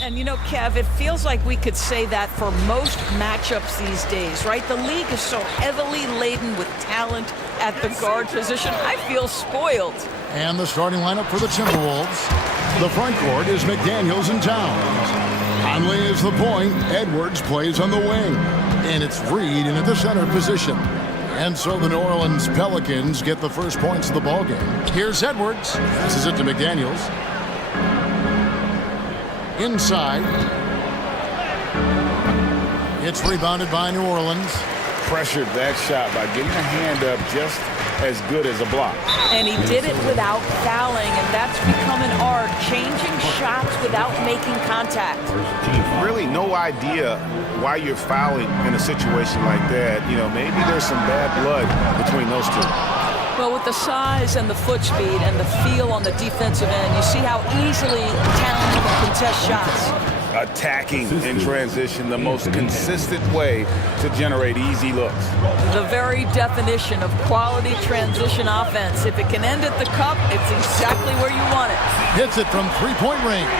And you know, Kev, it feels like we could say that for most matchups these days, right? The league is so heavily laden with talent at the guard position. I feel spoiled. And the starting lineup for the Timberwolves. The front court is McDaniels and Towns. Conley is the point. Edwards plays on the wing. And it's Reed in at the center position. And so the New Orleans Pelicans get the first points of the ballgame. Here's Edwards. Passes it to McDaniels. Inside. It's rebounded by New Orleans. Pressured that shot by getting a hand up just as good as a block. And he did it without fouling, and that's become an art, changing shots without making contact. Really no idea why you're fouling in a situation like that. You know, maybe there's some bad blood between those two. Well, with the size and the foot speed and the feel on the defensive end, you see how easily Towns can contest shots. Attacking in transition, the most consistent way to generate easy looks. The very definition of quality transition offense. If it can end at the cup, it's exactly where you want it. Hits it from three-point range.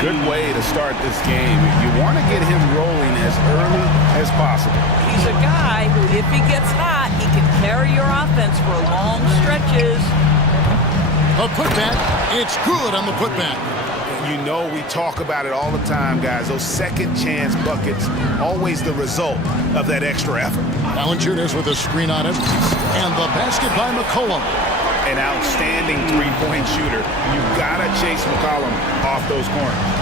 Good way to start this game. You want to get him rolling as early as possible. He's a guy who, if he gets hot, he can carry your offense for long stretches. A putback. It's good on the putback. You know we talk about it all the time, guys. Those second chance buckets, always the result of that extra effort. Valanciunas with a screen on it. And the basket by McCollum. An outstanding three-point shooter. You've got to chase McCollum off those corners.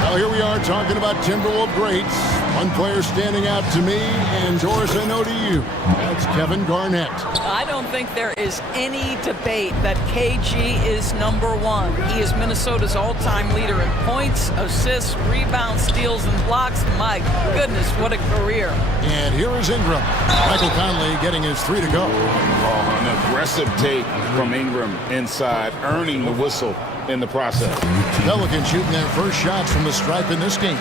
Well, here we are talking about Timberwolves greats. One player standing out to me, and Doris, I know to you. That's Kevin Garnett. I don't think there is any debate that KG is #1. He is Minnesota's all-time leader in points, assists, rebounds, steals, and blocks. My goodness, what a career. And here is Ingram. Michael Conley getting his 3 to go. Oh, an aggressive take from Ingram inside, earning the whistle in the process. Pelicans shooting their first shots from the stripe in this game.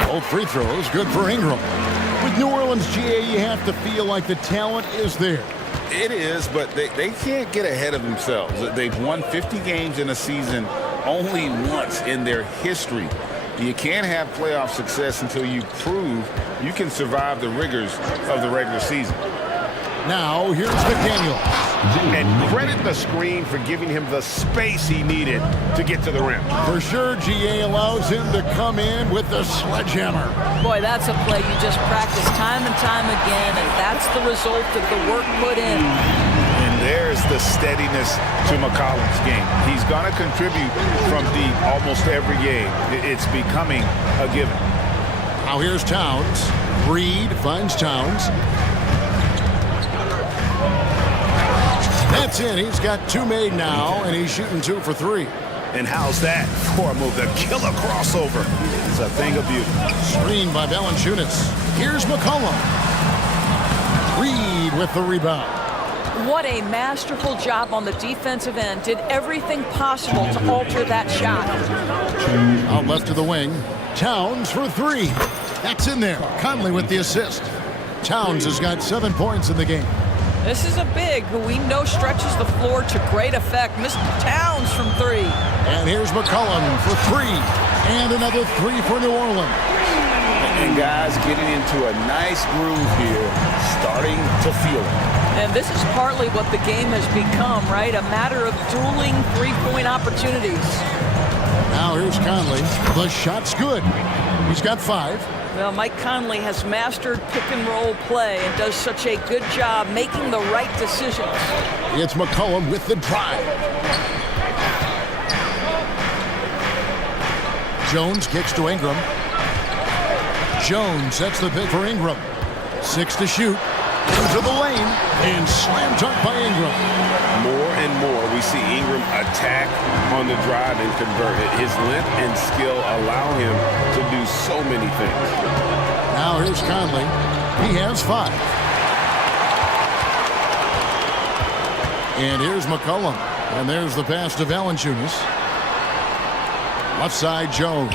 Both free throws, good for Ingram. With New Orleans, GA, you have to feel like the talent is there. It is, but they can't get ahead of themselves. They've won 50 games in a season only once in their history. You can't have playoff success until you prove you can survive the rigors of the regular season. Now, here's McDaniel. And credit the screen for giving him the space he needed to get to the rim. For sure, GA allows him to come in with the sledgehammer. Boy, that's a play you just practice time and time again, and that's the result of the work put in. And there's the steadiness to McCollum's game. He's going to contribute from deep almost every game. It's becoming a given. Now here's Towns. Reed finds Towns. That's in. He's got 2 made now, and he's shooting 2 for 3. And how's that for a move? The killer crossover. It's a thing of beauty. Screen by Valanciunas. Here's McCollum. Reed with the rebound. What a masterful job on the defensive end. Did everything possible to alter that shot. Out left to the wing. Towns for 3. That's in there. Conley with the assist. Towns has got 7 points in the game. This is a big who we know stretches the floor to great effect. Mr. Towns from 3. And here's McCollum for 3. And another 3 for New Orleans. And guys getting into a nice groove here, starting to feel it. And this is partly what the game has become, right? A matter of dueling three-point opportunities. Now here's Conley. The shot's good. He's got 5. Well, Mike Conley has mastered pick-and-roll play and does such a good job making the right decisions. It's McCollum with the drive. Jones kicks to Ingram. Jones sets the pick for Ingram. 6 to shoot. Into the lane. And slam dunk by Ingram. More and more we see Ingram attack on the drive and convert it. His length and skill allow him to do so many things. Now here's Conley. He has 5. And here's McCollum. And there's the pass to Valanciunas. Left side, Jones.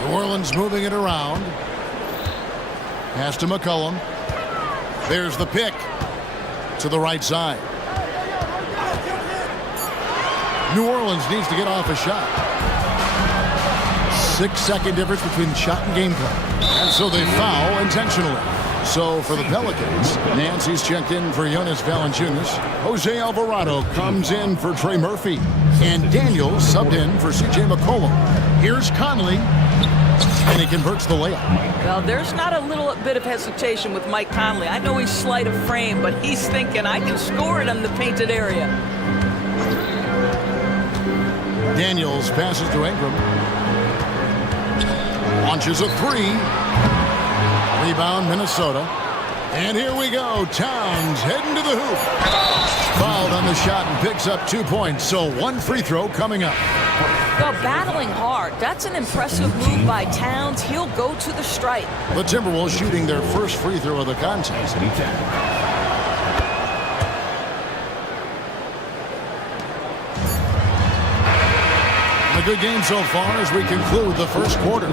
New Orleans moving it around. Pass to McCollum. There's the pick to the right side. New Orleans needs to get off a shot. 6-second difference between shot and gameplay. And so they foul intentionally. So for the Pelicans, Nancy's checked in for Jonas Valanciunas. Jose Alvarado comes in for Trey Murphy. And Daniels subbed in for C.J. McCollum. Here's Conley. And he converts the layup. Well, there's not a little bit of hesitation with Mike Conley. I know he's slight of frame, but he's thinking, I can score it in the painted area. Daniels passes to Ingram. Launches a three. Rebound, Minnesota. And here we go. Towns heading to the hoop. Fouled on the shot and picks up 2 points. So one free throw coming up. Well, battling hard. That's an impressive move by Towns. He'll go to the stripe. The Timberwolves shooting their first free throw of the contest. A good game so far as we conclude the first quarter.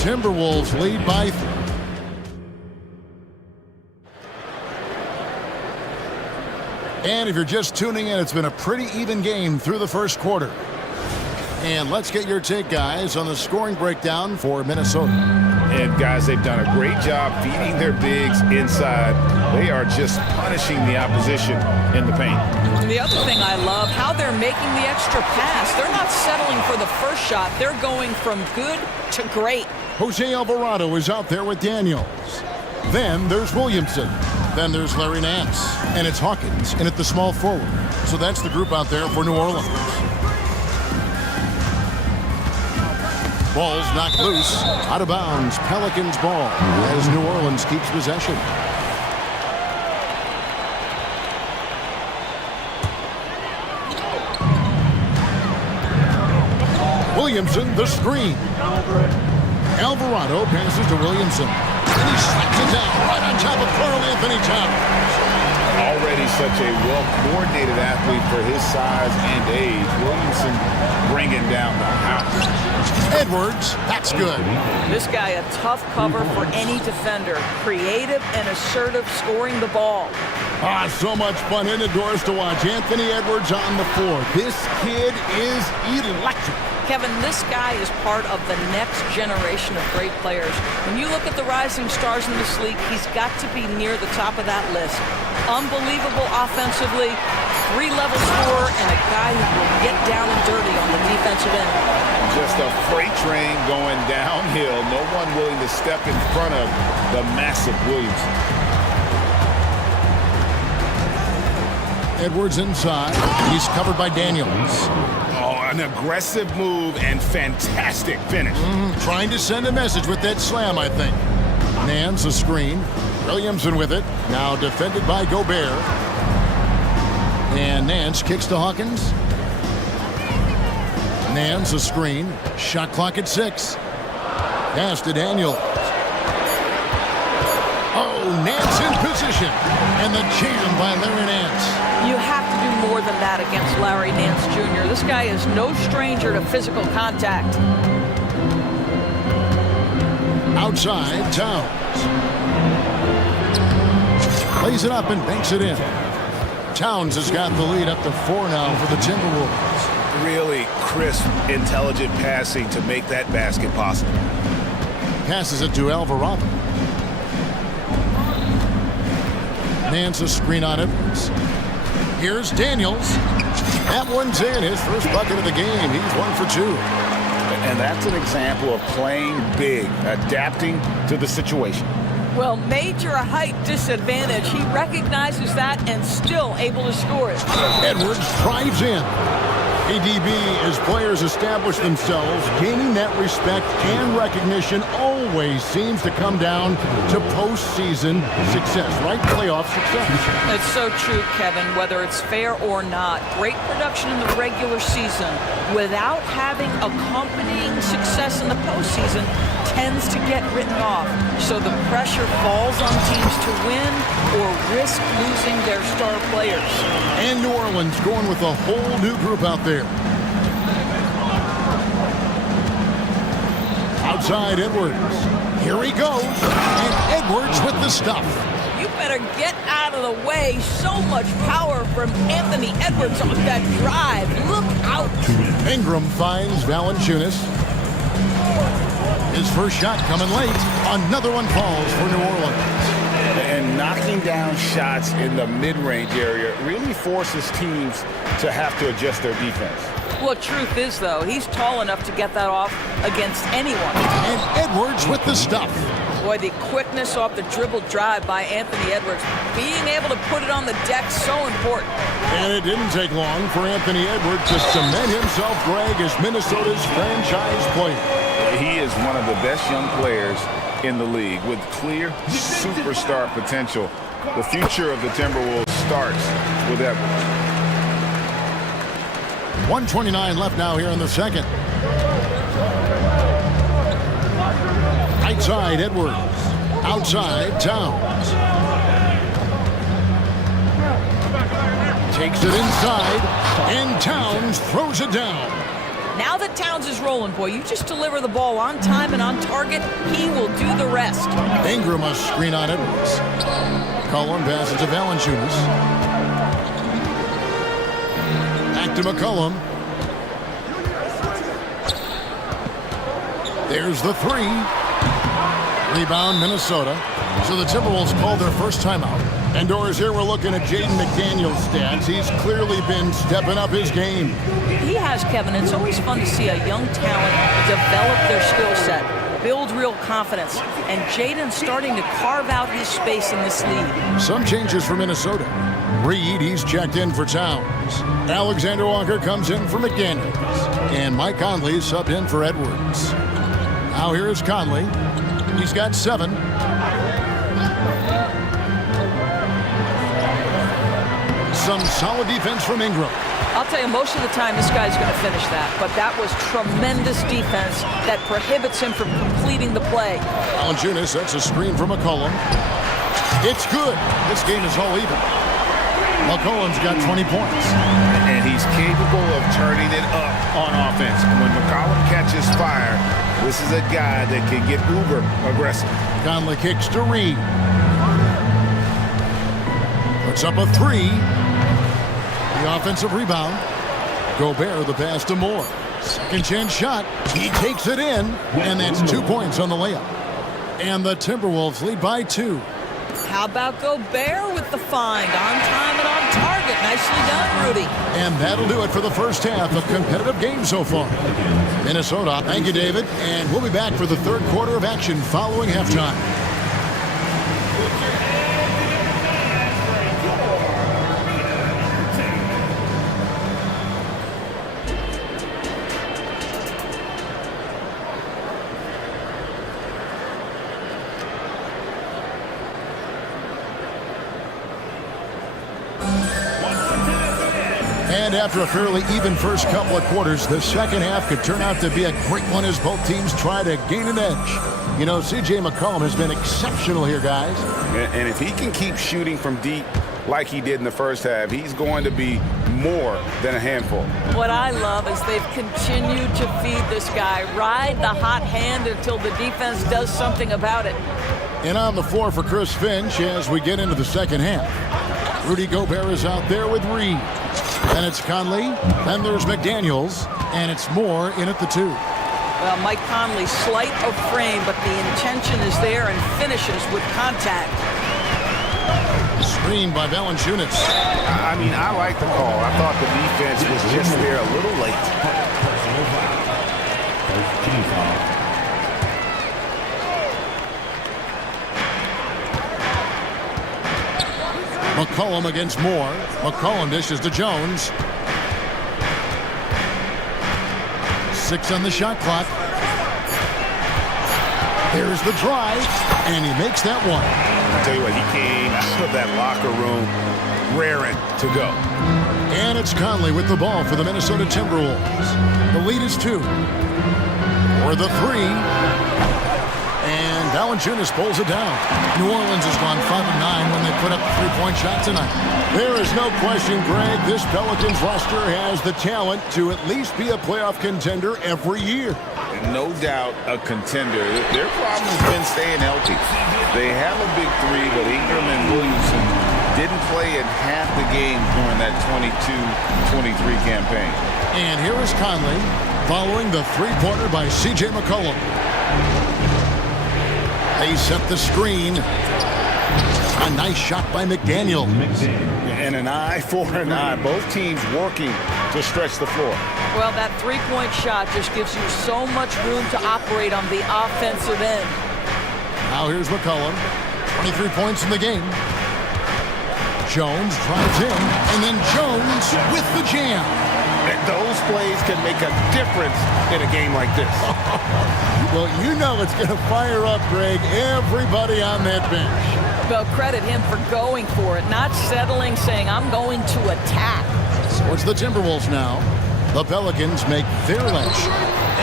Timberwolves lead by 3. And if you're just tuning in, it's been a pretty even game through the first quarter. And let's get your take, guys, on the scoring breakdown for Minnesota. And, guys, they've done a great job feeding their bigs inside. They are just punishing the opposition in the paint. And the other thing I love, how they're making the extra pass. They're not settling for the first shot. They're going from good to great. Jose Alvarado is out there with Daniels. Then there's Williamson. Then there's Larry Nance. And it's Hawkins in at the small forward. So that's the group out there for New Orleans. Ball's knocked loose. Out of bounds. Pelicans ball as New Orleans keeps possession. Williamson, the screen. Alvarado passes to Williamson. And he slaps it down right on top of Karl Anthony Towns. Already such a well-coordinated athlete for his size and age. Williamson bringing down the house. Edwards, that's good. This guy a tough cover for any defender. Creative and assertive scoring the ball. So much fun in the doors to watch. Anthony Edwards on the floor. This kid is electric. Kevin, this guy is part of the next generation of great players. When you look at the rising stars in this league, he's got to be near the top of that list. Unbelievable offensively, 3-level scorer, and a guy who will get down and dirty on the defensive end. Just a freight train going downhill. No one willing to step in front of the massive Williamson. Edwards inside. He's covered by Daniels. An aggressive move and fantastic finish. Trying to send a message with that slam, I think. Nance a screen. Williamson with it. Now defended by Gobert. And Nance kicks to Hawkins. Nance a screen. Shot clock at 6. Pass to Daniels. Nance in position. And the jam by Larry Nance. You have to do more than that against Larry Nance Jr. This guy is no stranger to physical contact. Outside, Towns. Plays it up and banks it in. Towns has got the lead up to 4 now for the Timberwolves. Really crisp, intelligent passing to make that basket possible. Passes it to Alvarado. Nance a screen on Edwards. Here's Daniels. That one's in. His first bucket of the game. He's 1 for 2. And that's an example of playing big, adapting to the situation. Well, major height disadvantage. He recognizes that and still able to score it. Edwards drives in. ADB, as players establish themselves, gaining that respect and recognition always seems to come down to postseason success, right? Playoff success. It's so true, Kevin, whether it's fair or not. Great production in the regular season without having accompanying success in the postseason tends to get written off. So the pressure falls on teams to win or risk losing their star players. And New Orleans going with a whole new group out there. Outside Edwards. Here he goes. And Edwards with the stuff. You better get out of the way. So much power from Anthony Edwards on that drive. Look out. Ingram finds Valanciunas. His first shot coming late. Another one falls for New Orleans. And knocking down shots in the mid-range area really forces teams to have to adjust their defense. Well, truth is, though, he's tall enough to get that off against anyone. And Edwards with the stuff. Boy, the quickness off the dribble drive by Anthony Edwards. Being able to put it on the deck, so important. And it didn't take long for Anthony Edwards to cement himself, Greg, as Minnesota's franchise player. He is one of the best young players in the league with clear superstar potential. The future of the Timberwolves starts with Edwards. 1:29 left now here in the second. Right side, Edwards. Outside, Towns. Takes it inside, and Towns throws it down. Now that Towns is rolling, boy, you just deliver the ball on time and on target, he will do the rest. Ingram must screen on Edwards. McCollum passes to Valanciunas. Back to McCollum. There's the three. Rebound, Minnesota. So the Timberwolves called their first timeout. And Doris, here we're looking at Jaden McDaniel's stats. He's clearly been stepping up his game. He has, Kevin. It's always fun to see a young talent develop their skill set, build real confidence, and Jaden's starting to carve out his space in this league. Some changes for Minnesota. Reed, he's checked in for Towns. Alexander Walker comes in for McDaniels. And Mike Conley subbed in for Edwards. Now here is Conley. He's got 7. Some solid defense from Ingram. I'll tell you, most of the time this guy's going to finish that, but that was tremendous defense that prohibits him from completing the play. Valanciunas sets a screen for McCollum. It's good. This game is all even. McCollum's got 20 points. And he's capable of turning it up on offense. And when McCollum catches fire, this is a guy that can get uber aggressive. Conley kicks to Reed. Puts up a 3. The offensive rebound. Gobert the pass to Moore. Second chance shot. He takes it in. And that's 2 points on the layup. And the Timberwolves lead by 2. How about Gobert with the find? On time and on target. Nicely done, Rudy. And that'll do it for the first half. A competitive game so far. Minnesota. Thank you, David. And we'll be back for the third quarter of action following halftime. And after a fairly even first couple of quarters, the second half could turn out to be a great one as both teams try to gain an edge. You know, C.J. McCollum has been exceptional here, guys. And if he can keep shooting from deep like he did in the first half, he's going to be more than a handful. What I love is they've continued to feed this guy. Ride the hot hand until the defense does something about it. And on the floor for Chris Finch as we get into the second half. Rudy Gobert is out there with Reed. Then it's Conley. Then there's McDaniels. And it's Moore in at the 2. Well, Mike Conley, slight of frame, but the intention is there and finishes with contact. Screen by Valanciunas. I mean, I like the call. I thought the defense was just there a little late. McCollum against Moore. McCollum dishes to Jones. 6 on the shot clock. There's the drive, and he makes that one. I'll tell you what, he came out of that locker room raring to go. And it's Conley with the ball for the Minnesota Timberwolves. The lead is 2. For the 3. And Valanciunas pulls it down. New Orleans has gone 5-9 when they put up a 3-point shot tonight. There is no question, Greg, this Pelicans roster has the talent to at least be a playoff contender every year. No doubt a contender. Their problem has been staying healthy. They have a big 3, but Ingram and Williamson didn't play in half the games during that 22-23 campaign. And here is Conley. Following the three-pointer by C.J. McCollum. They set the screen. A nice shot by McDaniel. And an eye for an eye. Both teams working to stretch the floor. Well, that three-point shot just gives you so much room to operate on the offensive end. Now here's McCollum. 23 points in the game. Jones drives in, and then Jones with the jam. And those plays can make a difference in a game like this. Well, you know it's going to fire up, Greg, everybody on that bench. Well, credit him for going for it, not settling, saying, I'm going to attack. So it's the Timberwolves now. The Pelicans make their lunch.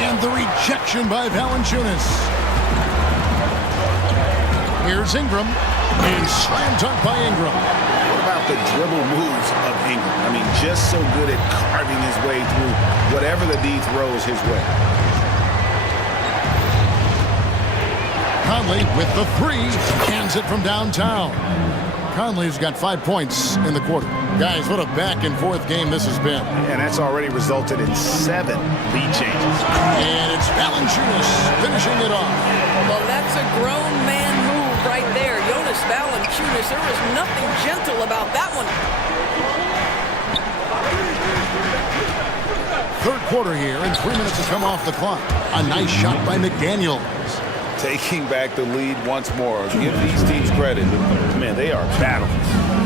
And the rejection by Valanciunas. Here's Ingram. And slam dunk by Ingram. What about the dribble moves of Ingram? I mean, just so good at carving his way through whatever the D throws his way. Conley with the three. Hands it from downtown. Conley's got 5 points in the quarter. Guys, what a back-and-forth game this has been. And that's already resulted in 7 lead changes. And it's Valanciunas finishing it off. Well, that's a grown man move right there. Jonas Valanciunas, there was nothing gentle about that one. Third quarter here, and 3 minutes to come off the clock. A nice shot by McDaniel. Taking back the lead once more. Give these teams credit. Man, they are battling.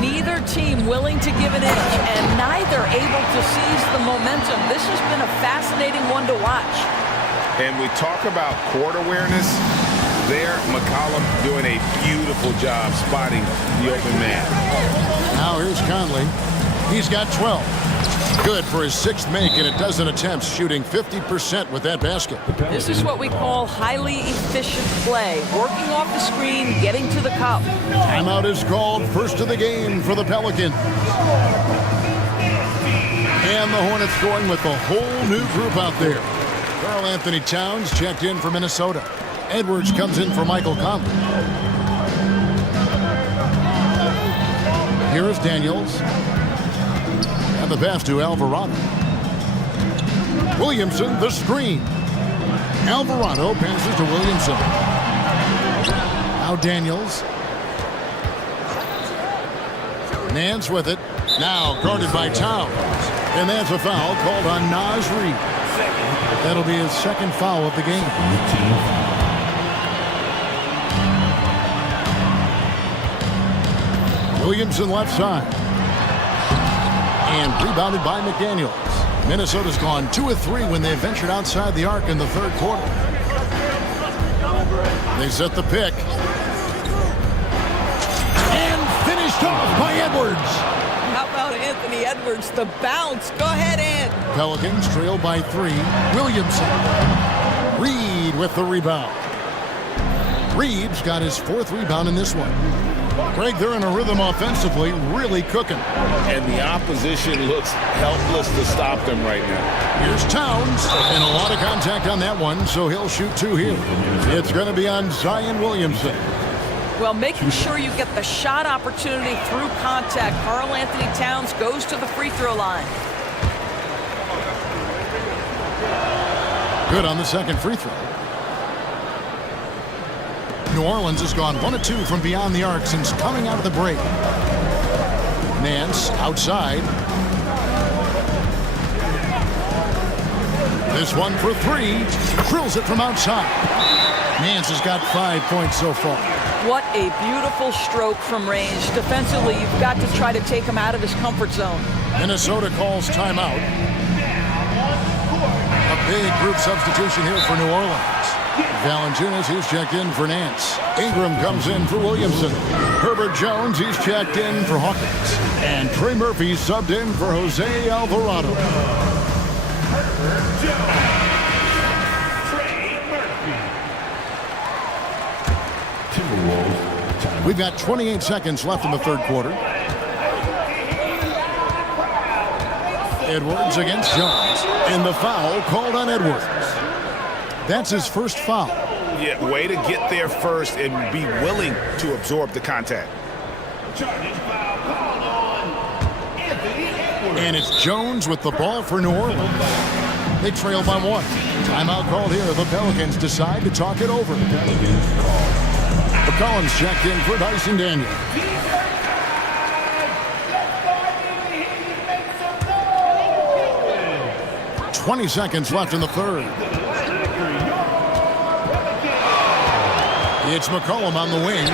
Neither team willing to give an inch, and neither able to seize the momentum. This has been a fascinating one to watch. And we talk about court awareness. There, McCollum doing a beautiful job spotting the open man. Now here's Conley. He's got 12. Good for his 6th make in a dozen attempts, shooting 50% with that basket. This is what we call highly efficient play. Working off the screen, getting to the cup. Timeout is called. First of the game for the Pelicans. And the Hornets going with a whole new group out there. Karl Anthony Towns checked in for Minnesota. Edwards comes in for Michael Conley. Here is Daniels. And the pass to Alvarado. Williamson, the screen. Alvarado passes to Williamson. Now Daniels. Nance with it. Now guarded by Towns. And that's a foul called on Naz Reid. That'll be his 2nd foul of the game. Williamson left side. And rebounded by McDaniels. Minnesota's gone 2 of 3 when they ventured outside the arc in the third quarter. They set the pick. And finished off by Edwards. How about Anthony Edwards, the bounce? Go ahead, Ed. Pelicans trail by 3. Williamson. Reed with the rebound. Reed's got his 4th rebound in this one. Greg, they're in a rhythm offensively, really cooking. And the opposition looks helpless to stop them right now. Here's Towns, and a lot of contact on that one, so he'll shoot 2 here. It's going to be on Zion Williamson. Well, making sure you get the shot opportunity through contact. Karl Anthony Towns goes to the free throw line. Good on the 2nd free throw. New Orleans has gone 1 of 2 from beyond the arc since coming out of the break. Nance outside. This one for 3. Drills it from outside. Nance has got 5 points so far. What a beautiful stroke from range. Defensively, you've got to try to take him out of his comfort zone. Minnesota calls timeout. A big group substitution here for New Orleans. Valanciunas, he's checked in for Nance. Ingram comes in for Williamson. Herbert Jones, he's checked in for Hawkins. And Trey Murphy subbed in for Jose Alvarado. We've got 28 seconds left in the third quarter. Edwards against Jones. And the foul called on Edwards. That's his first foul. Yeah, way to get there first and be willing to absorb the contact. And it's Jones with the ball for New Orleans. They trail by 1. Timeout called here. The Pelicans decide to talk it over. McCollum's checked in for Dyson Daniel. "20 seconds left in the third. It's McCollum on the wing.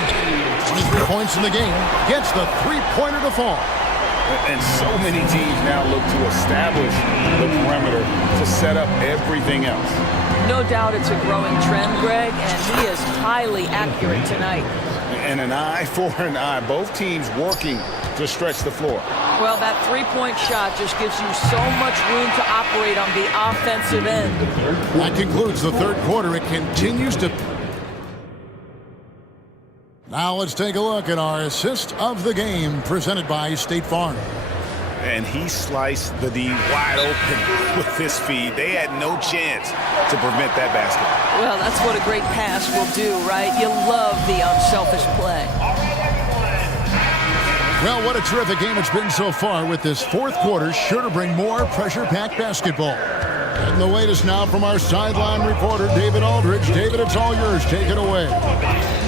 23 points in the game. Gets the three-pointer to fall. And so many teams now look to establish the perimeter to set up everything else. No doubt it's a growing trend, Greg, and he is highly accurate tonight. And an eye for an eye. Both teams working to stretch the floor. Well, that three-point shot just gives you so much room to operate on the offensive end. That concludes the third quarter. It continues to... Now let's take a look at our assist of the game presented by State Farm. And he sliced the D wide open with his feed. They had no chance to prevent that basket. Well, that's what a great pass will do, right? You love the unselfish play. Well, what a terrific game it's been so far, with this fourth quarter sure to bring more pressure-packed basketball. And the latest now from our sideline reporter, David Aldridge. David, it's all yours. Take it away.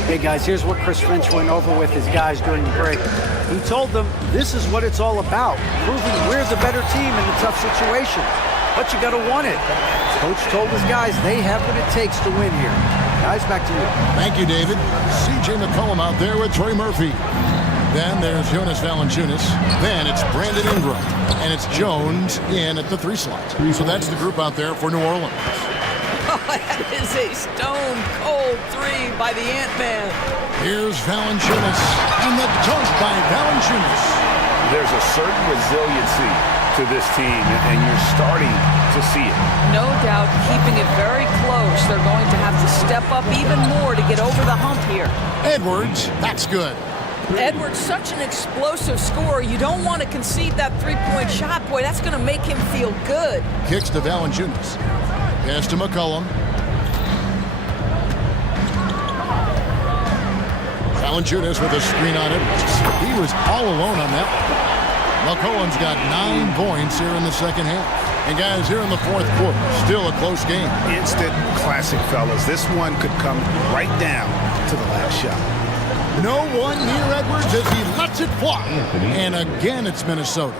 Hey, guys, here's what Chris Finch went over with his guys during the break. He told them this is what it's all about, proving we're the better team in a tough situation. But you got to want it. Coach told his guys they have what it takes to win here. Guys, back to you. Thank you, David. C.J. McCollum out there with Trey Murphy. Then there's Jonas Valanciunas. Then it's Brandon Ingram. And it's Jones in at the 3 slot. So that's the group out there for New Orleans. Oh, that is a stone-cold three by the Ant-Man. Here's Valanciunas. And the dunk by Valanciunas. There's a certain resiliency to this team, and you're starting to see it. No doubt, keeping it very close. They're going to have to step up even more to get over the hump here. Edwards, that's good. Edwards, such an explosive scorer. You don't want to concede that three-point shot. Boy, that's going to make him feel good. Kicks to Valanciunas. Pass to McCollum. Valanciunas with a screen on Edwards. He was all alone on that one. McCollum's got 9 points here in the second half. And guys, here in the fourth quarter, still a close game. Instant classic, fellas. This one could come right down to the last shot. No one near Edwards as he lets it fly. And again, it's Minnesota.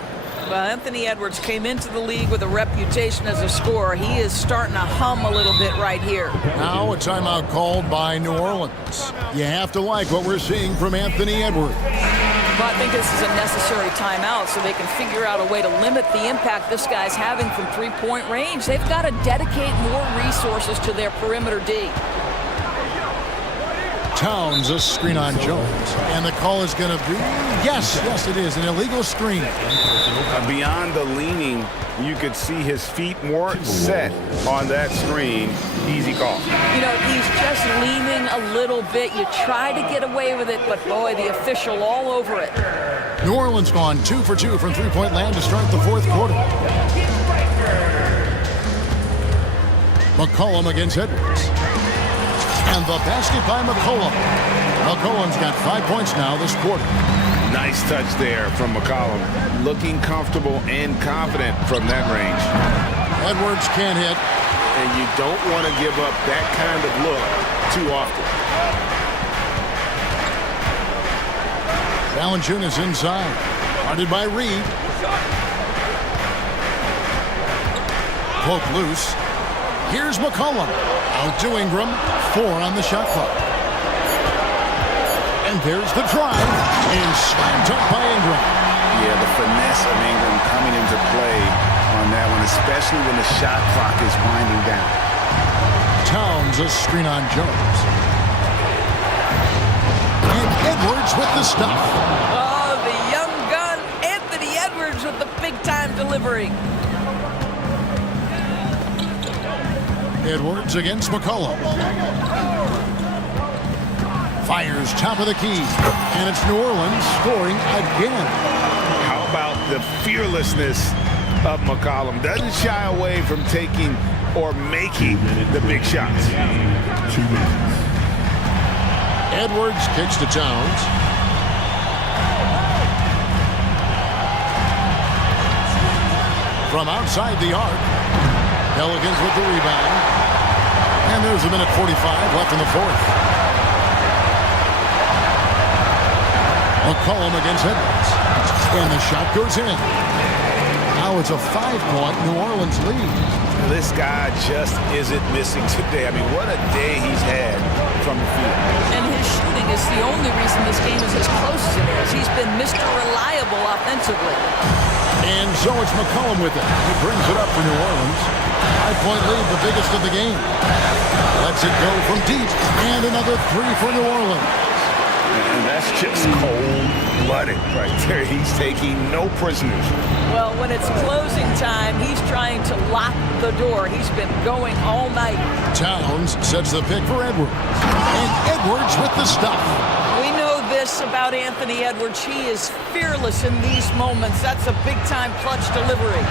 Well, Anthony Edwards came into the league with a reputation as a scorer. He is starting to hum a little bit right here. Now a timeout called by New Orleans. You have to like what we're seeing from Anthony Edwards. Well, I think this is a necessary timeout so they can figure out a way to limit the impact this guy's having from three-point range. They've got to dedicate more resources to their perimeter D. Towns, a screen on Jones. And the call is going to be, yes, it is, an illegal screen. Beyond the leaning, you could see his feet more set on that screen. Easy call. You know, he's just leaning a little bit. You try to get away with it, but boy, the official all over it. New Orleans gone 2 for 2 from three-point land to start the fourth quarter. McCollum against Edwards. And the basket by McCollum. McCollum's got 5 points now this quarter. Nice touch there from McCollum. Looking comfortable and confident from that range. Edwards can't hit. And you don't want to give up that kind of look too often. Valanciunas inside. Guarded by Reed. Poke loose. Here's McCollum. Out to Ingram. 4 on the shot clock. And there's the drive. And slammed up by Ingram. Yeah, the finesse of Ingram coming into play on that one, especially when the shot clock is winding down. Towns, a screen on Jones. And Edwards with the stuff. Oh, the young gun, Anthony Edwards with the big-time delivery. Edwards against McCollum. Fires top of the key. And it's New Orleans scoring again. How about the fearlessness of McCollum? Doesn't shy away from taking or making the big shots. 2 minutes. Edwards kicks to Towns. From outside the arc. Pelicans with the rebound. And there's a minute 45 left in the fourth. McCollum against Edwards. And the shot goes in. Now it's a 5-point New Orleans lead. This guy just isn't missing today. I mean, what a day he's had from the field. And his shooting is the only reason this game is as close as it is. He's been Mr. Reliable offensively. And so it's McCollum with it. He brings it up for New Orleans. 5-point lead, the biggest of the game. Lets it go from deep. And another three for New Orleans. And that's just cold-blooded right there. He's taking no prisoners. Well, when it's closing time, he's trying to lock the door. He's been going all night. Towns sets the pick for Edwards. And Edwards with the stuff. We know this about Anthony Edwards. He is fearless in these moments. That's a big-time clutch delivery.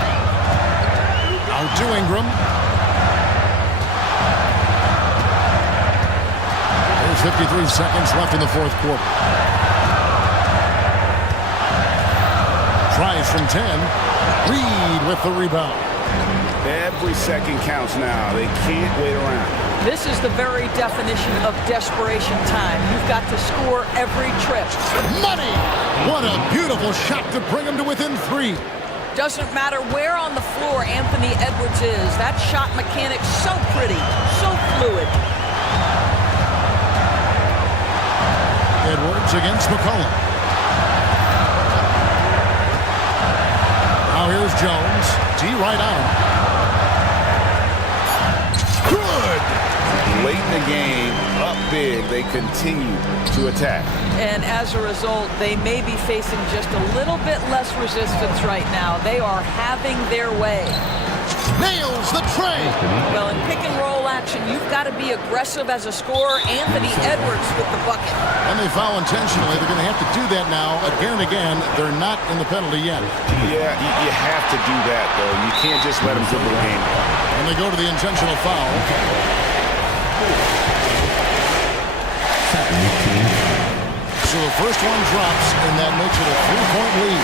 Out to Ingram. There's 53 seconds left in the fourth quarter. Tries from 10. Reed with the rebound. Every second counts now. They can't wait around. This is the very definition of desperation time. You've got to score every trip. Money! What a beautiful shot to bring him to within three. Doesn't matter where on the floor Anthony Edwards is. That shot mechanic's so pretty, so fluid. Edwards against McCollum. Now here's Jones. D right on him. Good! Late in the game, up big, they continue to attack. And as a result, they may be facing just a little bit less resistance right now. They are having their way. Nails the tray! Well, in pick and roll action, you've got to be aggressive as a scorer. Anthony Edwards with the bucket. And they foul intentionally. They're going to have to do that now again and again. They're not in the penalty yet. Yeah, you have to do that, though. You can't just let them dribble the game. And they go to the intentional foul. So the first one drops, and that makes it a 3-point lead.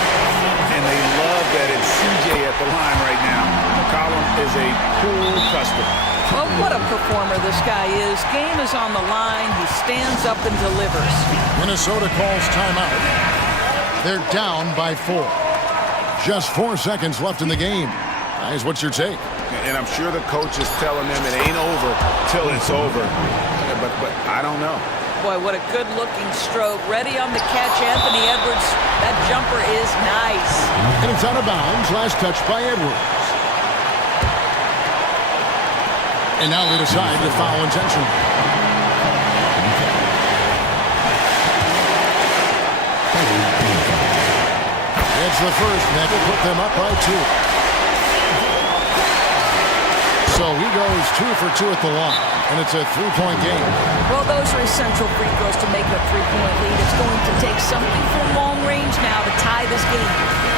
And they love that it's CJ at the line right now. McCollum is a cool customer. Well, what a performer this guy is. Game is on the line. He stands up and delivers. Minnesota calls timeout. They're down by 4. Just 4 seconds left in the game. Guys, what's your take? And I'm sure the coach is telling them it ain't over till it's over. But I don't know. Boy, what a good-looking stroke. Ready on the catch, Anthony Edwards. That jumper is nice. And it's out of bounds. Last touch by Edwards. And now they decide to foul intentionally. It's the first, and that will put them up by 2. So he goes 2 for 2 at the line, and it's a 3-point game. Well, those are essential free throws to make a 3-point lead. It's going to take something from long range now to tie this game.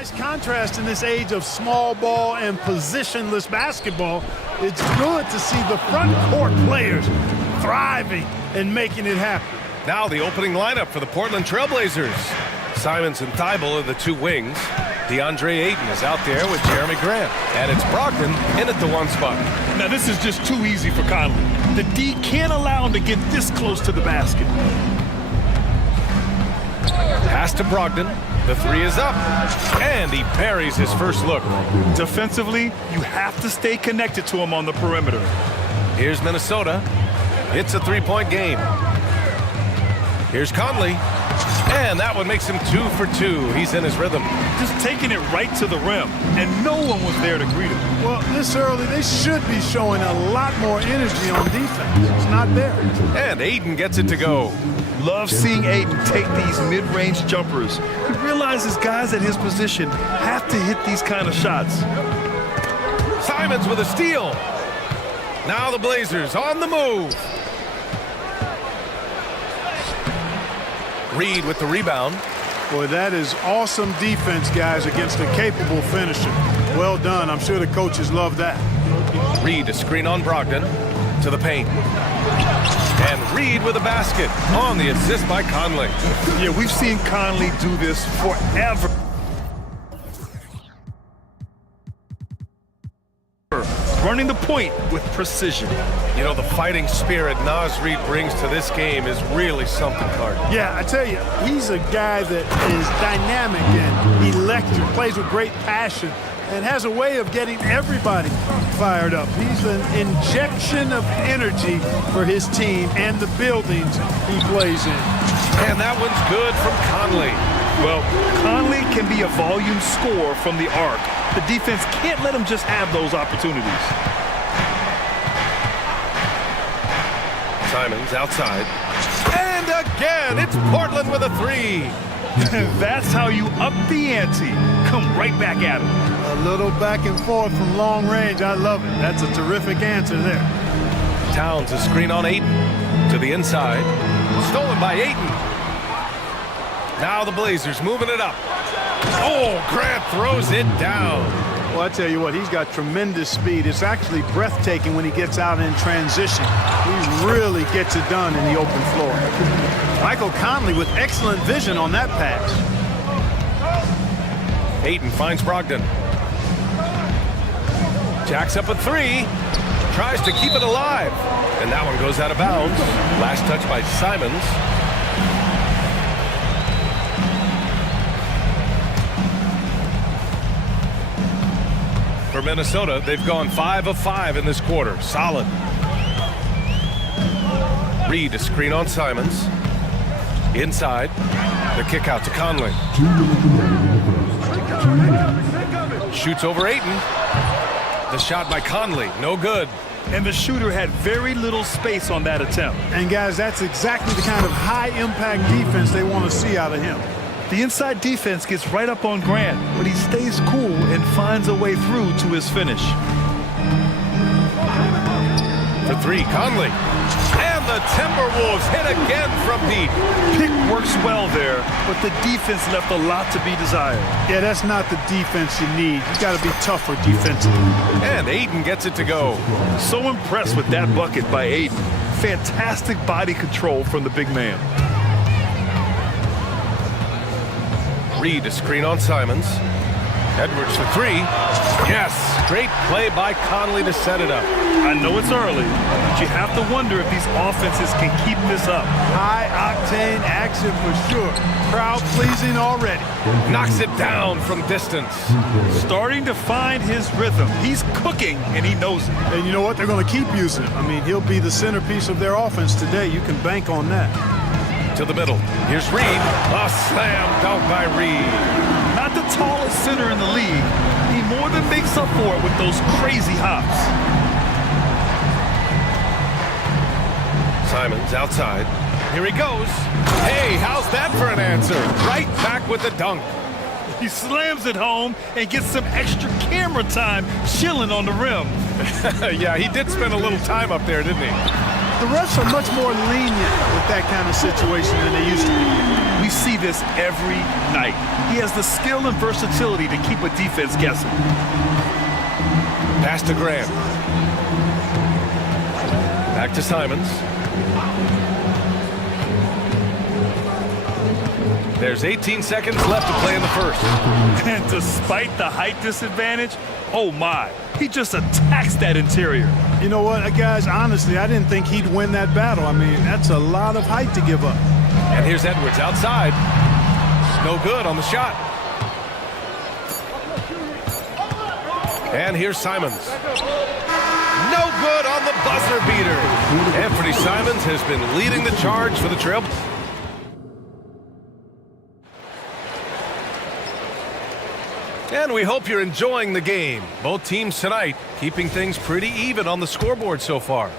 Nice contrast in this age of small ball and positionless basketball. It's good to see the front court players thriving and making it happen. Now the opening lineup for the Portland Trailblazers. Simons and Thibault are the two wings. DeAndre Ayton is out there with Jeremy Grant. And it's Brogdon in at the one spot. Now this is just too easy for Conley. The D can't allow him to get this close to the basket. Pass to Brogdon. The three is up. And he buries his first look. Defensively, you have to stay connected to him on the perimeter. Here's Minnesota. It's a three-point game. Here's Conley. And that one makes him 2 for 2. He's in his rhythm. Just taking it right to the rim, and no one was there to greet him. Well, this early, they should be showing a lot more energy on defense. It's not there. And Ayton gets it to go. Love seeing Ayton take these mid-range jumpers. He realizes guys at his position have to hit these kind of shots. Simons with a steal. Now the Blazers on the move. Reed with the rebound. Boy, that is awesome defense, guys, against a capable finisher. Well done. I'm sure the coaches love that. Reed a screen on Brogdon to the paint. And Reed with a basket on the assist by Conley. Yeah, we've seen Conley do this forever. Running the point with precision. You know, the fighting spirit Naz Reid brings to this game is really something, Clark. Yeah, I tell you, he's a guy that is dynamic and electric, plays with great passion, and has a way of getting everybody fired up. He's an injection of energy for his team and the buildings he plays in. And that one's good from Conley. Well, Conley can be a volume scorer from the arc. The defense can't let him just have those opportunities. Simons outside. And again, it's Portland with a three. That's how you up the ante. Come right back at him. A little back and forth from long range. I love it. That's a terrific answer there. Towns a screen on Ayton to the inside. Stolen by Ayton. Now the Blazers moving it up. Oh, Grant throws it down. Well, I tell you what, he's got tremendous speed. It's actually breathtaking when he gets out in transition. He really gets it done in the open floor. Michael Conley with excellent vision on that pass. Ayton finds Brogdon. Jacks up a three. Tries to keep it alive. And that one goes out of bounds. Last touch by Simons. For Minnesota, they've gone 5 of 5 in this quarter. Solid. Reed a screen on Simons. Inside. The kick out to Conley. Shoots over Ayton. The shot by Conley. No good. And the shooter had very little space on that attempt. And guys, that's exactly the kind of high-impact defense they want to see out of him. The inside defense gets right up on Grant, but he stays cool and finds a way through to his finish. For three, Conley. And the Timberwolves hit again from deep. Pick works well there, but the defense left a lot to be desired. Yeah, that's not the defense you need. You got to be tougher defensively. And Ayton gets it to go. So impressed with that bucket by Ayton. Fantastic body control from the big man. Reed a screen on Simons. Edwards for three. Yes, great play by Conley to set it up. I know it's early, but you have to wonder if these offenses can keep this up. High-octane action for sure. Crowd-pleasing already. Knocks it down from distance. Starting to find his rhythm. He's cooking, and he knows it. And you know what? They're going to keep using him. I mean, he'll be the centerpiece of their offense today. You can bank on that. To the middle. Here's Reed. A slam dunk by Reed. Not the tallest center in the league. He more than makes up for it with those crazy hops. Simons outside. Here he goes. Hey, how's that for an answer? Right back with the dunk. He slams it home and gets some extra camera time chilling on the rim. Yeah, he did spend a little time up there, didn't he? The refs are much more lenient with that kind of situation than they used to be. We see this every night. He has the skill and versatility to keep a defense guessing. Pass to Grant. Back to Simons. There's 18 seconds left to play in the first. And despite the height disadvantage, oh my, he just attacks that interior. You know what, guys, honestly, I didn't think he'd win that battle. I mean, that's a lot of height to give up. And here's Edwards outside. No good on the shot. And here's Simons. No good on the buzzer beater. Anthony Simons has been leading the charge for the Trail. And we hope you're enjoying the game. Both teams tonight keeping things pretty even on the scoreboard so far.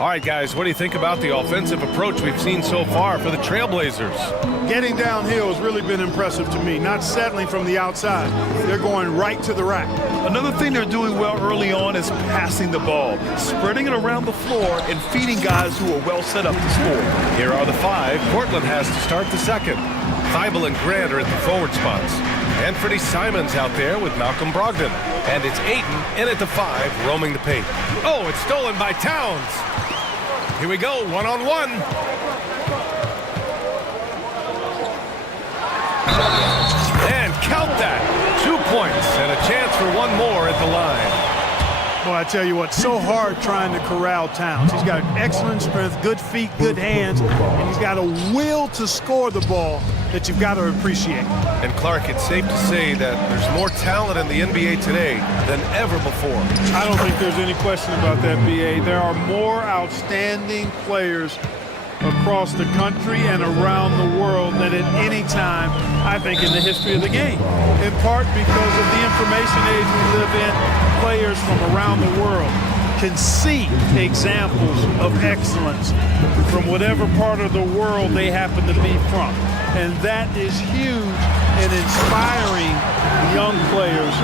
All right, guys, what do you think about the offensive approach we've seen so far for the Trailblazers? Getting downhill has really been impressive to me, not settling from the outside. They're going right to the rack. Another thing they're doing well early on is passing the ball, spreading it around the floor and feeding guys who are well set up to score. Here are the five. Portland has to start the second. Thibault and Grant are at the forward spots. Anthony Simons out there with Malcolm Brogdon. And it's Ayton in at the 5, roaming the paint. Oh, it's stolen by Towns. Here we go, one-on-one. And count that. 2 points and a chance for one more at the line. Well, I tell you what, so hard trying to corral Towns. He's got excellent strength, good feet, good hands, and he's got a will to score the ball that you've got to appreciate. And Clark, it's safe to say that there's more talent in the NBA today than ever before. I don't think there's any question about that, B.A. There are more outstanding players across the country and around the world than at any time, I think, in the history of the game. In part because of the information age we live in, players from around the world can see examples of excellence from whatever part of the world they happen to be from. And that is huge in inspiring young players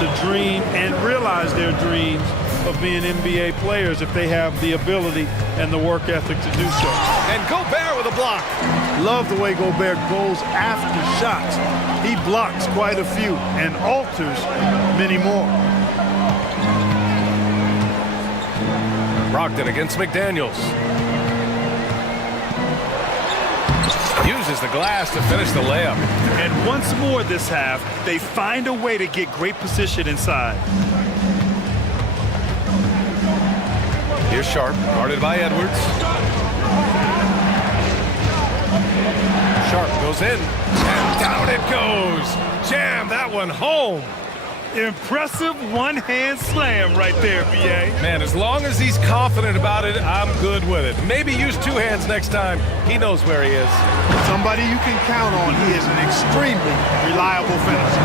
to dream and realize their dreams of being NBA players if they have the ability and the work ethic to do so. And Gobert with a block. Love the way Gobert goes after shots. He blocks quite a few and alters many more. Brogdon against McDaniels. Uses the glass to finish the layup. And once more this half, they find a way to get great position inside. Here's Sharp, guarded by Edwards. Sharp goes in, and down it goes. Jam that one home. Impressive one-hand slam right there, B.A. Man, as long as he's confident about it, I'm good with it. Maybe use 2 hands next time. He knows where he is. Somebody you can count on. He is an extremely reliable finisher.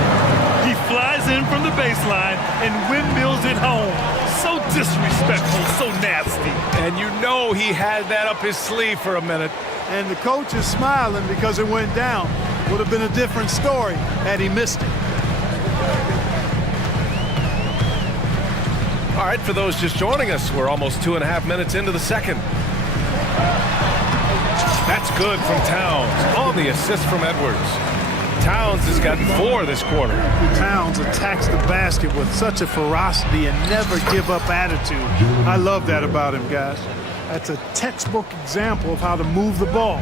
He flies in from the baseline and windmills it home. So disrespectful, so nasty. And you know he had that up his sleeve for a minute. And the coach is smiling because it went down. Would have been a different story had he missed it. All right, for those just joining us, we're almost 2.5 minutes into the second. That's good from Towns on the assist from Edwards. Towns has gotten 4 this quarter. Towns attacks the basket with such a ferocity and never give up attitude. I love that about him, guys. That's a textbook example of how to move the ball.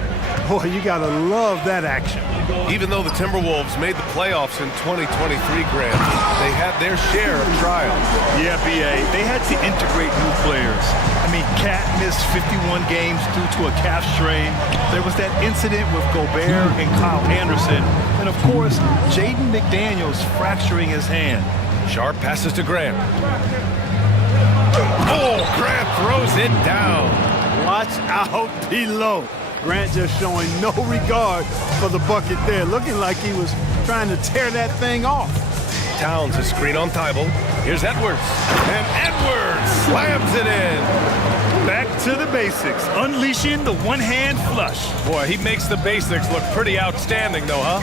Boy, you gotta love that action. Even though the Timberwolves made the playoffs in 2023, Grant, they had their share of trials. Yeah, B.A., they had to integrate new players. I mean, Cat missed 51 games due to a calf strain. There was that incident with Gobert and Kyle Anderson. And, of course, Jaden McDaniels fracturing his hand. Sharp passes to Grant. Oh, Grant throws it down. Watch out below. Grant just showing no regard for the bucket there, looking like he was trying to tear that thing off. Towns a screen on Thibault. Here's Edwards. And Edwards slams it in. Back to the basics, unleashing the one-hand flush. Boy, he makes the basics look pretty outstanding, though, huh?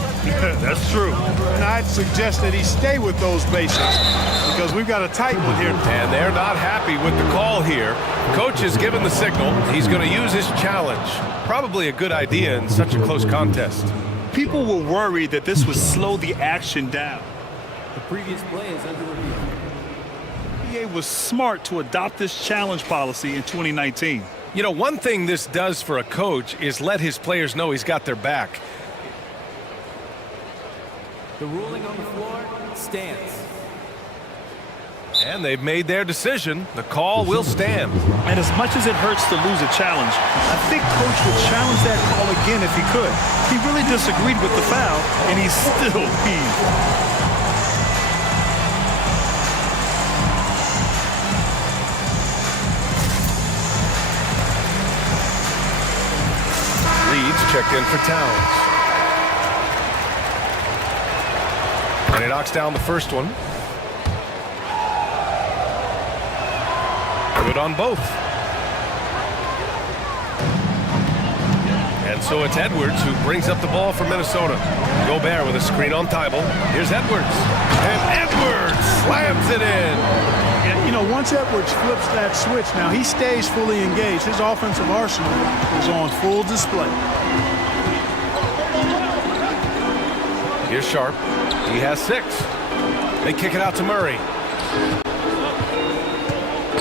That's true. And I'd suggest that he stay with those basics because we've got a tight one here. And they're not happy with the call here. Coach has given the signal. He's going to use his challenge. Probably a good idea in such a close contest. People were worried that this would slow the action down. The previous play is under review. EA was smart to adopt this challenge policy in 2019. You know, one thing this does for a coach is let his players know he's got their back. The ruling on the floor stands. And they've made their decision. The call will stand. And as much as it hurts to lose a challenge, I think Coach would challenge that call again if he could. He really disagreed with the foul, and he's still peeved. Checked in for Towns. And he knocks down the first one. Good on both. And so it's Edwards who brings up the ball for Minnesota. Gobert with a screen on Thibault. Here's Edwards. And Edwards slams it in. Yeah, you know, once Edwards flips that switch, now he stays fully engaged. His offensive arsenal is on full display. Here's Sharp. He has 6. They kick it out to Murray.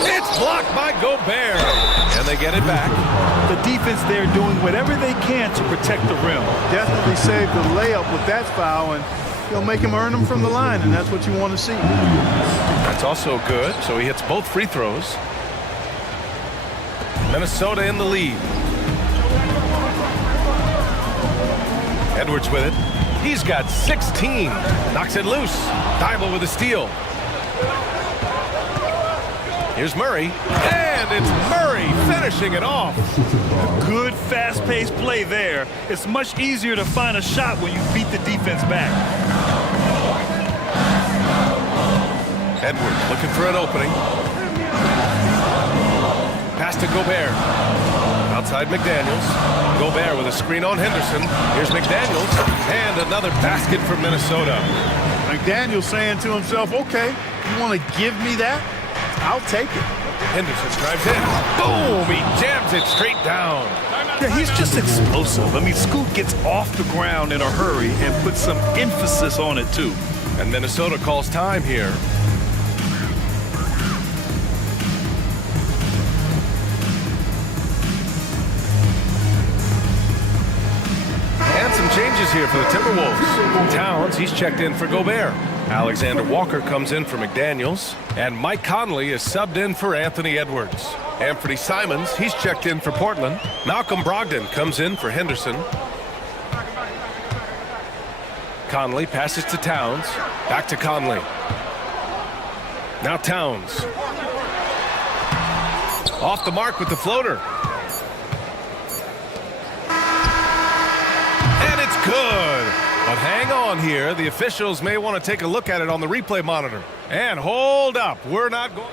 It's blocked by Gobert. And they get it back. The defense there doing whatever they can to protect the rim. Definitely saved the layup with that foul, and he'll make him earn them from the line, and that's what you want to see. That's also good. So he hits both free throws. Minnesota in the lead. Edwards with it. He's got 16. Knocks it loose. Thibault with a steal. Here's Murray. And it's Murray finishing it off. Good fast-paced play there. It's much easier to find a shot when you beat the defense back. Edwards looking for an opening. Pass to Gobert. Outside McDaniels. Gobert with a screen on Henderson. Here's McDaniels. And another basket for Minnesota. McDaniels saying to himself, okay, you want to give me that? I'll take it. Henderson drives in. Boom! He jams it straight down. Yeah, he's just explosive. I mean, Scoot gets off the ground in a hurry and puts some emphasis on it, too. And Minnesota calls time here. And some changes here for the Timberwolves. Towns, he's checked in for Gobert. Alexander Walker comes in for McDaniels. And Mike Conley is subbed in for Anthony Edwards. Anthony Simons, he's checked in for Portland. Malcolm Brogdon comes in for Henderson. Conley passes to Towns. Back to Conley. Now Towns. Off the mark with the floater. And it's good. But hang on here. The officials may want to take a look at it on the replay monitor. And hold up. We're not going.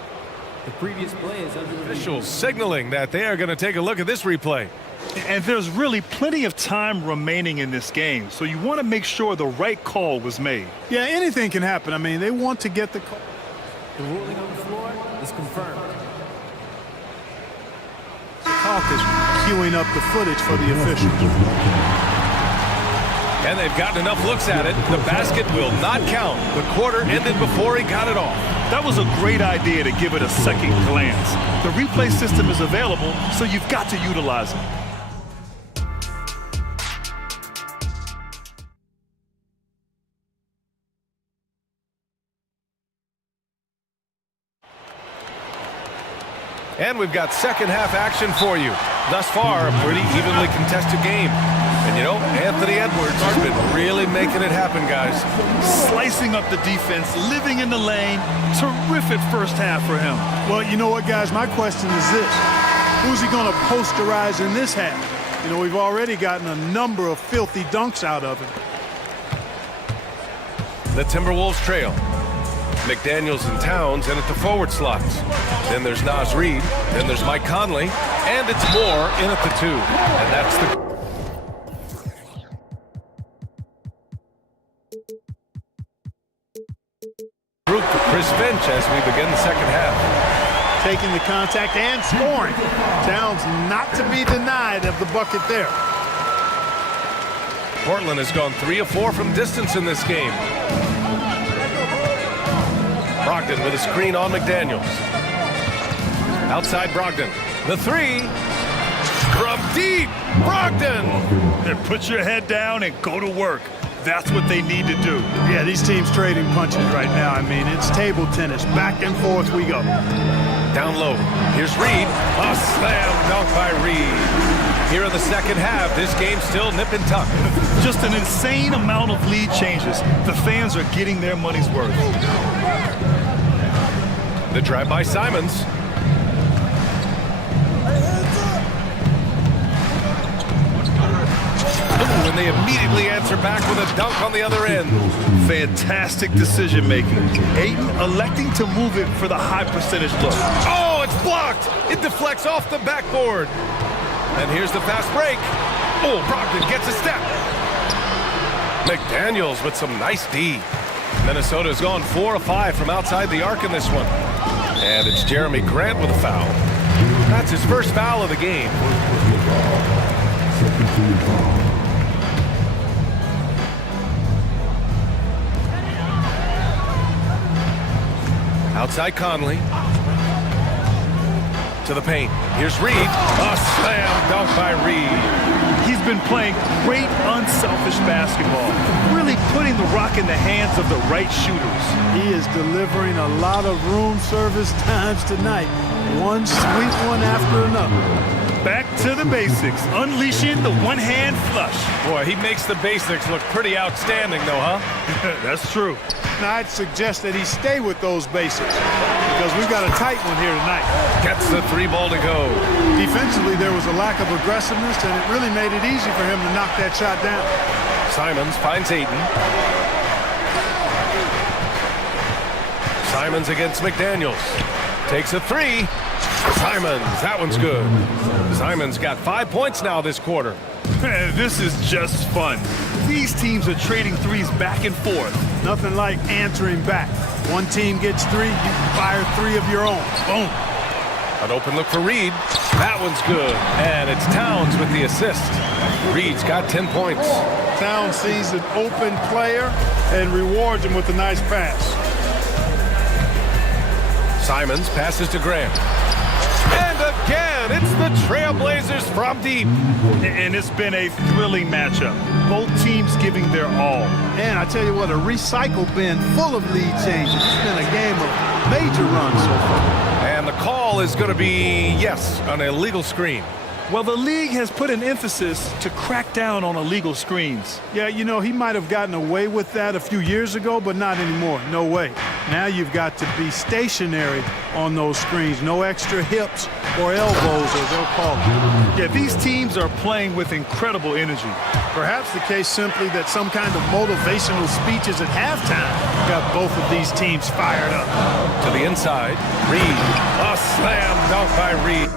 The previous play is under review. Officials signaling that they are going to take a look at this replay. And there's really plenty of time remaining in this game, so you want to make sure the right call was made. Yeah, anything can happen. I mean, they want to get the call. The ruling on the floor is confirmed. Hawk is queuing up the footage for the officials. And they've gotten enough looks at it. The basket will not count. The quarter ended before he got it off. That was a great idea to give it a second glance. The replay system is available, so you've got to utilize it. And we've got second half action for you. Thus far, a pretty evenly contested game. And you know, Anthony Edwards has been really making it happen, guys. Slicing up the defense, living in the lane. Terrific first half for him. Well, you know what, guys? My question is this. Who's he going to posterize in this half? You know, we've already gotten a number of filthy dunks out of him. The Timberwolves trail. McDaniels and Towns in at the forward slots. Then there's Naz Reid. Then there's Mike Conley. And it's Moore in at the 2. And that's the group for Chris Finch as we begin the second half. Taking the contact and scoring. Towns not to be denied of the bucket there. Portland has gone 3 of 4 from distance in this game. Brogdon with a screen on McDaniels. Outside Brogdon. The 3 from deep. Brogdon. And put your head down and go to work. That's what they need to do. Yeah, these teams trading punches right now. I mean, it's table tennis. Back and forth we go. Down low. Here's Reid. A slam dunk by Reid. Here in the second half, this game still nip and tuck. Just an insane amount of lead changes. The fans are getting their money's worth. The drive by Simons. Ooh, and they immediately answer back with a dunk on the other end. Fantastic decision making. Ayton electing to move it for the high percentage look. Oh, it's blocked. It deflects off the backboard. And here's the fast break. Oh, Brogdon gets a step. McDaniels with some nice D. Minnesota's gone 4 of 5 from outside the arc in this one. And it's Jeremy Grant with a foul. That's his first foul of the game. Outside Conley. To the paint. Here's Reid. A slam dunk by Reid. He's been playing great unselfish basketball, really putting the rock in the hands of the right shooters. He is delivering a lot of room service times tonight. One sweet one after another. Back to the basics, unleashing the one-hand flush. Boy, he makes the basics look pretty outstanding, though, huh? That's true. Now, I'd suggest that he stay with those basics because we've got a tight one here tonight. Gets the 3 ball to go. Defensively, there was a lack of aggressiveness, and it really made it easy for him to knock that shot down. Simons finds Ayton. Simons against McDaniels. Takes a 3. Simons, that one's good. Simons got 5 points now this quarter. This is just fun. These teams are trading threes back and forth. Nothing like answering back. One team gets 3, you fire 3 of your own. Boom. An open look for Reid. That one's good. And it's Towns with the assist. Reid's got 10 points. Towns sees an open player and rewards him with a nice pass. Simons passes to Grant. And again, it's the Trailblazers from deep. And it's been a thrilling matchup. Both teams giving their all. And I tell you what, a recycle bin full of lead changes. It's been a game of major runs so far. And the call is going to be, yes, an illegal screen. Well, the league has put an emphasis to crack down on illegal screens. Yeah, you know, he might have gotten away with that a few years ago, but not anymore. No way. Now you've got to be stationary on those screens. No extra hips or elbows, as they'll call it. Yeah, these teams are playing with incredible energy. Perhaps the case simply that some kind of motivational speeches at halftime got both of these teams fired up. To the inside, Reid. A slam dunk by Reid.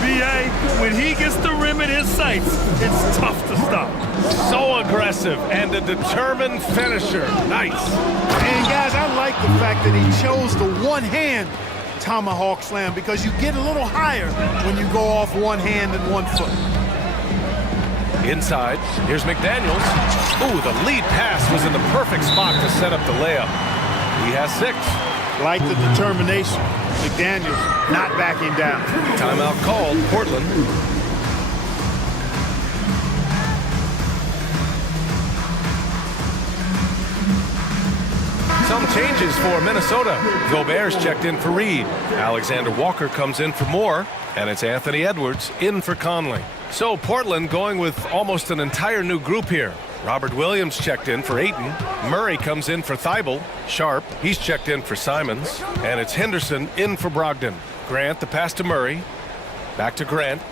B.A., when he gets the rim in his sights, it's tough to stop. So aggressive and a determined finisher. Nice. And guys, I like the fact that he chose the one-hand tomahawk slam because you get a little higher when you go off one hand and 1 foot. Inside, here's McDaniels. Ooh, the lead pass was in the perfect spot to set up the layup. He has 6. Like the determination. McDaniels not backing down. Timeout called, Portland. Some changes for Minnesota. Gobert's checked in for Reid. Alexander Walker comes in for Moore. And it's Anthony Edwards in for Conley. So Portland going with almost an entire new group here. Robert Williams checked in for Ayton. Murray comes in for Thibault. Sharp, he's checked in for Simons. And it's Henderson in for Brogdon. Grant, the pass to Murray. Back to Grant.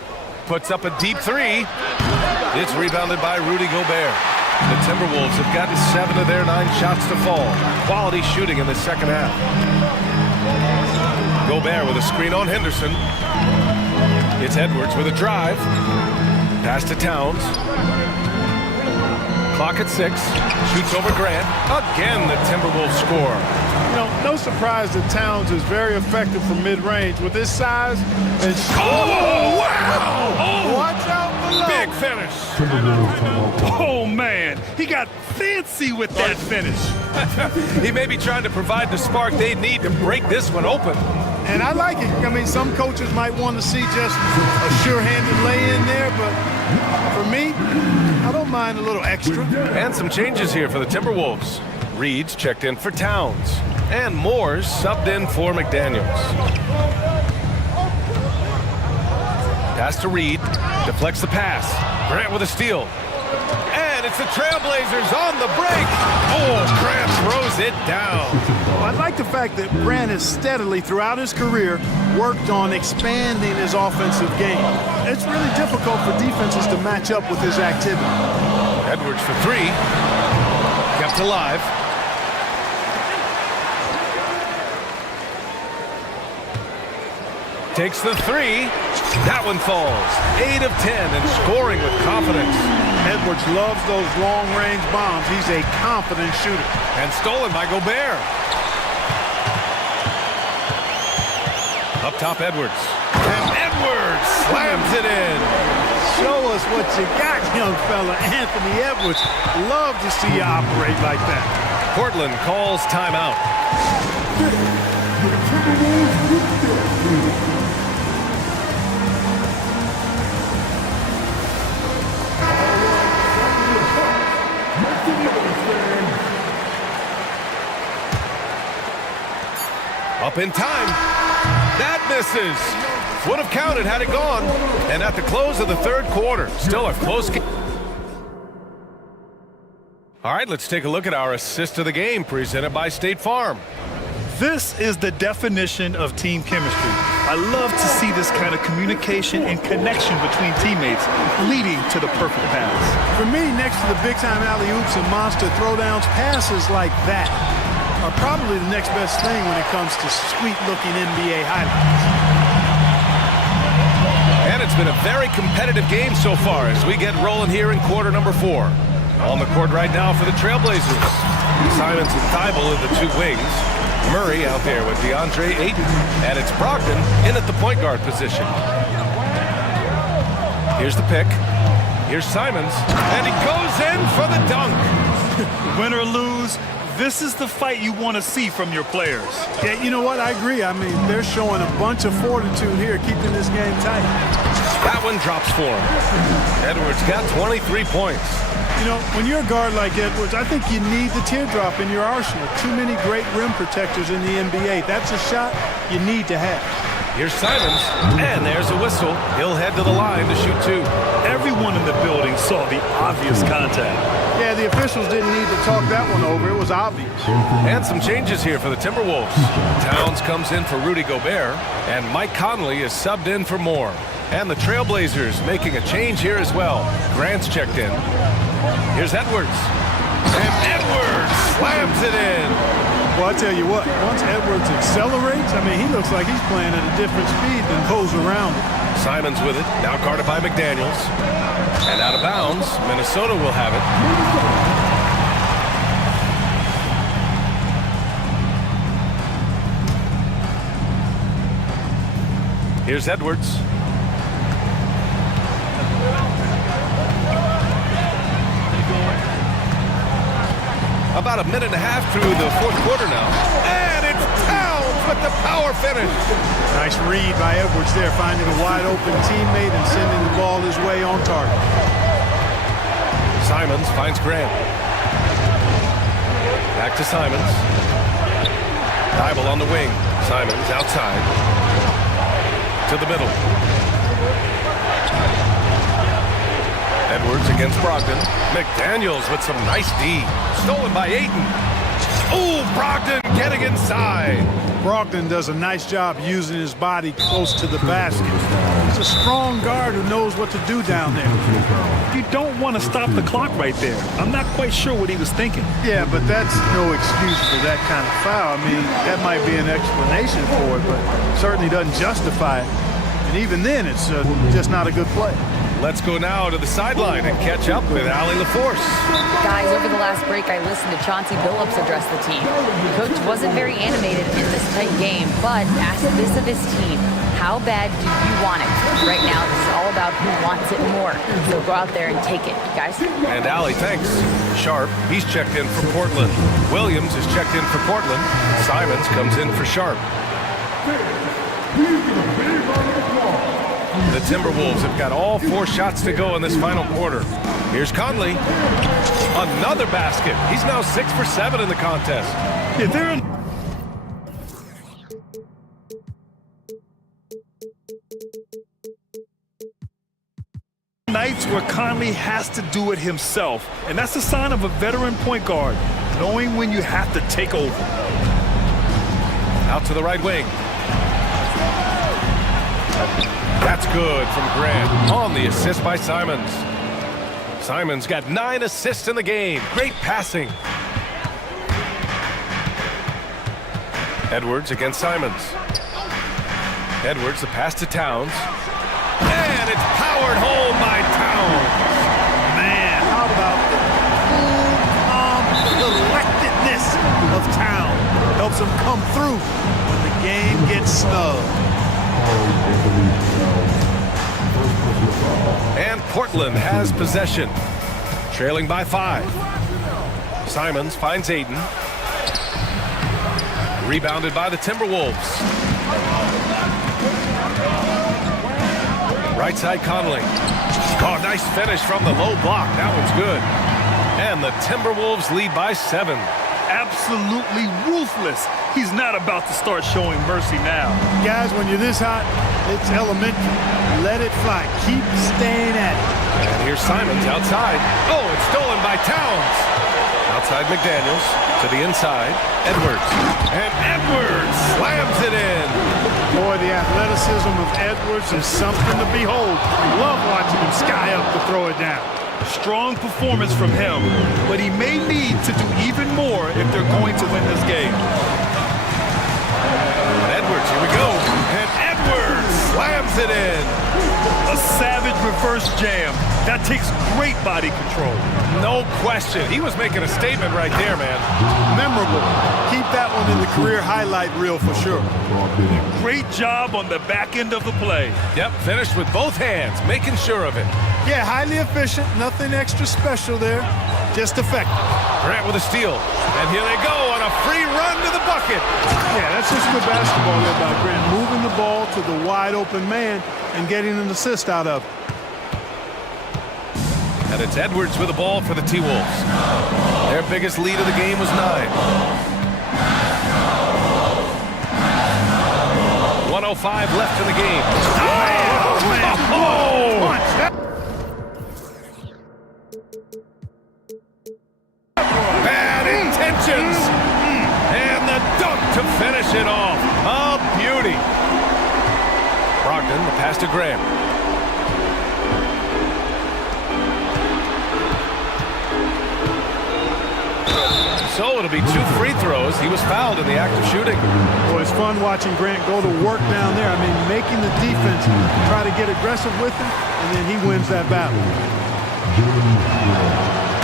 puts up a deep three. It's rebounded by Rudy Gobert. The Timberwolves have gotten 7 of their 9 shots to fall. Quality shooting in the second half. Gobert with a screen on Henderson. It's Edwards with a drive. Pass to Towns. Clock at 6. Shoots over Grant. Again, the Timberwolves score. You know, no surprise that Towns is very effective from mid-range. With his size and... Oh, wow! Oh, watch out below. big finish. Oh, man. He got fancy with that finish. He may be trying to provide the spark they need to break this one open. And I like it. I mean, some coaches might want to see just a sure-handed lay-in there, but for me, I don't mind a little extra. And some changes here for the Timberwolves. Reed's checked in for Towns. And Moore's subbed in for McDaniels. Pass to Reed. Deflects the pass. Grant with a steal. And it's the Trailblazers on the break. Oh, Grant throws it down. Well, I like the fact that Grant has steadily, throughout his career, worked on expanding his offensive game. It's really difficult for defenses to match up with his activity. Edwards for 3. Kept alive. Takes the 3. That one falls. 8 of 10 and scoring with confidence. Edwards loves those long-range bombs. He's a confident shooter. And stolen by Gobert. Up top, Edwards. And Edwards slams it in. Show us what you got, young fella. Anthony Edwards. Love to see you operate like that. Portland calls timeout. Up in time. That misses. Would have counted had it gone. And at the close of the third quarter, still a close game. All right, let's take a look at our assist of the game presented by State Farm. This is the definition of team chemistry. I love to see this kind of communication and connection between teammates leading to the perfect pass. For me, next to the big-time alley-oops and monster throwdowns, passes like that are probably the next best thing when it comes to sweet-looking NBA highlights. And it's been a very competitive game so far as we get rolling here in quarter number 4. On the court right now for the Trailblazers. Simons and Thibault in the 2 wings. Murray out there with DeAndre Ayton. And it's Brogdon in at the point guard position. Here's the pick. Here's Simons. And he goes in for the dunk. Win or lose, this is the fight you want to see from your players. Yeah, you know what? I agree. I mean, they're showing a bunch of fortitude here, keeping this game tight. That one drops for him. Edwards got 23 points. You know, when you're a guard like Edwards, I think you need the teardrop in your arsenal. Too many great rim protectors in the NBA. That's a shot you need to have. Here's Simons, and there's a whistle. He'll head to the line to shoot 2. Everyone in the building saw the obvious contact. Yeah, the officials didn't need to talk that one over. It was obvious. And some changes here for the Timberwolves. Towns comes in for Rudy Gobert, and Mike Conley is subbed in for Moore. And the Trailblazers making a change here as well. Grant's checked in. Here's Edwards. And Edwards slams it in. Well, I tell you what, once Edwards accelerates, I mean, he looks like he's playing at a different speed than those around him. Simons with it, now guarded by McDaniels. And out of bounds, Minnesota will have it. Here's Edwards. About a minute and a half through the fourth quarter now. And it's Towns with the power finish. Nice read by Edwards there, finding a wide open teammate and sending the ball his way on target. Simons finds Grant. Back to Simons. Thibault on the wing. Simons outside. To the middle. Edwards against Brogdon. McDaniels with some nice D. Stolen by Ayton. Oh, Brogdon getting inside. Brogdon does a nice job using his body close to the basket. He's a strong guard who knows what to do down there. You don't want to stop the clock right there. I'm not quite sure what he was thinking. Yeah, but that's no excuse for that kind of foul. I mean, that might be an explanation for it, but certainly doesn't justify it. And even then, it's just not a good play. Let's go now to the sideline and catch up with Allie LaForce. Guys, over the last break, I listened to Chauncey Billups address the team. Coach wasn't very animated in this tight game, but asked this of his team. How bad do you want it? Right now, this is all about who wants it more. So go out there and take it, guys. And Allie, thanks. Sharp, he's checked in for Portland. Williams is checked in for Portland. Simons comes in for Sharp. The Timberwolves have got all 4 shots to go in this final quarter. Here's Conley. Another basket. He's now 6 for 7 in the contest. Yeah, they're nights where Conley has to do it himself, and that's a sign of a veteran point guard, knowing when you have to take over. Out to the right wing. That's good from Grant on the assist by Simons. Simons got 9 assists in the game. Great passing. Edwards against Simons. Edwards, the pass to Towns. And it's powered home by Towns. Man, how about the cool, calm, collectedness of Town? Helps him come through when the game gets snug. And Portland has possession, trailing by 5. Simons finds Aiden. Rebounded by the Timberwolves. Right side Conley. Oh, nice finish from the low block. That one's good. And the Timberwolves lead by 7. Absolutely ruthless. He's not about to start showing mercy now. Guys, when you're this hot, it's elementary. Let it fly. Keep staying at it. And here's Simons outside. Oh, it's stolen by Towns. Outside McDaniels to the inside. Edwards. And Edwards slams it in. Boy, the athleticism of Edwards is something to behold. Love watching him sky up to throw it down. Strong performance from him, but he may need to do even more if they're going to win this game. Edwards, here we go. And Edwards slams it in. A savage reverse jam. That takes great body control. No question. He was making a statement right there, man. Memorable. Keep that one in the career highlight reel for sure. Great job on the back end of the play. Yep, finished with both hands, making sure of it. Yeah, highly efficient. Nothing extra special there. Just effective. Grant with a steal. And here they go on a free run to the bucket. Yeah, that's just good basketball there by Grant. Moving the ball to the wide open man and getting an assist out of it. And it's Edwards with the ball for the T-Wolves. Their biggest lead of the game was 9. 1:05 left in the game. Bad intentions. And the dunk to finish it off. A beauty. Brogdon, the pass to Graham. So it'll be 2 free throws. He was fouled in the act of shooting. Boy, it's fun watching Grant go to work down there. I mean, making the defense try to get aggressive with him, and then he wins that battle.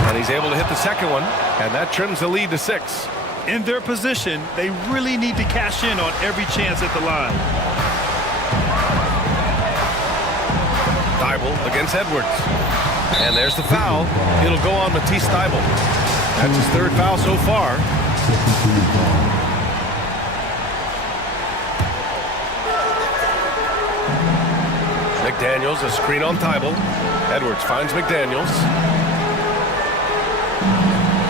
And he's able to hit the second one, and that trims the lead to 6. In their position, they really need to cash in on every chance at the line. Thibault against Edwards. And there's the foul. It'll go on Matisse Thibault. That's his 3rd foul so far. McDaniels, a screen on Thibault. Edwards finds McDaniels.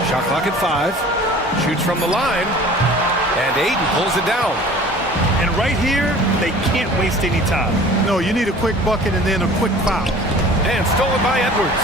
Shot clock at 5. Shoots from the line. And Aiden pulls it down. And right here, they can't waste any time. No, you need a quick bucket and then a quick foul. And stolen by Edwards.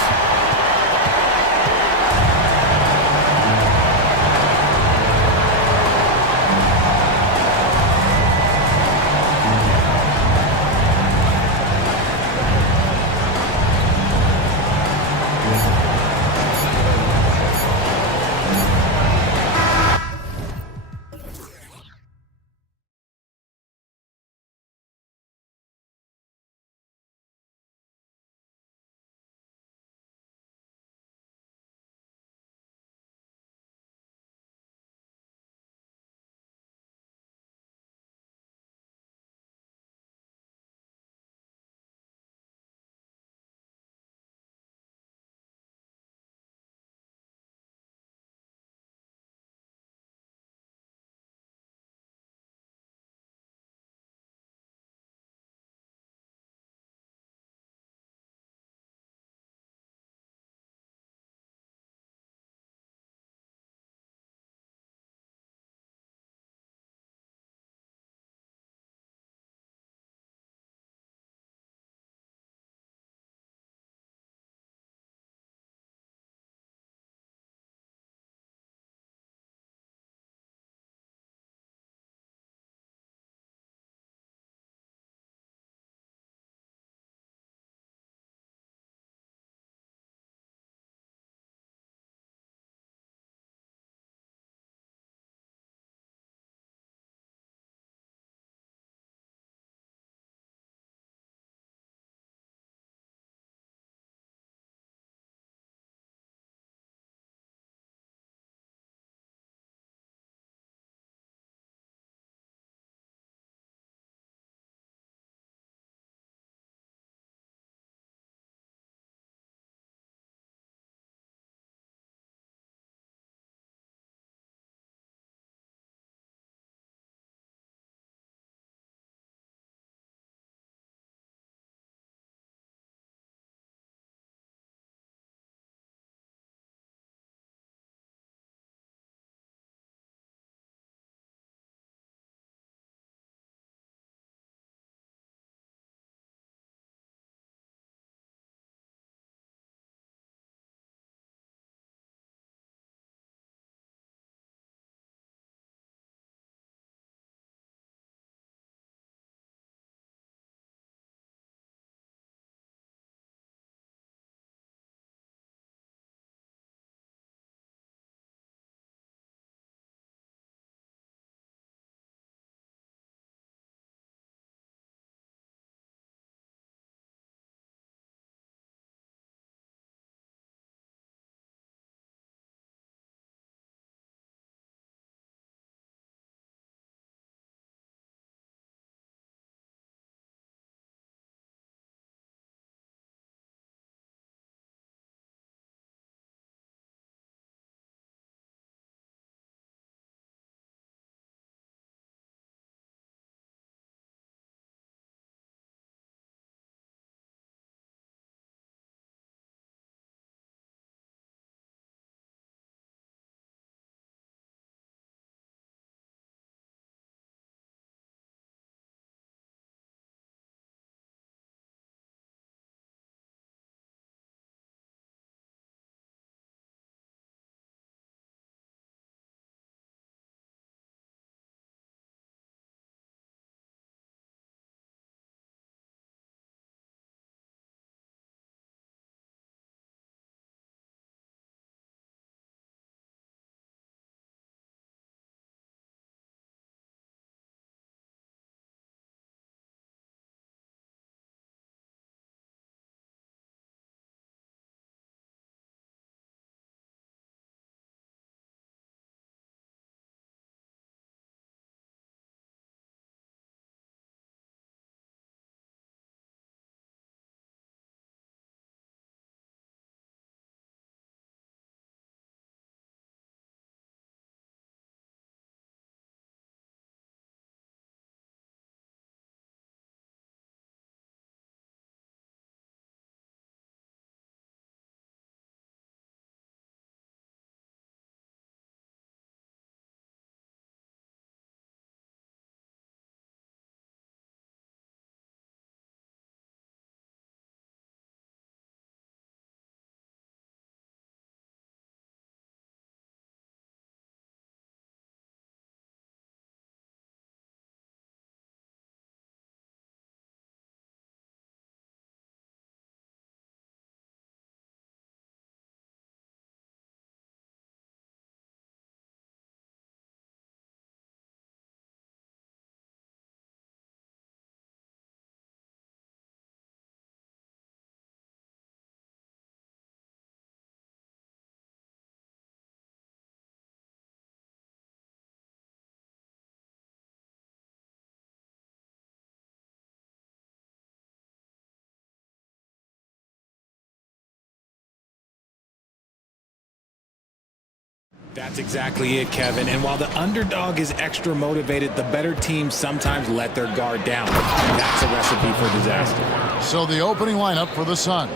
That's exactly it, Kevin. And while the underdog is extra motivated, the better teams sometimes let their guard down. That's a recipe for disaster. So the opening lineup for the Suns.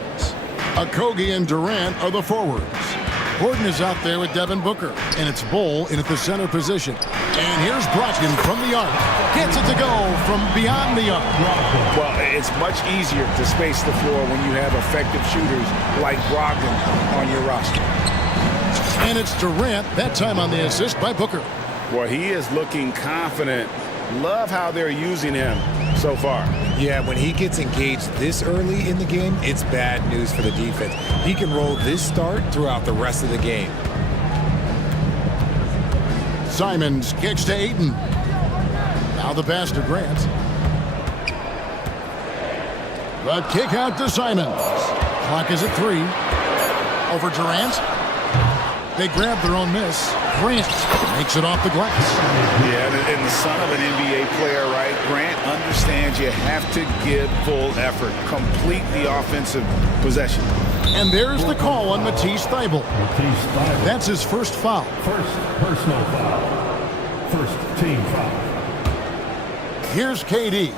Okogie and Durant are the forwards. Gordon is out there with Devin Booker, and it's Bull in at the center position. And here's Brogdon from the arc. Gets it to go from beyond the arc. Well, it's much easier to space the floor when you have effective shooters like Brogdon on your roster. And it's Durant, that time on the assist by Booker. Well, he is looking confident. Love how they're using him so far. Yeah, when he gets engaged this early in the game, it's bad news for the defense. He can roll this start throughout the rest of the game. Simons kicks to Ayton. Now the pass to Grant. The kick out to Simons. Clock is at 3. Over Durant. They grab their own miss. Grant makes it off the glass. Yeah, and the son of an NBA player, right? Grant understands you have to give full effort. Complete the offensive possession. And there's the call on Matisse Thybulle. That's his first foul. First personal foul. First team foul. Here's KD.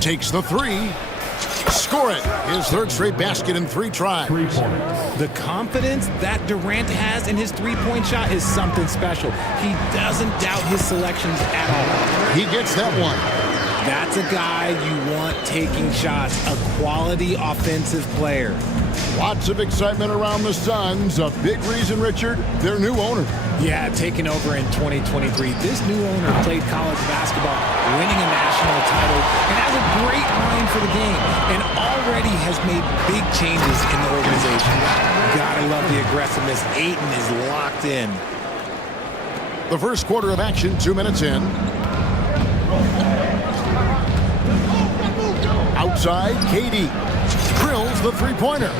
Takes the 3. Score it. His third straight basket in 3 tries. 3 points. The confidence that Durant has in his three-point shot is something special. He doesn't doubt his selections at all. He gets that one. That's a guy you want taking shots, a quality offensive player. Lots of excitement around the Suns. A big reason, Richard, their new owner. Yeah, taking over in 2023. This new owner played college basketball, winning a national title, and has a great mind for the game, and already has made big changes in the organization. Gotta love the aggressiveness. Ayton is locked in. The first quarter of action, 2 minutes in. Outside, KD drills the three-pointer.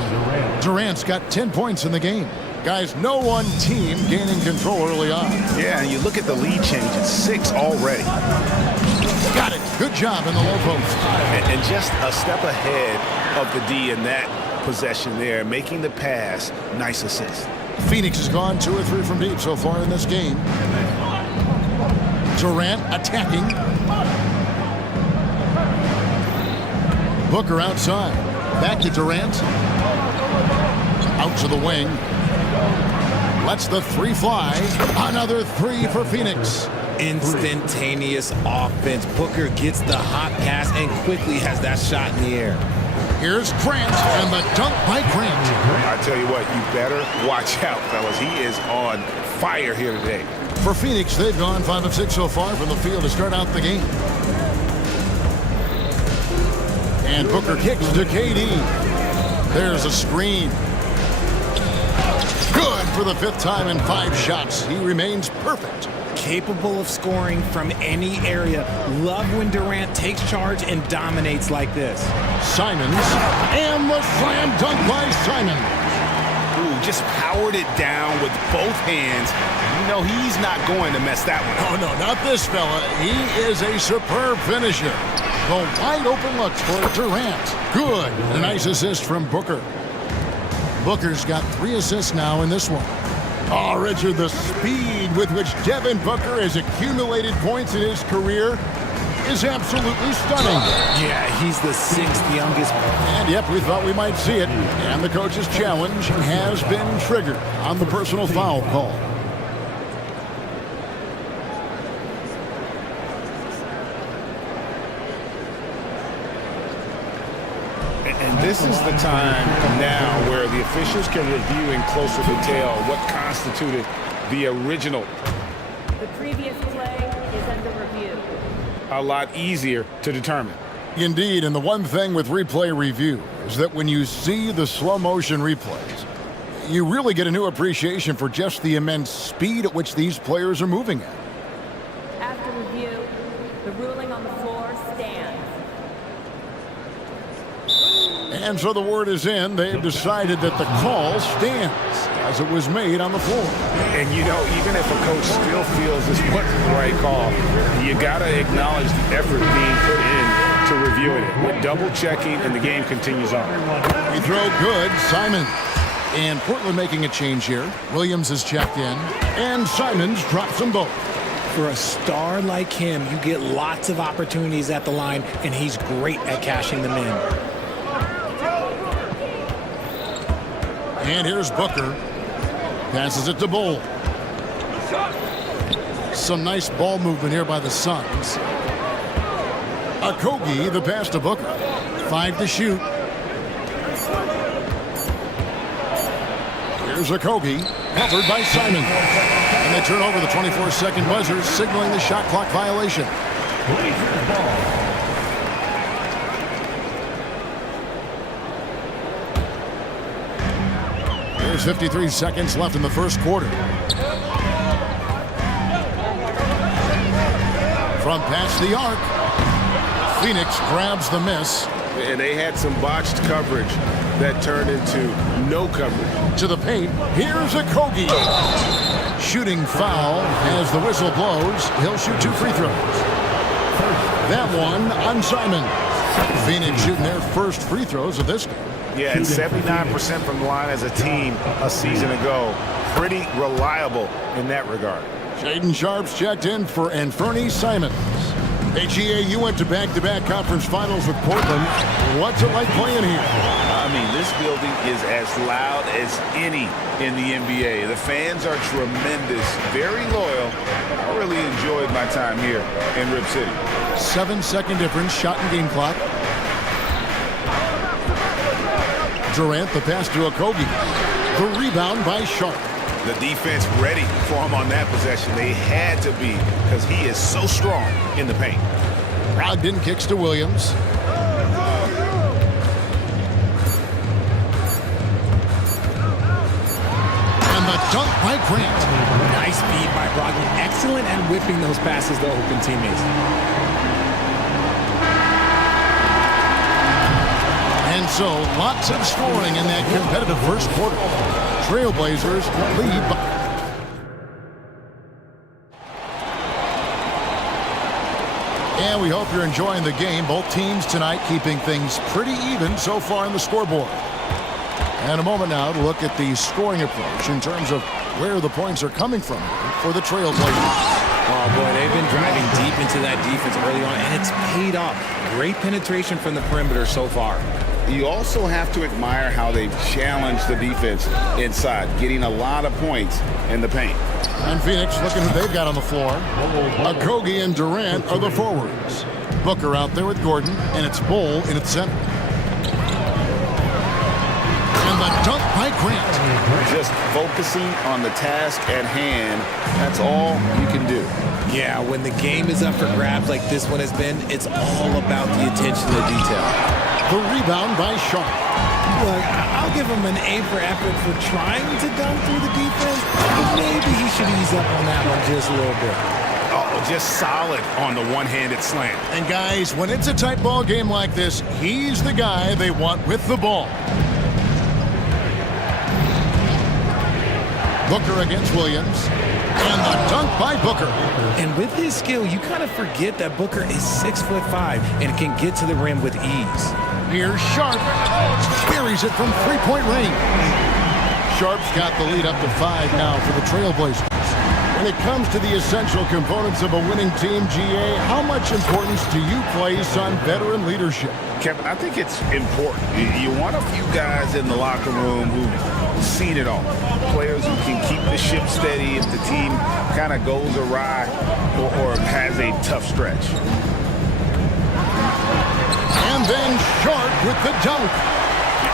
Durant's got 10 points in the game. Guys, no one team gaining control early on. Yeah, and you look at the lead change, it's 6 already. Got it. Good job in the low post. And just a step ahead of the D in that possession there, making the pass. Nice assist. Phoenix has gone 2 or 3 from deep so far in this game. Durant attacking. Booker outside. Back to Durant. Out to the wing. Lets the 3 fly. Another 3 for Phoenix. Instantaneous offense. Booker gets the hot pass and quickly has that shot in the air. Here's Grant and the dunk by Grant. I tell you what, you better watch out, fellas. He is on fire here today. For Phoenix, they've gone 5 of 6 so far from the field to start out the game. And Booker kicks to KD. There's a screen. Good for the 5th time in 5 shots. He remains perfect. Capable of scoring from any area. Love when Durant takes charge and dominates like this. Simons. And the slam dunk by Simons. Ooh, just powered it down with both hands. You know he's not going to mess that one up. Oh, no, not this fella. He is a superb finisher. The wide open looks for Durant. Good. A nice assist from Booker. Booker's got 3 assists now in this one. Oh, Richard, the speed with which Devin Booker has accumulated points in his career is absolutely stunning. Yeah, he's the 6th youngest. And yep, we thought we might see it. And the coach's challenge has been triggered on the personal foul call. And this is the time now where the officials can review in closer detail what constituted the original. The previous play is under review. A lot easier to determine. Indeed, and the one thing with replay review is that when you see the slow motion replays, you really get a new appreciation for just the immense speed at which these players are moving at. After review, the ruling on the floor stands. And so the word is in. They've decided that the call stands as it was made on the floor. And you know, even if a coach still feels this wasn't the right call, you got to acknowledge the effort being put in to reviewing it. We're double checking and the game continues on. We throw good. Simon And Portland making a change here. Williams is checked in. And Simons drops them both. For a star like him, you get lots of opportunities at the line, and he's great at cashing them in. And here's Booker. Passes it to Bull. Some nice ball movement here by the Suns. Okogie, the pass to Booker. 5 to shoot. Here's Okogie, covered by Simon. And they turn over the 24-second buzzer, signaling the shot clock violation. There's 53 seconds left in the first quarter. From past the arc, Phoenix grabs the miss. And they had some botched coverage that turned into no coverage. To the paint, here's Okogie. Shooting foul as the whistle blows. He'll shoot 2 free throws. That one on Simon. Phoenix shooting their first free throws of this game. Yeah, and 79% from the line as a team a season ago. Pretty reliable in that regard. Shaden Sharp's checked in for Anfernee Simons. HEA, you went to back-to-back conference finals with Portland. What's it like playing here? I mean, this building is as loud as any in the NBA. The fans are tremendous, very loyal. I really enjoyed my time here in Rip City. 7-second difference, shot and game clock. Durant, the pass to Okogie. The rebound by Sharp. The defense ready for him on that possession. They had to be because he is so strong in the paint. Brogdon kicks to Williams. And the dunk by Grant. Nice feed by Brogdon. Excellent at whipping those passes to open teammates. And so, lots of scoring in that competitive first quarter. Trailblazers lead by... And we hope you're enjoying the game. Both teams tonight keeping things pretty even so far in the scoreboard. And a moment now to look at the scoring approach in terms of where the points are coming from for the Trailblazers. Oh, boy, they've been driving deep into that defense early on, and it's paid off. Great penetration from the perimeter so far. You also have to admire how they've challenged the defense inside, getting a lot of points in the paint. And Phoenix looking who they've got on the floor. Okogie and Durant are the forwards. Booker out there with Gordon, and it's Bull in its center. And the dunk by Grant. Just focusing on the task at hand, that's all you can do. Yeah, when the game is up for grabs like this one has been, it's all about the attention to detail. The rebound by Sharp. Look, I'll give him an A for effort for trying to dunk through the defense, but maybe he should ease up on that one just a little bit. Oh, just solid on the one-handed slam. And guys, when it's a tight ball game like this, he's the guy they want with the ball. Booker against Williams. And the dunk by Booker. And with his skill, you kind of forget that Booker is 6'5" and can get to the rim with ease. Here's Sharp. Buries it from three-point range. Sharp's got the lead up to 5 now for the Trailblazers. When it comes to the essential components of a winning team, GA, how much importance do you place on veteran leadership? Kevin, I think it's important. You want a few guys in the locker room who've seen it all. Players who can keep the ship steady if the team kind of goes awry or has a tough stretch. And then Sharp with the dunk.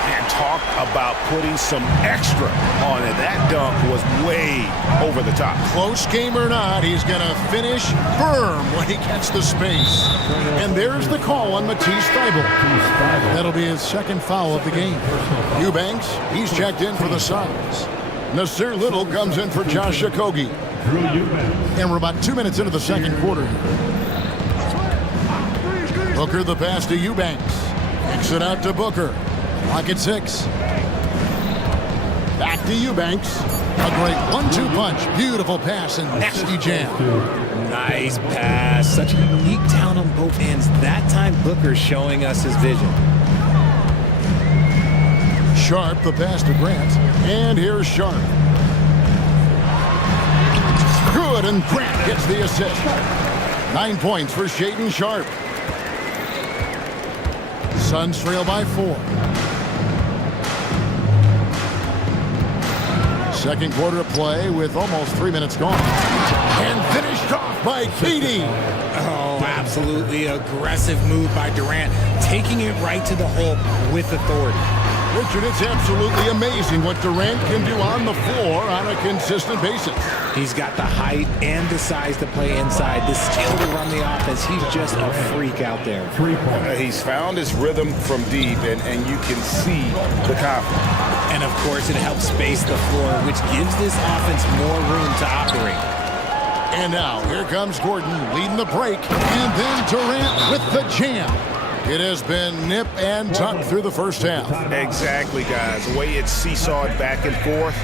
And talk about putting some extra on it. That dunk was way over the top. Close game or not, he's going to finish firm when he gets the space. And there's the call on Matisse Thybulle. That'll be his second foul of the game. Eubanks, he's checked in for the Suns. Nasir Little comes in for Josh Okogie. And we're about 2 minutes into the second quarter. Booker the pass to Eubanks. Kicks it out to Booker. Clock at 6. Back to Eubanks. A great 1-2 punch. Beautiful pass and nasty jam. Nice pass. Such a unique talent on both ends. That time Booker's showing us his vision. Sharp, the pass to Grant. And here's Sharp. Good, and Grant gets the assist. 9 points for Shaden Sharp. Suns trail by 4. Second quarter of play with almost 3 minutes gone. And finished off by Katie. Oh, absolutely aggressive move by Durant, taking it right to the hole with authority. Richard, it's absolutely amazing what Durant can do on the floor on a consistent basis. He's got the height and the size to play inside, the skill to run the offense. He's just a freak out there. He's found his rhythm from deep, and you can see the confidence. And, of course, it helps space the floor, which gives this offense more room to operate. And now, here comes Gordon leading the break, and then Durant with the jam. It has been nip and tuck through the first half. Exactly, guys. The way it's seesawed back and forth,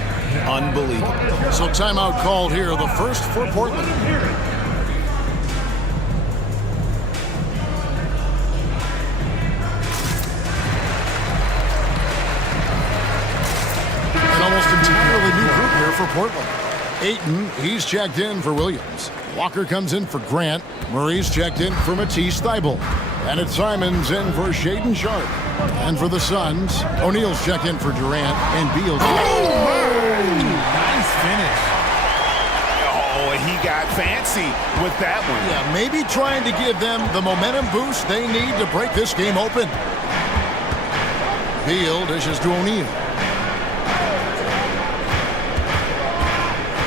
unbelievable. So timeout called here, the first for Portland. An almost entirely new group here for Portland. Ayton, he's checked in for Williams. Walker comes in for Grant. Murray's checked in for Matisse Thybulle. And it's Simons in for Shaden Sharp. And for the Suns, O'Neal's checked in for Durant and Beal. Nice finish. Oh, he got fancy with that one. Yeah, maybe trying to give them the momentum boost they need to break this game open. Beal dishes to O'Neal.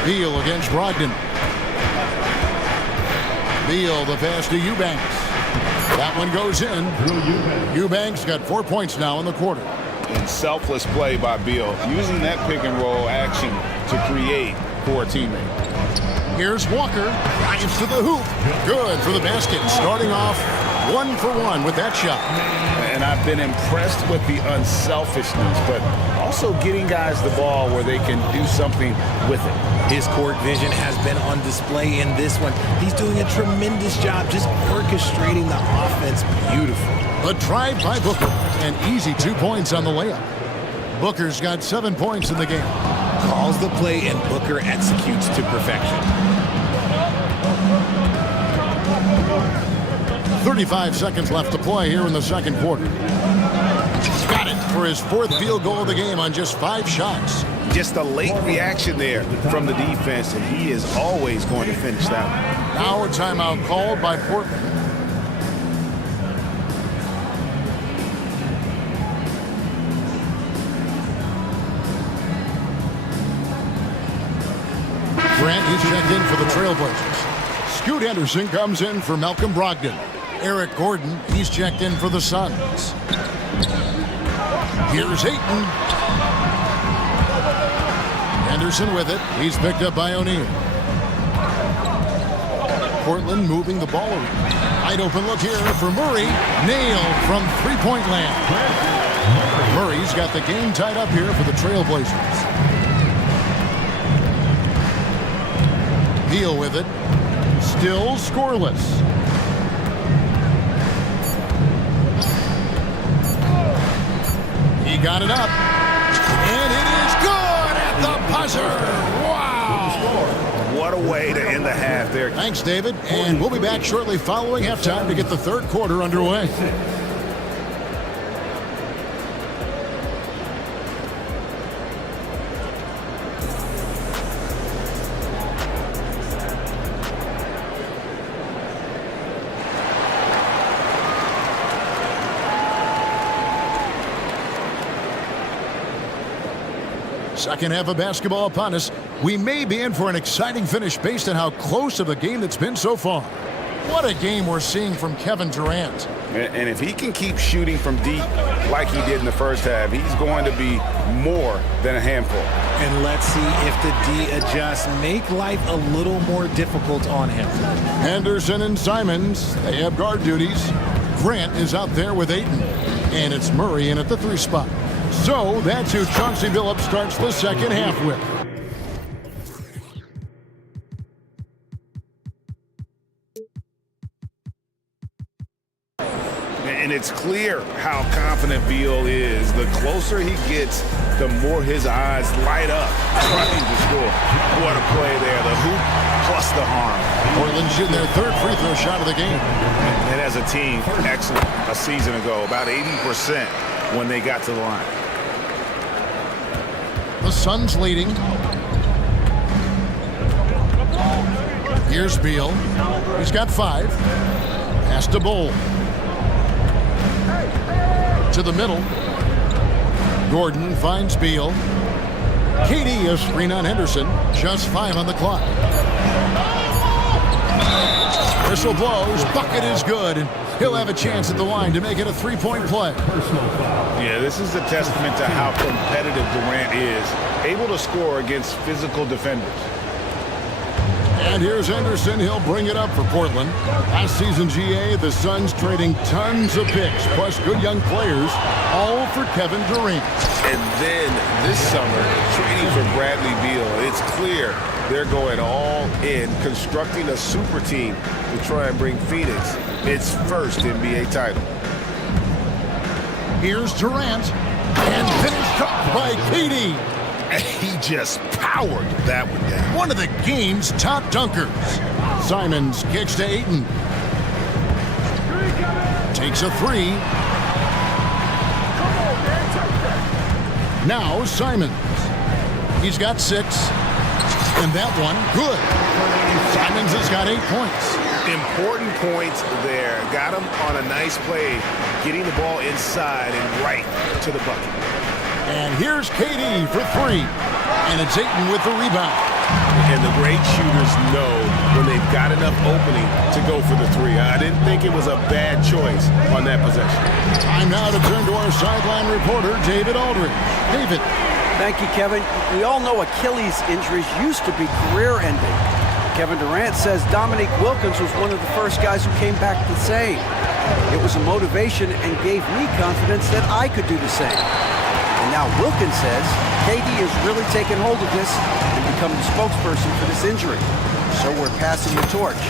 Beal against Brogdon. Beal, the pass to Eubanks. That one goes in. Eubanks got 4 points now in the quarter. And selfless play by Beal, using that pick and roll action to create for a teammate. Here's Walker. Drives to the hoop. Good for the basket. Starting off 1 for 1 with that shot. And I've been impressed with the unselfishness, but also getting guys the ball where they can do something with it. His court vision has been on display in this one. He's doing a tremendous job just orchestrating the offense beautifully. A drive by Booker. An easy 2 points on the layup. Booker's got 7 points in the game. Calls the play and Booker executes to perfection. 35 seconds left to play here in the second quarter. Got it for his 4th field goal of the game on just 5 shots. Just a late reaction there from the defense, and he is always going to finish that one. Now a timeout called by Portland. Grant, he's checked in for the Trailblazers. Scoot Henderson comes in for Malcolm Brogdon. Eric Gordon, he's checked in for the Suns. Here's Ayton. Henderson with it. He's picked up by O'Neal. Portland moving the ball around. Wide open look here for Murray. Nailed from three-point land. Murray's got the game tied up here for the Trailblazers. Beal with it. Still scoreless. He got it up. And it is good at the buzzer. Wow. What a way to end the half there. Thanks, David. And we'll be back shortly following halftime to get the third quarter underway. Second half of basketball upon us. We may be in for an exciting finish based on how close of a game that's been so far. What a game we're seeing from Kevin Durant. And if he can keep shooting from deep like he did in the first half, he's going to be more than a handful. And let's see if the D adjusts, make life a little more difficult on him. Henderson and Simons, they have guard duties. Grant is out there with Ayton. And it's Murray in at the 3 spot. So that's who Chauncey Billups starts the second half with. And it's clear how confident Beal is. The closer he gets, the more his eyes light up, trying to score. What a play there. The hoop plus the harm. Portland shooting their third free throw shot of the game. And as a team, excellent. A season ago, about 80% when they got to the line. The Suns leading. Here's Beal. He's got 5. Pass to Bowl. To the middle. Gordon finds Beal. KD a screen on Henderson. Just 5 on the clock. Whistle blows. Bucket is good. And he'll have a chance at the line to make it a 3-point play. Yeah, this is a testament to how competitive Durant is. Able to score against physical defenders. And here's Henderson. He'll bring it up for Portland. Last season, GA, the Suns trading tons of picks, plus good young players, all for Kevin Durant. And then this summer, trading for Bradley Beal. It's clear they're going all in, constructing a super team to try and bring Phoenix its first NBA title. Here's Durant. And finished up by KD. He just powered that one down. One of the game's top dunkers. Simons kicks to Ayton. Takes a 3. Now Simons. He's got 6. And that one, good. Simons has got 8 points. Important points there. Got him on a nice play, getting the ball inside and right to the bucket. And here's KD for 3. And it's Ayton with the rebound. And the great shooters know when they've got enough opening to go for the 3. I didn't think it was a bad choice on that possession. Time now to turn to our sideline reporter, David Aldridge. David. Thank you, Kevin. We all know Achilles injuries used to be career-ending. Kevin Durant says Dominique Wilkins was one of the first guys who came back the same. It was a motivation and gave me confidence that I could do the same. And now Wilkins says KD is really taking hold of this and become the spokesperson for this injury. So we're passing the torch.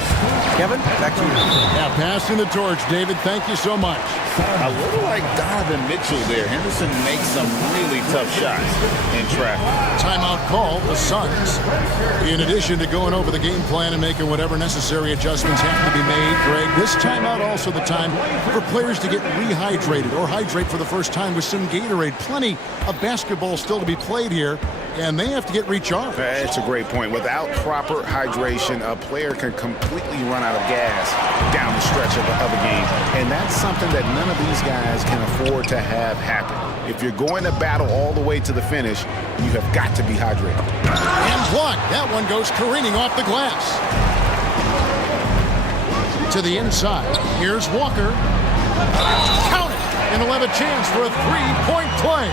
Kevin, back to you. Yeah, passing the torch, David. Thank you so much. A little like Donovan Mitchell there. Henderson makes some really tough shots in traffic. Timeout call, the Suns. In addition to going over the game plan and making whatever necessary adjustments have to be made, Greg, this timeout also the time for players to get rehydrated or hydrate for the first time with some Gatorade. Plenty of basketball still to be played here, and they have to get recharged. That's a great point. Without proper hydration, a player can completely run out of gas down the stretch of a game. And that's something that none of these guys can afford to have happen. If you're going to battle all the way to the finish, you have got to be hydrated. And blocked. That one goes careening off the glass. To the inside. Here's Walker. Count it. And he'll have a chance for a 3-point play.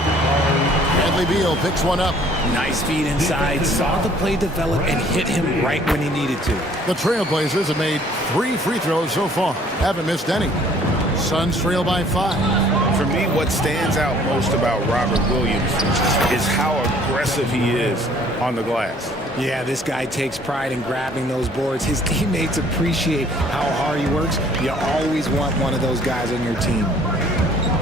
Bradley Beal picks one up. Nice feed inside, saw the play develop, and hit him right when he needed to. The Trailblazers have made 3 free throws so far. Haven't missed any. Suns trail by 5. For me, what stands out most about Robert Williams is how aggressive he is on the glass. Yeah, this guy takes pride in grabbing those boards. His teammates appreciate how hard he works. You always want one of those guys on your team.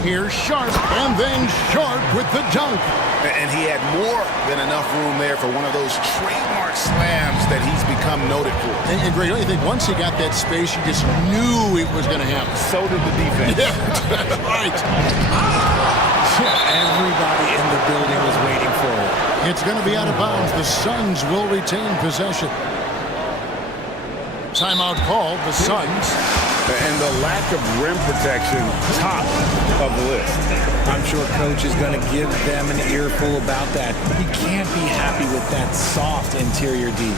Here's Sharp, and then Sharp with the dunk. And he had more than enough room there for one of those trademark slams that he's become noted for. And Greg, don't you think once he got that space, you just knew it was going to happen? So did the defense. Yeah, that's right. Everybody in the building was waiting for it. It's going to be out of bounds. The Suns will retain possession. Timeout called, the Suns. And the lack of rim protection, top of the list. I'm sure coach is going to give them an earful about that. He can't be happy with that soft interior D.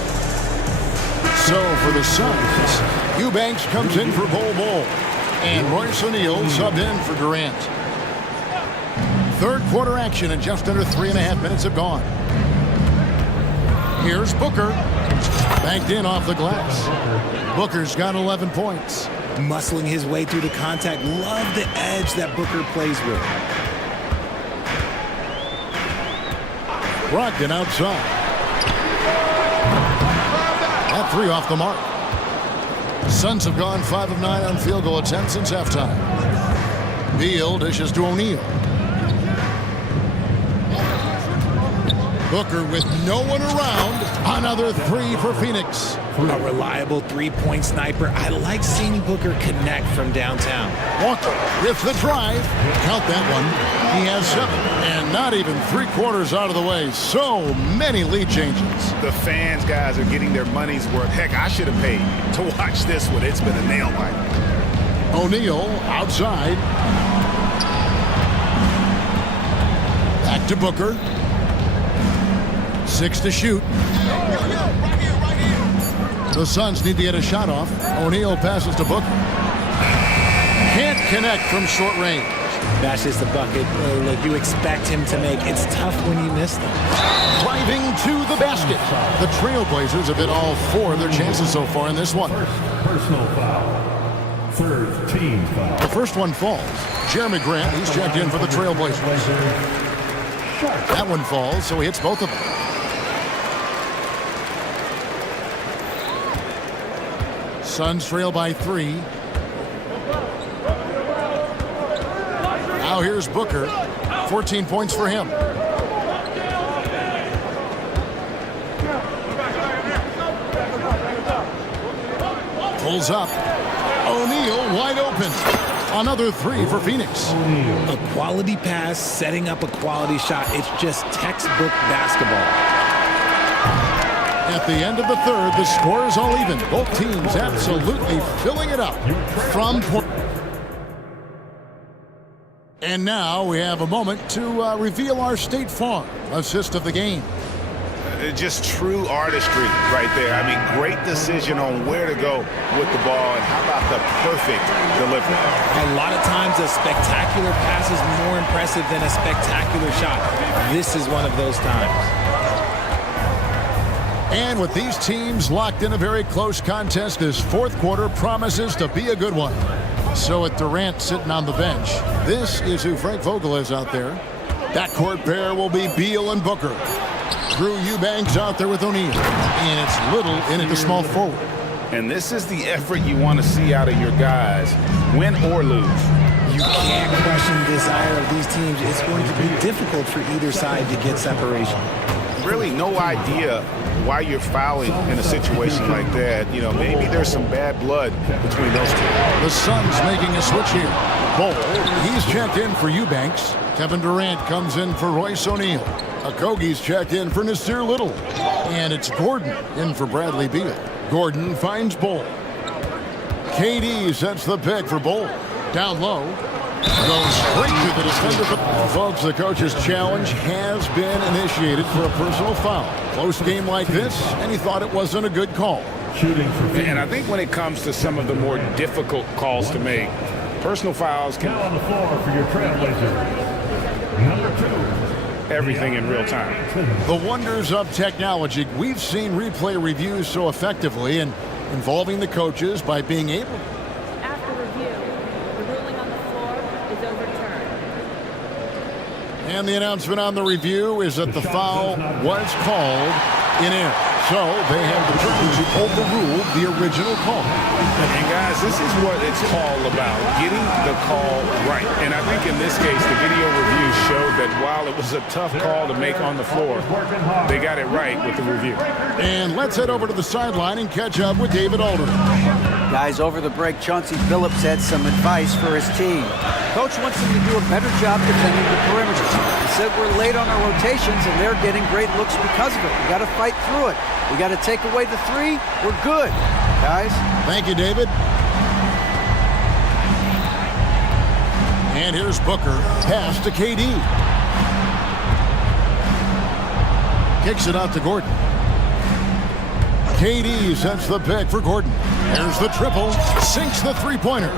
So for the Suns, Eubanks comes in for Bol, and Royce O'Neal subbed in for Durant. Third quarter action, and just under 3.5 minutes have gone. Here's Booker, banked in off the glass. Booker's got 11 points. Muscling his way through the contact. Love the edge that Booker plays with. Brogdon outside. That 3 off the mark. Suns have gone 5 of 9 on field goal attempts since halftime. Beal dishes to O'Neal. Booker with no one around. Another three for Phoenix. A reliable three-point sniper. I like seeing Booker connect from downtown. Walker with the drive. Count that one. He has 7. And not even 3/4 out of the way. So many lead changes. The fans, guys, are getting their money's worth. Heck, I should have paid to watch this one. It's been a nail biter. O'Neal outside. Back to Booker. 6 to shoot. The Suns need to get a shot off. O'Neal passes to Booker. Can't connect from short range. That's just the bucket look you expect him to make. It's tough when you miss them. Driving to the basket. The Trailblazers have been all 4 of their chances so far in this one. Personal foul. Third team foul. The first one falls. Jeremy Grant, he's checked in for the Trailblazers. That one falls, so he hits both of them. Suns trail by 3. Now here's Booker. 14 points for him. Pulls up. O'Neal wide open. Another 3 for Phoenix. A quality pass, setting up a quality shot. It's just textbook basketball. At the end of the third, the score is all even. Both teams absolutely filling it up from point. And now we have a moment to reveal our State Farm assist of the game. Just true artistry right there. I mean, great decision on where to go with the ball, and how about the perfect delivery? A lot of times a spectacular pass is more impressive than a spectacular shot. This is one of those times. And with these teams locked in a very close contest, this fourth quarter promises to be a good one. So with Durant sitting on the bench, this is who Frank Vogel is out there. That court pair will be Beal and Booker. Drew Eubanks out there with O'Neal. And it's Little in at the small forward. And this is the effort you want to see out of your guys, win or lose. You can't question the desire of these teams. It's going to be difficult for either side to get separation. Really no idea why you're fouling in a situation like that. You know, maybe there's some bad blood between those two. The Suns making a switch here. Bolt, he's checked in for Eubanks. Kevin Durant comes in for Royce O'Neal. Okogie's checked in for Nasir Little. And it's Gordon in for Bradley Beal. Gordon finds Bolt. KD sets the pick for Bolt. Down low. Goes straight to the defender. Folks, the coach's challenge has been initiated for a personal foul. Close game like this, and he thought it wasn't a good call. Shooting for Phoenix. And I think when it comes to some of the more difficult calls to make, personal fouls can Now on the floor for your Trailblazer. Number 2. everything in real time. The wonders of technology. We've seen replay reviews so effectively and involving the coaches by being able. After review, the ruling on the floor is overturned. And the announcement on the review is that the foul was called in error. So they have determined to overrule the original call. And guys, this is what it's all about, getting the call right. And I think in this case, the video review showed that while it was a tough call to make on the floor, they got it right with the review. And let's head over to the sideline and catch up with David Aldridge. Guys, over the break, Chauncey Billups had some advice for his team. Coach wants them to do a better job defending the perimeter. He said we're late on our rotations and they're getting great looks because of it. We got to fight through it. We got to take away the three. We're good, guys. Thank you, David. And here's Booker. Pass to KD. Kicks it out to Gordon. KD sets the pick for Gordon. There's the triple. Sinks the three-pointer.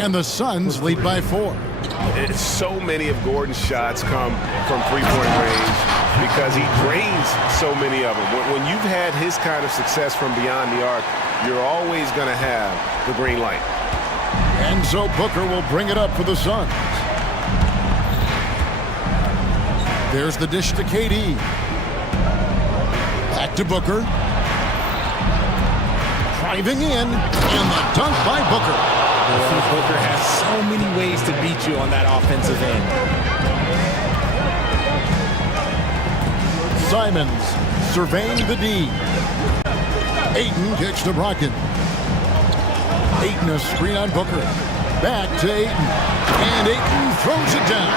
And the Suns lead by 4. So many of Gordon's shots come from three-point range because he drains so many of them. When you've had his kind of success from beyond the arc, you're always going to have the green light. And so Booker will bring it up for the Suns. There's the dish to KD. Back to Booker. Driving in, and the dunk by Booker. Booker has so many ways to beat you on that offensive end. Simons surveying the D. Ayton kicks to Brogdon. Ayton a screen on Booker. Back to Ayton. And Ayton throws it down.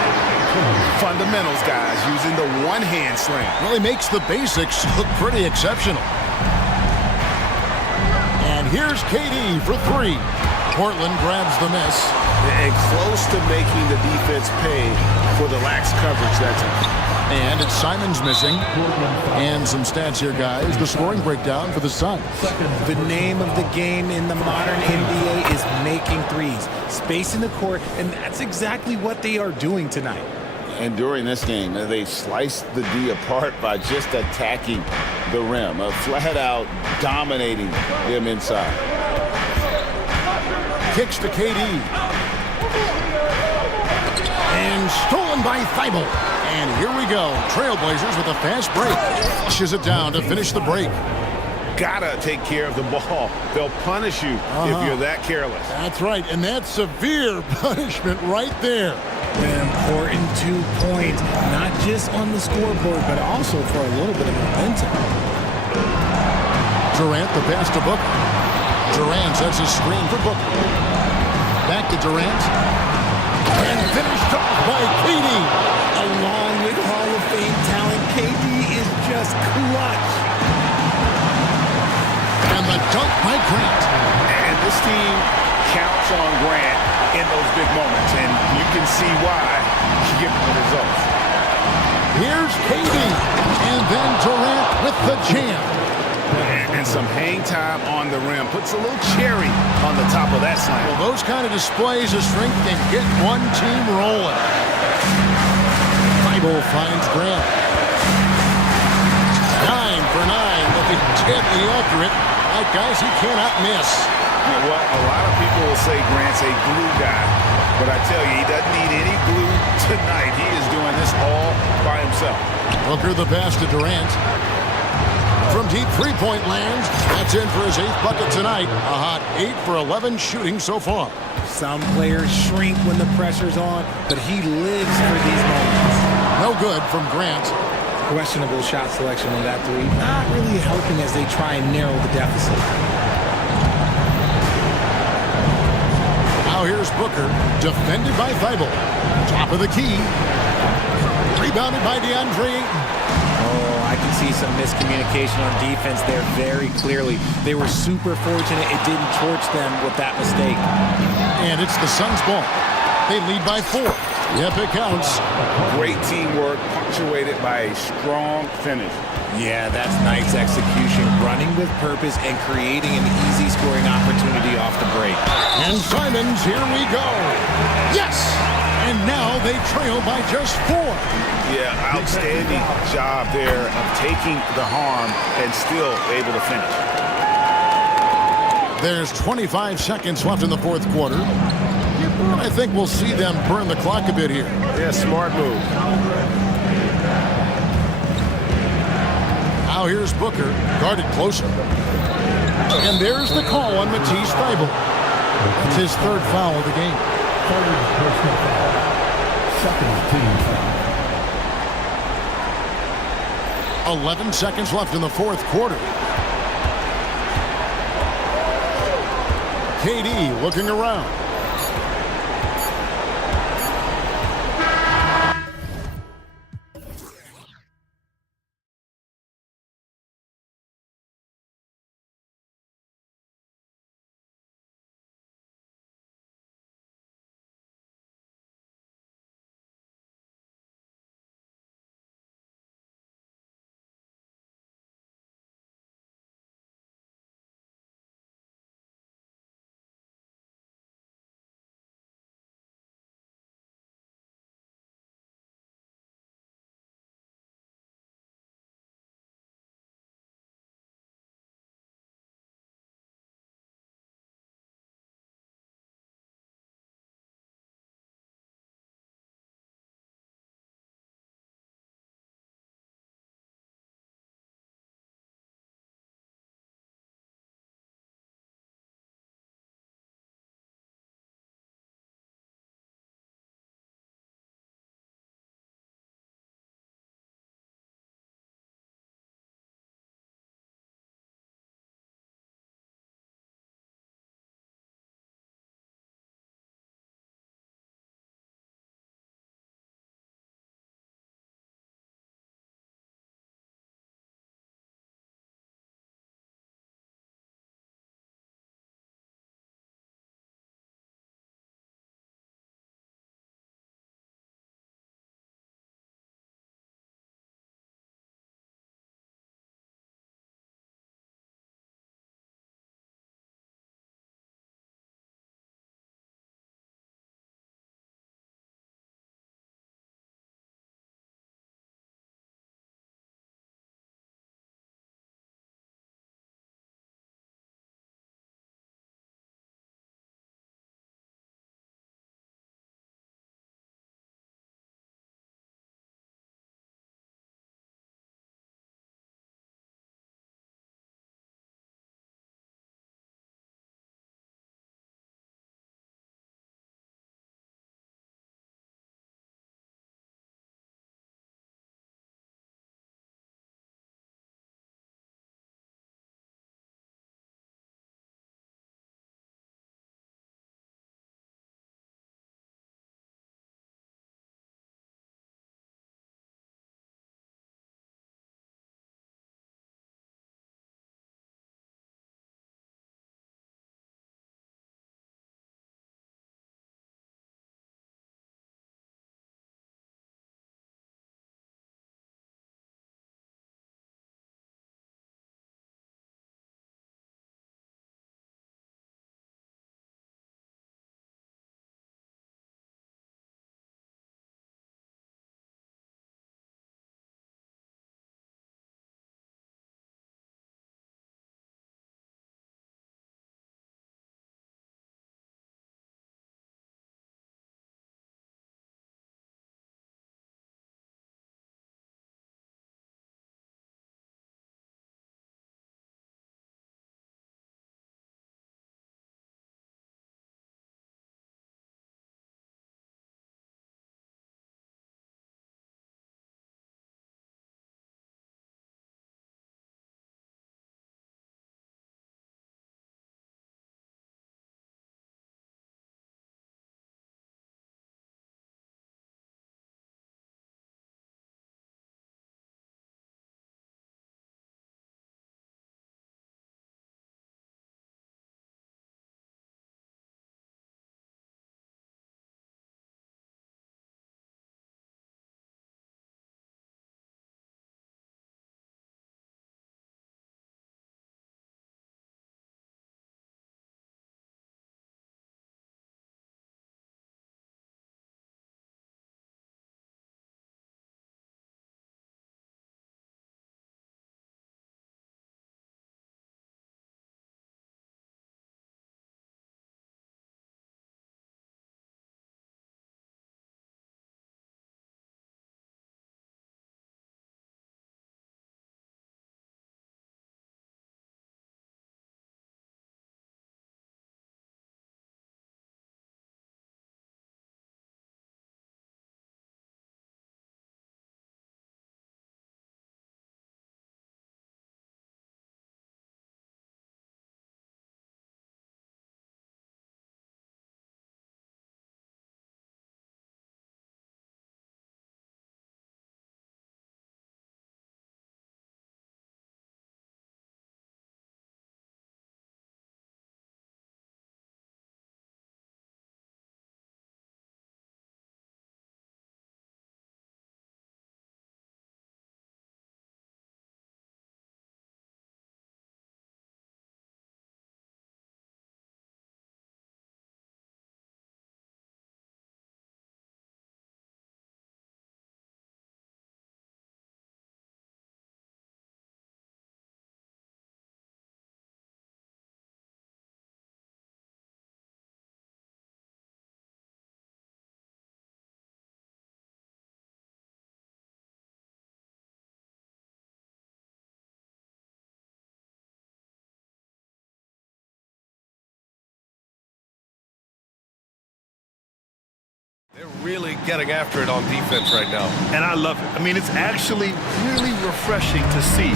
Fundamentals, guys, using the one-hand slam. Well, he makes the basics look pretty exceptional. And here's KD for three. Portland grabs the miss. And close to making the defense pay for the lax coverage that time. And it's Simons missing. And some stats here, guys. The scoring breakdown for the Suns. The name of the game in the modern NBA is making threes. Spacing the court, and that's exactly what they are doing tonight. And during this game, they sliced the D apart by just attacking the rim, flat out dominating them inside. Kicks to KD. And stolen by Thibault. And here we go. Trailblazers with a fast break. Flushes it down to finish the break. Gotta take care of the ball. They'll punish you if you're that careless. That's right, and that's severe punishment right there. An important 2 points, not just on the scoreboard, but also for a little bit of momentum. Durant, the pass to Booker. Durant sets a screen for Booker. Back to Durant. And finished off by KD. Along with Hall of Fame talent, KD is just clutch. And the dunk by Grant. And this team counts on Grant in those big moments, and you can see why he gets the results. Here's KD, and then Durant with the jam. And some hang time on the rim. Puts a little cherry on the top of that slam. Well, those kind of displays of strength can get one team rolling. Thibault finds Grant. 9 for 9, looking deadly accurate. Like guys, he cannot miss. You know what? A lot of people will say Grant's a glue guy, but I tell you, he doesn't need any glue tonight. He is doing this all by himself. Booker the pass to Durant. From deep three-point land, that's in for his 8th bucket tonight. A hot 8 for 11 shooting so far. Some players shrink when the pressure's on, but he lives for these moments. No good from Grant. Questionable shot selection on that three, not really helping as they try and narrow the deficit. Now here's Booker, defended by Thibault. Top of the key. Rebounded by DeAndre Ayton. Oh, I can see some miscommunication on defense there very clearly. They were super fortunate it didn't torch them with that mistake. And it's the Suns' ball. They lead by 4. Yep, it counts. Great teamwork, punctuated by a strong finish. Yeah, that's nice execution, running with purpose and creating an easy scoring opportunity off the break. And Simons, here we go. Yes! And now they trail by just 4. Yeah, outstanding job there of taking the harm and still able to finish. There's 25 seconds left in the 4th quarter. And I think we'll see them burn the clock a bit here. Yeah, smart move. Now here's Booker, guarded closer. And there's the call on Matisse Thybulle. That's his 3rd foul of the game. 3rd personal foul. 2nd team foul. 11 seconds left in the 4th quarter. KD looking around. They're really getting after it on defense right now. And I love it. I mean, it's actually really refreshing to see.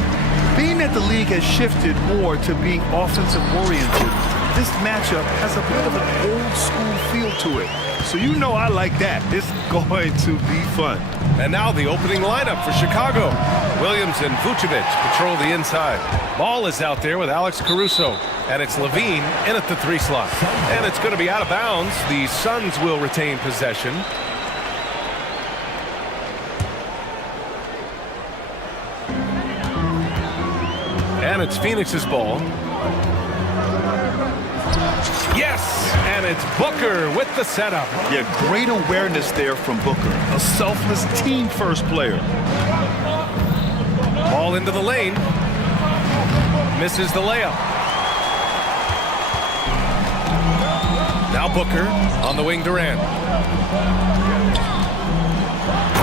Being that the league has shifted more to being offensive-oriented, this matchup has a bit of an old-school feel to it. So you know I like that. It's going to be fun. And now the opening lineup for Chicago. Williams and Vucevic patrol the inside. Ball is out there with Alex Caruso. And it's Levine in at the 3 slot. And it's going to be out of bounds. The Suns will retain possession. And it's Phoenix's ball. Yes, and it's Booker with the setup. Yeah, great awareness there from Booker. A selfless team-first player. Ball into the lane. Misses the layup. Now Booker on the wing, Durant.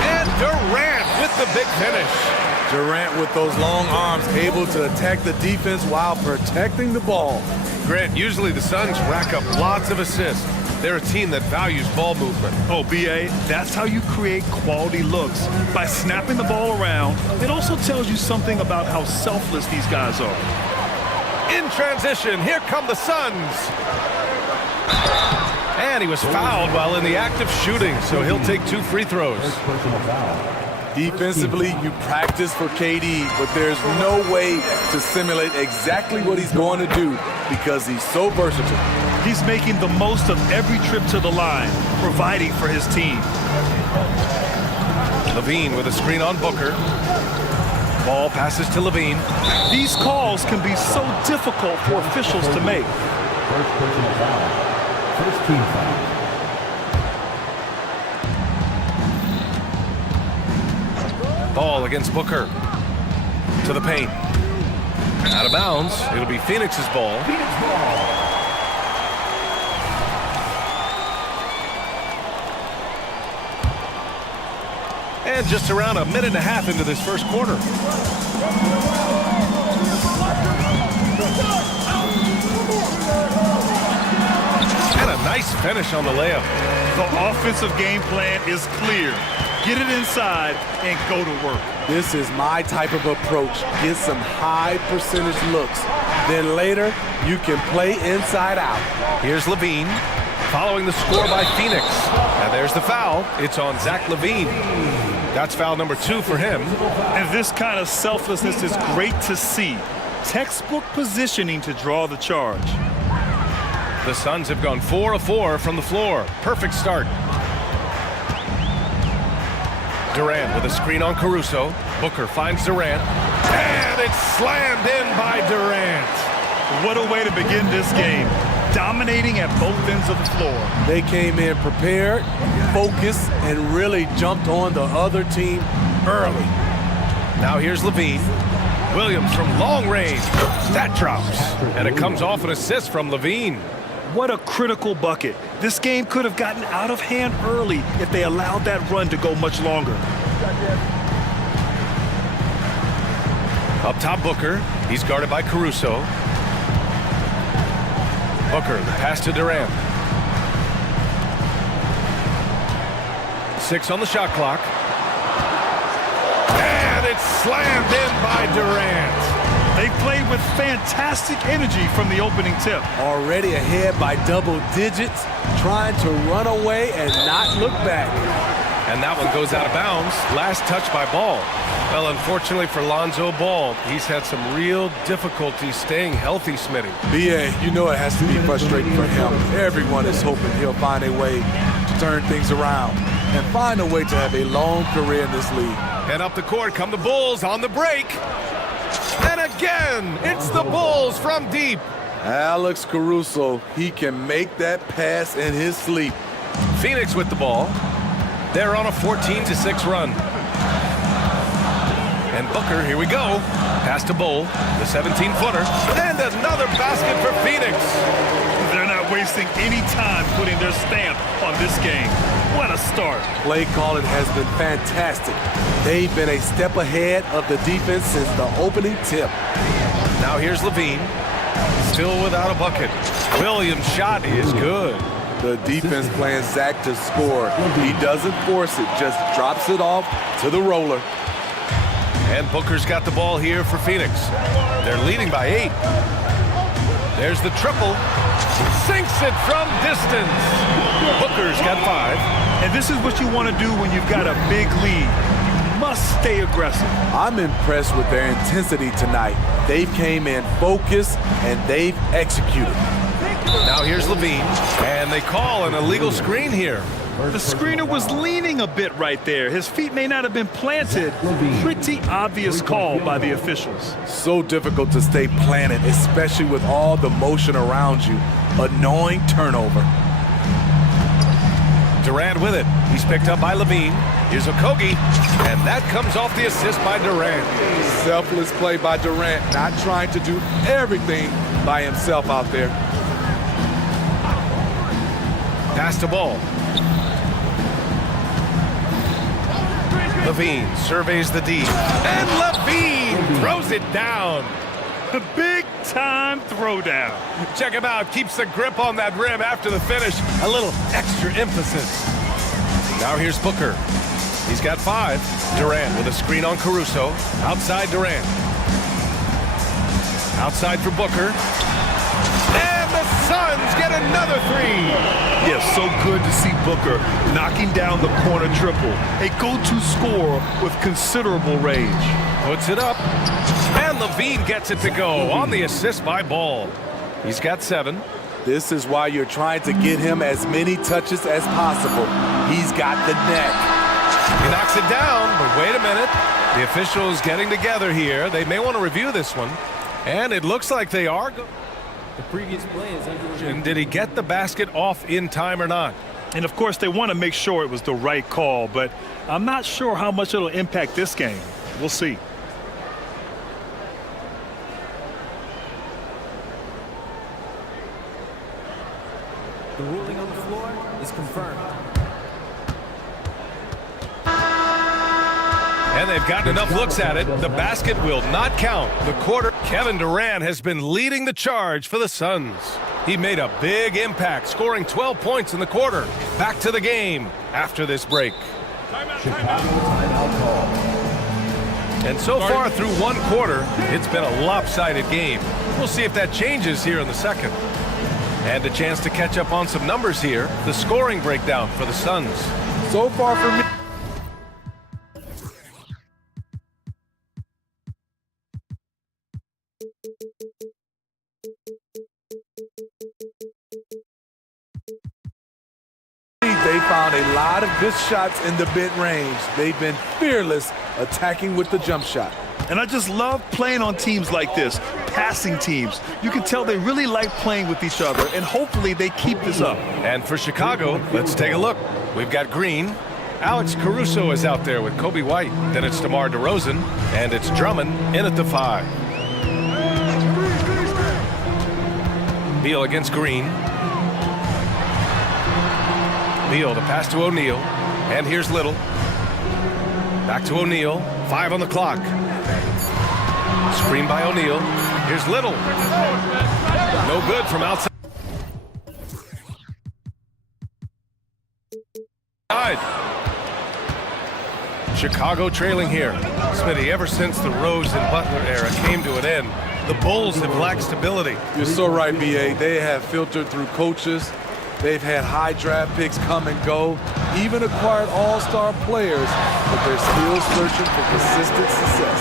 And Durant with the big finish. Durant with those long arms, able to attack the defense while protecting the ball. Grant, usually the Suns rack up lots of assists. They're a team that values ball movement. Oh, B.A., that's how you create quality looks. By snapping the ball around, it also tells you something about how selfless these guys are. In transition, here come the Suns. And he was fouled while in the act of shooting, so he'll take 2 free throws. Defensively, you practice for KD, but there's no way to simulate exactly what he's going to do because he's so versatile. He's making the most of every trip to the line, providing for his team. Levine with a screen on Booker. Ball passes to Levine. These calls can be so difficult for officials to make. First personal foul. First team foul. Ball against Booker. To the paint. Out of bounds. It'll be Phoenix's ball. And just around a minute and a half into this first quarter. And a nice finish on the layup. The offensive game plan is clear. Get it inside and go to work. This is my type of approach. Get some high percentage looks. Then later, you can play inside out. Here's Levine following the score by Phoenix. And there's the foul. It's on Zach Levine. That's foul number 2 for him. And this kind of selflessness is great to see. Textbook positioning to draw the charge. The Suns have gone 4 of 4 from the floor. Perfect start. Durant with a screen on Caruso. Booker finds Durant. And it's slammed in by Durant. What a way to begin this game. Dominating at both ends of the floor. They came in prepared, focused, and really jumped on the other team early. Now here's Levine. Williams from long range. That drops. And it comes off an assist from Levine. What a critical bucket. This game could have gotten out of hand early if they allowed that run to go much longer. Up top, Booker. He's guarded by Caruso. Booker, the pass to Durant. 6 on the shot clock. And it's slammed in by Durant. They played with fantastic energy from the opening tip. Already ahead by double digits, trying to run away and not look back. And that one goes out of bounds. Last touch by Ball. Well, unfortunately for Lonzo Ball, he's had some real difficulty staying healthy, Smitty. B.A., you know it has to be frustrating for him. Everyone is hoping he'll find a way to turn things around and find a way to have a long career in this league. And up the court come the Bulls on the break. And again, it's the Bulls from deep. Alex Caruso, he can make that pass in his sleep. Phoenix with the ball. They're on a 14-6 run. And Booker, here we go. Pass to Bull, the 17-footer. And another basket for Phoenix. They're not wasting any time putting their stamp on this game. What a start. Play calling has been fantastic. They've been a step ahead of the defense since the opening tip. Now here's Levine. Still without a bucket. Williams' shot is good. The defense playing Zach to score. He doesn't force it, just drops it off to the roller. And Booker's got the ball here for Phoenix. They're leading by 8. There's the triple. Sinks it from distance. Booker's got 5. And this is what you want to do when you've got a big lead. You must stay aggressive. I'm impressed with their intensity tonight. They came in focused and they've executed. Now here's Levine, and they call an illegal screen here. The screener was leaning a bit right there. His feet may not have been planted. Pretty obvious call by the officials. So difficult to stay planted, especially with all the motion around you. Annoying turnover. Durant with it. He's picked up by Levine. Here's Okogie, and that comes off the assist by Durant. Selfless play by Durant, not trying to do everything by himself out there. Pass the ball. Levine surveys the D, and Levine throws it down. A big-time throwdown. Check him out. Keeps the grip on that rim after the finish. A little extra emphasis. Now here's Booker. He's got 5. Durant with a screen on Caruso. Outside Durant. Outside for Booker. And the Suns get another 3. Yes, so good to see Booker knocking down the corner triple. A go-to scorer with considerable range. Puts it up. And Levine gets it to go on the assist by Ball. He's got 7. This is why you're trying to get him as many touches as possible. He's got the neck. He knocks it down, but wait a minute. The officials getting together here. They may want to review this one. And it looks like they are. The previous play is under review. And did he get the basket off in time or not? And of course, they want to make sure it was the right call, but I'm not sure how much it'll impact this game. We'll see. The ruling on the floor is confirmed. And they've gotten enough looks at it. The basket will not count. The quarter. Kevin Durant has been leading the charge for the Suns. He made a big impact, scoring 12 points in the quarter. Back to the game after this break. And so far through one quarter, it's been a lopsided game. We'll see if that changes here in the second. And a chance to catch up on some numbers here. The scoring breakdown for the Suns. So far for me. They found a lot of good shots in the mid-range. They've been fearless attacking with the jump shot. And I just love playing on teams like this, passing teams. You can tell they really like playing with each other, and hopefully they keep this up. And for Chicago, let's take a look. We've got Green. Alex Caruso is out there with Kobe White. Then it's DeMar DeRozan, and it's Drummond in at the 5. Beal against Green. Beal, the pass to O'Neal. And here's Little. Back to O'Neal. 5 on the clock. Screen by O'Neal. Here's Little. No good from outside. Chicago trailing here. Smitty, ever since the Rose and Butler era came to an end, the Bulls have lacked stability. You're so right, B.A. They have filtered through coaches. They've had high draft picks come and go, even acquired all-star players, but they're still searching for consistent success.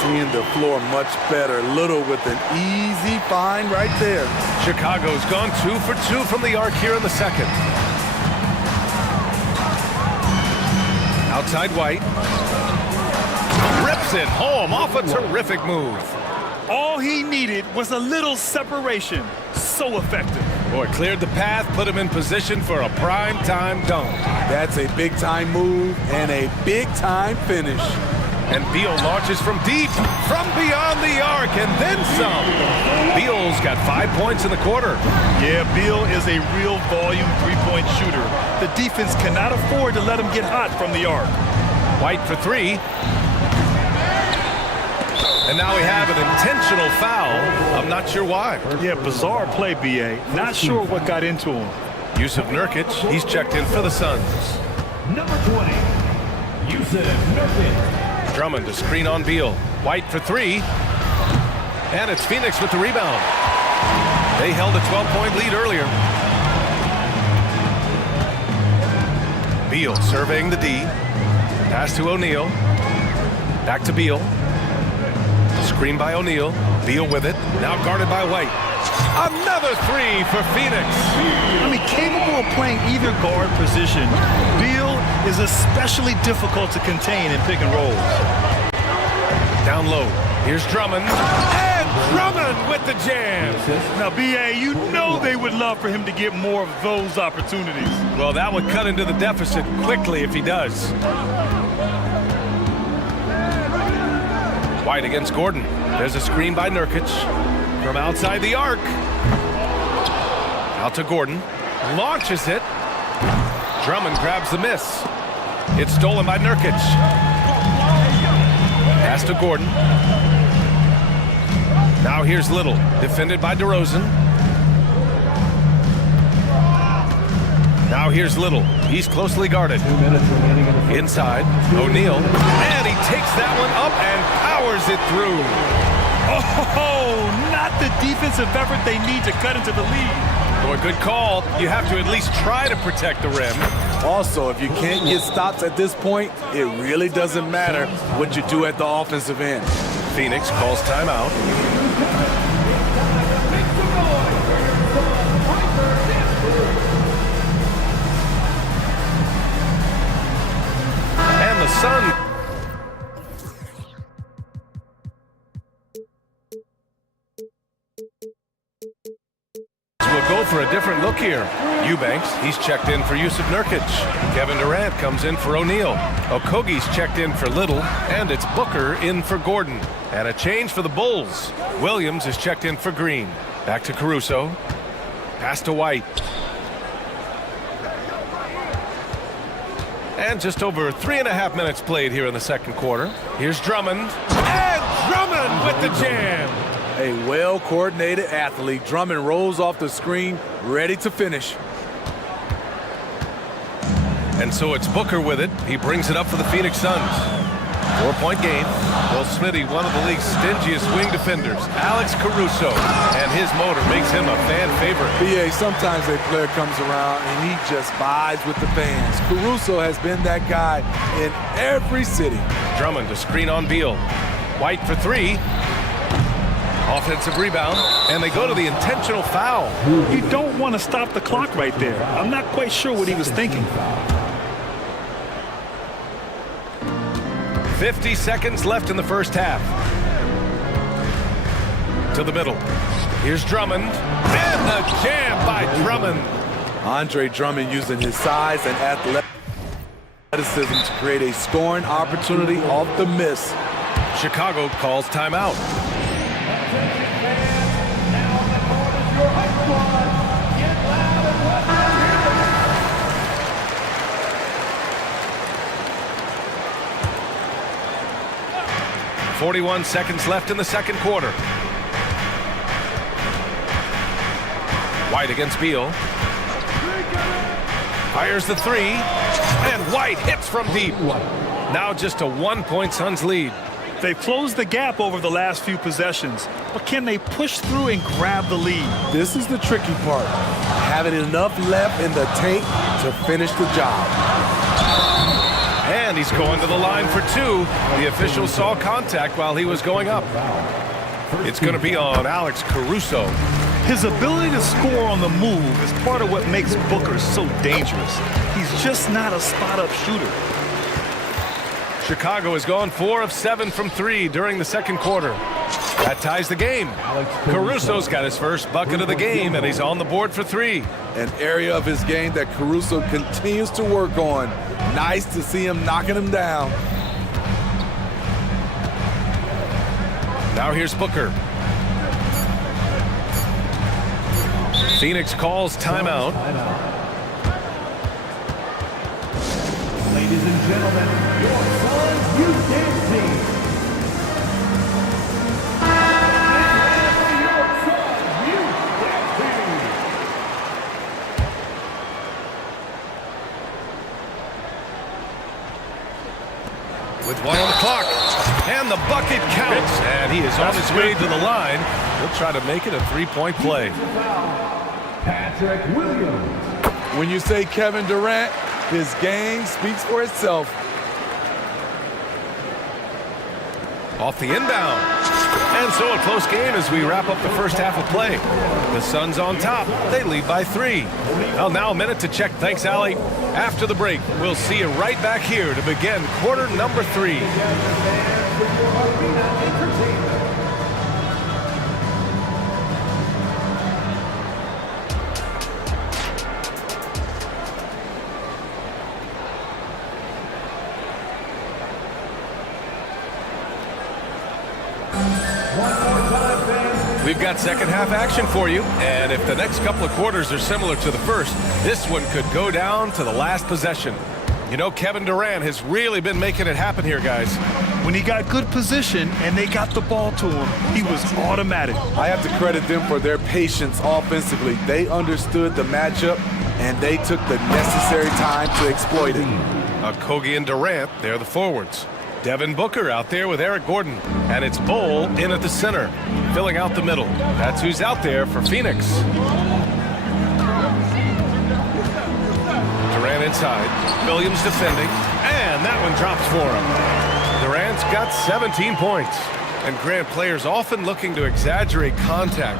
Seeing the floor much better. Little with an easy find right there. Chicago's gone 2 for 2 from the arc here in the second. Outside White. Rips it home off a terrific move. All he needed was a little separation. So effective. Boy, cleared the path, put him in position for a prime-time dunk. That's a big-time move and a big-time finish. And Beal launches from deep, from beyond the arc, and then some. Beal's got 5 points in the quarter. Yeah, Beal is a real volume three-point shooter. The defense cannot afford to let him get hot from the arc. White for 3. And now we have an intentional foul. I'm not sure why. Yeah, bizarre play, B.A. Not sure what got into him. Yusuf Nurkic, he's checked in for the Suns. Number 20, Yusuf Nurkic. Drummond to screen on Beal. White for three. And it's Phoenix with the rebound. They held a 12-point lead earlier. Beal surveying the D. Pass to O'Neal. Back to Beal. Screen by O'Neal. Beal with it. Now guarded by White. Another three for Phoenix. I mean, capable of playing either guard position, Beal is especially difficult to contain in pick and rolls. Down low. Here's Drummond. And Drummond with the jam. Now, B.A., you know they would love for him to get more of those opportunities. Well, that would cut into the deficit quickly if he does. White against Gordon. There's a screen by Nurkic. From outside the arc. Out to Gordon. Launches it. Drummond grabs the miss. It's stolen by Nurkic. Pass to Gordon. Now here's Little. Defended by DeRozan. Now here's Little. He's closely guarded. Inside. O'Neal. And he takes that one up and powers it through. Oh, not the defensive effort they need to cut into the lead. Well, a good call. You have to at least try to protect the rim. Also, if you can't get stops at this point, it really doesn't matter what you do at the offensive end. Phoenix calls timeout. And the Sun. We'll go for a different look here. Eubanks, he's checked in for Yusuf Nurkic. Kevin Durant comes in for O'Neal. Okogie's checked in for Little. And it's Booker in for Gordon. And a change for the Bulls. Williams is checked in for Green. Back to Caruso. Pass to White. And just over 3.5 minutes played here in the second quarter. Here's Drummond. And Drummond with the jam. A well-coordinated athlete. Drummond rolls off the screen, ready to finish. And so it's Booker with it. He brings it up for the Phoenix Suns. 4-point game. Well, Smitty, one of the league's stingiest wing defenders, Alex Caruso, and his motor makes him a fan favorite. BA, sometimes a player comes around and he just vibes with the fans. Caruso has been that guy in every city. Drummond to screen on Beal. White for three. Offensive rebound, and they go to the intentional foul. You don't want to stop the clock right there. I'm not quite sure what he was thinking. 50 seconds left in the first half. To the middle. Here's Drummond, and the jam by Drummond. Andre Drummond using his size and athleticism to create a scoring opportunity off the miss. Chicago calls timeout. .41 seconds left in the second quarter. White against Beal. Fires the three. And White hits from deep. Now just a 1-point Suns lead. They've closed the gap over the last few possessions, but can they push through and grab the lead? This is the tricky part. Having enough left in the tank to finish the job. And he's going to the line for two. The official saw contact while he was going up. It's going to be on Alex Caruso. His ability to score on the move is part of what makes Booker so dangerous. He's just not a spot-up shooter. Chicago has gone 4 of 7 from 3 during the second quarter. That ties the game. Caruso's got his first bucket of the game, and he's on the board for 3. An area of his game that Caruso continues to work on. Nice to see him knocking him down. Now here's Booker. Phoenix calls timeout. Ladies and gentlemen, your Suns U10 team. counts, and he is on his way to the line. He'll try to make it a three-point play. Patrick Williams. When you say Kevin Durant, his game speaks for itself. Off the inbound. And so a close game as we wrap up the first half of play. The Suns on top. They lead by 3. Well, now a minute to check. Thanks, Allie. After the break, we'll see you right back here to begin quarter number 3. We've got second half action for you, and if the next couple of quarters are similar to the first, this one could go down to the last possession. You know, Kevin Durant has really been making it happen here, guys. When he got good position and they got the ball to him, he was automatic. I have to credit them for their patience offensively. They understood the matchup, and they took the necessary time to exploit it. Kogi and Durant, they're the forwards. Devin Booker out there with Eric Gordon. And it's Bowl in at the center, filling out the middle. That's who's out there for Phoenix. Durant inside. Williams defending. And that one drops for him. Durant's got 17 points. And Grant, players often looking to exaggerate contact.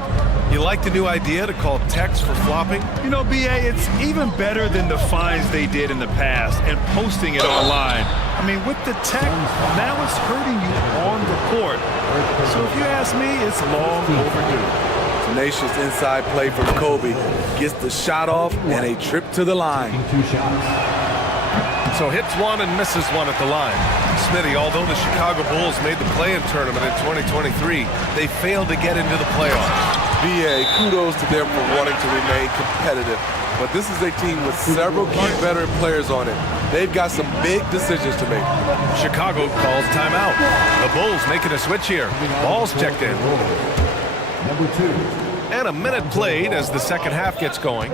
You like the new idea to call text for flopping? You know, B.A., it's even better than the fines they did in the past and posting it online. I mean, with the tech, now it's hurting you on the court. So if you ask me, it's long overdue. Tenacious inside play from Kobe. Gets the shot off and a trip to the line. So hits one and misses one at the line. Smitty, although the Chicago Bulls made the play-in tournament in 2023, they failed to get into the playoffs. BA, kudos to them for wanting to remain competitive. But this is a team with several key veteran players on it. They've got some big decisions to make. Chicago calls timeout. The Bulls making a switch here. Ball's checked in. Number 2. And a minute played as the second half gets going.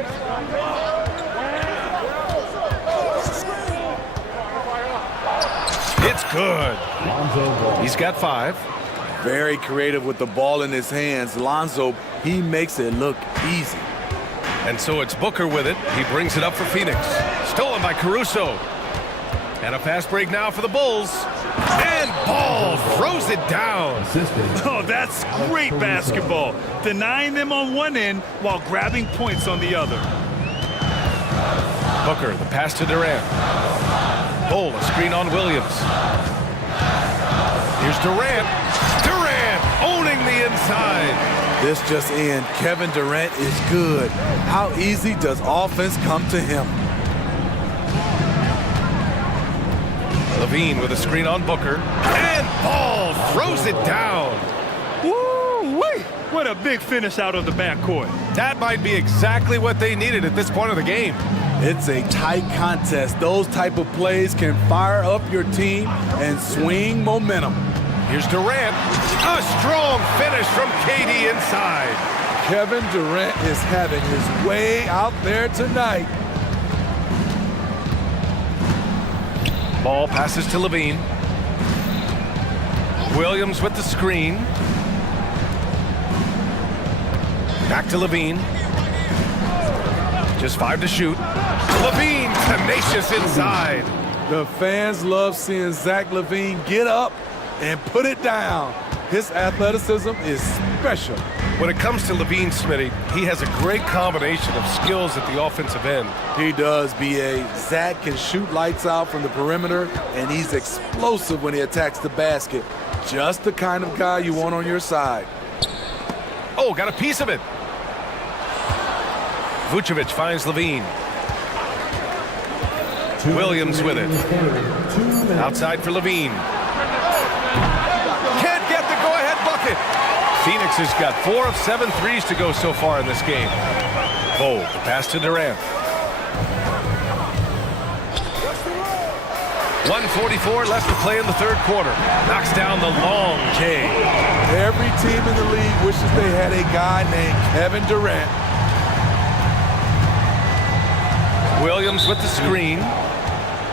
It's good. He's got 5. Very creative with the ball in his hands. Lonzo, he makes it look easy. And so it's Booker with it. He brings it up for Phoenix. Stolen by Caruso. And a fast break now for the Bulls. And Ball throws it down. Oh, that's great basketball. Denying them on one end while grabbing points on the other. Booker, the pass to Durant. Bull, a screen on Williams. Here's Durant. Durant owning the inside. This just in. Kevin Durant is good. How easy does offense come to him? Levine with a screen on Booker. And Ball throws it down. Woo-wee! What a big finish out of the backcourt. That might be exactly what they needed at this point of the game. It's a tight contest. Those type of plays can fire up your team and swing momentum. Here's Durant. A strong finish from KD inside. Kevin Durant is having his way out there tonight. Ball passes to Levine. Williams with the screen. Back to Levine. Just 5 to shoot. Levine tenacious inside. The fans love seeing Zach LaVine get up and put it down. His athleticism is special. When it comes to Levine, Smitty, he has a great combination of skills at the offensive end. He does, B.A. Zach can shoot lights out from the perimeter, and he's explosive when he attacks the basket. Just the kind of guy you want on your side. Oh, got a piece of it. Vucevic finds Levine. Williams with it. Outside for Levine. Can't get the go-ahead bucket. Phoenix has got 4 of 7 threes to go so far in this game. Bowl, the pass to Durant. 1:44 left to play in the third quarter. Knocks down the long J. Every team in the league wishes they had a guy named Kevin Durant. Williams with the screen.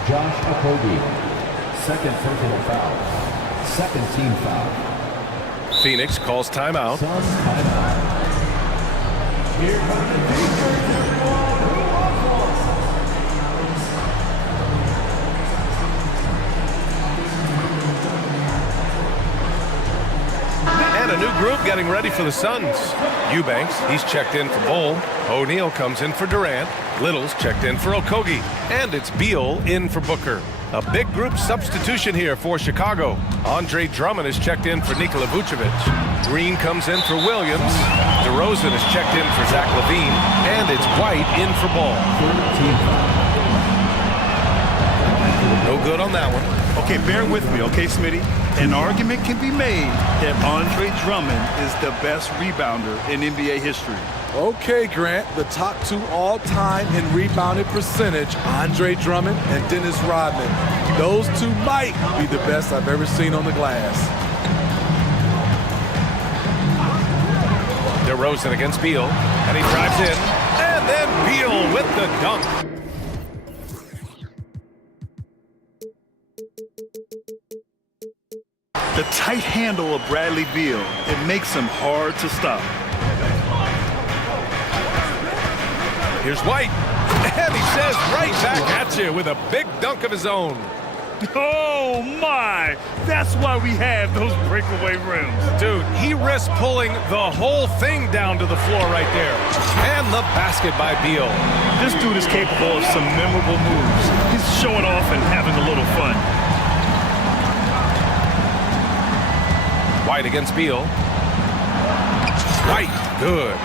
Josh Okogie, second personal foul. Second team foul. Phoenix calls timeout. And a new group getting ready for the Suns. Eubanks, he's checked in for Bull. O'Neal comes in for Durant. Little's checked in for Okogie. And it's Beal in for Booker. A big group substitution here for Chicago. Andre Drummond is checked in for Nikola Vucevic. Green comes in for Williams. DeRozan is checked in for Zach LaVine. And it's White in for Ball. No good on that one. Okay, bear with me, okay, Smitty? An argument can be made that Andre Drummond is the best rebounder in NBA history. Okay, Grant, the top two all-time in rebounded percentage, Andre Drummond and Dennis Rodman. Those two might be the best I've ever seen on the glass. DeRozan against Beal, and he drives in, and then Beal with the dunk. The tight handle of Bradley Beal, it makes him hard to stop. Here's White, and he says right back at you with a big dunk of his own. Oh my! That's why we have those breakaway rims. Dude, he risks pulling the whole thing down to the floor right there. And the basket by Beal. This dude is capable of some memorable moves. He's showing off and having a little fun. White against Beal. White, good.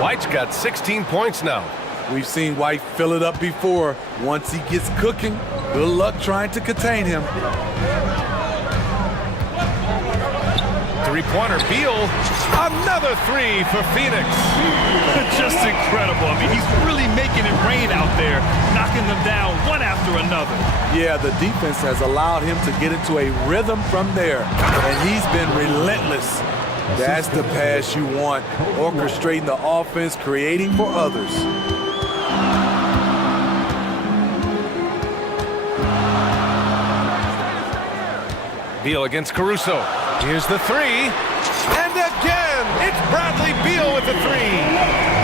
White's got 16 points now. We've seen White fill it up before. Once he gets cooking, good luck trying to contain him. Three-pointer, Beal. Another three for Phoenix. Just incredible. I mean, he's really making it rain out there, knocking them down one after another. Yeah, the defense has allowed him to get into a rhythm from there, and he's been relentless. That's the pass you want, orchestrating the offense, creating for others. Beal against Caruso. Here's the three. And again, it's Bradley Beal with the three.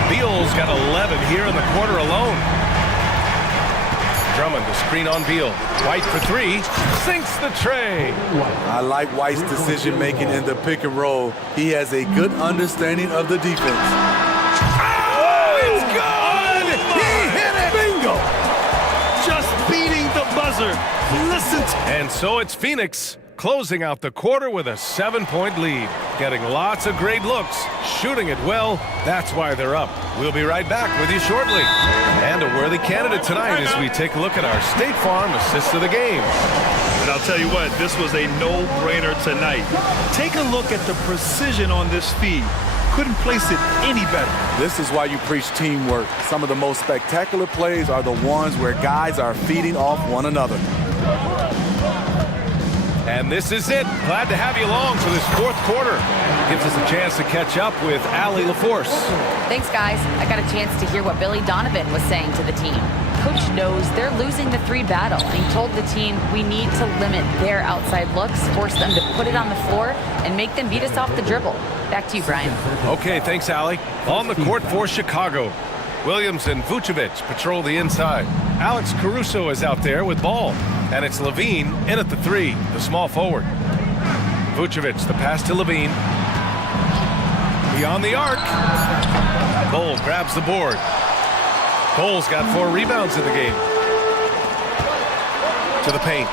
Beal's got 11 here in the quarter alone. Drummond to screen on Beal. White for three. Sinks the tray. I like White's decision-making in the pick and roll. He has a good understanding of the defense. Oh, it's good! He hit it! Bingo! Just beating the buzzer. Listen to... And so it's Phoenix closing out the quarter with a 7-point lead. Getting lots of great looks, shooting it well. That's why they're up. We'll be right back with you shortly. And a worthy candidate tonight as we take a look at our State Farm assist of the game. And I'll tell you what, this was a no-brainer tonight. Take a look at the precision on this feed. Couldn't place it any better. This is why you preach teamwork. Some of the most spectacular plays are the ones where guys are feeding off one another. And this is it. Glad to have you along for this fourth quarter. Gives us a chance to catch up with Allie LaForce. Thanks, guys. I got a chance to hear what Billy Donovan was saying to the team. Coach knows they're losing the three battle, and he told the team we need to limit their outside looks, force them to put it on the floor, and make them beat us off the dribble. Back to you, Brian. Okay, thanks, Allie. On the court for Chicago. Williams and Vucevic patrol the inside. Alex Caruso is out there with ball. And it's LaVine in at the three, the small forward. Vucevic, the pass to LaVine. Beyond the arc. Bull grabs the board. Bull's got 4 rebounds in the game. To the paint.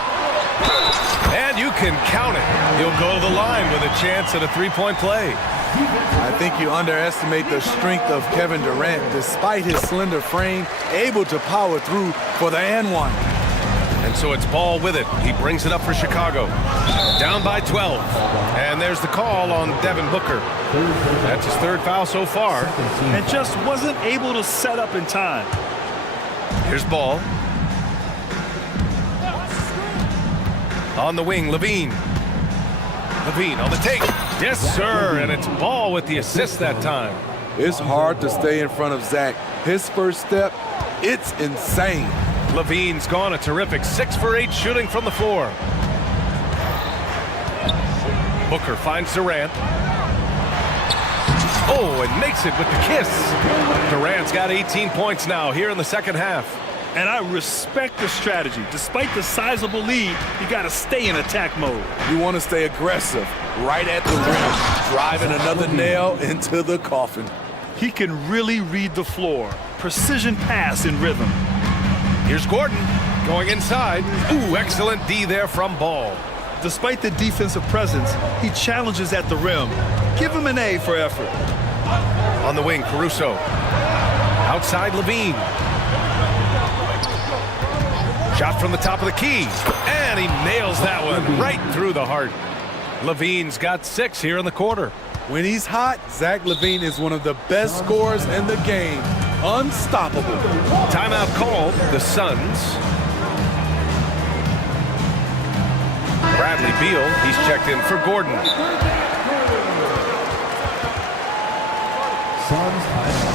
And you can count it. He'll go to the line with a chance at a three-point play. I think you underestimate the strength of Kevin Durant. Despite his slender frame, able to power through for the and one. And so it's Ball with it. He brings it up for Chicago. Down by 12. And there's the call on Devin Booker. That's his third foul so far. And just wasn't able to set up in time. Here's Ball. On the wing, LaVine. LaVine on the take. Yes, sir. And it's Ball with the assist that time. It's hard to stay in front of Zach. His first step, it's insane. LaVine's gone a terrific 6 for 8 shooting from the floor. Booker finds Durant. Oh, and makes it with the kiss. Durant's got 18 points now here in the second half. And I respect the strategy. Despite the sizable lead, you got to stay in attack mode. You want to stay aggressive, right at the rim, driving another nail into the coffin. He can really read the floor. Precision pass in rhythm. Here's Gordon going inside. Ooh, excellent D there from Ball. Despite the defensive presence, he challenges at the rim. Give him an A for effort. On the wing, Caruso. Outside, Levine. Shot from the top of the key. And he nails that one right through the heart. Levine's got 6 here in the quarter. When he's hot, Zach LaVine is one of the best scorers in the game. Unstoppable. Timeout called. The Suns. Bradley Beal, he's checked in for Gordon. Suns timeout.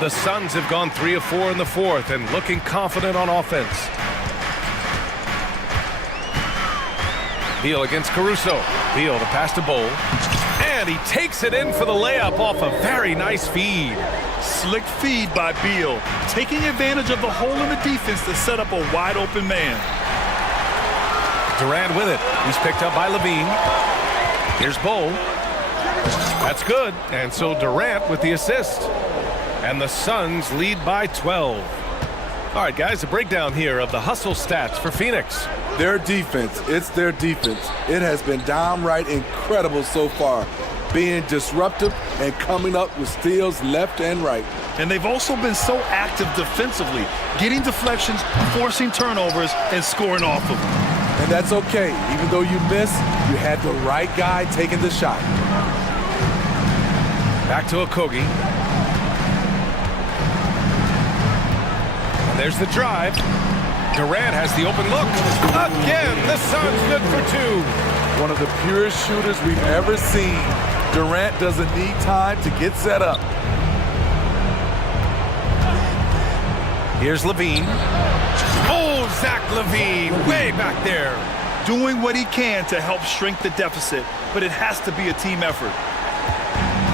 The Suns have gone 3 of 4 in the fourth and looking confident on offense. Beal against Caruso. Beal to pass to Bowl. And he takes it in for the layup off a very nice feed. Slick feed by Beal, taking advantage of the hole in the defense to set up a wide open man. Durant with it. He's picked up by Levine. Here's Bowl. That's good. And so Durant with the assist. And the Suns lead by 12. All right, guys, a breakdown here of the hustle stats for Phoenix. Their defense, it's their defense. It has been downright incredible so far, being disruptive and coming up with steals left and right. And they've also been so active defensively, getting deflections, forcing turnovers, and scoring off of them. And that's okay. Even though you miss, you had the right guy taking the shot. Back to Okogie. There's the drive. Durant has the open look. Again, the Suns good for 2. One of the purest shooters we've ever seen. Durant doesn't need time to get set up. Here's Levine. Oh, Zach LaVine, way back there. Doing what he can to help shrink the deficit, but it has to be a team effort.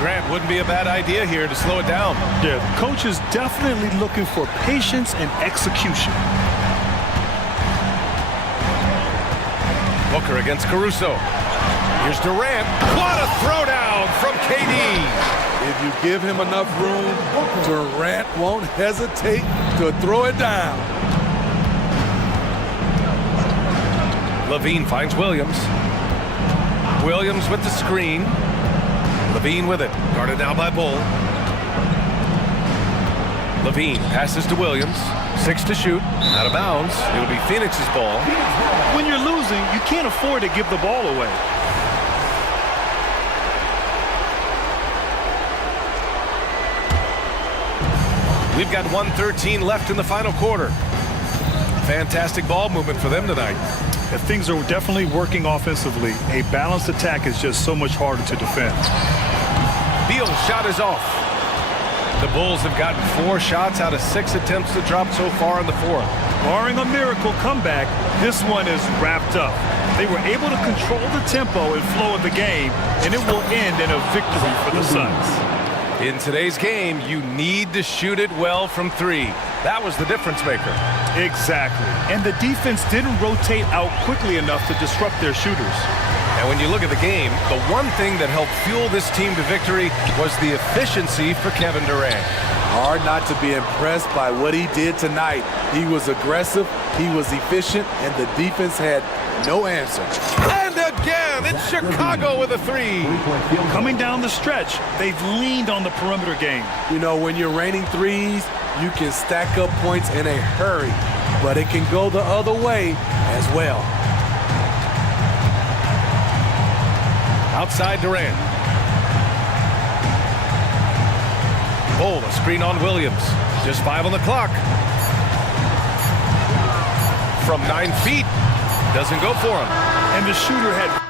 Grant wouldn't be a bad idea here to slow it down. Yeah, the coach is definitely looking for patience and execution. Booker against Caruso. Here's Durant. What a throwdown from KD. If you give him enough room, Durant won't hesitate to throw it down. Levine finds Williams. Williams with the screen. Levine with it. Guarded now by Bull. Levine passes to Williams. 6 to shoot. Out of bounds. It'll be Phoenix's ball. When you're losing, you can't afford to give the ball away. We've got 1:13 left in the final quarter. Fantastic ball movement for them tonight. If things are definitely working offensively, a balanced attack is just so much harder to defend. Beal's shot is off. The Bulls have gotten 4 shots out of 6 attempts to drop so far in the fourth. Barring a miracle comeback, this one is wrapped up. They were able to control the tempo and flow of the game, and it will end in a victory for the Suns. In today's game, you need to shoot it well from 3. That was the difference maker. Exactly. And the defense didn't rotate out quickly enough to disrupt their shooters. And when you look at the game, the one thing that helped fuel this team to victory was the efficiency for Kevin Durant. Hard not to be impressed by what he did tonight. He was aggressive, he was efficient, and the defense had no answer. And again, it's Chicago with a 3. Coming down the stretch, they've leaned on the perimeter game. You know, when you're raining threes, you can stack up points in a hurry, but it can go the other way as well. Outside Durant. Bull, a screen on Williams. Just 5 on the clock. From 9 feet. Doesn't go for him. And the shooter had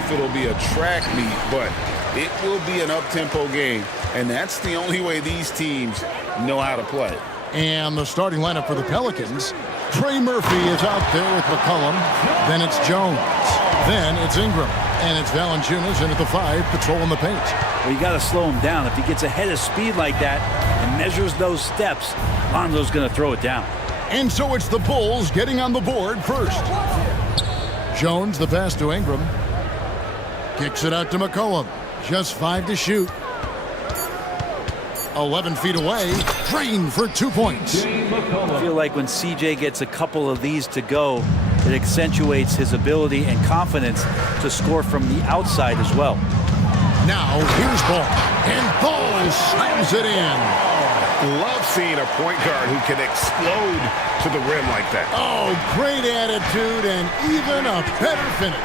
if it'll be a track meet, but it will be an up-tempo game. And that's the only way these teams know how to play. And the starting lineup for the Pelicans. Trey Murphy is out there with McCollum. Then it's Jones. Then it's Ingram. And it's Valanciunas in at the 5, patrolling the paint. Well, you got to slow him down. If he gets ahead of speed like that and measures those steps, Lonzo's going to throw it down. And so it's the Bulls getting on the board first. Jones, the pass to Ingram. Kicks it out to McCollum. Just 5 to shoot. 11 feet away. Drain for 2 points. I feel like when CJ gets a couple of these to go, it accentuates his ability and confidence to score from the outside as well. Now here's Ball. And Ball slams it in. Love seeing a point guard who can explode to the rim like that. Oh, great attitude and even a better finish.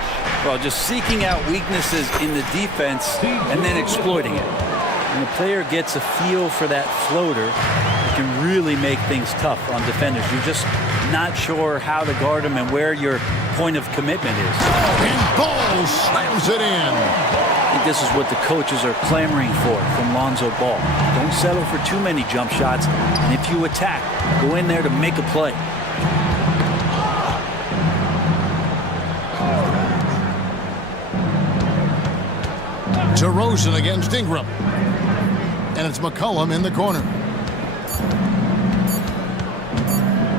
Well, just seeking out weaknesses in the defense and then exploiting it. When the player gets a feel for that floater, it can really make things tough on defenders. You're just not sure how to guard them and where your point of commitment is. And Ball slams it in. I think this is what the coaches are clamoring for from Lonzo Ball. Don't settle for too many jump shots, and if you attack, go in there to make a play. DeRozan against Ingram. And it's McCollum in the corner.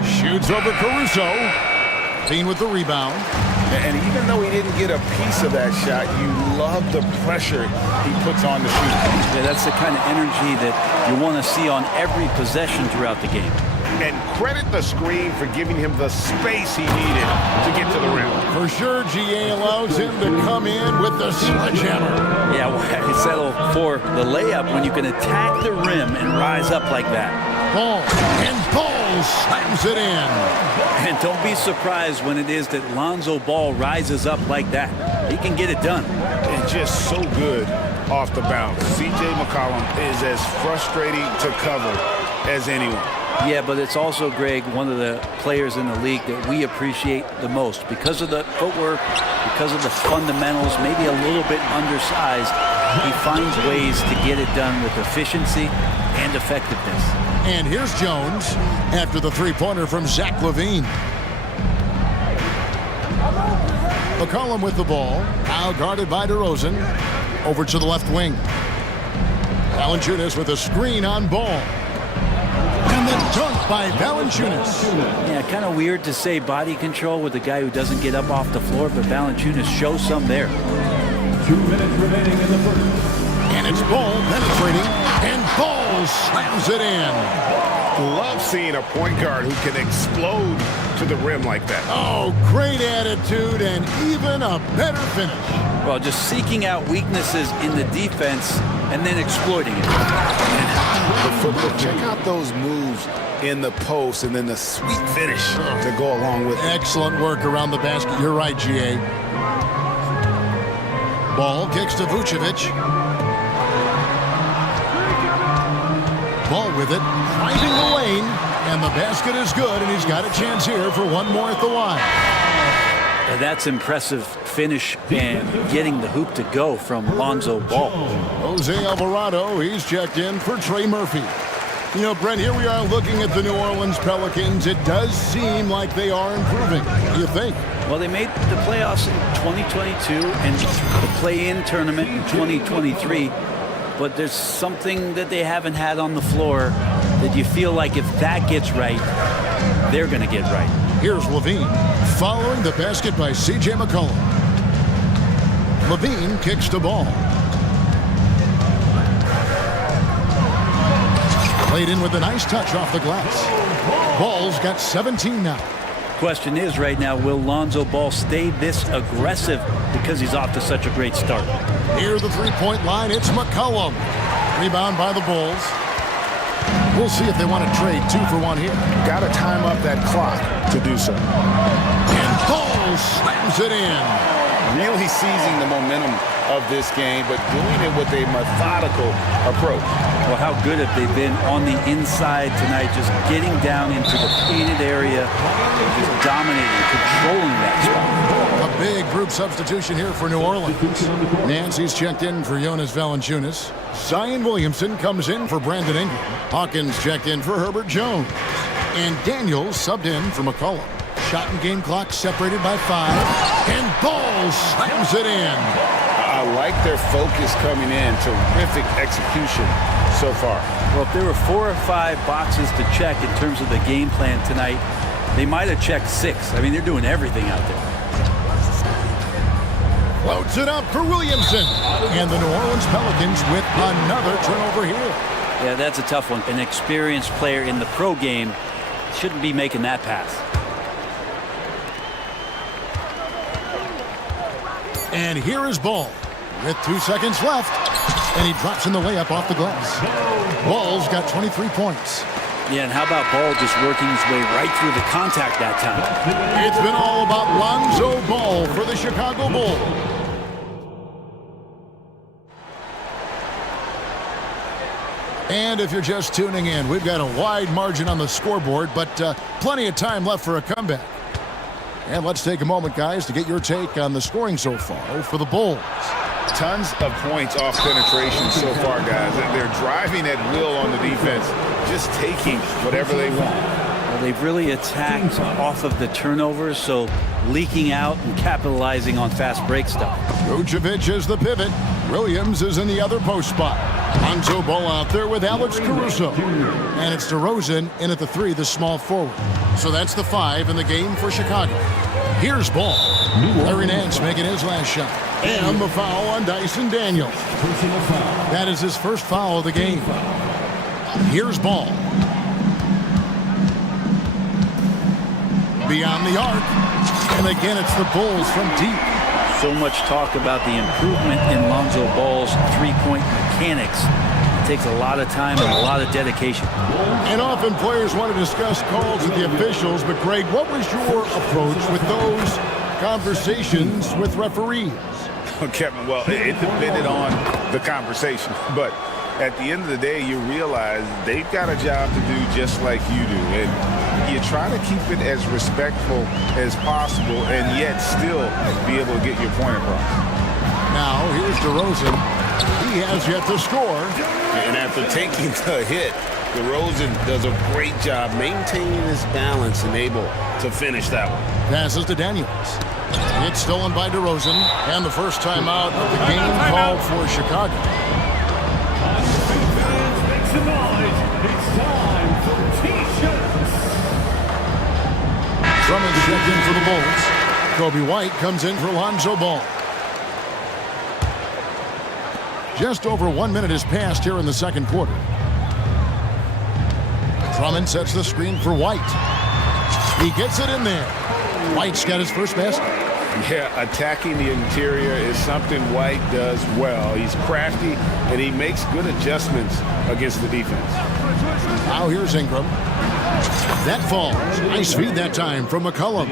Shoots over Caruso. Bean with the rebound. And even though he didn't get a piece of that shot, you love the pressure he puts on the shoot. Yeah, that's the kind of energy that you want to see on every possession throughout the game. And credit the screen for giving him the space he needed to get to the rim. For sure, GA allows him to come in with the sledgehammer. Yeah, well, settle for the layup when you can attack the rim and rise up like that. Ball, and Ball slams it in. And don't be surprised when it is that Lonzo Ball rises up like that. He can get it done. And just so good off the bounce. CJ McCollum is as frustrating to cover as anyone. Yeah, but it's also, Greg, one of the players in the league that we appreciate the most. Because of the footwork, because of the fundamentals, maybe a little bit undersized, he finds ways to get it done with efficiency and effectiveness. And here's Jones after the three-pointer from Zach LaVine. McCollum with the ball, now guarded by DeRozan. Over to the left wing. Valanciunas with a screen on Ball. And the dunk by Valanciunas. Yeah, kind of weird to say body control with a guy who doesn't get up off the floor, but Valanciunas shows some there. 2 minutes remaining in the first. And it's Ball penetrating, and Ball slams it in. Love seeing a point guard who can explode to the rim like that. Oh, great attitude and even a better finish. Well, just seeking out weaknesses in the defense and then exploiting it. Check out those moves in the post and then the sweet finish to go along with it. Excellent work around the basket. You're right, GA. Ball kicks to Vucevic. Ball with it, driving the lane, and the basket is good, and he's got a chance here for one more at the line. That's impressive finish and getting the hoop to go from Lonzo Ball. Jose Alvarado, he's checked in for Trey Murphy. You know, Brent, here we are looking at the New Orleans Pelicans. It does seem like they are improving. What do you think? Well, they made the playoffs in 2022 and the play-in tournament in 2023. But there's something that they haven't had on the floor that you feel like if that gets right, they're going to get right. Here's LaVine, following the basket by C.J. McCollum. LaVine kicks the ball. Played in with a nice touch off the glass. Ball's got 17 now. Question is right now, will Lonzo Ball stay this aggressive because he's off to such a great start? Near the three-point line, it's McCollum. Rebound by the Bulls. We'll see if they want to trade 2 for 1 here. Got to time up that clock to do so. And Ball slams it in. Really seizing the momentum of this game, but doing it with a methodical approach. Well, how good have they been on the inside tonight, just getting down into the painted area, just dominating, controlling that spot. A big group substitution here for New Orleans. Nancy's checked in for Jonas Valanciunas. Zion Williamson comes in for Brandon Ingram. Hawkins checked in for Herbert Jones. And Daniels subbed in for McCollum. Shot and game clock separated by 5. And Ball slams it in. I like their focus coming in. Terrific execution so far. Well, if there were 4 or 5 boxes to check in terms of the game plan tonight, they might have checked 6. I mean, they're doing everything out there. Loads it up for Williamson. And the New Orleans Pelicans with another turnover here. Yeah, that's a tough one. An experienced player in the pro game shouldn't be making that pass. And here is Ball with 2 seconds left. And he drops in the layup off the glass. Ball's got 23 points. Yeah, and how about Ball just working his way right through the contact that time? It's been all about Lonzo Ball for the Chicago Bulls. And if you're just tuning in, we've got a wide margin on the scoreboard, but plenty of time left for a comeback. And let's take a moment, guys, to get your take on the scoring so far for the Bulls. Tons of points off penetration so far, guys. They're driving at will on the defense, just taking whatever they want. Well, they've really attacked off of the turnovers, so leaking out and capitalizing on fast break stuff. Vucevic is the pivot. Williams is in the other post spot. Lonzo Ball out there with Alex Caruso. And it's DeRozan in at the 3, the small forward. So that's the 5 in the game for Chicago. Here's Ball. Larry Nance making his last shot. And the foul on Dyson Daniels. That is his first foul of the game. Here's Ball. Beyond the arc. And again, it's the Bulls from deep. So much talk about the improvement in Lonzo Ball's three-point mechanics. It takes a lot of time and a lot of dedication. And often players want to discuss calls with the officials, but Greg, what was your approach with those conversations with referees? Kevin, well, it depended on the conversation, but at the end of the day, you realize they've got a job to do just like you do. And you try to keep it as respectful as possible and yet still be able to get your point across. Now, here's DeRozan. He has yet to score. And after taking the hit, DeRozan does a great job maintaining his balance and able to finish that one. Passes to Daniels. It's stolen by DeRozan, and the first timeout of the game called for Chicago. Drummond checked in for the Bulls. Kobe White comes in for Lonzo Ball. Just over 1 minute has passed here in the second quarter. Drummond sets the screen for White. He gets it in there. White's got his first basket. Yeah, attacking the interior is something White does well. He's crafty, and he makes good adjustments against the defense. Now here's Ingram. That falls. Nice feed that time from McCollum.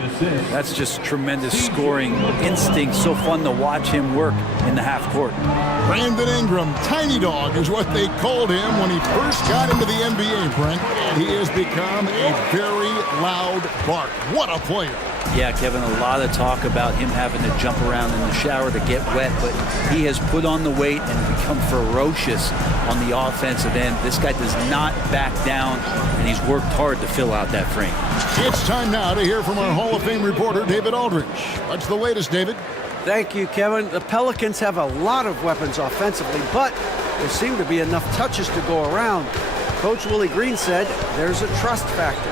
That's just tremendous scoring instinct. So fun to watch him work in the half court. Brandon Ingram, Tiny Dog is what they called him when he first got into the NBA, Brent. He has become a very loud bark. What a player. Yeah, Kevin, a lot of talk about him having to jump around in the shower to get wet, but he has put on the weight and become ferocious on the offensive end. This guy does not back down, and he's worked hard to fill out that frame. It's time now to hear from our Hall of Fame reporter, David Aldridge. What's the latest, David? Thank you, Kevin. The Pelicans have a lot of weapons offensively, but there seem to be enough touches to go around. Coach Willie Green said there's a trust factor.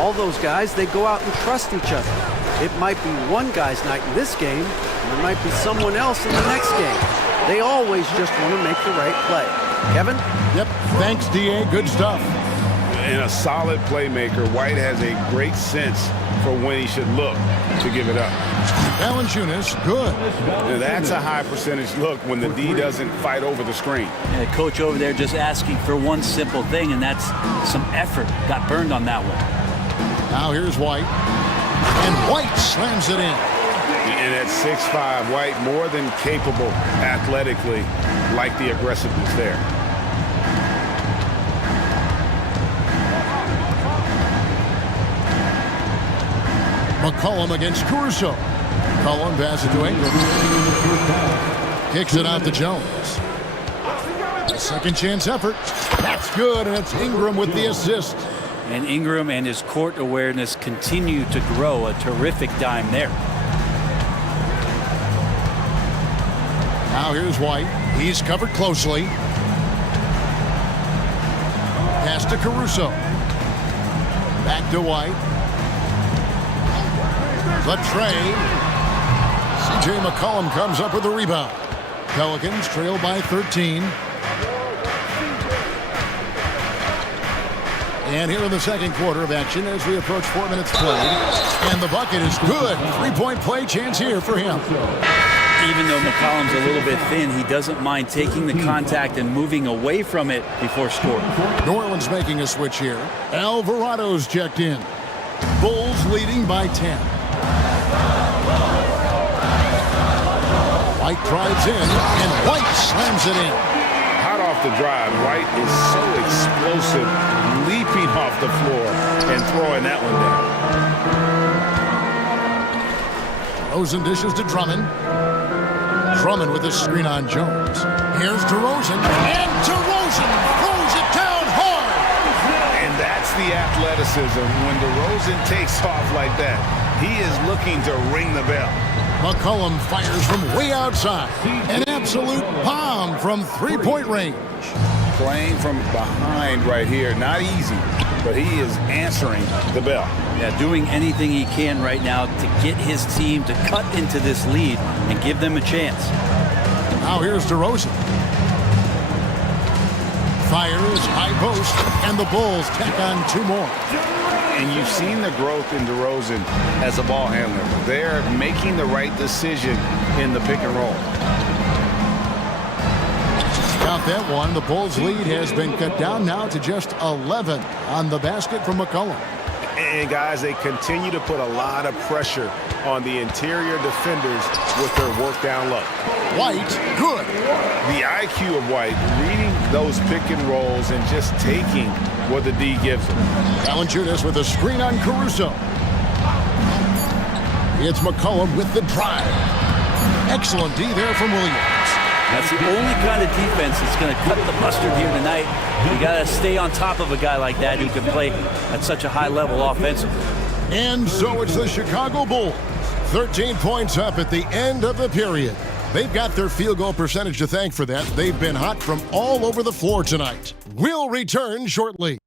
All those guys, they go out and trust each other. It might be one guy's night in this game, and there might be someone else in the next game. They always just want to make the right play. Kevin? Yep, thanks, D.A. Good stuff. And a solid playmaker, White has a great sense for when he should look to give it up. Valanciunas, good. Now that's a high percentage look when the D doesn't fight over the screen. Yeah, coach over there just asking for one simple thing, and that's some effort. Got burned on that one. Now here's White. And White slams it in. And at 6'5", White more than capable athletically, like the aggressiveness there. McCollum against Caruso. McCollum passes to Ingram. Kicks it out to Jones. A second chance effort. That's good, and it's Ingram with the assist. And Ingram and his court awareness continue to grow. A terrific dime there. Now here's White. He's covered closely. Pass to Caruso. Back to White. The tray. C.J. McCollum comes up with the rebound. Pelicans trail by 13. And here in the second quarter of action as we approach 4 minutes played. And the bucket is good. Three-point play chance here for him. Even though McCollum's a little bit thin, he doesn't mind taking the contact and moving away from it before scoring. New Orleans making a switch here. Alvarado's checked in. Bulls leading by 10. White drives in, and White slams it in. Hot off the drive, White is so explosive, leaping off the floor and throwing that one down. DeRozan dishes to Drummond. Drummond with a screen on Jones. Here's DeRozan, and DeRozan throws it down hard. And that's the athleticism. When DeRozan takes off like that, he is looking to ring the bell. McCollum fires from way outside. An absolute bomb from three-point range. Playing from behind right here. Not easy, but he is answering the bell. Yeah, doing anything he can right now to get his team to cut into this lead and give them a chance. Now here's DeRozan. Fires, high post, and the Bulls tack on two more. And you've seen the growth in DeRozan as a ball handler. They're making the right decision in the pick and roll. Count that one. The Bulls' lead has been cut down now to just 11 on the basket from McCollum. And guys, they continue to put a lot of pressure on the interior defenders with their work down low. White, good. The IQ of White, reading those pick and rolls and just taking what the D gives him. Valanciunas with a screen on Caruso. It's McCollum with the drive. Excellent D there from Williams. That's the only kind of defense that's going to cut the mustard here tonight. You got to stay on top of a guy like that who can play at such a high level offensively. And so it's the Chicago Bulls. 13 points up at the end of the period. They've got their field goal percentage to thank for that. They've been hot from all over the floor tonight. We'll return shortly.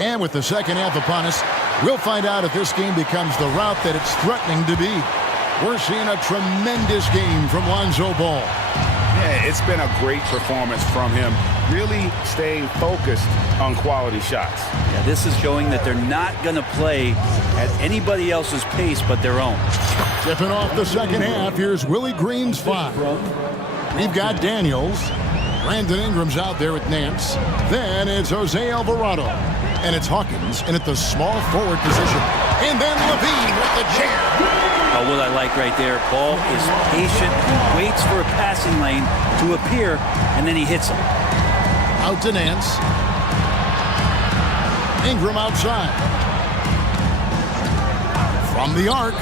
And with the second half upon us, we'll find out if this game becomes the route that it's threatening to be. We're seeing a tremendous game from Lonzo Ball. Yeah, it's been a great performance from him, really staying focused on quality shots. Yeah, this is showing that they're not going to play at anybody else's pace but their own. Tipping off the second half, here's Willie Green's 5. We've got Daniels. Brandon Ingram's out there with Nance. Then it's Jose Alvarado. And it's Hawkins in at the small forward position. And then Levine with the chair. Oh, what I like right there, Ball is patient, waits for a passing lane to appear, and then he hits him. Out to Nance. Ingram outside. From the arc.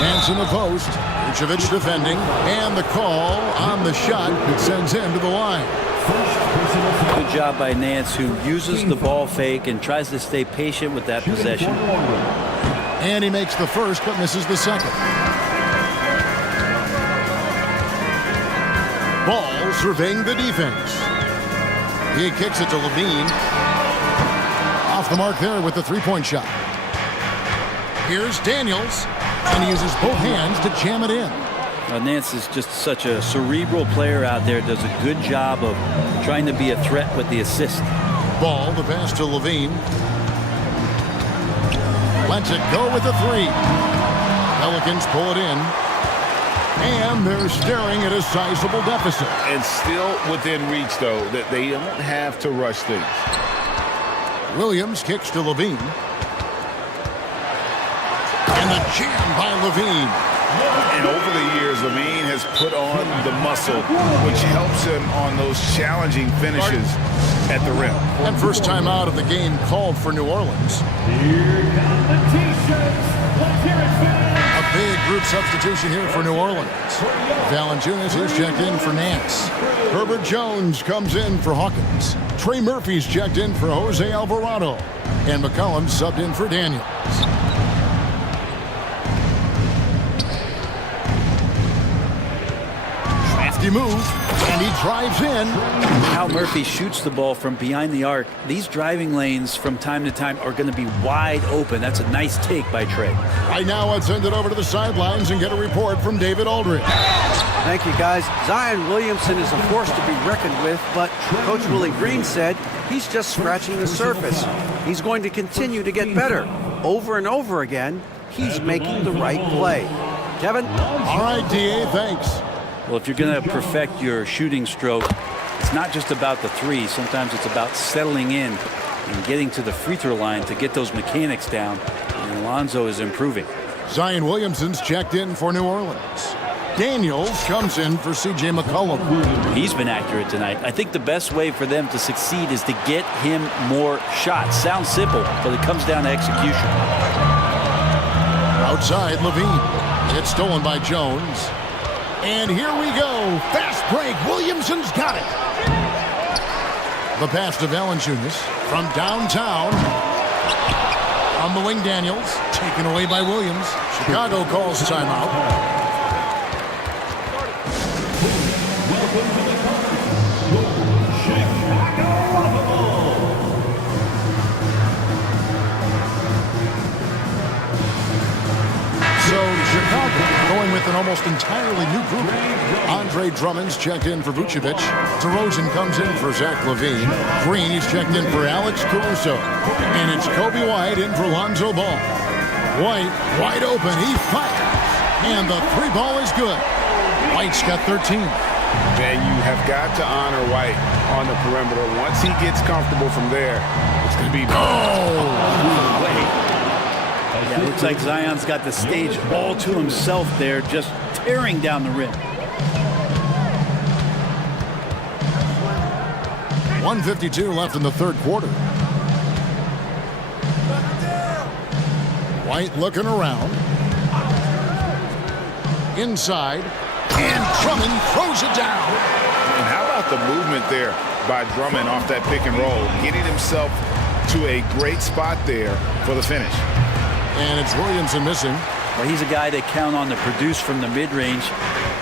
Nance in the post. Vucevic defending. And the call on the shot that sends him to the line. Good job by Nance, who uses the ball fake and tries to stay patient with that possession. And he makes the first but misses the second. Ball surveying the defense. He kicks it to Levine. Off the mark there with the three-point shot. Here's Daniels, and he uses both hands to jam it in. Nance is just such a cerebral player out there, does a good job of trying to be a threat with the assist. Ball, the pass to Levine. Lets it go with the three. Pelicans pull it in. And they're staring at a sizable deficit. And still within reach, though, that they don't have to rush things. Williams kicks to Levine. And And the jam by Levine. And over the years, Levine has put on the muscle, which helps him on those challenging finishes at the rim. And first time out of the game called for New Orleans. Here come the T-shirts. Let's hear it, fans. A big group substitution here for New Orleans. Valanciunas is checked in for Nance. Herbert Jones comes in for Hawkins. Trey Murphy's checked in for Jose Alvarado. And McCollum subbed in for Daniels. Crafty move, and he drives in. How Murphy shoots the ball from behind the arc. These driving lanes from time to time are going to be wide open. That's a nice take by Trey. Right now, let's send it over to the sidelines and get a report from David Aldridge. Thank you, guys. Zion Williamson is a force to be reckoned with, but Coach Willie Green said he's just scratching the surface. He's going to continue to get better. Over and over again, he's making the right play. Kevin? All right, D.A., thanks. Well, if you're going to perfect your shooting stroke, it's not just about the three. Sometimes it's about settling in and getting to the free throw line to get those mechanics down. And Alonzo is improving. Zion Williamson's checked in for New Orleans. Daniels comes in for C.J. McCollum. He's been accurate tonight. I think the best way for them to succeed is to get him more shots. Sounds simple, but it comes down to execution. Outside, Levine. It's stolen by Jones. And here we go. Fast break. Williamson's got it. The pass to Valanciunas from downtown. On the wing, Daniels. Taken away by Williams. Chicago calls timeout. So Chicago going with an almost entirely new group. Andre Drummond's checked in for Vucevic. DeRozan comes in for Zach LaVine. Green is checked in for Alex Caruso. And it's Kobe White in for Lonzo Ball. White wide open. He fires. And the three ball is good. White's got 13. And you have got to honor White on the perimeter. Once he gets comfortable from there, it's going to be... Oh! Wait. Yeah, looks like Zion's got the stage all to himself there, just tearing down the rim. 1:52 left in the third quarter. White looking around. Inside. And Drummond throws it down. And how about the movement there by Drummond off that pick and roll, getting himself to a great spot there for the finish. And it's Williamson missing. Well, he's a guy they count on to produce from the mid-range.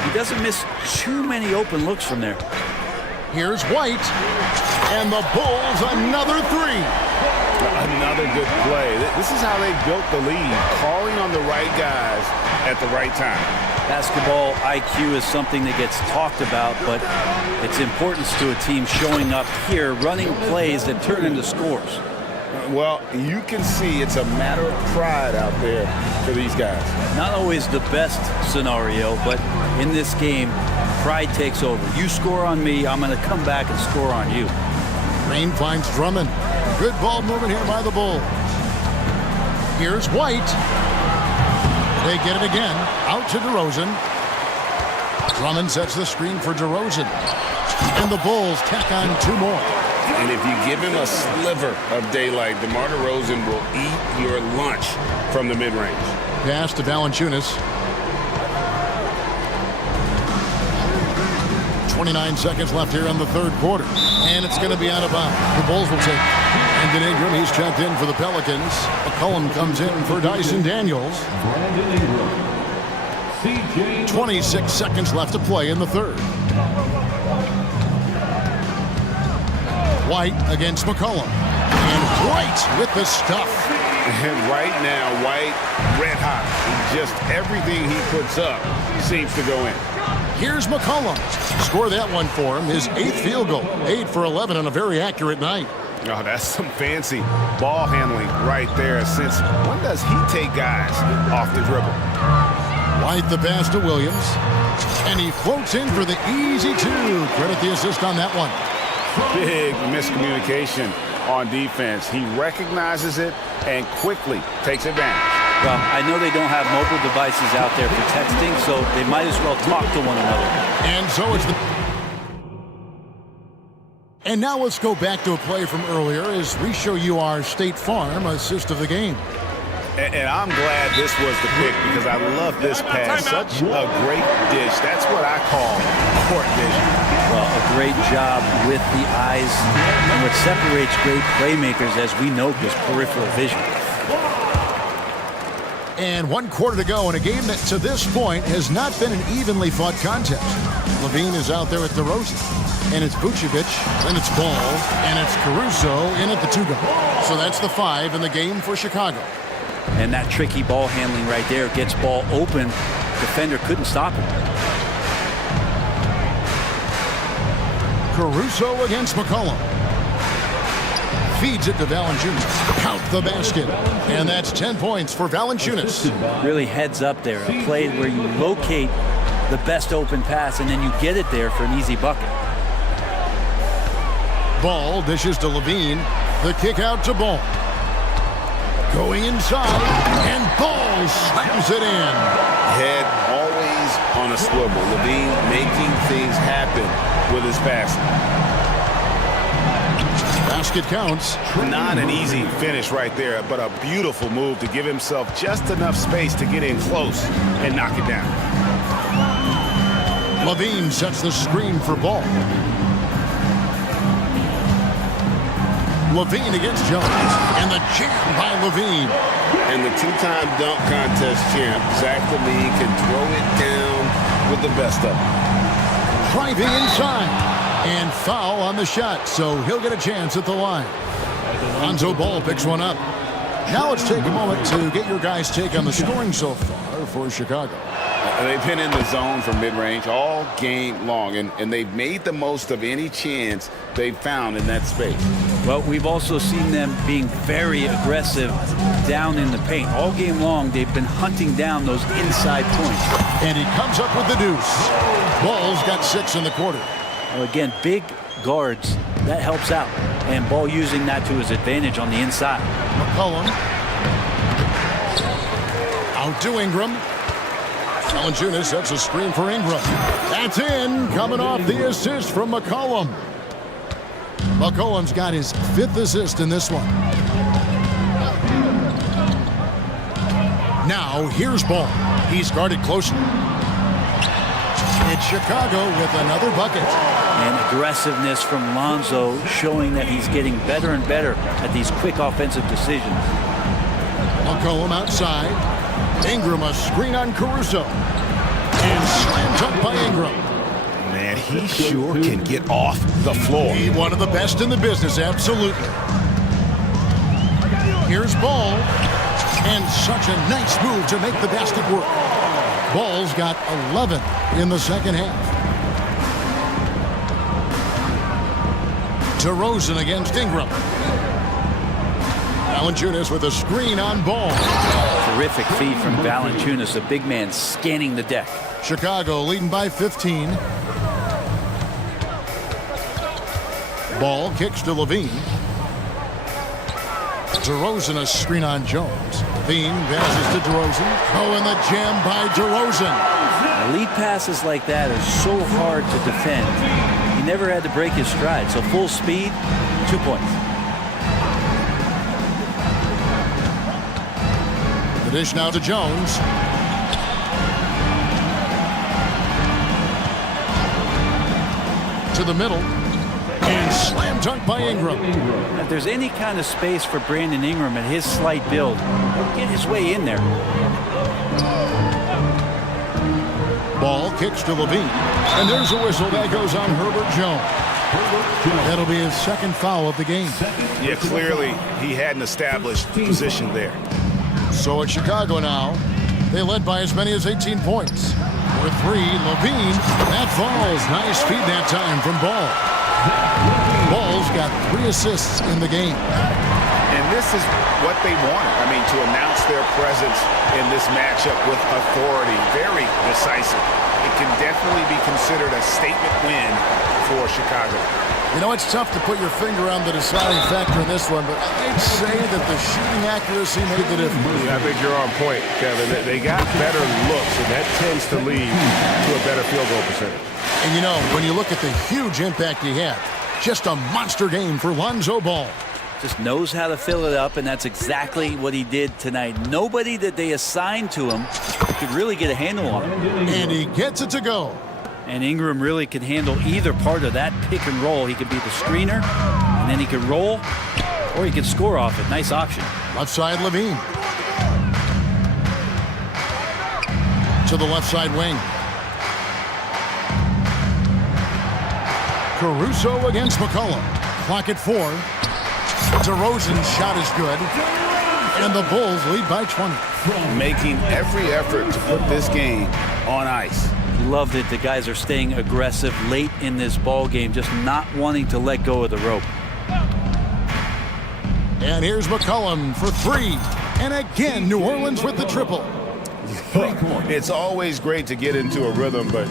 He doesn't miss too many open looks from there. Here's White. And the Bulls another three. Another good play. This is how they built the lead, calling on the right guys at the right time. Basketball IQ is something that gets talked about, but its importance to a team showing up here, running plays that turn into scores. Well, you can see it's a matter of pride out there for these guys. Not always the best scenario, but in this game, pride takes over. You score on me, I'm going to come back and score on you. Rain finds Drummond. Good ball movement here by the Bulls. Here's White. They get it again. Out to DeRozan. Drummond sets the screen for DeRozan. And the Bulls tack on two more. And if you give him a sliver of daylight, DeMar DeRozan will eat your lunch from the mid-range. Pass to Valanciunas. 29 seconds left here in the third quarter. And it's going to be out of bounds. The Bulls will take it. And Ingram, he's checked in for the Pelicans. McCollum comes in for Dyson Daniels. 26 seconds left to play in the third. White against McCollum. And White with the stuff. And right now, White red hot. Just everything he puts up seems to go in. Here's McCollum. Score that one for him. His 8th field goal. 8 for 11 on a very accurate night. Oh, that's some fancy ball handling right there. Since when does he take guys off the dribble? White the pass to Williams. And he floats in for the easy two. Credit the assist on that one. Big miscommunication on defense. He recognizes it and quickly takes advantage. Well, I know they don't have mobile devices out there for texting, so they might as well talk to one another. And so it's the... And now let's go back to a play from earlier as we show you our State Farm assist of the game. And I'm glad this was the pick because I love this pass. Such a great dish. That's what I call court vision. Well, a great job with the eyes. And what separates great playmakers, as we know, is peripheral vision. And 1 quarter to go in a game that to this point has not been an evenly fought contest. Levine is out there at DeRozan. And it's Vucevic, and it's Ball, and it's Caruso in at the 2-go. So that's the 5 in the game for Chicago. And that tricky ball handling right there gets ball open. Defender couldn't stop him. Caruso against McCollum. Feeds it to Valanciunas. Count the basket. And that's 10 points for Valanciunas. Really heads up there. A play where you locate the best open pass and then you get it there for an easy bucket. Ball dishes to Levine. The kick out to Ball. Going inside, and Ball slams it in. Head always on a swivel. Levine making things happen with his passing. Basket counts. Not an easy finish right there, but a beautiful move to give himself just enough space to get in close and knock it down. Levine sets the screen for Ball. Levine against Jones, and the jam by Levine. And the 2-time dunk contest champ, Zach Levine, can throw it down with the best of them. Driving inside, and foul on the shot, so he'll get a chance at the line. Lonzo Ball picks one up. Now let's take a moment to get your guys' take on the scoring so far for Chicago. They've been in the zone from mid-range all game long, and they've made the most of any chance they've found in that space. Well, we've also seen them being very aggressive down in the paint. All game long, they've been hunting down those inside points. And he comes up with the deuce. Ball's got 6 in the quarter. Well, again, big guards, that helps out. And Ball using that to his advantage on the inside. McCollum. Out to Ingram. Valanciunas sets a screen for Ingram. That's in, coming off the assist from McCollum. McCollum's got his 5th assist in this one. Now, here's Ball. He's guarded closely. It's Chicago with another bucket. And aggressiveness from Lonzo showing that he's getting better and better at these quick offensive decisions. McCollum outside. Ingram a screen on Caruso. And slammed up by Ingram. Man, he sure can get off the floor. One of the best in the business, absolutely. Here's Ball. And such a nice move to make the basket work. Ball's got 11 in the second half. DeRozan against Ingram. Valanciunas with a screen on Ball. Terrific feed from Valanciunas, a big man scanning the deck. Chicago leading by 15. Ball kicks to Levine. DeRozan a screen on Jones. Levine passes to DeRozan. Oh, and the jam by DeRozan. Lead passes like that are so hard to defend. He never had to break his stride, so full speed, 2 points. The dish now to Jones. To the middle. And slam dunk by Ingram. If there's any kind of space for Brandon Ingram at his slight build, he'll get his way in there. Ball kicks to Levine. And there's a whistle that goes on Herbert Jones. That'll be his 2nd foul of the game. Yeah, clearly he hadn't established position there. So at Chicago now, they led by as many as 18 points. For 3, Levine. That falls. Nice feed that time from Ball. Ball's got 3 assists in the game. And this is what they wanted. I mean, to announce their presence in this matchup with authority. Very decisive. It can definitely be considered a statement win for Chicago. You know, it's tough to put your finger on the deciding factor in this one, but I'd say that the shooting accuracy made the difference. Yeah, I think you're on point, Kevin. They got better looks, and that tends to lead to a better field goal percentage. And you know, when you look at the huge impact he had, just a monster game for Lonzo Ball. Just knows how to fill it up, and that's exactly what he did tonight. Nobody that they assigned to him could really get a handle on him. And he gets it to go. And Ingram really could handle either part of that pick and roll. He could be the screener, and then he could roll, or he could score off it. Nice option. Left side, Levine. To the left side wing. Caruso against McCollum. Clock at 4. DeRozan's shot is good. And the Bulls lead by 20. Making every effort to put this game on ice. Love that the guys are staying aggressive late in this ball game, just not wanting to let go of the rope. And here's McCollum for 3. And again, New Orleans with the triple. It's always great to get into a rhythm, but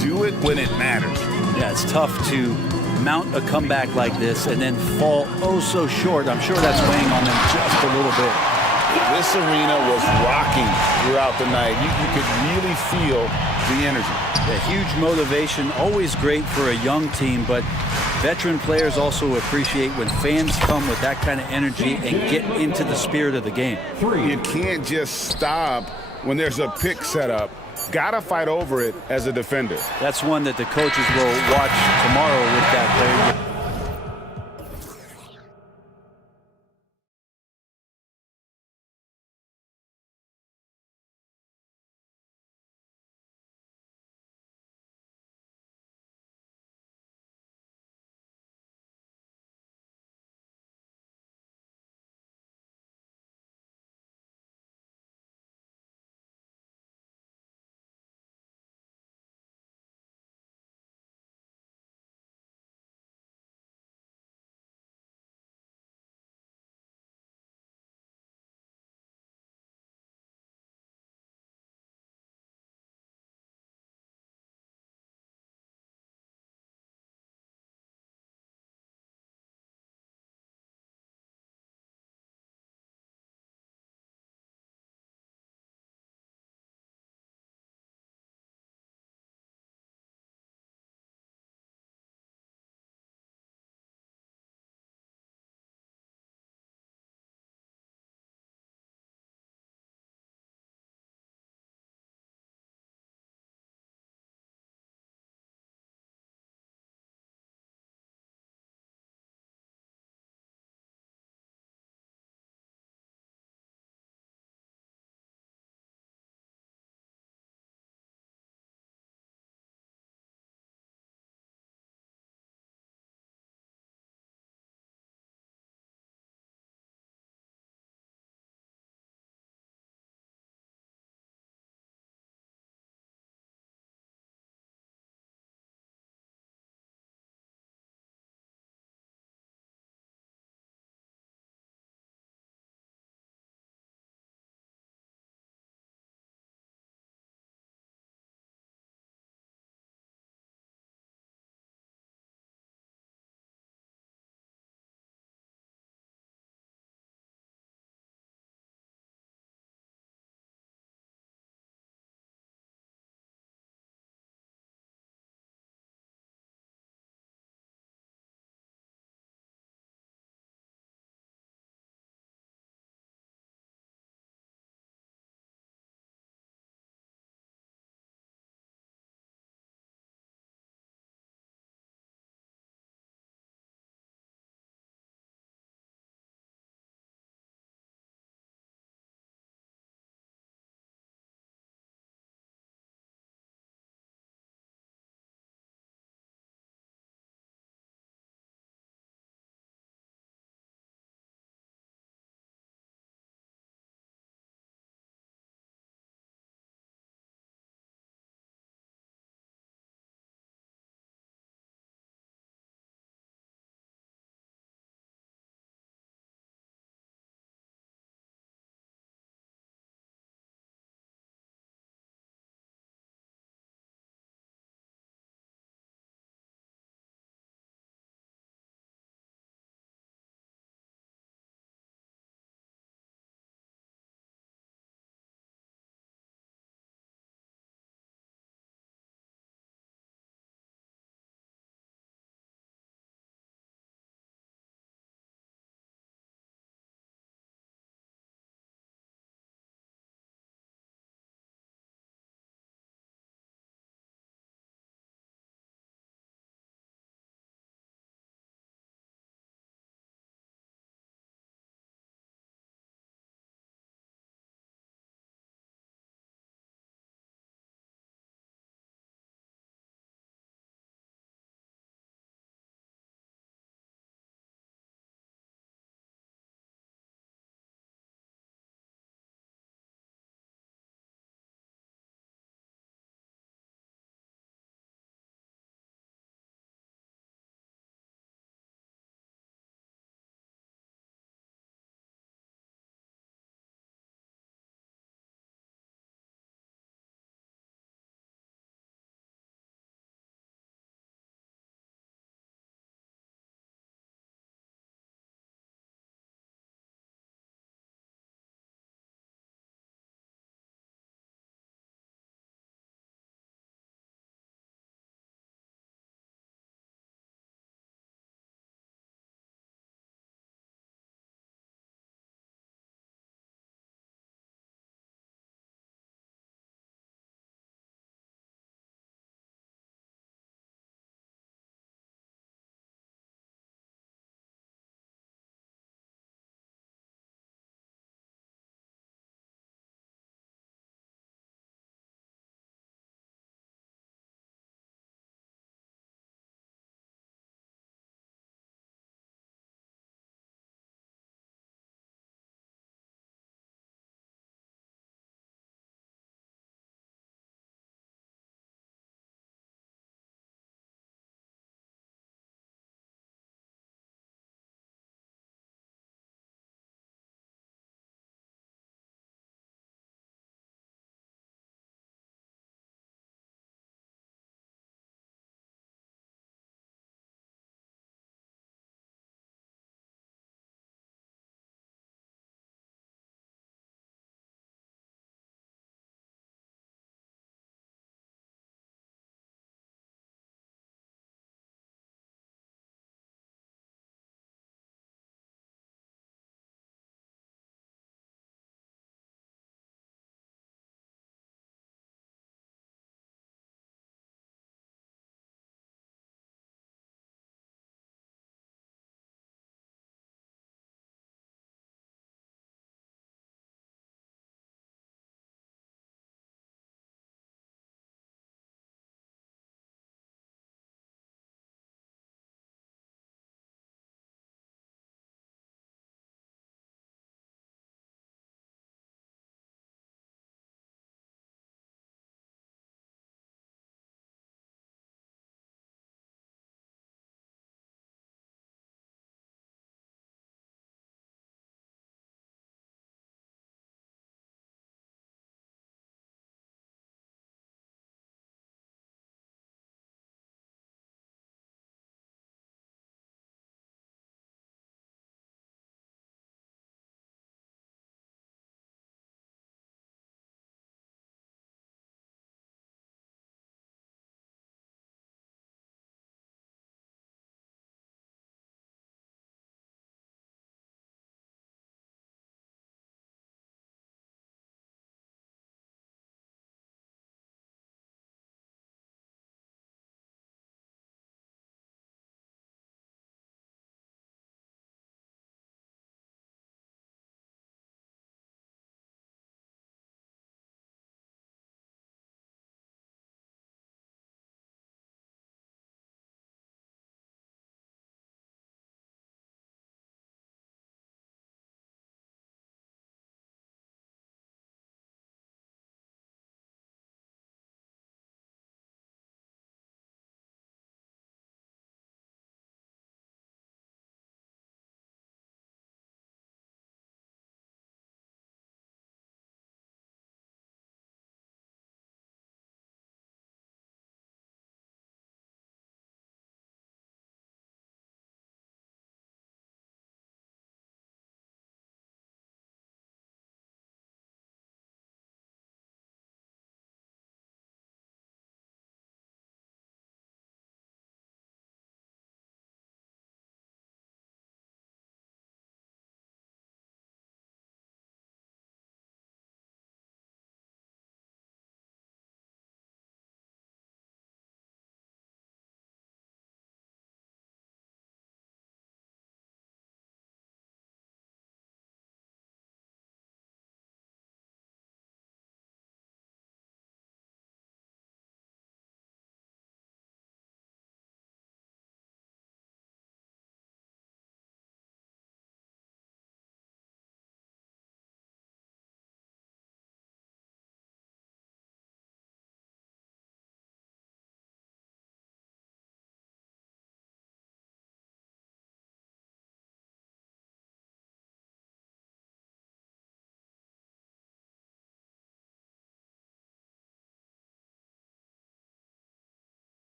do it when it matters. Yeah, it's tough to mount a comeback like this and then fall oh so short. I'm sure that's weighing on them just a little bit. This arena was rocking throughout the night. You could really feel the energy. A huge motivation, always great for a young team, but veteran players also appreciate when fans come with that kind of energy and get into the spirit of the game. You can't just stop when there's a pick set up. Gotta fight over it as a defender. That's one that the coaches will watch tomorrow with that player.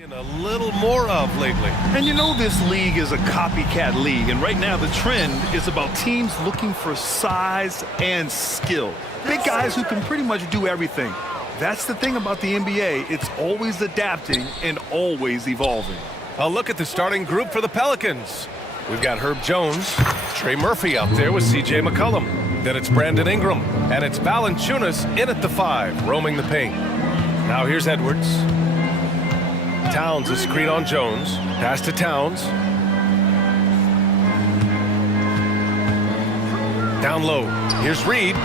A little more of lately. And you know this league is a copycat league, and right now the trend is about teams looking for size and skill. Big guys who can pretty much do everything. That's the thing about the NBA. It's always adapting and always evolving. A look at the starting group for the Pelicans. We've got Herb Jones, Trey Murphy out there with C.J. McCollum. Then it's Brandon Ingram, and it's Valanciunas in at the 5, roaming the paint. Now here's Edwards. Towns, a screen on Jones. Pass to Towns. Down low. Here's Reed.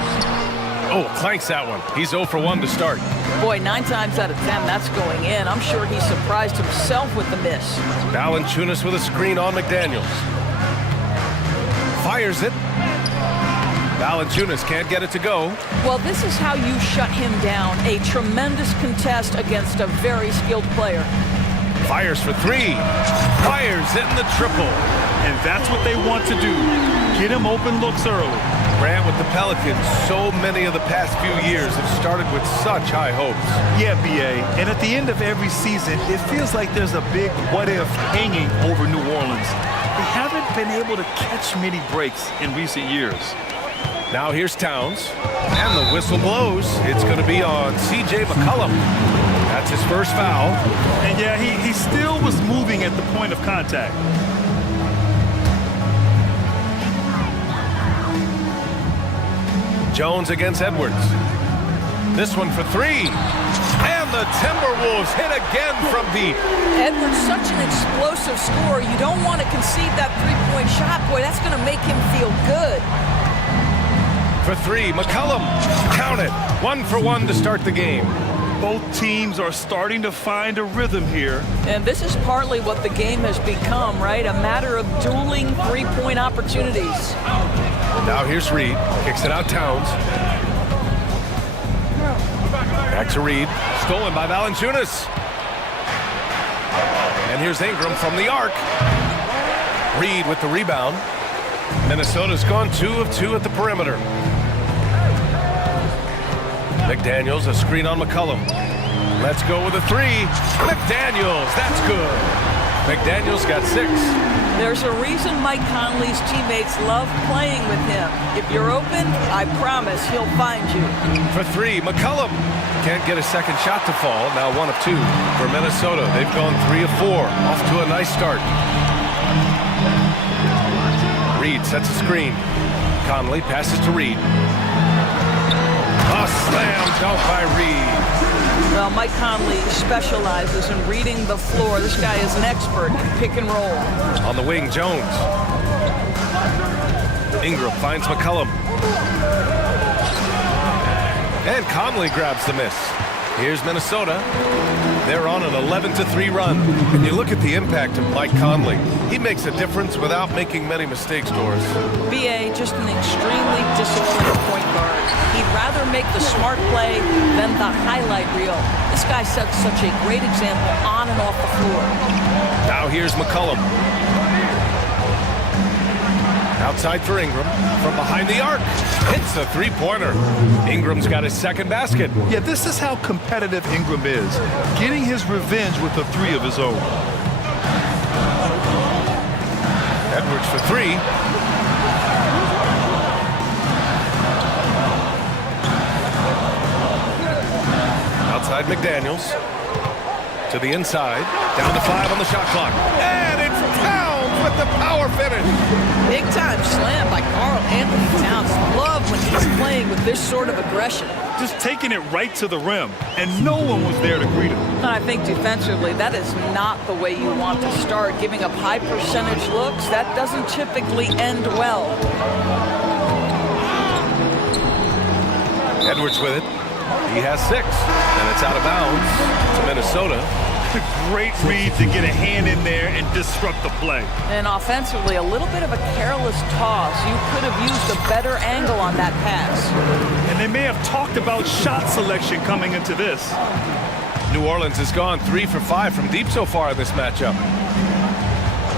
Oh, clanks that one. He's 0 for 1 to start. Boy, 9 times out of 10, that's going in. I'm sure he surprised himself with the miss. Valanciunas with a screen on McDaniels. Fires it. Valanciunas can't get it to go. Well, this is how you shut him down. A tremendous contest against a very skilled player. Fires for 3. Fires in the triple. And that's what they want to do. Get him open looks early. Grant, with the Pelicans, so many of the past few years have started with such high hopes. Yeah, B.A. And at the end of every season, it feels like there's a big what-if hanging over New Orleans. They haven't been able to catch many breaks in recent years. Now here's Towns, and the whistle blows. It's going to be on C.J. McCollum. That's his first foul. And yeah, he still was moving at the point of contact. Jones against Edwards. This one for 3. And the Timberwolves hit again from deep. Edwards, such an explosive scorer. You don't want to concede that three-point shot. Boy, that's going to make him feel good. For 3, McCollum. Count it. 1 for 1 to start the game. Both teams are starting to find a rhythm here. And this is partly what the game has become, right? A matter of dueling three-point opportunities. Now here's Reed. Kicks it out Towns. Back to Reed. Stolen by Valanciunas. And here's Ingram from the arc. Reed with the rebound. Minnesota's gone 2 of 2 at the perimeter. McDaniels, a screen on McCollum. Let's go with a 3. McDaniels, that's good. McDaniels got 6. There's a reason Mike Conley's teammates love playing with him. If you're open, I promise he'll find you. For 3, McCollum. Can't get a second shot to fall. Now 1 of 2 for Minnesota. They've gone 3 of 4. Off to a nice start. Reed sets a screen. Conley passes to Reed. A slam dunk by Reed. Well, Mike Conley specializes in reading the floor. This guy is an expert in pick and roll. On the wing, Jones. Ingram finds McCollum. And Conley grabs the miss. Here's Minnesota. They're on an 11-3 run. And you look at the impact of Mike Conley. He makes a difference without making many mistakes, Doris. B.A., just an extremely disciplined point guard. He'd rather make the smart play than the highlight reel. This guy sets such a great example on and off the floor. Now here's McCollum. Outside for Ingram. From behind the arc. Hits the three-pointer. Ingram's got his second basket. Yeah, this is how competitive Ingram is. Getting his revenge with a 3 of his own. Edwards for 3. Outside McDaniels. To the inside. Down to 5 on the shot clock. And it's Towns with the power finish. Big time slam by Karl Anthony Towns. Love when he's playing with this sort of aggression. Just taking it right to the rim, and no one was there to greet him. And I think defensively, that is not the way you want to start. Giving up high percentage looks, that doesn't typically end well. Edwards with it. He has 6, and it's out of bounds to Minnesota. Great read to get a hand in there and disrupt the play. And offensively, a little bit of a careless toss. You could have used a better angle on that pass. And they may have talked about shot selection coming into this. New Orleans has gone 3 for 5 from deep so far in this matchup.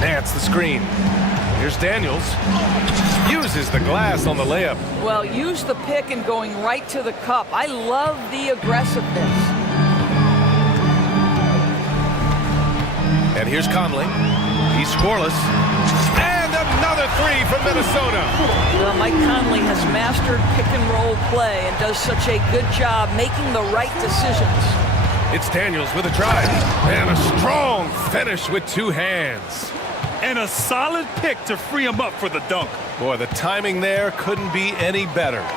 Nance the screen. Here's Daniels. Uses the glass on the layup. Well, use the pick and going right to the cup. I love the aggressiveness. And here's Conley. He's scoreless. And another three from Minnesota. Well, Mike Conley has mastered pick and roll play and does such a good job making the right decisions. It's Daniels with a drive. And a strong finish with two hands. And a solid pick to free him up for the dunk. Boy, the timing there couldn't be any better.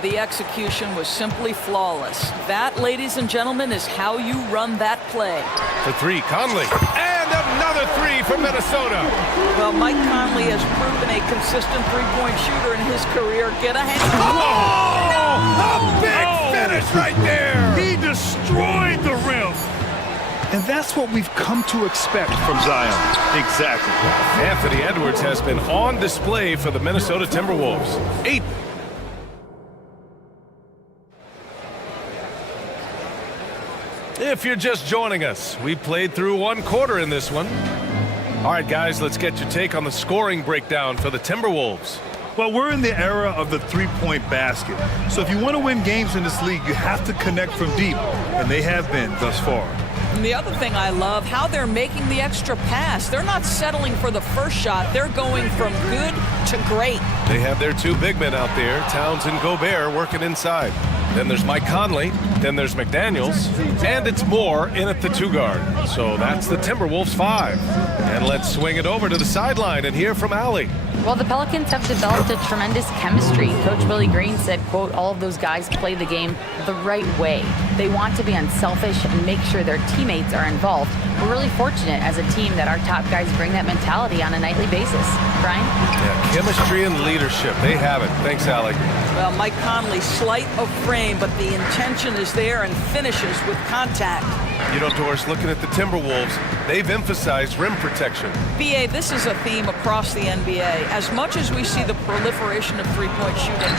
The execution was simply flawless. That, ladies and gentlemen, is how you run that play. For three, Conley. And another three from Minnesota. Well, Mike Conley has proven a consistent three-point shooter in his career. Get a hand. Oh! A big finish right there. He destroyed the rim. And that's what we've come to expect from Zion. Exactly. Anthony Edwards has been on display for the Minnesota Timberwolves. 8. If you're just joining us, we played through one quarter in this one. All right, guys, let's get your take on the scoring breakdown for the Timberwolves. Well, we're in the era of the three-point basket. So if you want to win games in this league, you have to connect from deep, and they have been thus far. And the other thing I love, how they're making the extra pass. They're not settling for the first shot. They're going from good to great. They have their two big men out there, Towns and Gobert, working inside. Then there's Mike Conley. Then there's McDaniels. And it's Moore in at the two-guard. So that's the Timberwolves 5. And let's swing it over to the sideline and hear from Allie. Well, the Pelicans have developed a tremendous chemistry. Coach Willie Green said, quote, all of those guys play the game the right way. They want to be unselfish and make sure their teammates are involved. We're really fortunate as a team that our top guys bring that mentality on a nightly basis. Brian? Yeah, chemistry and leadership. They have it. Thanks, Allie. Well, Mike Conley, slight of frame, but the intention is there and finishes with contact. You know, Doris, looking at the Timberwolves, they've emphasized rim protection. BA, this is a theme across the NBA. As much as we see the proliferation of three-point shooting,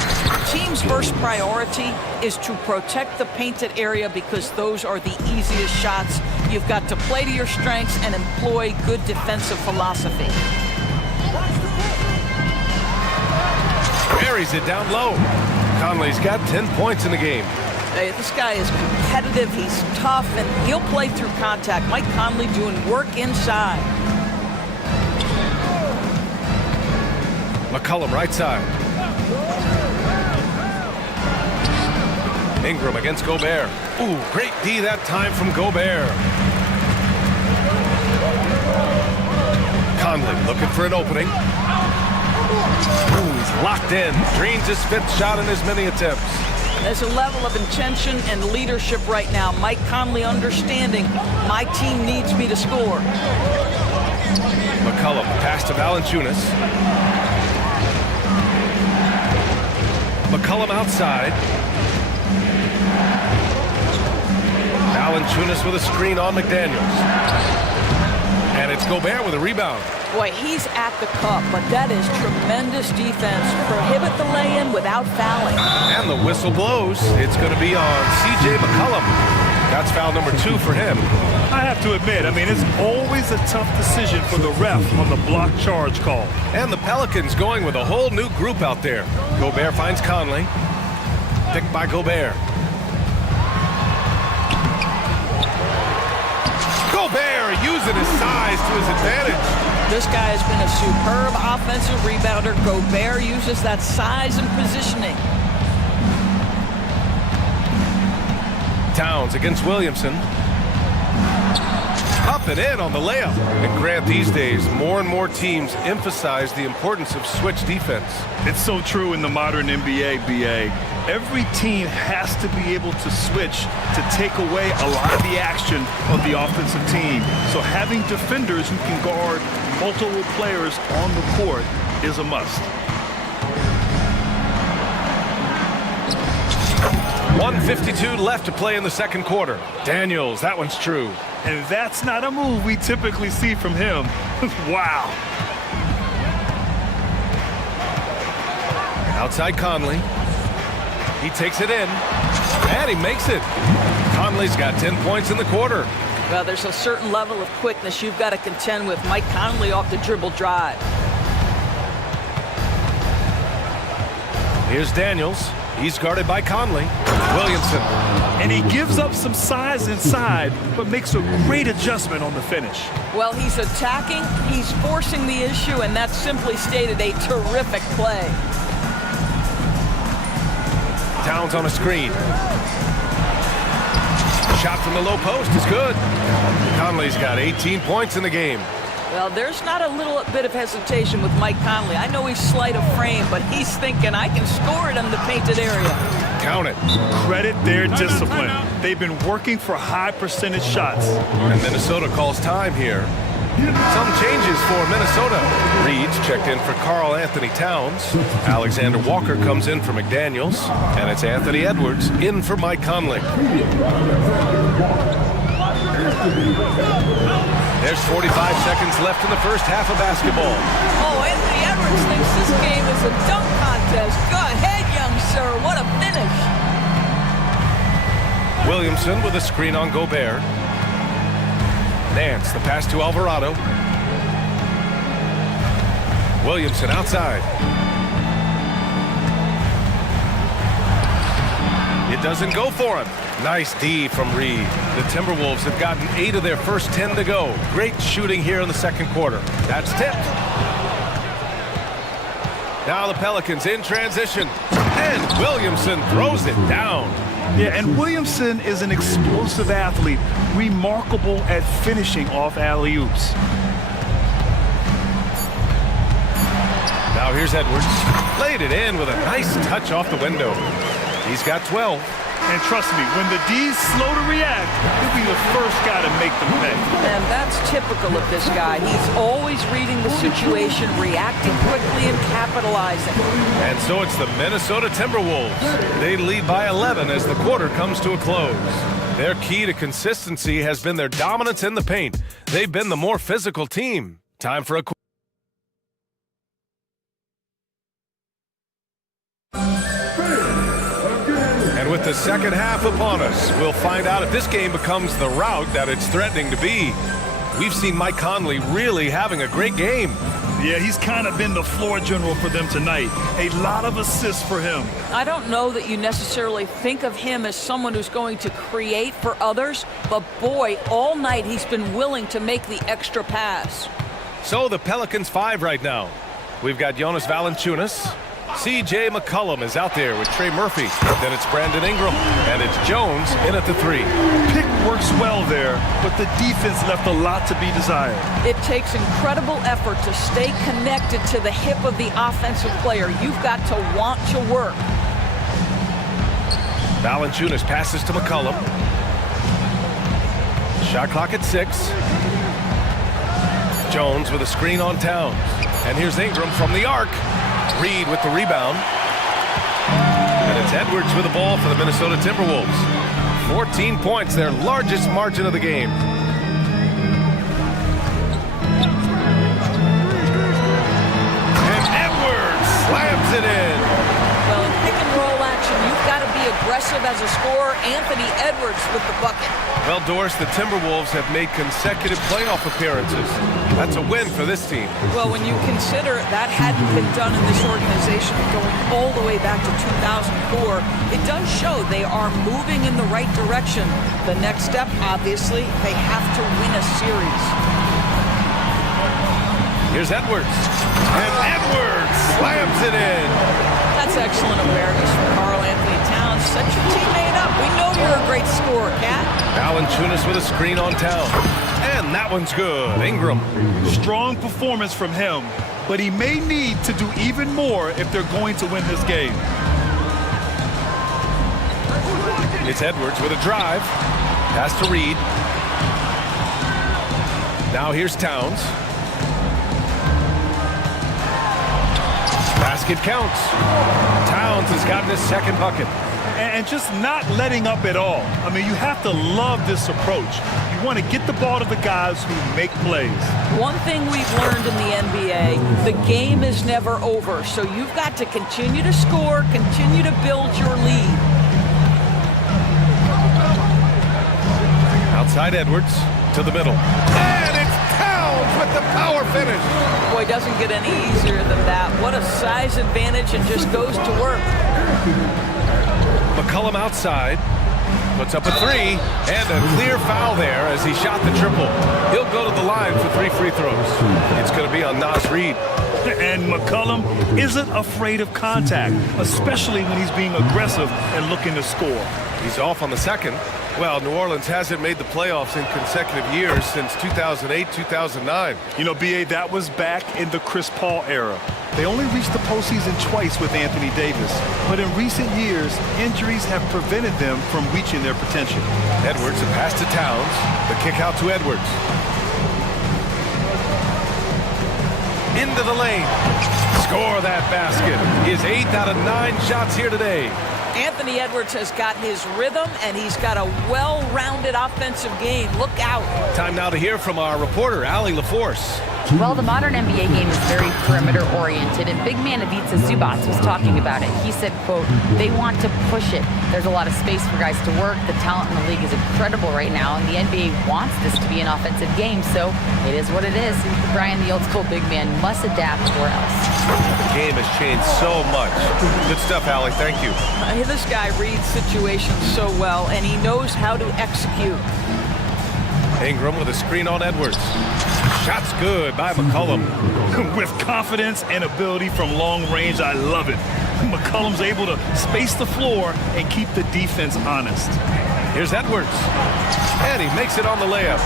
teams' first priority is to protect the painted area because those are the easiest shots. You've got to play to your strengths and employ good defensive philosophy. Buries it down low. Conley's got 10 points in the game. Hey, this guy is competitive, he's tough, and he'll play through contact. Mike Conley doing work inside. McCollum right side. Ingram against Gobert. Ooh, great D that time from Gobert. Conley looking for an opening. Ooh, he's locked in. Dreams his 5th shot in as many attempts. There's a level of intention and leadership right now. Mike Conley understanding my team needs me to score. McCollum pass to Valanciunas. McCollum outside. Valanciunas with a screen on McDaniels. And it's Gobert with a rebound. Boy, he's at the cup, but that is tremendous defense. Prohibit the lay-in without fouling. And the whistle blows. It's going to be on C.J. McCollum. That's foul number 2 for him. I have to admit, I mean, it's always a tough decision for the ref on the block charge call. And the Pelicans going with a whole new group out there. Gobert finds Conley. Picked by Gobert. Gobert using his size to his advantage. This guy has been a superb offensive rebounder. Gobert uses that size and positioning. Towns against Williamson. Up and in on the layup. And Grant, these days, more and more teams emphasize the importance of switch defense. It's so true in the modern NBA, BA. Every team has to be able to switch to take away a lot of the action of the offensive team. So having defenders who can guard multiple players on the court is a must. 1:52 left to play in the second quarter. Daniels, that one's true. And that's not a move we typically see from him. Wow. Outside Conley. He takes it in. And he makes it. Conley's got 10 points in the quarter. Well, there's a certain level of quickness you've got to contend with. Mike Conley off the dribble drive. Here's Daniels. He's guarded by Conley. Williamson. And he gives up some size inside, but makes a great adjustment on the finish. Well, he's attacking, he's forcing the issue, and that's simply stated a terrific play. Towns on a screen. Shot from the low post is good. Conley's got 18 points in the game. Well, there's not a little bit of hesitation with Mike Conley. I know he's slight of frame, but he's thinking, I can score it in the painted area. Count it. Credit their discipline. They've been working for high percentage shots. And Minnesota calls time here. Some changes for Minnesota. Reed's checked in for Karl Anthony Towns. Alexander Walker comes in for McDaniels. And it's Anthony Edwards in for Mike Conley. There's 45 seconds left in the first half of basketball. Oh, Anthony Edwards thinks this game is a dunk contest. Go ahead, young sir. What a finish. Williamson with a screen on Gobert. Nance, the pass to Alvarado. Williamson outside. It doesn't go for him. Nice D from Reed. The Timberwolves have gotten 8 of their first 10 to go. Great shooting here in the second quarter. That's tipped. Now the Pelicans in transition. And Williamson throws it down. Yeah, and Williamson is an explosive athlete, remarkable at finishing off alley-oops. Now here's Edwards. Laid it in with a nice touch off the window. He's got 12. And trust me, when the D's slow to react, he'll be the first guy to make them pay. And that's typical of this guy. He's always reading the situation, reacting quickly, and capitalizing. And so it's the Minnesota Timberwolves. They lead by 11 as the quarter comes to a close. Their key to consistency has been their dominance in the paint. They've been the more physical team. Time for a And with the second half upon us, we'll find out if this game becomes the rout that it's threatening to be. We've seen Mike Conley really having a great game. Yeah, he's kind of been the floor general for them tonight. A lot of assists for him. I don't know that you necessarily think of him as someone who's going to create for others, but boy, all night he's been willing to make the extra pass. So the Pelicans 5 right now. We've got Jonas Valanciunas. C.J. McCollum is out there with Trey Murphy. Then it's Brandon Ingram. And it's Jones in at the 3. Pick works well there, but the defense left a lot to be desired. It takes incredible effort to stay connected to the hip of the offensive player. You've got to want to work. Valanciunas passes to McCollum. Shot clock at 6. Jones with a screen on Towns. And here's Ingram from the arc. Reed with the rebound. And it's Edwards with the ball for the Minnesota Timberwolves. 14 points, their largest margin of the game. And Edwards slams it in. Well, in pick and roll action, you've got to be aggressive as a scorer. Anthony Edwards with the bucket. Well, Doris, the Timberwolves have made consecutive playoff appearances. That's a win for this team. Well, when you consider that hadn't been done in this organization going all the way back to 2004, it does show they are moving in the right direction. The next step, obviously, they have to win a series. Here's Edwards. And Edwards slams it in. That's excellent awareness from Karl Anthony Towns. Set your teammate up. We know you're a great scorer, Cat. Valanciunas with a screen on Towns. And that one's good. Ingram. Strong performance from him, but he may need to do even more if they're going to win this game. It's Edwards with a drive. Pass to Reed. Now here's Towns. Basket counts. Towns has gotten his second bucket. And just not letting up at all. I mean, you have to love this approach. You want to get the ball to the guys who make plays. One thing we've learned in the NBA, the game is never over. So you've got to continue to score, continue to build your lead. Outside Edwards to the middle. And it's Towns with the power finish. Boy, doesn't get any easier than that. What a size advantage, and just goes to work. McCollum outside. Puts up a three, and a clear foul there as he shot the triple. He'll go to the line for 3 free throws. It's going to be on Nas Reed. And McCollum isn't afraid of contact, especially when he's being aggressive and looking to score. He's off on the second. Well, New Orleans hasn't made the playoffs in consecutive years since 2008, 2009. You know, B.A., that was back in the Chris Paul era. They only reached the postseason twice with Anthony Davis. But in recent years, injuries have prevented them from reaching their potential. Edwards, a pass to Towns. The kick out to Edwards. Into the lane. Score that basket. His 8th out of 9 shots here today. Anthony Edwards has got his rhythm, and he's got a well-rounded offensive game. Look out. Time now to hear from our reporter, Allie LaForce. Well, the modern NBA game is very perimeter-oriented, and big man Ivica Zubac was talking about it. He said, quote, they want to push it. There's a lot of space for guys to work. The talent in the league is incredible right now, and the NBA wants this to be an offensive game, so it is what it is. Brian, the old-school big man, must adapt or else. The game has changed so much. Good stuff, Allie. Thank you. This guy reads situations so well, and he knows how to execute. Ingram with a screen on Edwards. Shot's good by McCollum. With confidence and ability from long range, I love it. McCollum's able to space the floor and keep the defense honest. Here's Edwards. And he makes it on the layup.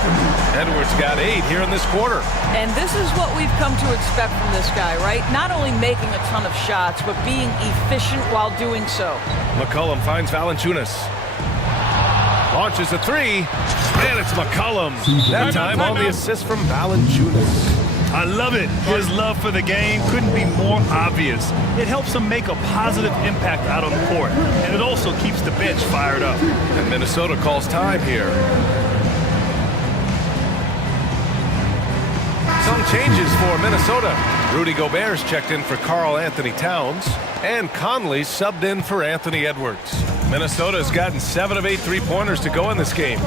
Edwards got 8 here in this quarter. And this is what we've come to expect from this guy, right? Not only making a ton of shots, but being efficient while doing so. McCollum finds Valanciunas. Launches a 3, and it's McCollum. That time on the assist from Valanciunas. I love it. His love for the game couldn't be more obvious. It helps him make a positive impact out on the court, and it also keeps the bench fired up. And Minnesota calls time here. Some changes for Minnesota. Rudy Gobert's checked in for Karl Anthony Towns, and Conley subbed in for Anthony Edwards. Minnesota's gotten 7 of 8 3-pointers to go in this game.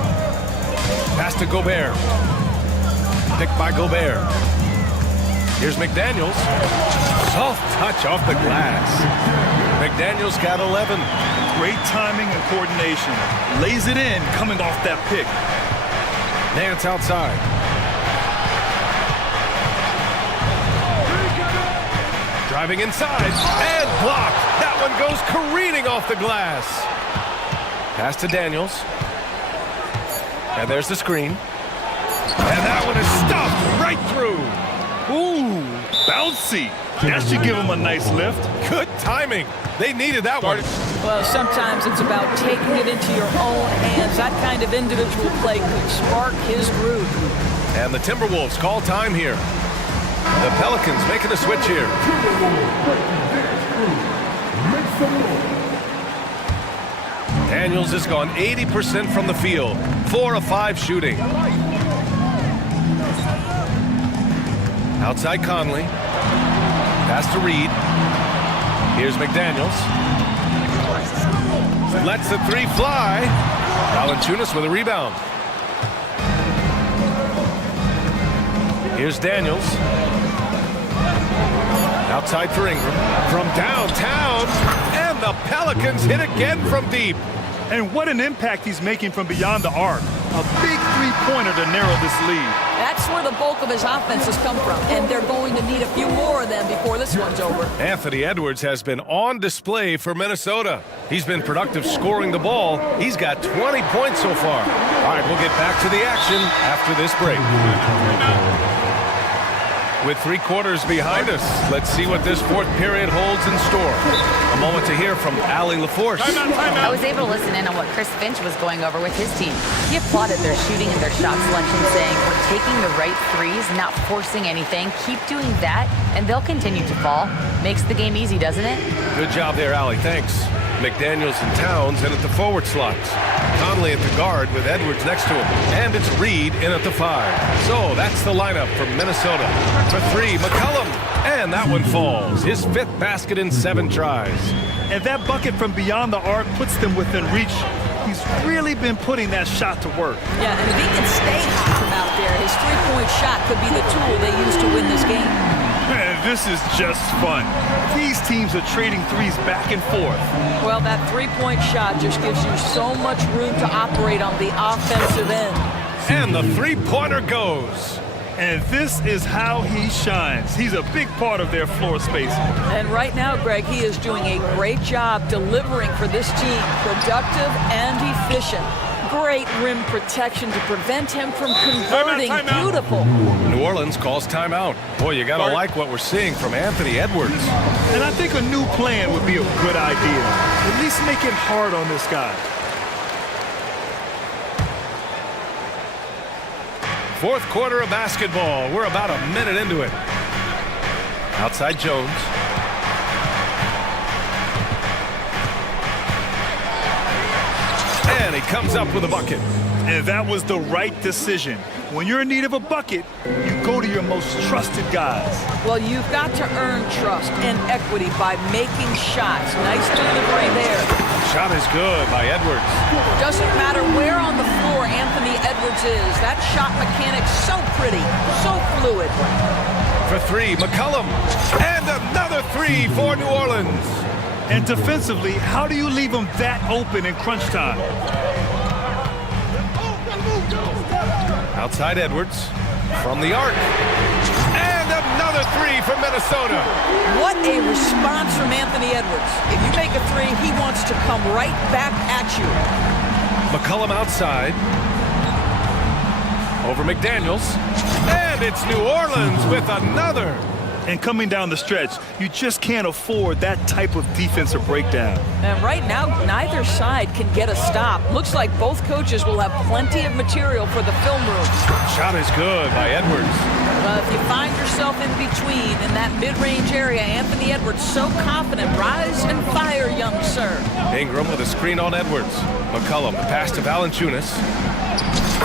Pass to Gobert. Picked by Gobert. Here's McDaniels. Soft touch off the glass. McDaniels got 11. Great timing and coordination. Lays it in coming off that pick. Nance outside. Driving inside and blocked. That one goes careening off the glass. Pass to Daniels. And there's the screen. And that one is stuffed right through. Ooh, bouncy. That should give him a nice lift. Good timing. They needed that one. Well, sometimes it's about taking it into your own hands. That kind of individual play could spark his groove. And the Timberwolves call time here. The Pelicans making a switch here. Daniels has gone 80% from the field. 4 of 5 shooting. Outside Conley. Pass to Reed. Here's McDaniels. Lets the 3 fly. Valanciunas with a rebound. Here's Daniels. Outside for Ingram. From downtown. And the Pelicans hit again from deep. And what an impact he's making from beyond the arc. A big three-pointer to narrow this lead. That's where the bulk of his offense has come from, and they're going to need a few more of them before this one's over. Anthony Edwards has been on display for Minnesota. He's been productive scoring the ball. He's got 20 points so far. All right, we'll get back to the action after this break. With 3 quarters behind us, let's see what this 4th period holds in store. A moment to hear from Allie LaForce. I was able to listen in on what Chris Finch was going over with his team. He applauded their shooting and their shot selection, saying, we're taking the right threes, not forcing anything. Keep doing that, and they'll continue to fall. Makes the game easy, doesn't it? Good job there, Allie. Thanks. McDaniels and Towns in at the forward slots. Conley at the guard with Edwards next to him. And it's Reed in at the 5. So that's the lineup for Minnesota. For 3, McCollum. And that one falls. His 5th basket in 7 tries. And that bucket from beyond the arc puts them within reach He's really been putting that shot to work. Yeah, and if he can stay hot from out there, his three-point shot could be the tool they use to win this game. Man, this is just fun. These teams are trading threes back and forth. Well, that three-point shot just gives you so much room to operate on the offensive end. And the three-pointer goes. And this is how he shines. He's a big part of their floor space. And right now, Greg, he is doing a great job delivering for this team. Productive and efficient. Great rim protection to prevent him from converting. Timeout. Beautiful. New Orleans calls timeout. Boy, you gotta like what we're seeing from Anthony Edwards. And I think a new plan would be a good idea. At least make it hard on this guy. Fourth quarter of basketball. We're about a minute into it. Outside Jones. And he comes up with a bucket. And that was the right decision. When you're in need of a bucket, you go to your most trusted guys. Well, you've got to earn trust and equity by making shots. Nice delivery there. Shot is good by Edwards. Doesn't matter where on the floor Anthony Edwards is. That shot mechanic's so pretty, so fluid. For three, McCollum. And another three for New Orleans. And defensively, how do you leave them that open in crunch time? Outside Edwards from the arc. And another three from Minnesota. What a response from Anthony Edwards. If you make a three, he wants to come right back at you. McCollum outside. Over McDaniels. And it's New Orleans with another. And coming down the stretch, you just can't afford that type of defensive breakdown. And right now, neither side can get a stop. Looks like both coaches will have plenty of material for the film room. Shot is good by Edwards. If you find yourself in between in that mid-range area, Anthony Edwards so confident. Rise and fire, young sir. Ingram with a screen on Edwards. McCollum, the pass to Valanciunas.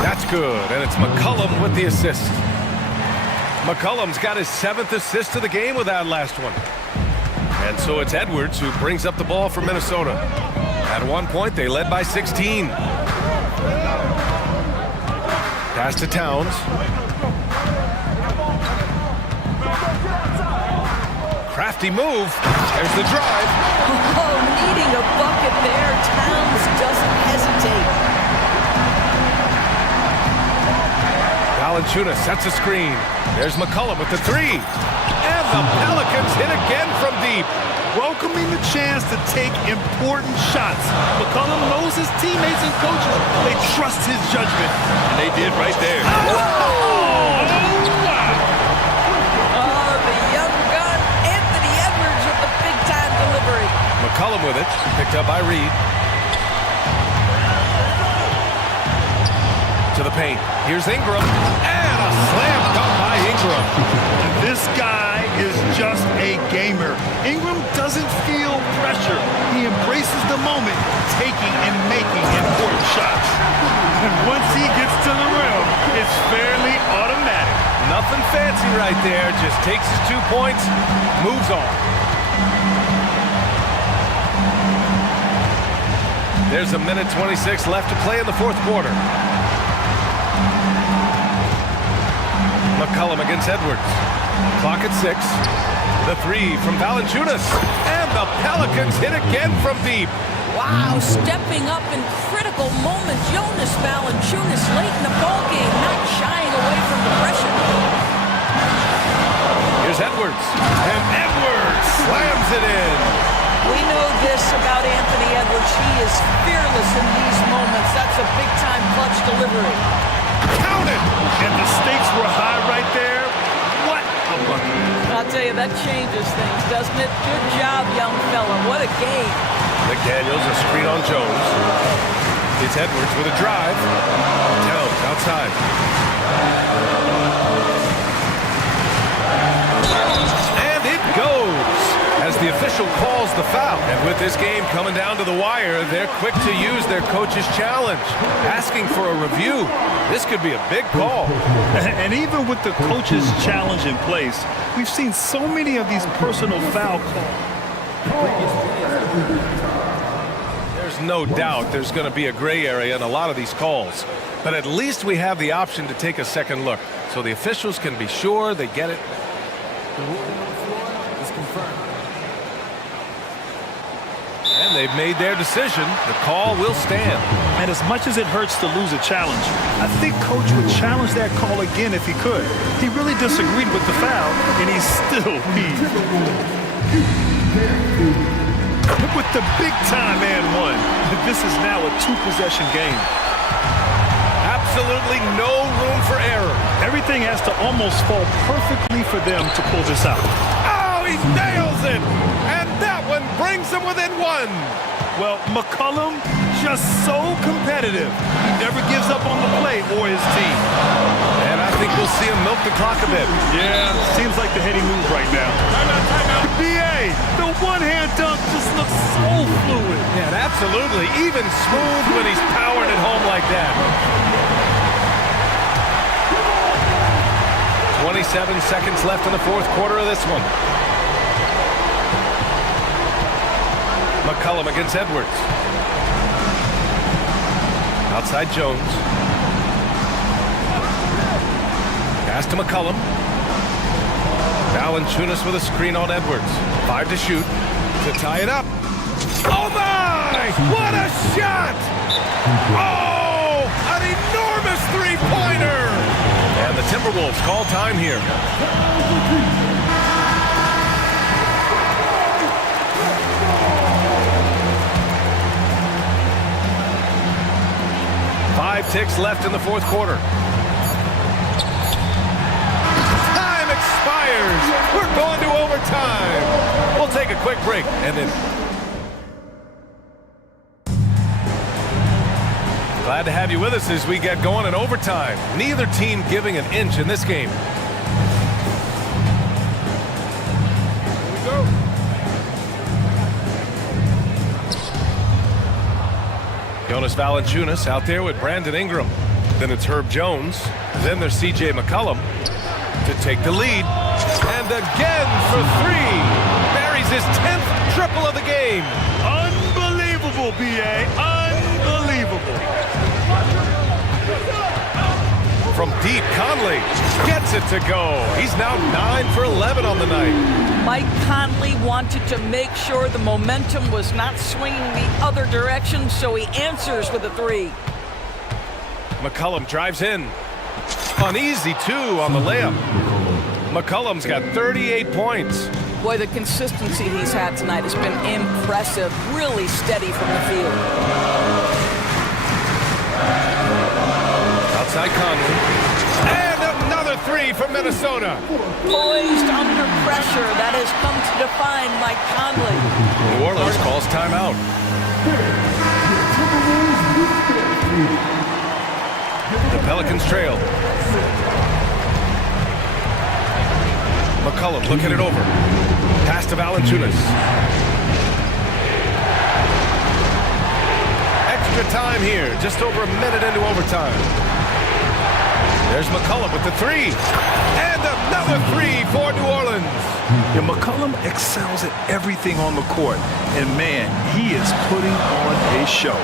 That's good, and it's McCollum with the assist. McCollum's got his 7th assist of the game with that last one. And so it's Edwards who brings up the ball for Minnesota. At one point, they led by 16. Pass to Towns. Crafty move. There's the drive. Oh, needing a bucket there. Towns doesn't hesitate. Valanciunas sets a screen. There's McCollum with the three. And the Pelicans hit again from deep. Welcoming the chance to take important shots. McCollum knows his teammates and coaches. They trust his judgment. And they did right there. Oh, the young gun, Anthony Edwards with the big-time delivery. McCollum with it. Picked up by Reed. To the paint. Here's Ingram. And a slam dunk by Ingram. This guy is just a gamer. Ingram doesn't feel pressure. He embraces the moment, taking and making important shots. And once he gets to the rim, it's fairly automatic. Nothing fancy right there. Just takes his 2 points, moves on. There's a minute 26 left to play in the fourth quarter. McCollum against Edwards. Clock at 6. The three from Valanciunas. And the Pelicans hit again from deep. Wow, stepping up in critical moments. Jonas Valanciunas late in the ballgame, not shying away from the pressure. Here's Edwards. And Edwards slams it in. We know this about Anthony Edwards. He is fearless in these moments. That's a big-time clutch delivery. Count it! And the stakes were high right there. What a bucket. I'll tell you, that changes things, doesn't it? Good job, young fella. What a game. McDaniels, a screen on Jones. It's Edwards with a drive. Towns outside. And it goes as the official calls the foul. And with this game coming down to the wire, they're quick to use their coach's challenge, asking for a review. This could be a big call. And even with the coach's challenge in place, we've seen so many of these personal foul calls. There's there's no doubt there's going to be a gray area in a lot of these calls. But at least we have the option to take a second look, so the officials can be sure they get it. The ruling on the floor is confirmed. And they've made their decision. The call will stand. And as much as it hurts to lose a challenge, I think Coach would challenge that call again if he could. He really disagreed with the foul, and he still leads. With the big-time and one, this is now a two-possession game. Absolutely no room for error. Everything has to almost fall perfectly for them to pull this out. Oh, he nails it! And that one brings him within one. Well, McCollum, just so competitive. He never gives up on the play or his team. And I think we'll see him milk the clock a bit. Yeah, seems like the heady move right now. Timeout. BA, the one-hand dunk just looks so fluid. Yeah, absolutely. Even smooth when he's powered at home like that. 27 seconds left in the fourth quarter of this one. McCollum against Edwards. Outside Jones. Pass to McCollum. Valanciunas with a screen on Edwards. 5 to shoot. To tie it up. Oh my! What a shot! Oh! An enormous three-pointer! And the Timberwolves call time here. Five ticks left in the fourth quarter. Time expires. We're going to overtime. We'll take a quick break and then. Glad to have you with us as we get going in overtime. Neither team giving an inch in this game. Here we go. Jonas Valanciunas out there with Brandon Ingram. Then it's Herb Jones. Then there's C.J. McCollum to take the lead. And again for three. Buries his 10th triple of the game. Unbelievable, B.A. Unbelievable. From deep, Conley gets it to go. He's now 9 for 11 on the night. Mike Conley wanted to make sure the momentum was not swinging the other direction, so he answers with a three. McCollum drives in. Uneasy, too, on the layup. McCollum's got 38 points. Boy, the consistency he's had tonight has been impressive. Really steady from the field. Outside Conley. And another three from Minnesota. Poised under pressure. That has come to define Mike Conley. New Orleans calls timeout. The Pelicans trail. McCollum looking it over. Pass to Valanciunas. Extra time here. Just over a minute into overtime. There's McCollum with the three. And another three for New Orleans. Yeah, McCollum excels at everything on the court. And man, he is putting on a show.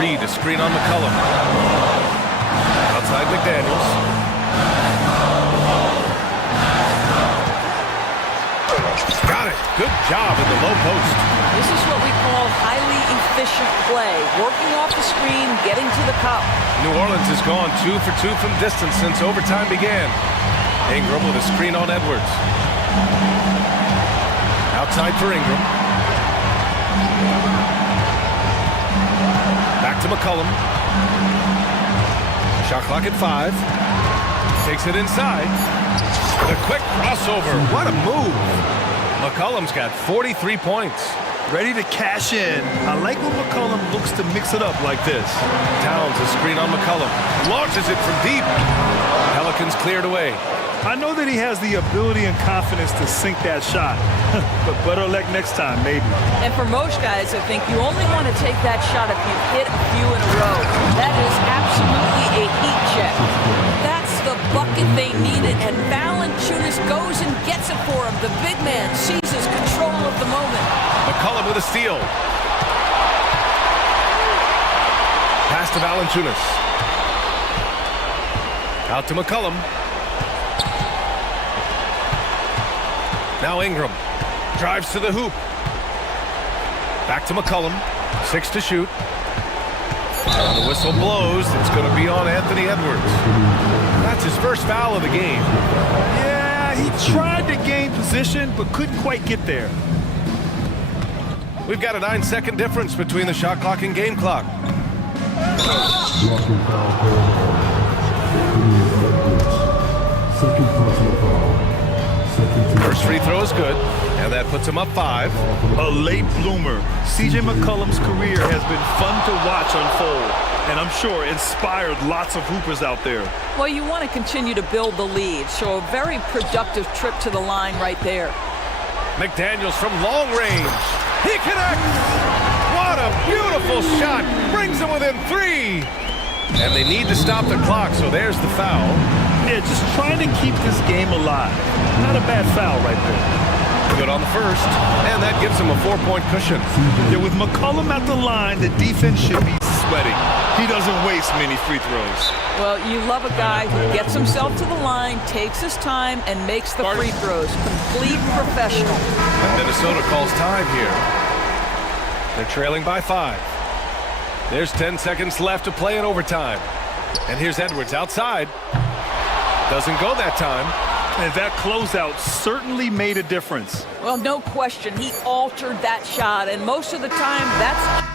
Reed, a screen on McCollum. Outside McDaniels. Got it. Good job in the low post. This is what we call highly efficient play. Working off the screen, getting to the cup. New Orleans has gone 2 for 2 from distance since overtime began. Ingram with a screen on Edwards. Outside for Ingram. Back to McCollum. Shot clock at 5. Takes it inside. The quick crossover. What a move. McCollum's got 43 points. Ready to cash in. I like when McCollum looks to mix it up like this. Towns a screen on McCollum. Launches it from deep. Pelicans cleared away. I know that he has the ability and confidence to sink that shot. But better luck next time, maybe. And for most guys, I think you only want to take that shot if you've hit a few in a row. That is absolutely a heat check. That's the bucket they needed, and Valanciunas goes and gets it for him. The big man seizes control of the moment. McCollum with a steal. Pass to Valanciunas. Out to McCollum. Now Ingram. Drives to the hoop. Back to McCollum. 6 to shoot. And the whistle blows. It's going to be on Anthony Edwards. That's his first foul of the game. Yeah, he tried to gain position, but couldn't quite get there. We've got a 9-second difference between the shot clock and game clock. First free throw is good, and that puts him up 5. A late bloomer. C.J. McCollum's career has been fun to watch unfold, and I'm sure inspired lots of hoopers out there. Well, you want to continue to build the lead, so a very productive trip to the line right there. McDaniels from long range. He connects! What a beautiful shot! Brings them within 3! And they need to stop the clock, so there's the foul. Yeah, just trying to keep this game alive. Not a bad foul right there. Good on the first, and that gives them a 4-point cushion. Yeah, with McCollum at the line, the defense should be sweating. He doesn't waste many free throws. Well, you love a guy who gets himself to the line, takes his time, and makes the free throws. Complete professional. And Minnesota calls time here. They're trailing by 5. There's 10 seconds left to play in overtime. And here's Edwards outside. Doesn't go that time. And that closeout certainly made a difference. Well, no question. He altered that shot, and most of the time, that's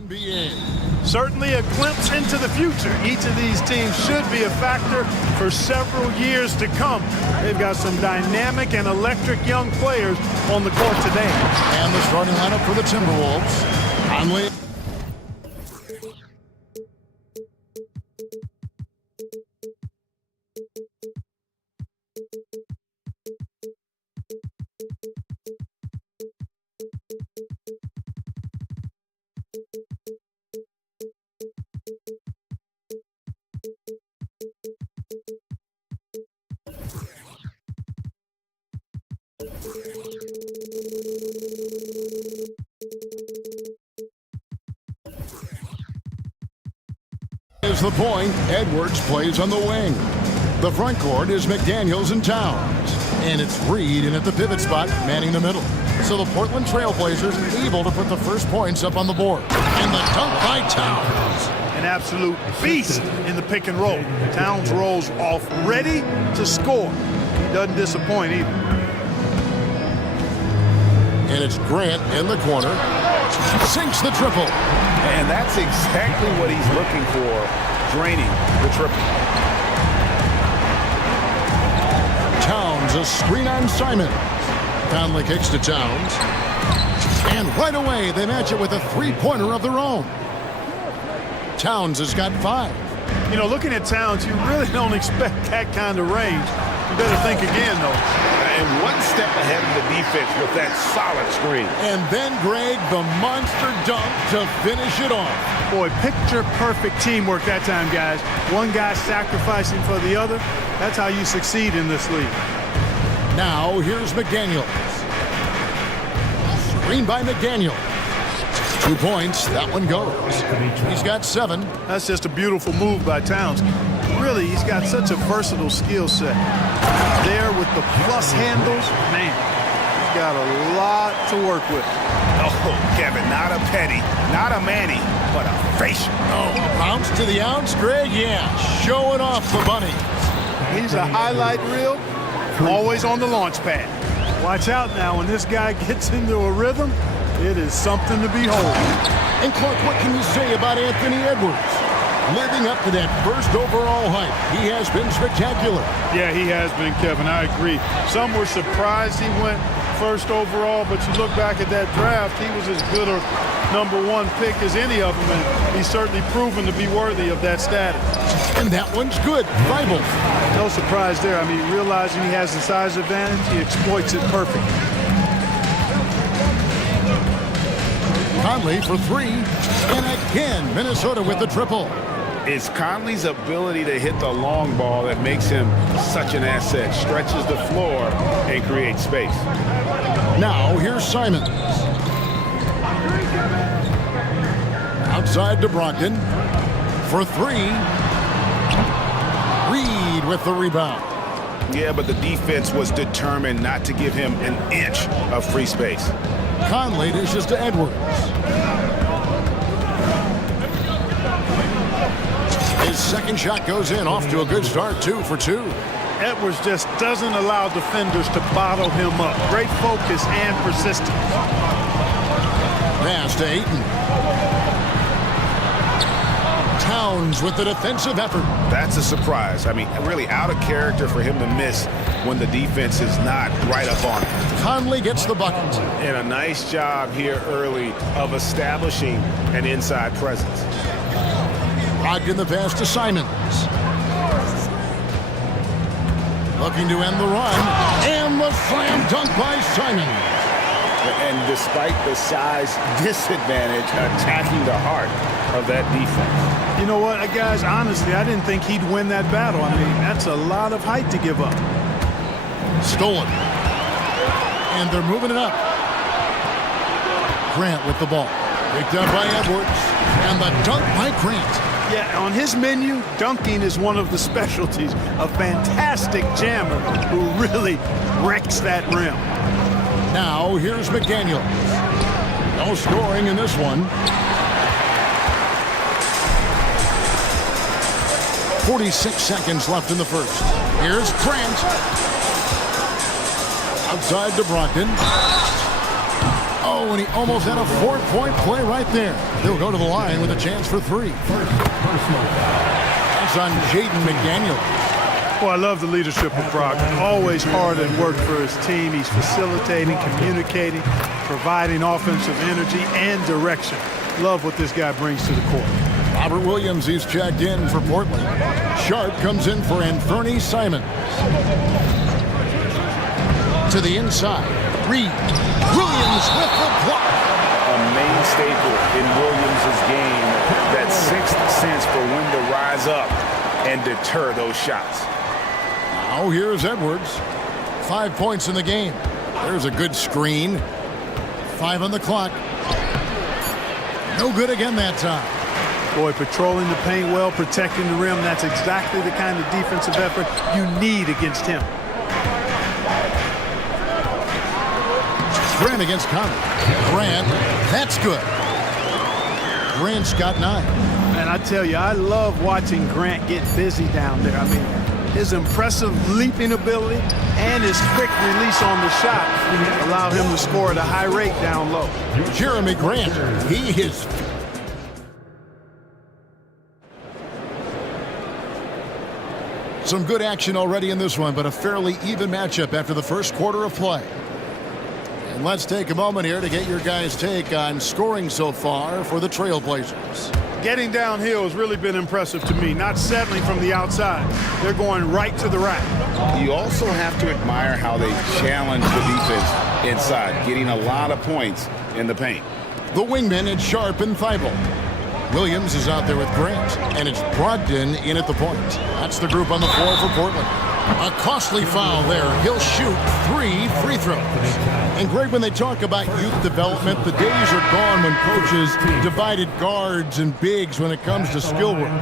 NBA. Certainly a glimpse into the future. Each of these teams should be a factor for several years to come. They've got some dynamic and electric young players on the court today. And the starting lineup for the Timberwolves. Conley. Is the point. Edwards plays on the wing. The front court is McDaniels and Towns. And it's Reed in at the pivot spot, manning the middle. So the Portland Trailblazers able to put the first points up on the board. And the dunk by Towns. An absolute beast in the pick and roll. Towns rolls off ready to score. He doesn't disappoint either. And it's Grant in the corner. Sinks the triple. And that's exactly what he's looking for, draining the triple. Towns, a screen on Simon. Conley kicks to Towns. And right away, they match it with a three-pointer of their own. Towns has got 5. You know, looking at Towns, you really don't expect that kind of range. You better think again, though. And one step ahead of the defense with that solid screen. And then, Greg, the monster dunk to finish it off. Boy, picture-perfect teamwork that time, guys. One guy sacrificing for the other. That's how you succeed in this league. Now, here's McDaniels. Screen by McDaniels. 2 points. That one goes. He's got 7. That's just a beautiful move by Towns. Really, he's got such a versatile skill set. There with the plus handles, man, he's got a lot to work with. Oh, Kevin, not a Petty, not a Manny, but a facial. Oh, bounce to the ounce, Greg? Yeah, showing off the bunny. He's a highlight reel, always on the launch pad. Watch out now, when this guy gets into a rhythm, it is something to behold. And Clark, what can you say about Anthony Edwards? Living up to that first overall hype, he has been spectacular. Yeah, he has been, Kevin. I agree. Some were surprised he went first overall, but you look back at that draft, he was as good a #1 pick as any of them, and he's certainly proven to be worthy of that status. And that one's good. Rivals. No surprise there. I mean, realizing he has the size advantage, he exploits it perfectly. Conley for 3, and again, Minnesota with the triple. It's Conley's ability to hit the long ball that makes him such an asset, stretches the floor and creates space. Now here's Simons. Outside to Brogdon for 3. Reed with the rebound. Yeah, but the defense was determined not to give him an inch of free space. Conley dishes to Edwards. His second shot goes in, off to a good start, 2 for 2. Edwards just doesn't allow defenders to bottle him up. Great focus and persistence. Pass to Ayton. Towns with the defensive effort. That's a surprise. I mean, really out of character for him to miss when the defense is not right up on him. Conley gets the bucket. And a nice job here early of establishing an inside presence. Brogdon the pass to Simons. Looking to end the run. And the slam dunk by Simons. And despite the size disadvantage, attacking the heart of that defense. You know what, guys, honestly, I didn't think he'd win that battle. I mean, that's a lot of height to give up. Stolen. And they're moving it up. Grant with the ball. Picked up by Edwards. And the dunk by Grant. Yeah, on his menu, dunking is one of the specialties. A fantastic jammer who really wrecks that rim. Now, here's McDaniels. No scoring in this one. 46 seconds left in the first. Here's Grant. Outside to Brogdon. Oh, and he almost had a 4-point play right there. He'll go to the line with a chance for 3. That's on Jaden McDaniels. Well, I love the leadership of Brogdon. Always hard at work for his team. He's facilitating, communicating, providing offensive energy and direction. Love what this guy brings to the court. Robert Williams, he's checked in for Portland. Sharp comes in for Anthony Simons. To the inside. Reed. Williams with the block. A main staple in Williams' game, that sixth sense for when to rise up and deter those shots. Now here's Edwards. 5 points in the game. There's a good screen. 5 on the clock. No good again that time. Boy, patrolling the paint well, protecting the rim. That's exactly the kind of defensive effort you need against him. Grant against Connor. Grant, that's good. Grant's got 9. And I tell you, I love watching Grant get busy down there. I mean, his impressive leaping ability and his quick release on the shot allowed him to score at a high rate down low. Jeremy Grant, he is... Some good action already in this one, but a fairly even matchup after the first quarter of play. And let's take a moment here to get your guys' take on scoring so far for the Trailblazers. Getting downhill has really been impressive to me, not settling from the outside. They're going right to the rack. You also have to admire how they challenge the defense inside, getting a lot of points in the paint. The wingmen, it's Sharp and Thibault. Williams is out there with Grant, and it's Brogdon in at the point. That's the group on the floor for Portland. A costly foul there. He'll shoot 3 free throws. And Greg, when they talk about youth development, the days are gone when coaches divided guards and bigs when it comes to skill work.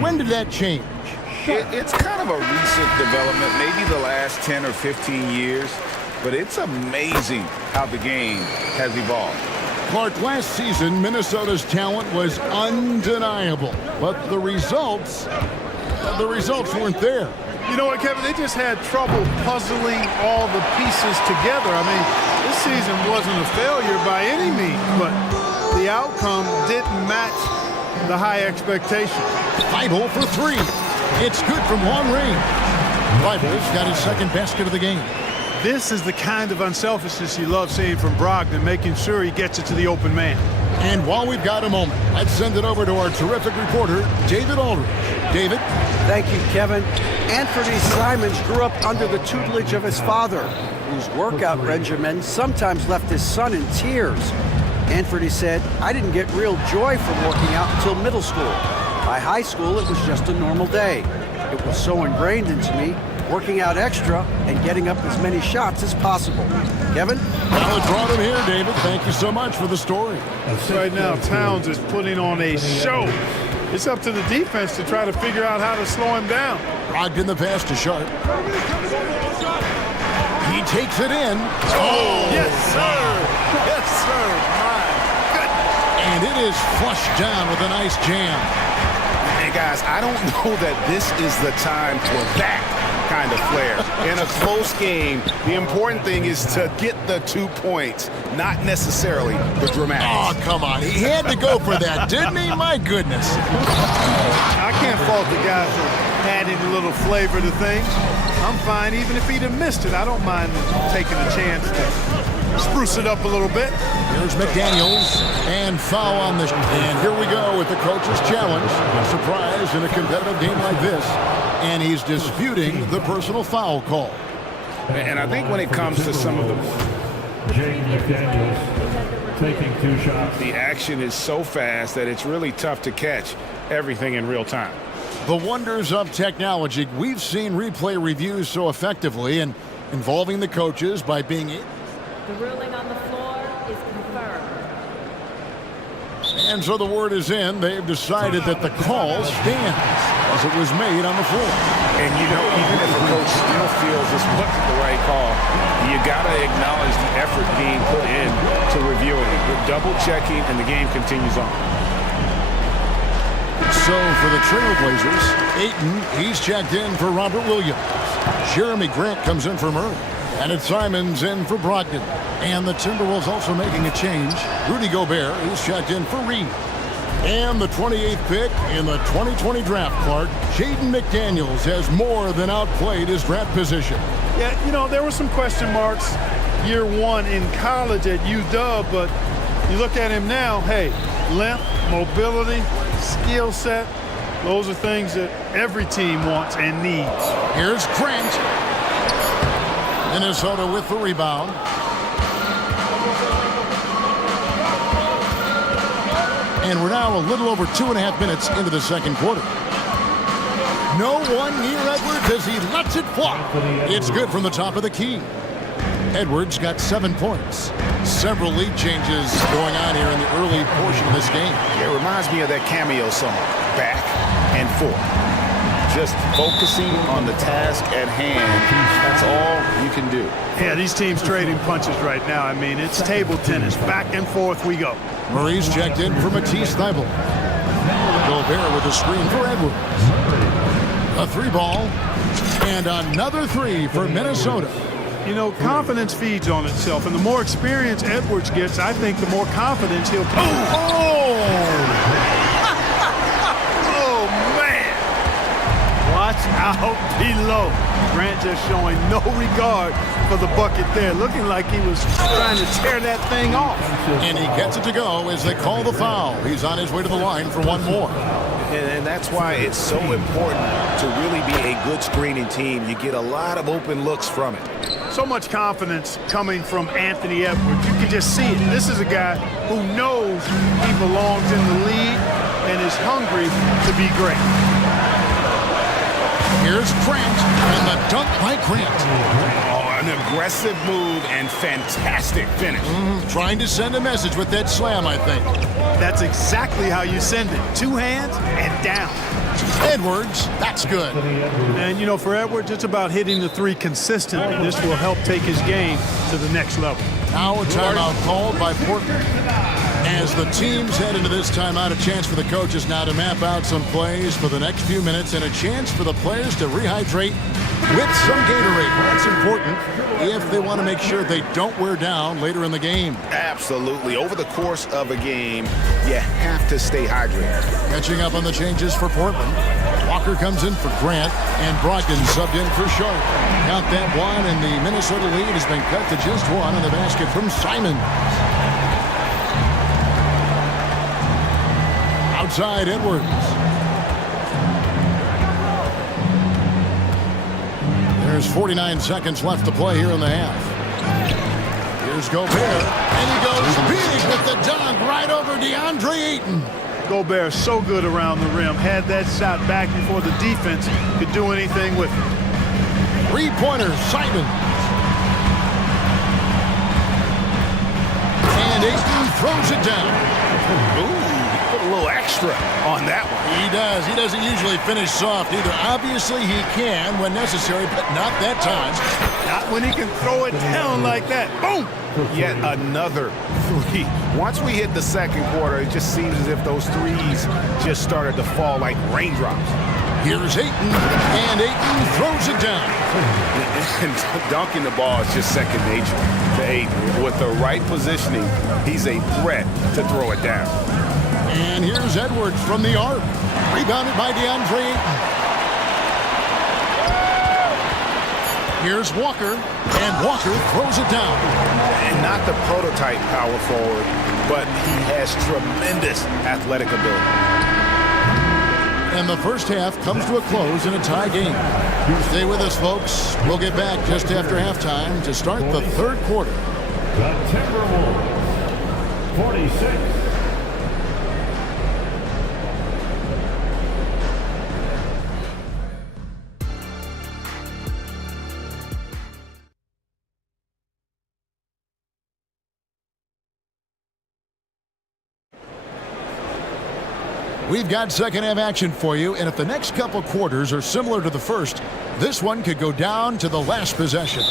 When did that change? It's kind of a recent development, maybe the last 10 or 15 years, but it's amazing how the game has evolved. Clark, last season, Minnesota's talent was undeniable, but the results weren't there. You know what, Kevin? They just had trouble puzzling all the pieces together. I mean, this season wasn't a failure by any means, but the outcome didn't match the high expectation. Thibault for 3. It's good from long range. Thibault's got his second basket of the game. This is the kind of unselfishness you love seeing from Brogdon, making sure he gets it to the open man. And while we've got a moment, let's send it over to our terrific reporter, David Aldridge. David? Thank you, Kevin. Anthony Simons grew up under the tutelage of his father, whose workout regimen sometimes left his son in tears. Anthony said, "I didn't get real joy from working out until middle school. By high school, it was just a normal day. It was so ingrained into me, working out extra and getting up as many shots as possible." Kevin? Well, it brought him here, David. Thank you so much for the story. Right now, Towns is putting on a show. It's up to the defense to try to figure out how to slow him down. Brogdon the pass to Sharp. He takes it in. Oh, yes, sir. Yes, sir. My goodness. And it is flushed down with a nice jam. And guys, I don't know that this is the time for that kind of flair. In a close game, the important thing is to get the 2 points, not necessarily the dramatics. Oh, come on. He had to go for that, didn't he? My goodness. I can't fault the guy for adding a little flavor to things. I'm fine even if he'd have missed it. I don't mind taking a chance to spruce it up a little bit. Here's McDaniels and foul on the... And here we go with the coach's challenge. A surprise in a competitive game like this. And he's disputing the personal foul call. And I think when it comes to some of the... Jaden McDaniels taking 2 shots. The action is so fast that it's really tough to catch everything in real time. The wonders of technology. We've seen replay reviews so effectively and involving the coaches by being... The ruling on the floor is confirmed. And so the word is in. They've decided that the call stands as it was made on the floor. And you know, even if a coach still feels this wasn't the right call, you got to acknowledge the effort being put in to reviewing it. We're double checking, and the game continues on. So for the Trailblazers, Ayton, he's checked in for Robert Williams. Jeremy Grant comes in for Murray. And it's Simons in for Brogdon. And the Timberwolves also making a change. Rudy Gobert is checked in for Reed. And the 28th pick in the 2020 draft, Clark, Jaden McDaniels has more than outplayed his draft position. Yeah, you know, there were some question marks year one in college at UW, but you look at him now, hey, length, mobility, skill set, those are things that every team wants and needs. Here's Grant. Minnesota with the rebound. And we're now a little over 2.5 minutes into the second quarter. No one near Edwards as he lets it fly. It's good from the top of the key. Edwards got 7 points. Several lead changes going on here in the early portion of this game. Yeah, it reminds me of that cameo song, Back and Forth. Just focusing on the task at hand. That's all you can do. Yeah, these teams trading punches right now. I mean, it's table tennis. Back and forth we go. Murray's checked in for Matisse Thybulle. Gobert with a screen for Edwards. A 3-ball. And another 3 for Minnesota. You know, confidence feeds on itself, and the more experience Edwards gets, I think the more confidence he'll... Oh, man! Watch out below. Grant just showing no regard for the bucket there, looking like he was trying to tear that thing off. And he gets it to go as they call the foul. He's on his way to the line for one more. And that's why it's so important to really be a good screening team. You get a lot of open looks from it. So much confidence coming from Anthony Edwards. You can just see it. This is a guy who knows he belongs in the league and is hungry to be great. Here's Grant and the dunk by Grant. Oh, an aggressive move and fantastic finish. Trying to send a message with that slam, I think. That's exactly how you send it. 2 hands and down. Edwards, that's good. And, you know, for Edwards, it's about hitting the 3 consistently. This will help take his game to the next level. Now a timeout called by Portland. As the teams head into this timeout, a chance for the coaches now to map out some plays for the next few minutes and a chance for the players to rehydrate with some Gatorade. That's important if they want to make sure they don't wear down later in the game. Absolutely. Over the course of a game, you have to stay hydrated. Catching up on the changes for Portland. Walker comes in for Grant, and Brogdon subbed in for Sharp. Count that 1, and the Minnesota lead has been cut to just 1 on the basket from Simon. Outside Edwards. There's 49 seconds left to play here in the half. Here's Gobert, and he goes big with the dunk right over DeAndre Ayton. Gobert so good around the rim. Had that shot back before the defense could do anything with it. 3-pointer, Simon. And Ayton throws it down. Ooh. A little extra on that one. He does. He doesn't usually finish soft either. Obviously, he can when necessary, but not that time. Not when he can throw it down like that. Boom! Yet another 3. Once we hit the second quarter, it just seems as if those 3s just started to fall like raindrops. Here's Ayton, and Ayton throws it down. And dunking the ball is just second nature to Ayton. With the right positioning, he's a threat to throw it down. And here's Edwards from the arc. Rebounded by DeAndre Ayton. Here's Walker, and Walker throws it down. And not the prototype power forward, but he has tremendous athletic ability. And the first half comes to a close in a tie game. Stay with us, folks. We'll get back just after halftime to start the third quarter. The Timberwolves, 46. We've got second half action for you, and if the next couple quarters are similar to the first, this one could go down to the last possession.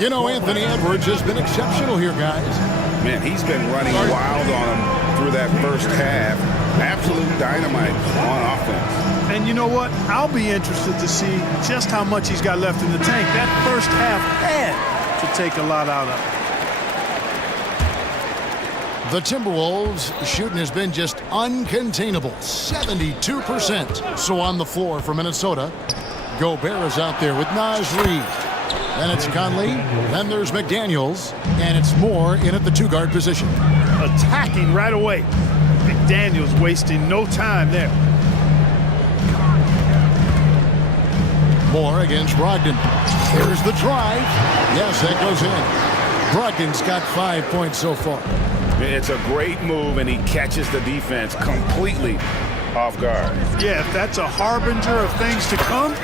You know, Anthony Edwards has been exceptional here, guys. Man, he's been running wild on him through that first half. Absolute dynamite on offense. And you know what? I'll be interested to see just how much he's got left in the tank. That first half had to take a lot out of it. The Timberwolves shooting has been just uncontainable, 72%. So on the floor for Minnesota, Gobert is out there with Naz Reid. Then it's Conley, then there's McDaniels, and it's Moore in at the two-guard position. Attacking right away. McDaniels wasting no time there. Moore against Brogdon. Here's the drive. Yes, that goes in. Brogdon's got 5 points so far. It's a great move, and he catches the defense completely off guard. Yeah, if that's a harbinger of things to come,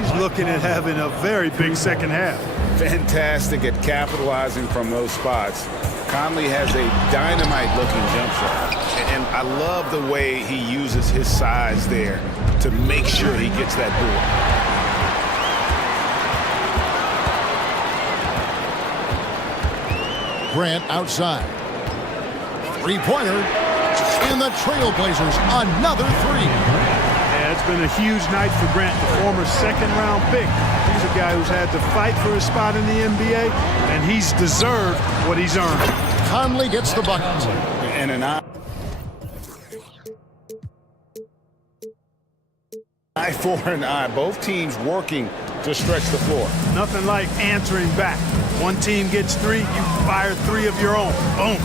he's looking at having a very big second half. Fantastic at capitalizing from those spots. Conley has a dynamite-looking jump shot, and I love the way he uses his size there to make sure he gets that board. Grant outside. Three-pointer. And the Trailblazers, another three. Yeah, it's been a huge night for Grant, the former second-round pick. He's a guy who's had to fight for his spot in the NBA, and he's deserved what he's earned. Conley gets the bucket. And an eye for an eye. Both teams working to stretch the floor. Nothing like answering back. One team gets three, you fire three of your own. Boom.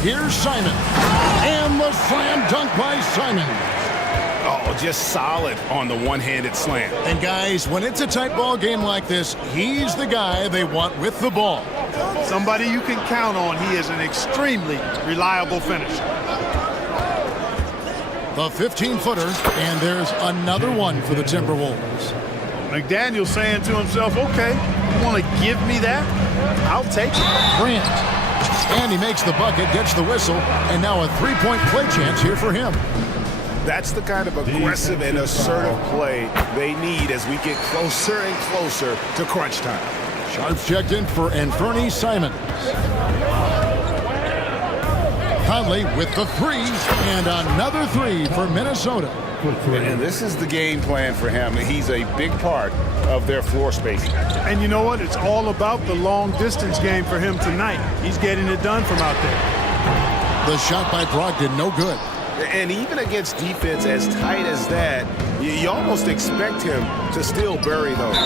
Here's Simon. And the slam dunk by Simon. Oh, just solid on the one-handed slam. And guys, when it's a tight ball game like this, he's the guy they want with the ball. Somebody you can count on. He is an extremely reliable finisher. The 15-footer, and there's another one for the Timberwolves. McDaniel saying to himself, okay, you want to give me that? I'll take it. Grant. And he makes the bucket, gets the whistle, and now a three-point play chance here for him. That's the kind of aggressive and assertive play they need as we get closer and closer to crunch time. Sharps checked in for Anthony Simons. Conley with the three, and another three for Minnesota. And this is the game plan for him. He's a big part of their floor spacing. And you know what? It's all about the long-distance game for him tonight. He's getting it done from out there. The shot by Brogdon, no good. And even against defense as tight as that, you almost expect him to still bury those.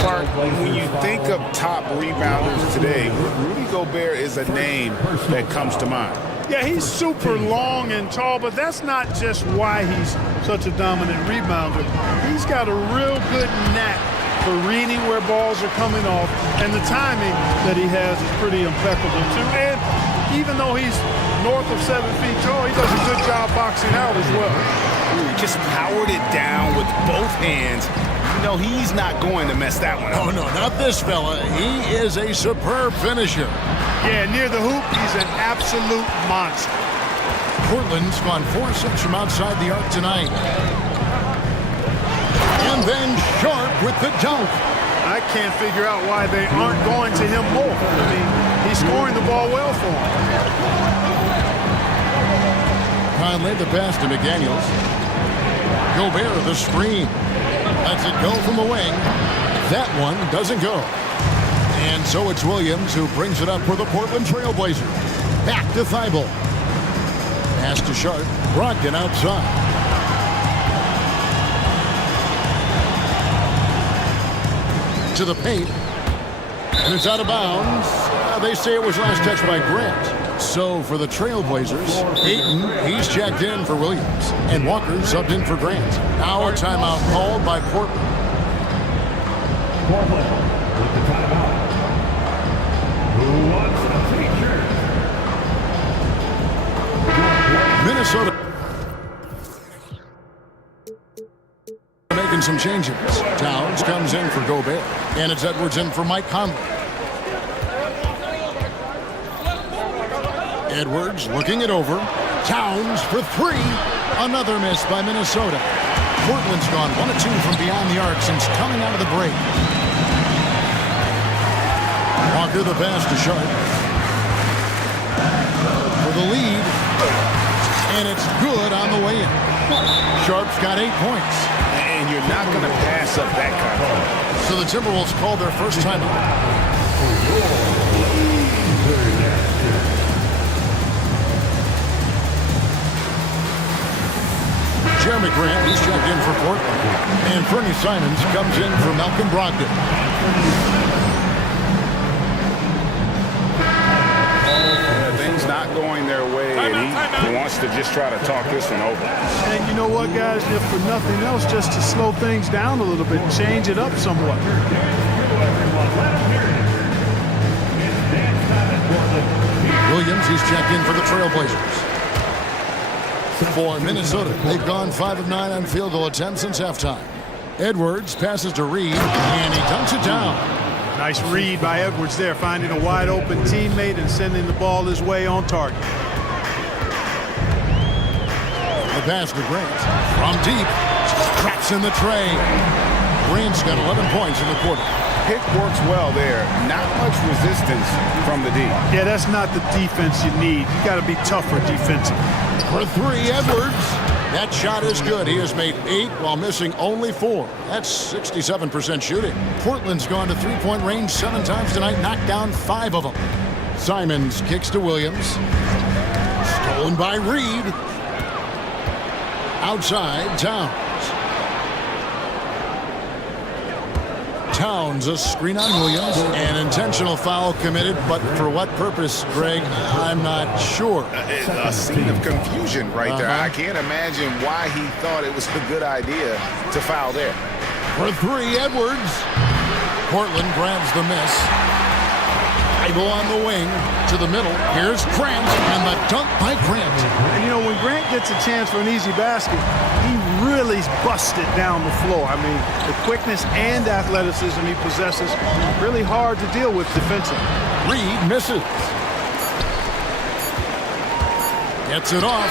Clark, when you think of top rebounders today, Rudy Gobert is a name that comes to mind. Yeah, he's super long and tall, but that's not just why he's such a dominant rebounder. He's got a real good knack for reading where balls are coming off, and the timing that he has is pretty impeccable too. And even though he's north of 7 feet tall, he does a good job boxing out as well. Just powered it down with both hands. You know, he's not going to mess that one up. Oh, no, not this fella. He is a superb finisher. Yeah, near the hoop, he's an absolute monster. Portland's gone 4-6 from outside the arc tonight. And then Sharp with the dunk. I can't figure out why they aren't going to him more. I mean, he's scoring the ball well for him. Conley the pass to McDaniels. Gobert the screen. Lets it go from the wing. That one doesn't go. And so it's Williams who brings it up for the Portland Trailblazers. Back to Thibault. Pass to Sharp. Brogdon outside. To the paint. And it's out of bounds. They say it was last touched by Grant. So for the Trailblazers, Ayton, he's checked in for Williams. And Walker subbed in for Grant. Now a timeout called by Portland. Portland with the timeout. Who wants a feature? Minnesota making some changes. Towns comes in for Gobert. And it's Edwards in for Mike Conley. Edwards looking it over. Towns for three. Another miss by Minnesota. Portland's gone 1 of 2 from beyond the arc since coming out of the break. Walker the pass to Sharp. For the lead. And it's good on the way in. Sharp's got 8 points. and you're not going to pass up that kind of play. So the Timberwolves call their first timeout. Jeremy Grant, he's checked in for Portland. And Fernie Simons comes in for Malcolm Brogdon. Things not going their way, and he wants to just try to talk this one over. And you know what, guys? If for nothing else, just to slow things down a little bit, change it up somewhat. Williams, he's checked in for the Trailblazers. For Minnesota, they've gone 5 of 9 on field goal attempts since halftime. Edwards passes to Reed, and he dunks it down. Nice read by Edwards there, finding a wide-open teammate and sending the ball his way on target. The pass to Grant. From deep, traps in the tray. Grant's got 11 points in the quarter. Pick works well there. Not much resistance from the D. Yeah, that's not the defense you need. You got to be tougher defensively. For 3, Edwards. That shot is good. He has made 8 while missing only 4. That's 67% shooting. Portland's gone to three-point range 7 times tonight, knocked down 5 of them. Simons kicks to Williams. Stolen by Reed. Outside, Towns. Towns, a screen on Williams. An intentional foul committed, but for what purpose, Greg? I'm not sure. A scene of confusion right there. I can't imagine why he thought it was a good idea to foul there. For 3, Edwards. Portland grabs the miss. Ivo on the wing to the middle. Here's Grant, and the dunk by Grant. And you know, when Grant gets a chance for an easy basket, he really busts it down the floor. I mean, the quickness and athleticism he possesses, really hard to deal with defensively. Reed misses. Gets it off.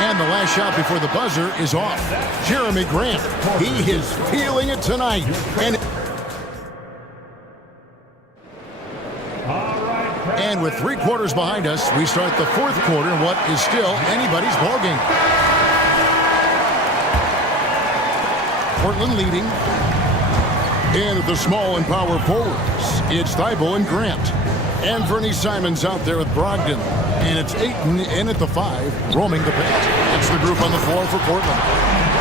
And the last shot before the buzzer is off. Jeremy Grant, he is feeling it tonight. And with 3 quarters behind us, we start the 4th quarter in what is still anybody's ballgame. Portland leading. And at the small and power forwards, it's Thibault and Grant. And Fernie Simons out there with Brogdon. And it's Ayton in at the 5, roaming the paint. It's the group on the floor for Portland.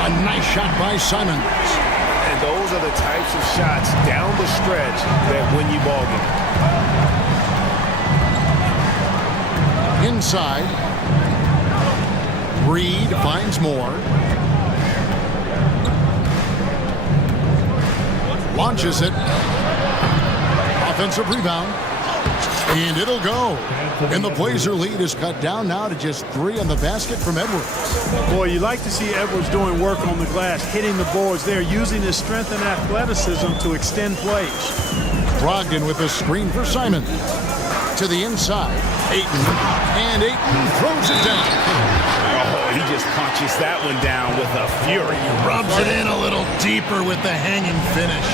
A nice shot by Simons. And those are the types of shots down the stretch that win you ball games. Inside, Reed finds more. Launches it. Offensive rebound. And it'll go. And the Blazer lead is cut down now to just 3 on the basket from Edwards. Boy, you like to see Edwards doing work on the glass, hitting the boards there, using his strength and athleticism to extend plays. Brogdon with a screen for Simon. To the inside. Ayton. And Ayton throws it down. Oh, he just punches that one down with a fury. Rubs it in a little deeper with the hanging finish.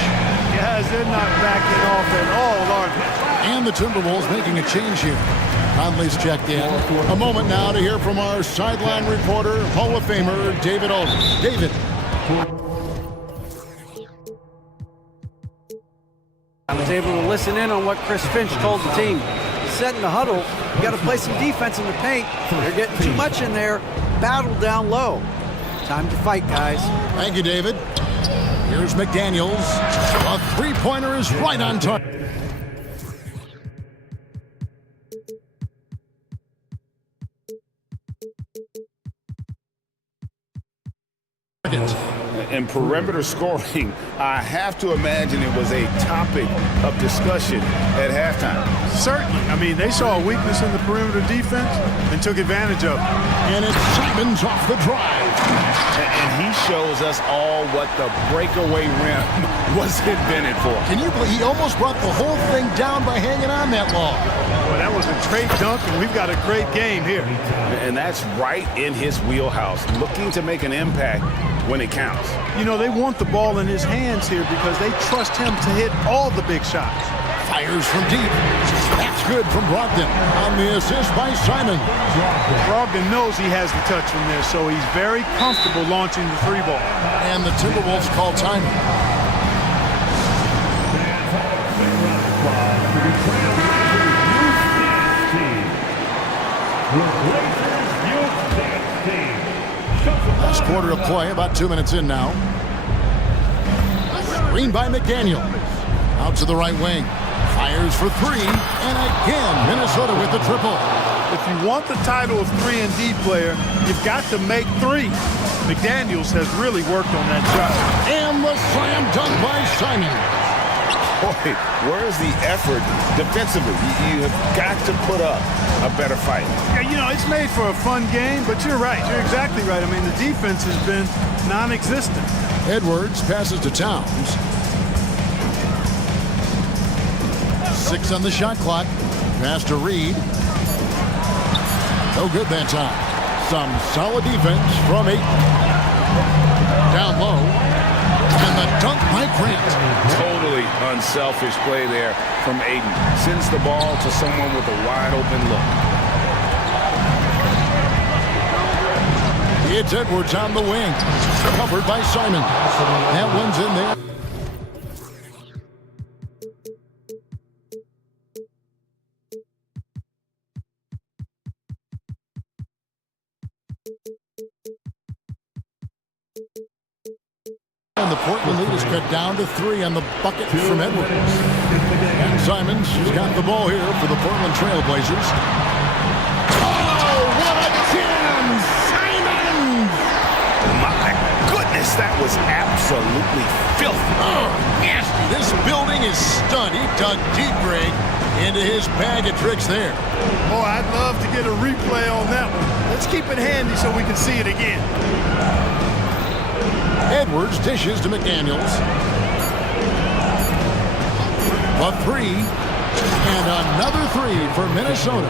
Guys, they're not backing off at all, are they? And the Timberwolves making a change here. Conley's checked in. A moment now to hear from our sideline reporter, Hall of Famer David Aldridge. David. I was able to listen in on what Chris Finch told the team. Set in the huddle, you got to play some defense in the paint. They're getting too much in there. Battle down low. Time to fight, guys. Thank you, David. Here's McDaniels. A three-pointer is right on target. And perimeter scoring, I have to imagine it was a topic of discussion at halftime. Certainly. I mean, they saw a weakness in the perimeter defense and took advantage of it. And it's Simons off the drive. And he shows us all what the breakaway rim was invented for. Can you believe he almost brought the whole thing down by hanging on that long? Well, that was a great dunk, and we've got a great game here. And that's right in his wheelhouse, looking to make an impact when it counts. You know, they want the ball in his hands here because they trust him to hit all the big shots. Fires from deep. That's good from Brogdon on the assist by Simon. Brogdon knows he has the touch from there, so he's very comfortable launching the three ball. And the Timberwolves call timeout. Last quarter of play, about 2 minutes in now. Screen by McDaniel. Out to the right wing. Fires for three. And again, Minnesota with the triple. If you want the title of 3-and-D player, you've got to make three. McDaniels has really worked on that job. And the slam dunk by Simon. Boy, where's the effort defensively? You have got to put up a better fight. Yeah, you know, it's made for a fun game, but you're right. You're exactly right. I mean, the defense has been non-existent. Edwards passes to Towns. 6 on the shot clock. Pass to Reed. No good that time. Some solid defense from 8. Down low. And the dunk by Grant. Totally unselfish play there from Aiden. Sends the ball to someone with a wide open look. It's Edwards on the wing. Covered by Simon. That one's in there. And the Portland lead is cut down to 3 on the bucket from Edwards. And Simons has got the ball here for the Portland Trailblazers. Oh, what a chance! Simons! My goodness, that was absolutely filthy. Oh, nasty. This building is stunned. He dug deep, Greg, into his bag of tricks there. Oh, I'd love to get a replay on that one. Let's keep it handy so we can see it again. Edwards dishes to McDaniels. A 3. And another 3 for Minnesota.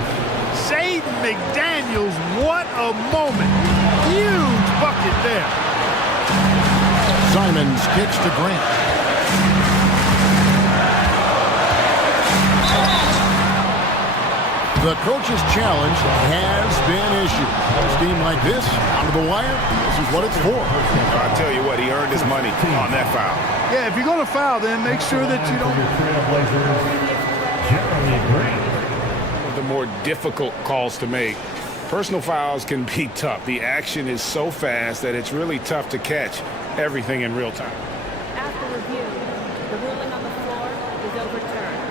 Shaden McDaniels, what a moment. Huge bucket there. Simons kicks to Grant. The coach's challenge has been issued. A team like this, out of the wire, this is what it's for. I'll tell you what, he earned his money on that foul. Yeah, if you're going to foul, then make sure that you don't. One of the more difficult calls to make. Personal fouls can be tough. The action is so fast that it's really tough to catch everything in real time. After review, the ruling on the floor is overturned.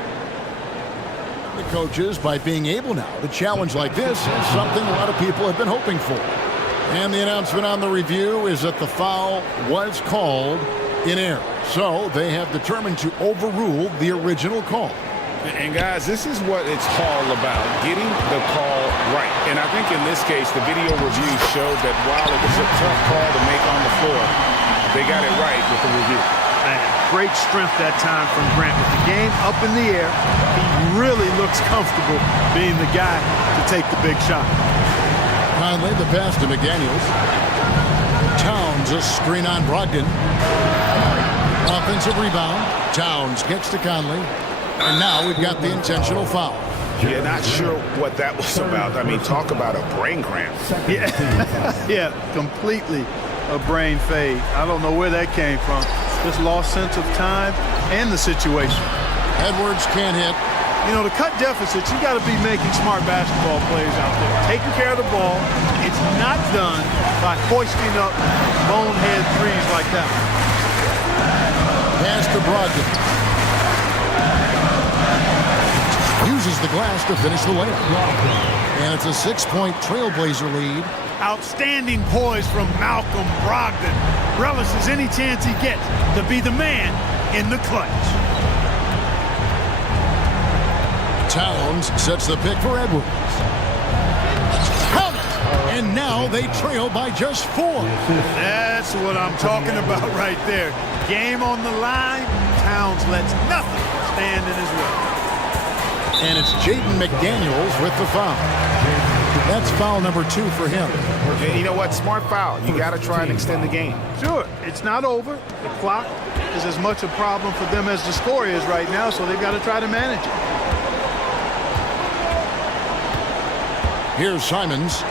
The coaches, by being able now to challenge like this, is something a lot of people have been hoping for. And the announcement on the review is that the foul was called in error. So they have determined to overrule the original call. And guys, this is what it's all about, getting the call right. And I think in this case, the video review showed that while it was a tough call to make on the floor, they got it right with the review. Great strength that time from Grant. With the game up in the air, he really looks comfortable being the guy to take the big shot. Conley, the pass to McDaniels. Towns, a screen on Brogdon. Offensive rebound. Towns gets to Conley. And now we've got the intentional foul. Yeah, not sure what that was about. I mean, talk about a brain cramp. Yeah, yeah, completely a brain fade. I don't know where that came from. Just lost sense of time and the situation. Edwards can't hit. You know, to cut deficits, you got to be making smart basketball plays out there. Taking care of the ball. It's not done by hoisting up bonehead threes like that. Pass to Brogdon. Uses the glass to finish the layup. And it's a 6-point Trailblazer lead. Outstanding poise from Malcolm Brogdon. Relishes any chance he gets to be the man in the clutch. Towns sets the pick for Edwards. And now they trail by just 4. That's what I'm talking about right there. Game on the line. Towns lets nothing stand in his way. And it's Jaden McDaniels with the foul. That's foul number 2 for him. And you know what? Smart foul. You got to try and extend the game. Sure. It's not over. The clock is as much a problem for them as the score is right now, so they've got to try to manage it. Here's Simons.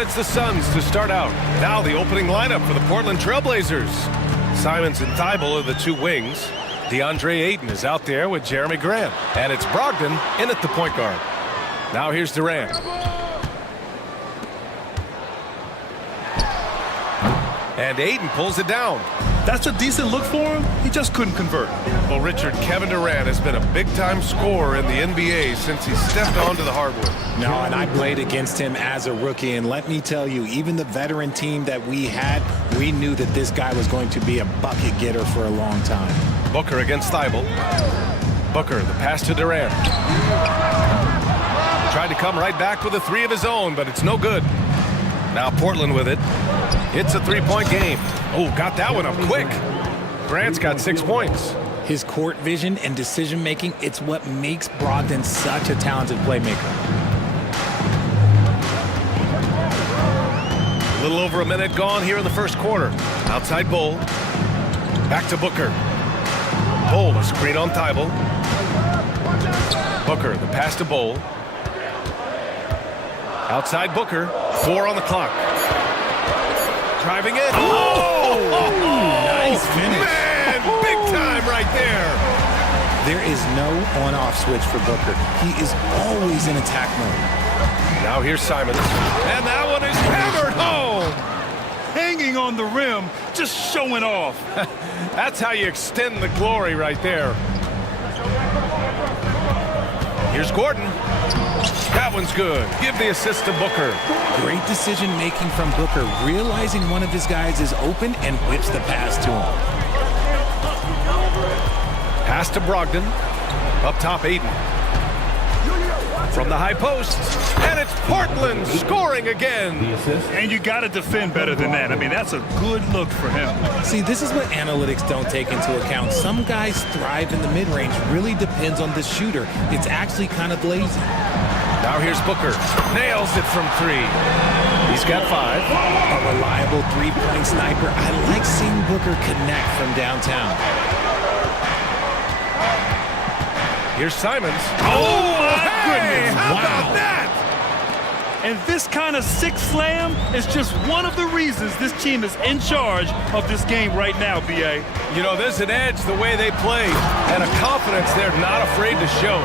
And it's the Suns to start out. Now the opening lineup for the Portland Trailblazers. Simons and Thibault are the two wings. DeAndre Ayton is out there with Jeremy Grant. And it's Brogdon in at the point guard. Now here's Durant. And Ayton pulls it down. That's a decent look for him. He just couldn't convert. Well, Richard, Kevin Durant has been a big-time scorer in the NBA since he stepped onto the hardwood. No, and I played against him as a rookie, and let me tell you, even the veteran team that we had, we knew that this guy was going to be a bucket getter for a long time. Booker against Thibault. Booker, the pass to Durant. Tried to come right back with a three of his own, but it's no good. Now Portland with it. It's a three-point game. Oh, got that one up quick. Grant's got 6 points. His court vision and decision-making, it's what makes Brogdon such a talented playmaker. A little over a minute gone here in the first quarter. Outside Bull. Back to Booker. Bull, a screen on Thibault. Booker, the pass to Bull. Outside Booker. 4 on the clock. Driving in. Oh! Nice finish. Man, big time right there. There is no on-off switch for Booker. He is always in attack mode. Now here's Simons. And that one is hammered home. Hanging on the rim, just showing off. That's how you extend the glory right there. Here's Gordon. That one's good. Give the assist to Booker. Great decision-making from Booker, realizing one of his guys is open and whips the pass to him. Pass to Brogdon. Up top, Ayton. From the high post. And it's Portland scoring again. And you got to defend better than that. I mean, that's a good look for him. See, this is what analytics don't take into account. Some guys thrive in the mid-range. Really depends on the shooter. It's actually kind of lazy. Now here's Booker. Nails it from 3. He's got 5. A reliable three-point sniper. I like seeing Booker connect from downtown. Here's Simons. Oh, my goodness. How about that? And this kind of six slam is just one of the reasons this team is in charge of this game right now, B.A. You know, there's an edge the way they play and a confidence they're not afraid to show.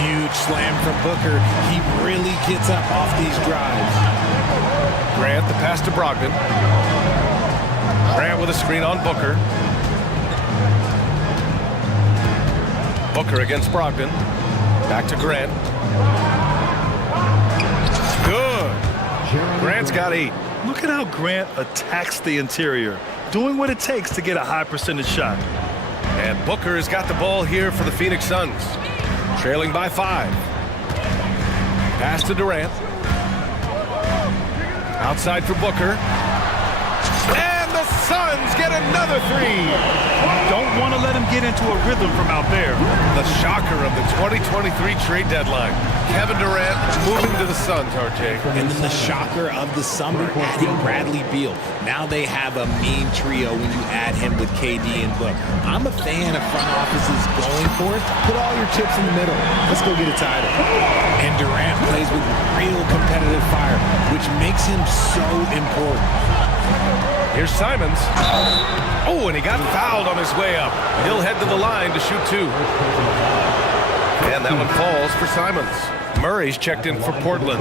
Huge slam from Booker. He really gets up off these drives. Grant, the pass to Brogdon. Grant with a screen on Booker. Booker against Brogdon. Back to Grant. Good. Grant's got 8. Look at how Grant attacks the interior, doing what it takes to get a high percentage shot. And Booker has got the ball here for the Phoenix Suns. Trailing by 5. Pass to Durant. Outside for Booker. And the Suns get another 3. Don't want to let him get into a rhythm from out there. The shocker of the 2023 trade deadline. Kevin Durant moving to the Suns, RJ. And then the shocker of the summer, adding Bradley Beal. Now they have a mean trio when you add him with KD and Book. I'm a fan of front offices going for it. Put all your chips in the middle. Let's go get a title. And Durant plays with real competitive fire, which makes him so important. Here's Simons. Oh, and he got fouled on his way up. He'll head to the line to shoot 2. And that one falls for Simons. Murray's checked in for Portland.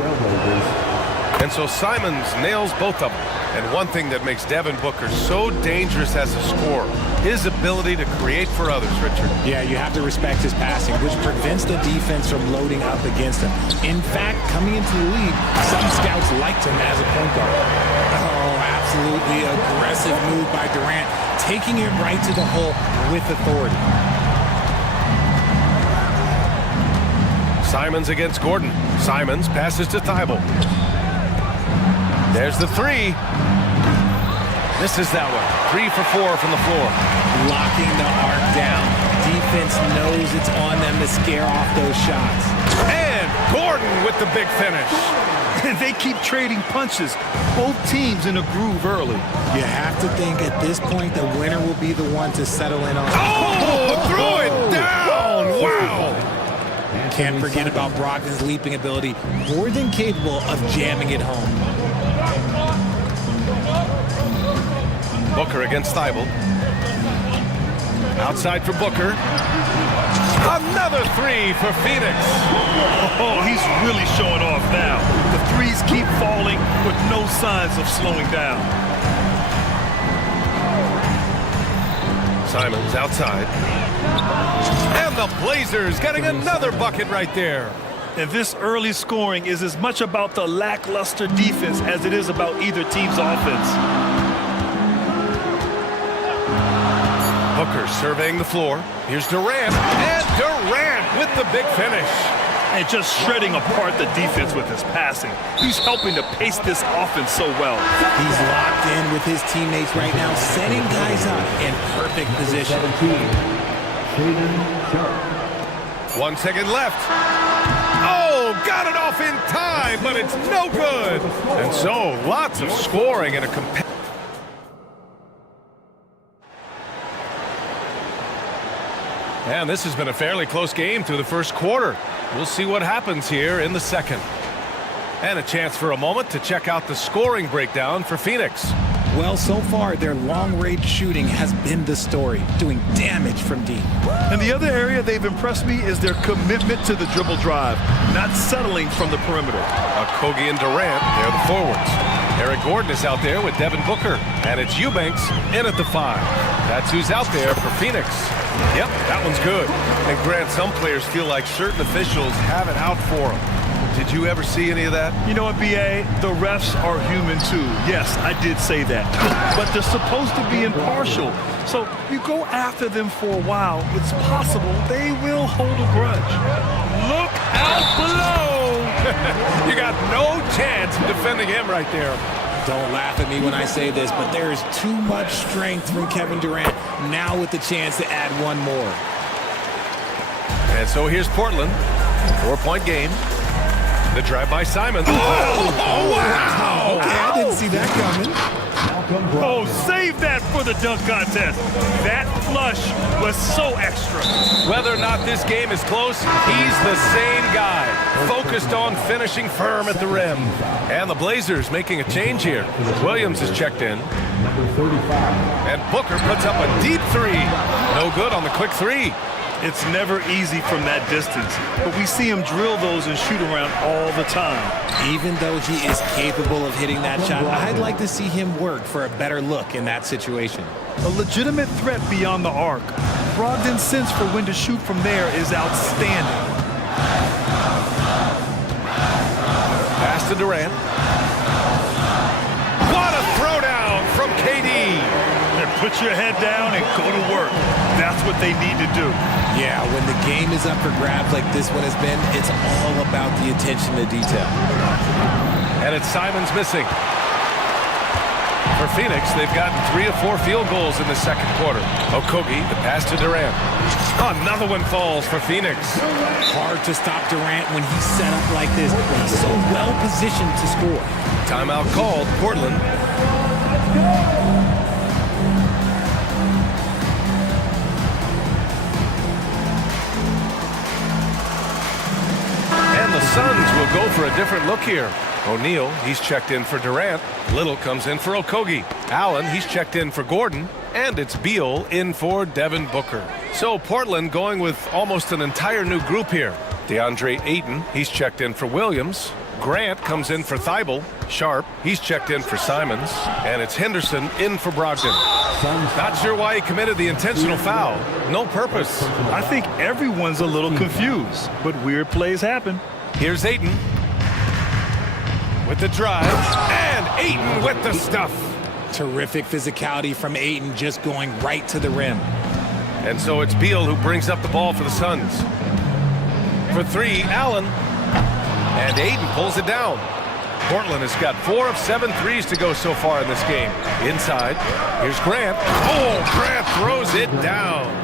And so Simons nails both of them. And one thing that makes Devin Booker so dangerous as a scorer, his ability to create for others, Richard. Yeah, you have to respect his passing, which prevents the defense from loading up against him. In fact, coming into the league, some scouts liked him as a point guard. Oh, absolutely aggressive move by Durant, taking it right to the hole with authority. Simons against Gordon. Simons passes to Thibault. There's the 3. Misses that one. 3 for 4 from the floor. Locking the arc down. Defense knows it's on them to scare off those shots. And Gordon with the big finish. And they keep trading punches. Both teams in a groove early. You have to think at this point the winner will be the one to settle in on. Oh, threw it down. Wow. Can't forget about Brogdon's leaping ability. More than capable of jamming it home. Booker against Thibault. Outside for Booker. Another three for Phoenix. Oh, he's really showing off now. The threes keep falling with no signs of slowing down. Simons outside. And the Blazers getting another bucket right there. And this early scoring is as much about the lackluster defense as it is about either team's offense. Booker surveying the floor. Here's Durant. And Durant with the big finish. And just shredding apart the defense with his passing. He's helping to pace this offense so well. He's locked in with his teammates right now, setting guys up in perfect position. 1 second left. Oh, got it off in time, but it's no good. And so, lots of scoring in a competitive. And this has been a fairly close game through the first quarter. We'll see what happens here in the second. And a chance for a moment to check out the scoring breakdown for Phoenix. Well, so far, their long-range shooting has been the story, doing damage from deep. And the other area they've impressed me is their commitment to the dribble drive, not settling from the perimeter. Okogie and Durant, they're the forwards. Eric Gordon is out there with Devin Booker. And it's Eubanks in at the 5. That's who's out there for Phoenix. Yep, that one's good. And Grant, some players feel like certain officials have it out for them. Did you ever see any of that? You know what, B.A.? The refs are human too. Yes, I did say that. But they're supposed to be impartial. So you go after them for a while, it's possible they will hold a grudge. Look out below! You got no chance of defending him right there. Don't laugh at me when I say this, but there is too much strength from Kevin Durant, now with the chance to add one more. And so here's Portland. 4-point game. The drive by Simons. Oh, wow! Okay, I didn't see that coming. Oh, save that for the dunk contest. That flush was so extra. Whether or not this game is close, he's the same guy. Focused on finishing firm at the rim. And the Blazers making a change here. Williams is checked in. And Booker puts up a deep three. No good on the quick three. It's never easy from that distance, but we see him drill those and shoot around all the time. Even though he is capable of hitting that shot, I'd like to see him work for a better look in that situation. A legitimate threat beyond the arc. Brogdon's sense for when to shoot from there is outstanding. Pass to Durant. What a throwdown from KD. And put your head down and go to work. That's what they need to do. Yeah, when the game is up for grabs like this one has been, it's all about the attention to detail. And it's Simons missing. For Phoenix, they've gotten 3 of 4 field goals in the second quarter. Okogie, the pass to Durant. Another one falls for Phoenix. Hard to stop Durant when he's set up like this. He's so well positioned to score. Timeout called, Portland. The Suns will go for a different look here. O'Neal, he's checked in for Durant. Little comes in for Okogie. Allen, he's checked in for Gordon. And it's Beal in for Devin Booker. So Portland going with almost an entire new group here. DeAndre Ayton, he's checked in for Williams. Grant comes in for Thibault. Sharp, he's checked in for Simons. And it's Henderson in for Brogdon. Not sure why he committed the intentional foul. No purpose. I think everyone's a little confused, but weird plays happen. Here's Ayton with the drive, and Ayton with the stuff. Terrific physicality from Ayton, just going right to the rim. And so it's Beal who brings up the ball for the Suns. For 3, Allen. And Ayton pulls it down. Portland has got 4 of 7 threes to go so far in this game. Inside, here's Grant. Oh, Grant throws it down.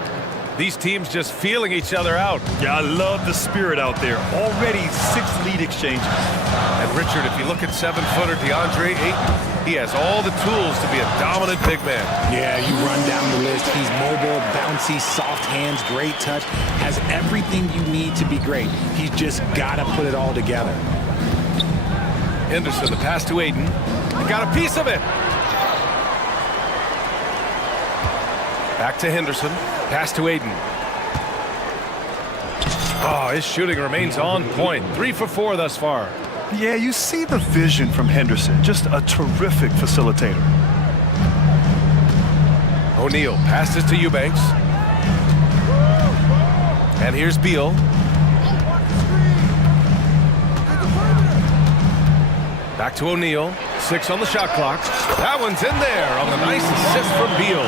These teams just feeling each other out. Yeah, I love the spirit out there. Already 6 lead exchanges. And Richard, if you look at 7-footer DeAndre Ayton, he has all the tools to be a dominant big man. Yeah, you run down the list. He's mobile, bouncy, soft hands, great touch. Has everything you need to be great. He's just got to put it all together. Henderson, the pass to Ayton. Got a piece of it. Back to Henderson. Pass to Aiden. Oh, his shooting remains on point. 3 for 4 thus far. Yeah, you see the vision from Henderson. Just a terrific facilitator. O'Neal passes to Eubanks. And here's Beal. Back to O'Neal. 6 on the shot clock. That one's in there on the nice assist from Beal.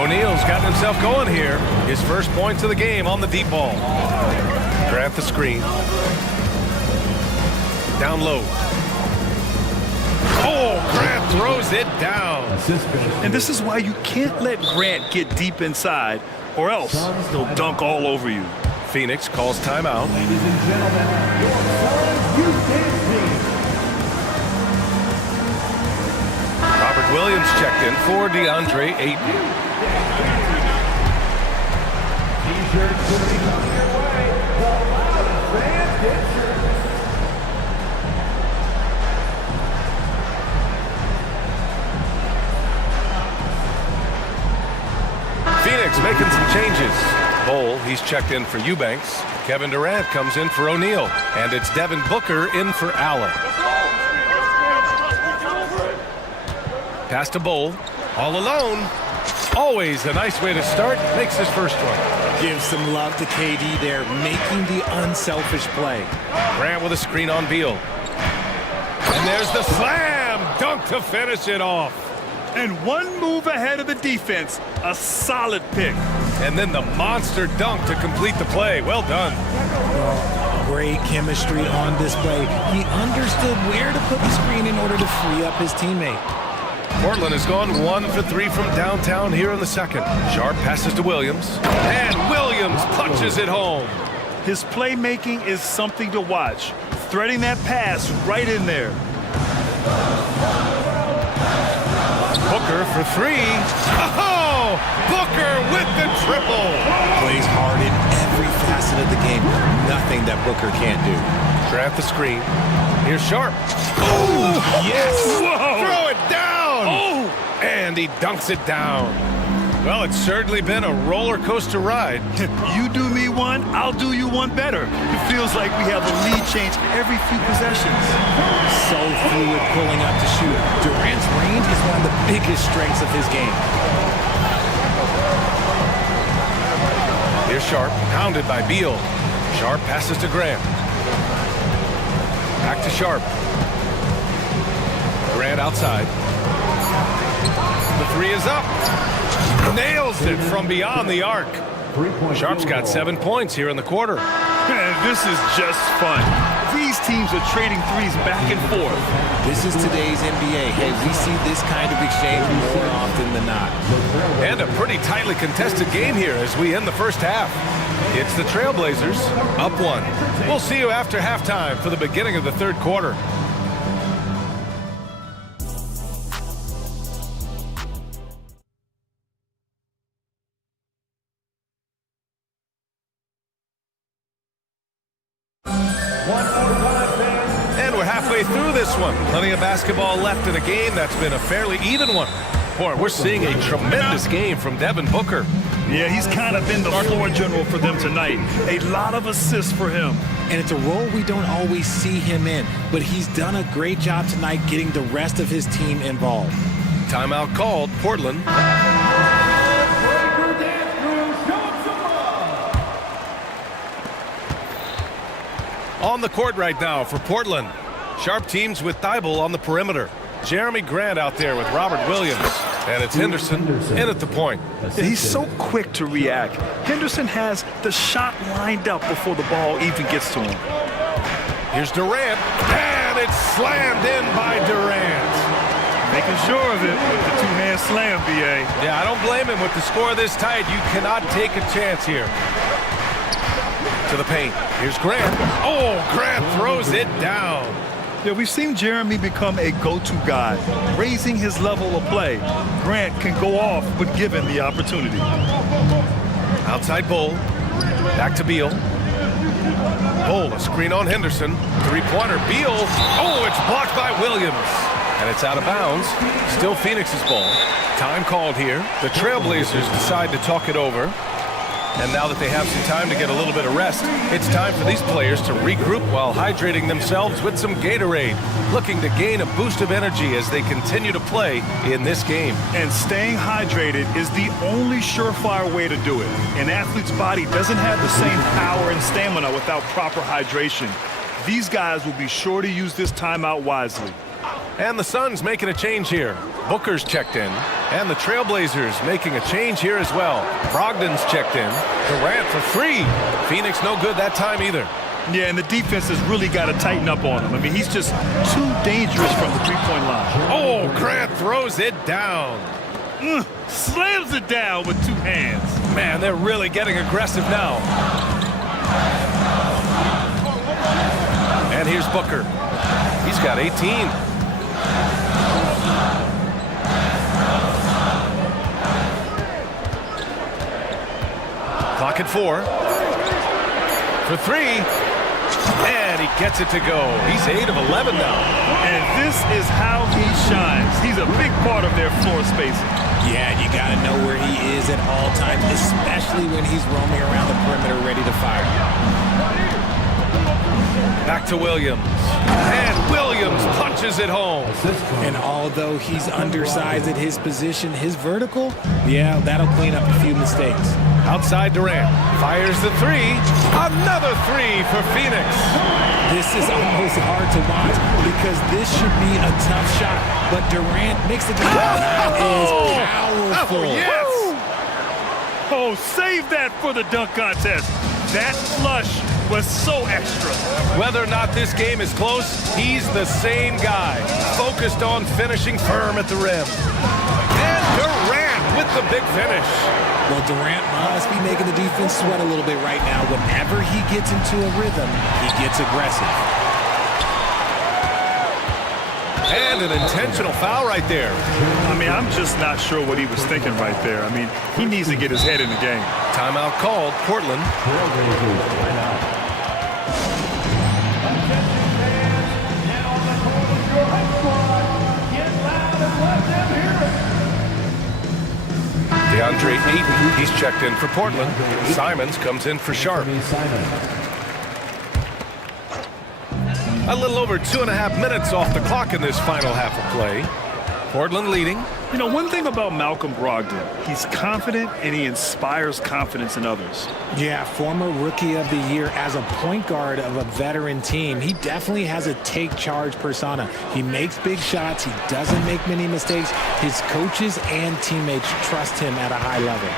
O'Neal's gotten himself going here. His first points of the game on the deep ball. Grant the screen. Down low. Oh, Grant throws it down. And this is why you can't let Grant get deep inside, or else he'll dunk all over you. Phoenix calls timeout. Ladies and gentlemen, your Youth Dance Team. Robert Williams checked in for DeAndre Ayton. T-shirts will be coming your way. The loudest fans get shirts. Phoenix making some changes. Bowl, he's checked in for Eubanks. Kevin Durant comes in for O'Neal. And it's Devin Booker in for Allen. Pass to Bowl. All alone. Always a nice way to start. Makes his first one. Give some love to KD there, making the unselfish play. Grant with a screen on Beal. And there's the slam dunk to finish it off. And one move ahead of the defense. A solid pick. And then the monster dunk to complete the play. Well done. Great chemistry on display. He understood where to put the screen in order to free up his teammate. Portland has gone 1 for 3 from downtown here in the second. Sharp passes to Williams. And Williams punches it home. His playmaking is something to watch. Threading that pass right in there. Booker for 3. Oh! Booker with the triple. Plays hard in every facet of the game. Nothing that Booker can't do. Grab the screen. Here's Sharp. Oh! Yes! Whoa! Throw it down! Oh! And he dunks it down. Well, it's certainly been a roller coaster ride. You do me one, I'll do you one better. It feels like we have a lead change every few possessions. So fluid pulling up to shoot. Durant's range is one of the biggest strengths of his game. Here's Sharp, pounded by Beal. Sharp passes to Grant. Back to Sharp. Grant outside. The 3 is up. Nails it from beyond the arc. Sharp's got 7 points here in the quarter. Man, this is just fun. These teams are trading threes back and forth. This is today's NBA. Hey, we see this kind of exchange more often than not. And a pretty tightly contested game here as we end the first half. It's the Trailblazers up 1. We'll see you after halftime for the beginning of the third quarter. And we're halfway through this one. Plenty of basketball left in a game that's been a fairly even one. Boy, we're seeing a tremendous game from Devin Booker. Yeah, he's kind of been the floor general for them tonight. A lot of assists for him. And it's a role we don't always see him in, but he's done a great job tonight getting the rest of his team involved. Timeout called, Portland. On the court right now for Portland. Sharp teams with Thibault on the perimeter. Jeremy Grant out there with Robert Williams. And it's Henderson in at the point. He's so quick to react. Henderson has the shot lined up before the ball even gets to him. Here's Durant. And it's slammed in by Durant. Making sure of it with the two-hand slam, B.A. Yeah, I don't blame him with the score this tight. You cannot take a chance here. To the paint. Here's Grant. Oh, Grant throws it down. Yeah, we've seen Jeremy become a go-to guy, raising his level of play. Grant can go off, but given the opportunity. Outside Bull. Back to Beal. Bull, a screen on Henderson. Three-pointer. Beal. Oh, it's blocked by Williams. And it's out of bounds. Still Phoenix's ball. Time called here. The Trailblazers decide to talk it over. And now that they have some time to get a little bit of rest, it's time for these players to regroup while hydrating themselves with some Gatorade, looking to gain a boost of energy as they continue to play in this game. And staying hydrated is the only surefire way to do it. An athlete's body doesn't have the same power and stamina without proper hydration. These guys will be sure to use this timeout wisely. And the Suns making a change here. Booker's checked in. And the Trailblazers making a change here as well. Brogdon's checked in. Durant for three. Phoenix no good that time either. Yeah, and the defense has really got to tighten up on him. I mean, he's just too dangerous from the three-point line. Oh, Grant throws it down. Slams it down with two hands. Man, they're really getting aggressive now. And here's Booker. He's got 18. Clock at 4. For three. And he gets it to go. He's 8 of 11 now. And this is how he shines. He's a big part of their floor spacing. Yeah, you got to know where he is at all times, especially when he's roaming around the perimeter ready to fire. Back to Williams. And Williams punches it home. And although he's undersized at his position, his vertical, yeah, that'll clean up a few mistakes. Outside Durant. Fires the three. Another three for Phoenix. This is almost hard to watch because this should be a tough shot. But Durant makes the shot. That is powerful. Oh, yes. Oh, save that for the dunk contest. That flush was so extra. Whether or not this game is close, he's the same guy, focused on finishing firm at the rim. And Durant with the big finish. Well, Durant must be making the defense sweat a little bit right now. Whenever he gets into a rhythm, he gets aggressive. And an intentional foul right there. I mean, I'm just not sure what he was thinking right there. I mean, he needs to get his head in the game. Timeout called, Portland. DeAndre Ayton, he's checked in for Portland. Simons comes in for Sharp. A little over 2.5 minutes off the clock in this final half of play. Portland leading. You know, one thing about Malcolm Brogdon, he's confident and he inspires confidence in others. Yeah, former Rookie of the Year as a point guard of a veteran team. He definitely has a take charge persona. He makes big shots. He doesn't make many mistakes. His coaches and teammates trust him at a high level.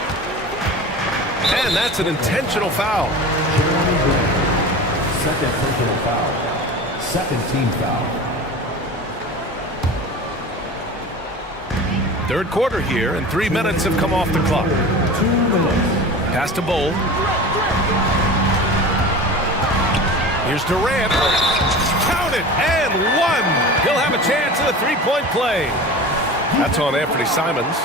And that's an intentional foul. Second personal foul. Second team foul. Third quarter here, and 3 minutes have come off the clock. 2 minutes. Pass to Bowl. Here's Durant. Count it, and one. He'll have a chance at a three-point play. That's on Anthony Simons.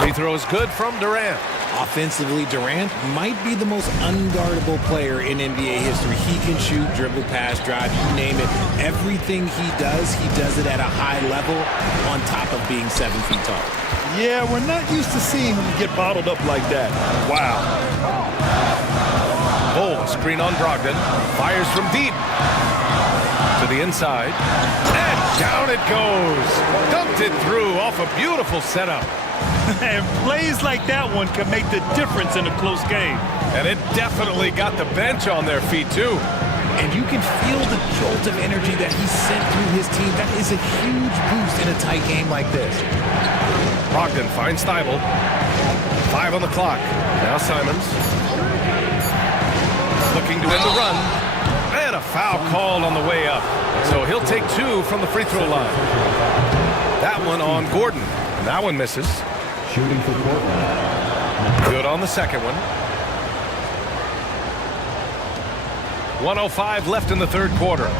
Free throw is good from Durant. Offensively, Durant might be the most unguardable player in NBA history. He can shoot, dribble, pass, drive, you name it. Everything he does it at a high level on top of being 7 feet tall. Yeah, we're not used to seeing him get bottled up like that. Wow. Bold screen on Brogdon. Fires from deep. To the inside. And down it goes. Dunked it through off a beautiful setup. And plays like that one can make the difference in a close game. And it definitely got the bench on their feet, too. And you can feel the jolt of energy that he sent through his team. That is a huge boost in a tight game like this. Brogdon finds Thibault. 5 on the clock. Now Simons. Looking to end the run. And a foul called on the way up. So he'll take 2 from the free throw line. That one on Gordon. And that one misses. Shooting for Portland. Good on the second one. 1:05 left in the third quarter.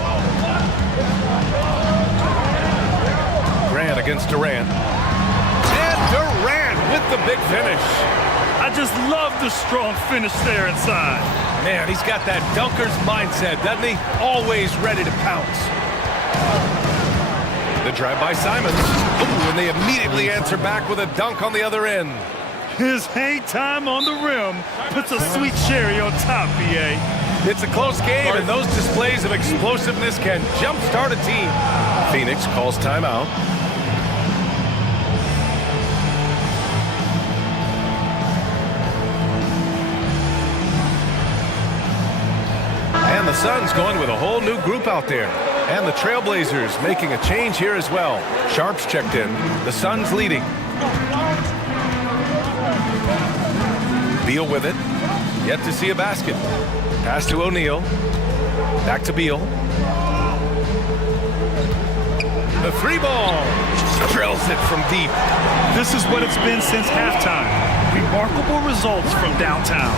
Grant against Durant. And Durant with the big finish. I just love the strong finish there inside. Man, he's got that dunker's mindset, doesn't he? Always ready to pounce. The drive by Simons. Ooh, and they immediately answer back with a dunk on the other end. His hang time on the rim puts a sweet cherry on top, BA. It's a close game, and those displays of explosiveness can jumpstart a team. Phoenix calls timeout. And the Suns going with a whole new group out there. And the Trailblazers making a change here as well. Sharps checked in. The Suns leading. Beal with it. Yet to see a basket. Pass to O'Neal. Back to Beal. The three ball. Drills it from deep. This is what it's been since halftime. Remarkable results from downtown.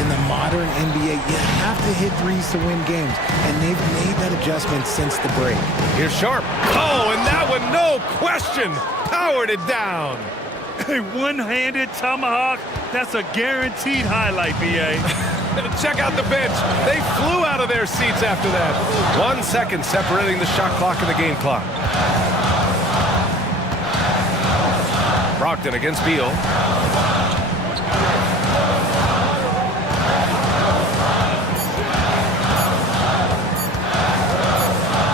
In the modern NBA, you have to hit threes to win games, and they've made that adjustment since the break. Here's Sharp. Oh, and that one, no question, powered it down. A one-handed tomahawk, that's a guaranteed highlight, BA. Check out the bench. They flew out of their seats after that. 1 second separating the shot clock and the game clock. Brogdon against Beal.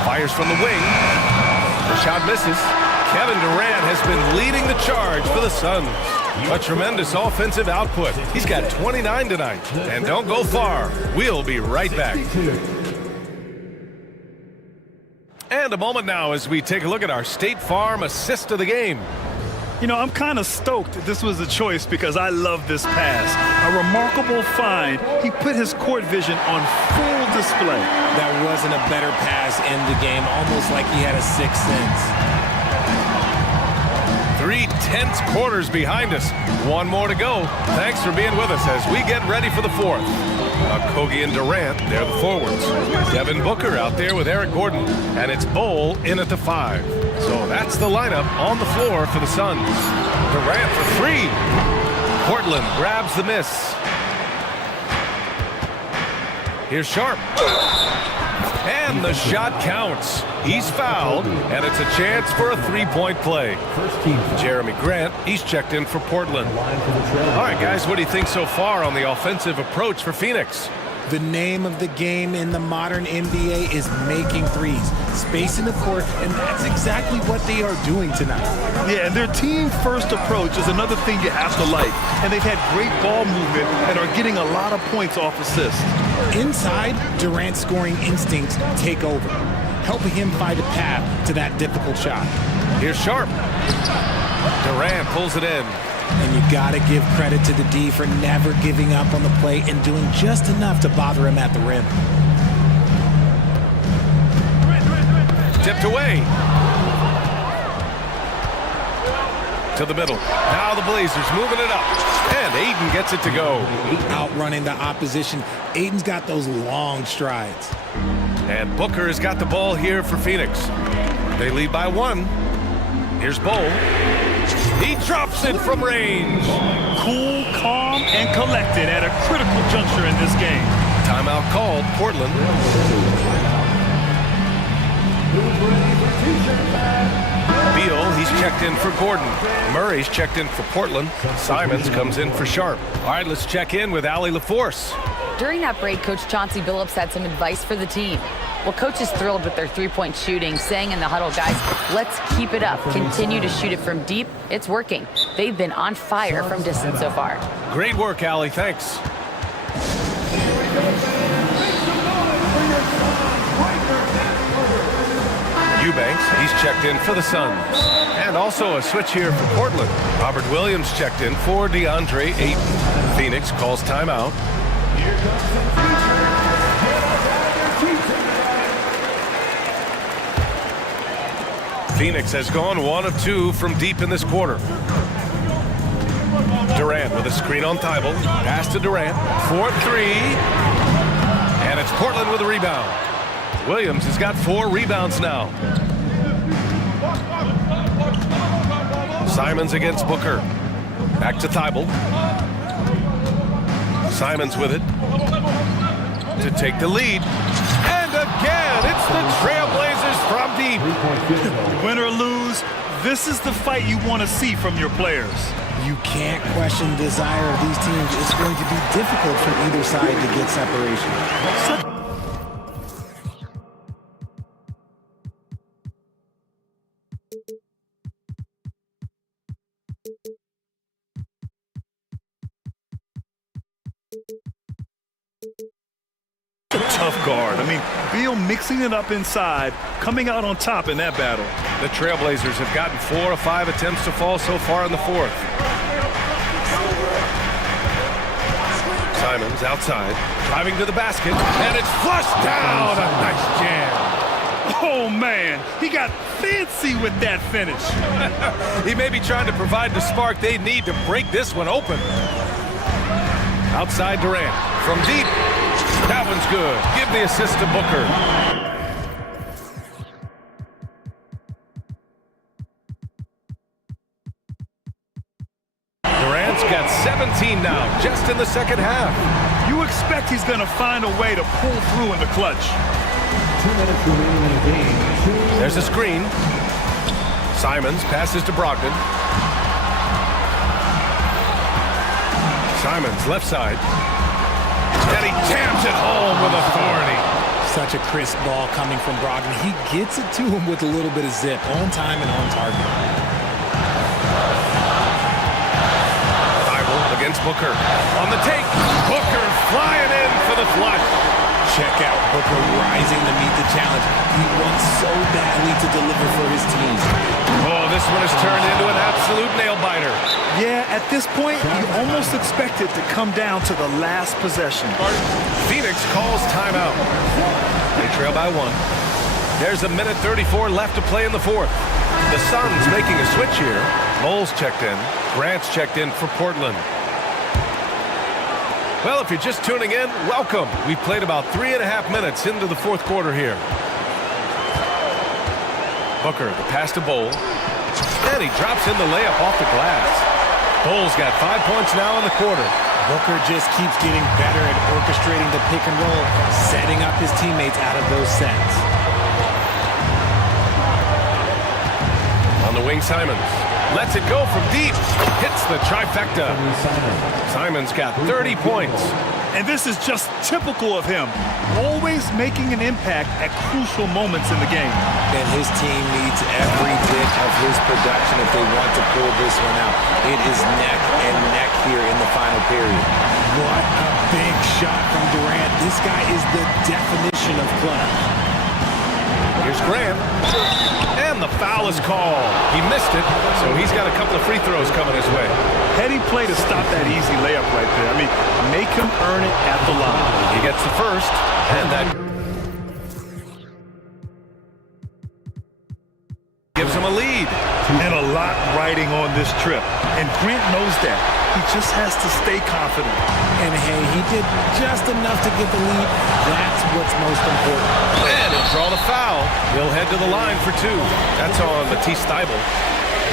Fires from the wing. The shot misses. Kevin Durant has been leading the charge for the Suns. A tremendous offensive output. He's got 29 tonight. And don't go far. We'll be right back. And a moment now as we take a look at our State Farm assist of the game. You know, I'm kind of stoked this was a choice because I love this pass. A remarkable find. He put his court vision on full display. That wasn't a better pass in the game, almost like he had a sixth sense. 3 tense quarters behind us. One more to go. Thanks for being with us as we get ready for the fourth. Kogi and Durant, they're the forwards. Devin Booker out there with Eric Gordon. And it's Bol in at the 5. So that's the lineup on the floor for the Suns. Durant for 3. Portland grabs the miss. Here's Sharp. And the shot counts. He's fouled, and it's a chance for a three-point play. Jeremy Grant, he's checked in for Portland. All right, guys, what do you think so far on the offensive approach for Phoenix? The name of the game in the modern NBA is making threes. Space in the court, and that's exactly what they are doing tonight. Yeah, and their team-first approach is another thing you have to like. And they've had great ball movement and are getting a lot of points off assists. Inside, Durant's scoring instincts take over, helping him find a path to that difficult shot. Here's Sharp. Durant pulls it in. And you got to give credit to the D for never giving up on the play and doing just enough to bother him at the rim. Tipped away. To the middle. Now the Blazers moving it up. And Ayton gets it to go. Outrunning the opposition. Ayton's got those long strides. And Booker has got the ball here for Phoenix. They lead by 1. Here's Bol. He drops it from range. Cool, calm, and collected at a critical juncture in this game. Timeout called, Portland. Beal, he's checked in for Gordon. Murray's checked in for Portland. Simons comes in for Sharp. All right, let's check in with Allie LaForce. During that break, Coach Chauncey Billups had some advice for the team. Well, Coach is thrilled with their three-point shooting, saying in the huddle, guys, let's keep it up. Continue to shoot it from deep. It's working. They've been on fire from distance so far. Great work, Allie. Thanks. Eubanks, he's checked in for the Suns. And also a switch here for Portland. Robert Williams checked in for DeAndre Ayton. Phoenix calls timeout. Here comes the future. Phoenix has gone 1 of 2 from deep in this quarter. Durant with a screen on Thibault. Pass to Durant. 4-3. And it's Portland with a rebound. Williams has got 4 rebounds now. Simons against Booker. Back to Thibault. Simons with it to take the lead. And again, it's the Trailblazers from deep. Win or lose, this is the fight you want to see from your players. You can't question the desire of these teams. It's going to be difficult for either side to get separation. Tough guard. I mean, Beal mixing it up inside, coming out on top in that battle. The Trailblazers have gotten 4 of 5 attempts to fall so far in the fourth. Simons outside, driving to the basket, and it's flushed down. A nice jam. Oh, man, he got fancy with that finish. He may be trying to provide the spark they need to break this one open. Outside Durant, from deep. That one's good. Give the assist to Booker. Durant's got 17 now, just in the second half. You expect he's going to find a way to pull through in the clutch. 2 minutes remaining in the game. There's a screen. Simons passes to Brogdon. Simons, left side. And he jams it home with authority. Such a crisp ball coming from Brogdon. He gets it to him with a little bit of zip. On time and on target. Thibault against Booker. On the take. Booker flying in for the flush. Check out Booker rising to meet the challenge. He wants so badly to deliver for his team. Oh, this one has turned into an absolute nail-biter. Yeah, at this point, you almost expect it to come down to the last possession. Phoenix calls timeout. They trail by 1. There's 1:34 left to play in the fourth. The Suns making a switch here. Moles checked in. Grant's checked in for Portland. Well, if you're just tuning in, welcome. We've played about 3.5 minutes into the fourth quarter here. Booker, the pass to Bol. And he drops in the layup off the glass. Bol's got 5 points now in the quarter. Booker just keeps getting better at orchestrating the pick and roll, setting up his teammates out of those sets. On the wing, Simons. Lets it go from deep. Hits the trifecta. Simons got 30 points. And this is just typical of him. Always making an impact at crucial moments in the game. And his team needs every bit of his production if they want to pull this one out. It is neck and neck here in the final period. What a big shot from Durant. This guy is the definition of clutch. Here's Grant. And the foul is called. He missed it, so he's got a couple of free throws coming his way. Heady play to stop that easy layup right there. I mean, make him earn it at the line. He gets the first, and that gives him a lead. And a lot riding on this trip. And Grant knows that. He just has to stay confident. And hey, he did just enough to get the lead. That's what's most important. And he'll draw the foul. He'll head to the line for 2. That's on Matisse Thybulle.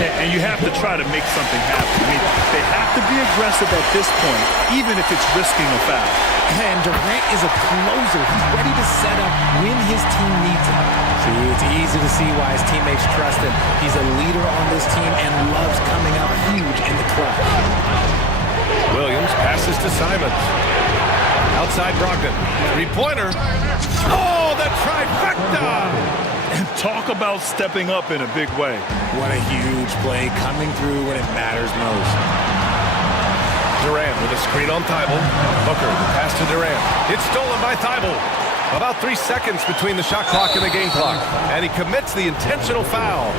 And you have to try to make something happen. I mean, they have to be aggressive at this point, even if it's risking a foul. And Durant is a closer. He's ready to set up when his team needs him. See, it's easy to see why his teammates trust him. He's a leader on this team and loves coming out huge in the clutch. Williams passes to Simons. Outside Brogdon. 3-pointer. Oh, the trifecta! And talk about stepping up in a big way. What a huge play coming through when it matters most. Durant with a screen on Thybulle. Booker, the pass to Durant. It's stolen by Thybulle. About 3 seconds between the shot clock and the game clock. And he commits the intentional foul.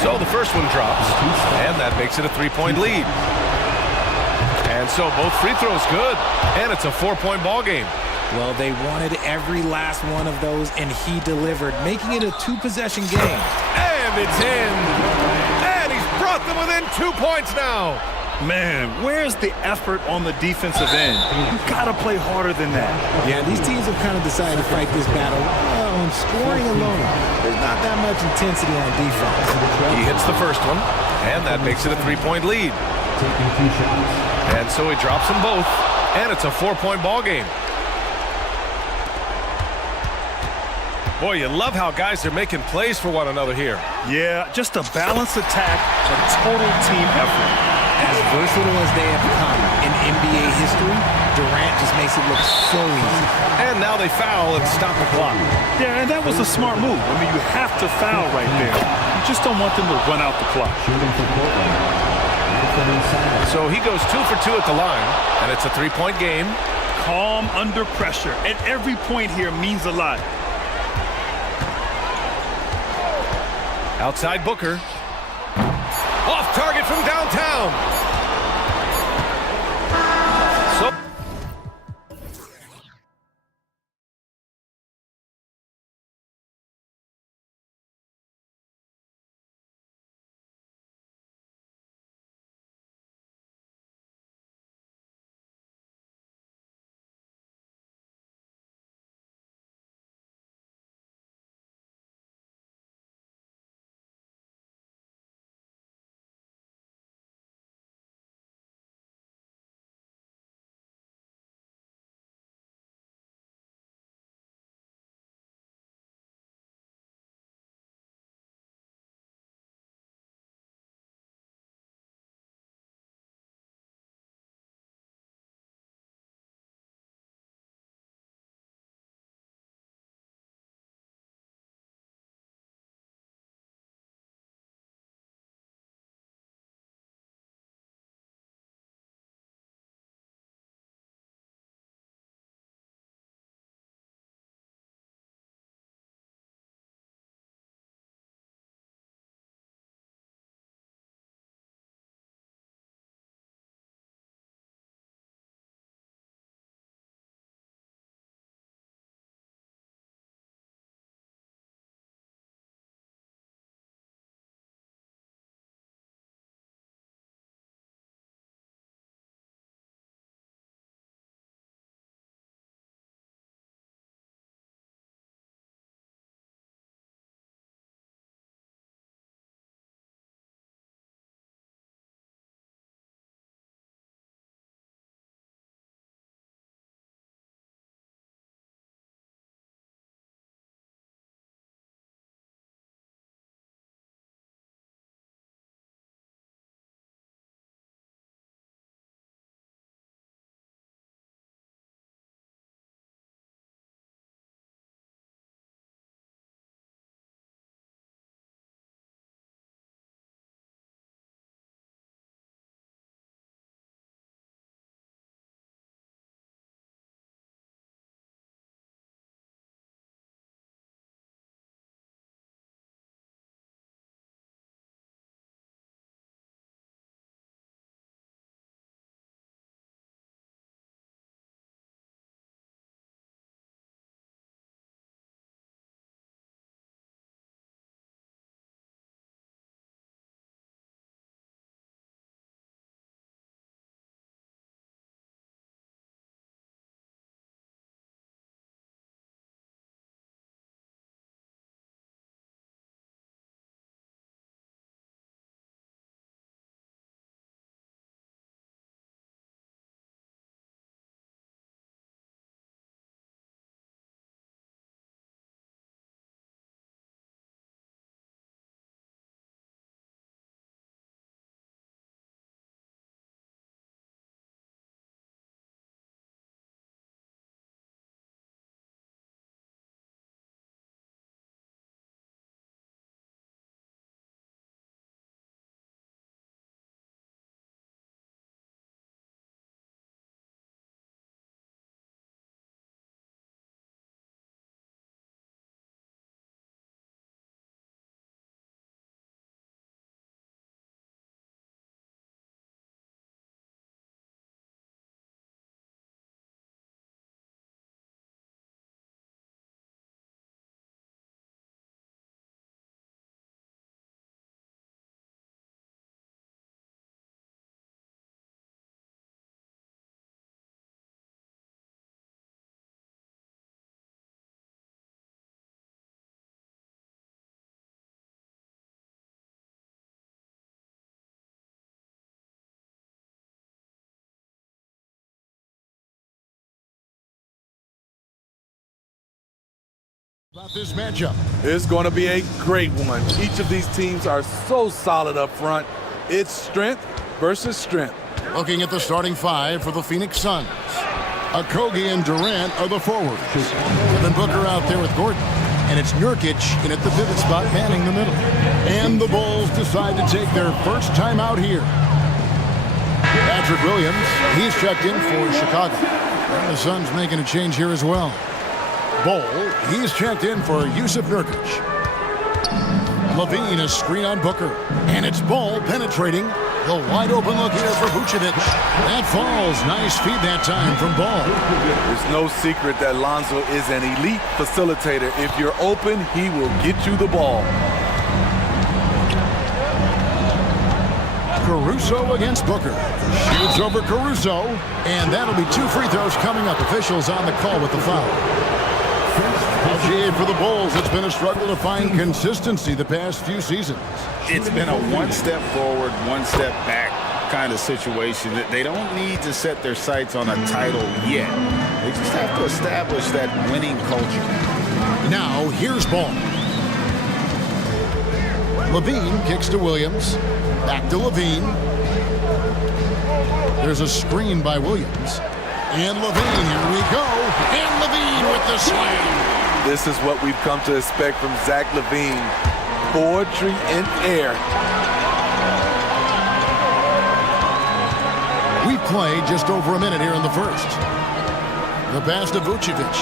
So the first one drops. And that makes it a 3-point lead. And so both free throws good. And it's a 4-point ball game. Well, they wanted every last one of those, and he delivered, making it a 2-possession game. And it's in. And he's brought them within 2 points now. Man, where's the effort on the defensive end? You gotta play harder than that. Yeah, these teams have kind of decided to fight this battle on scoring alone. There's not that much intensity on defense. He hits the first one, and that makes it a 3-point lead. And so he drops them both, and it's a 4-point ball game. Boy, you love how guys are making plays for one another here. Yeah, just a balanced attack, a total team effort. As versatile as they have become in NBA history, Durant just makes it look so easy. And now they foul and stop the clock. Yeah, and that was a smart move. I mean, you have to foul right there. You just don't want them to run out the clock. So he goes 2 for 2 at the line, and it's a three-point game. Calm under pressure, and every point here means a lot. Outside Booker. Off target from downtown. About this matchup. It's going to be a great one. Each of these teams are so solid up front. It's strength versus strength. Looking at the starting five for the Phoenix Suns. Okogie and Durant are the forwards. Then Booker out there with Gordon. And it's Nurkic in at the pivot spot, manning the middle. And the Bulls decide to take their first time out here. Patrick Williams, he's checked in for Chicago. And the Suns making a change here as well. Bol, he's checked in for Yusuf Nurkic. Levine, a screen on Booker. And it's Bol penetrating. The wide open look here for Vucevic. That falls. Nice feed that time from Bol. There's no secret that Lonzo is an elite facilitator. If you're open, he will get you the ball. Caruso against Booker. Shoots over Caruso. And that'll be 2 free throws coming up. Officials on the call with the foul. For the Bulls, it's been a struggle to find consistency the past few seasons. It's been a one step forward, one step back kind of situation. They don't need to set their sights on a title yet. They just have to establish that winning culture. Now, here's Ball. Levine kicks to Williams. Back to Levine. There's a screen by Williams. And Levine, here we go. And Levine with the slam. This is what we've come to expect from Zach LaVine. Poetry in air. We played just over a minute here in the first. The pass to Vucevic.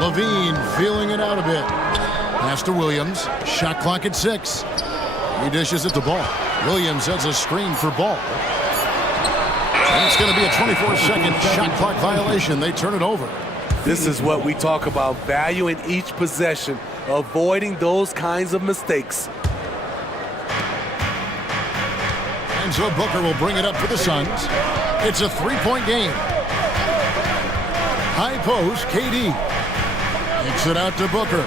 Levine feeling it out a bit. Pass to Williams. Shot clock at 6. He dishes it to Ball. Williams has a screen for Ball. And it's going to be a 24-second shot clock violation. They turn it over. This is what we talk about, value in each possession, avoiding those kinds of mistakes. And so Booker will bring it up for the Suns. It's a 3-point game. High post, KD. Kicks it out to Booker.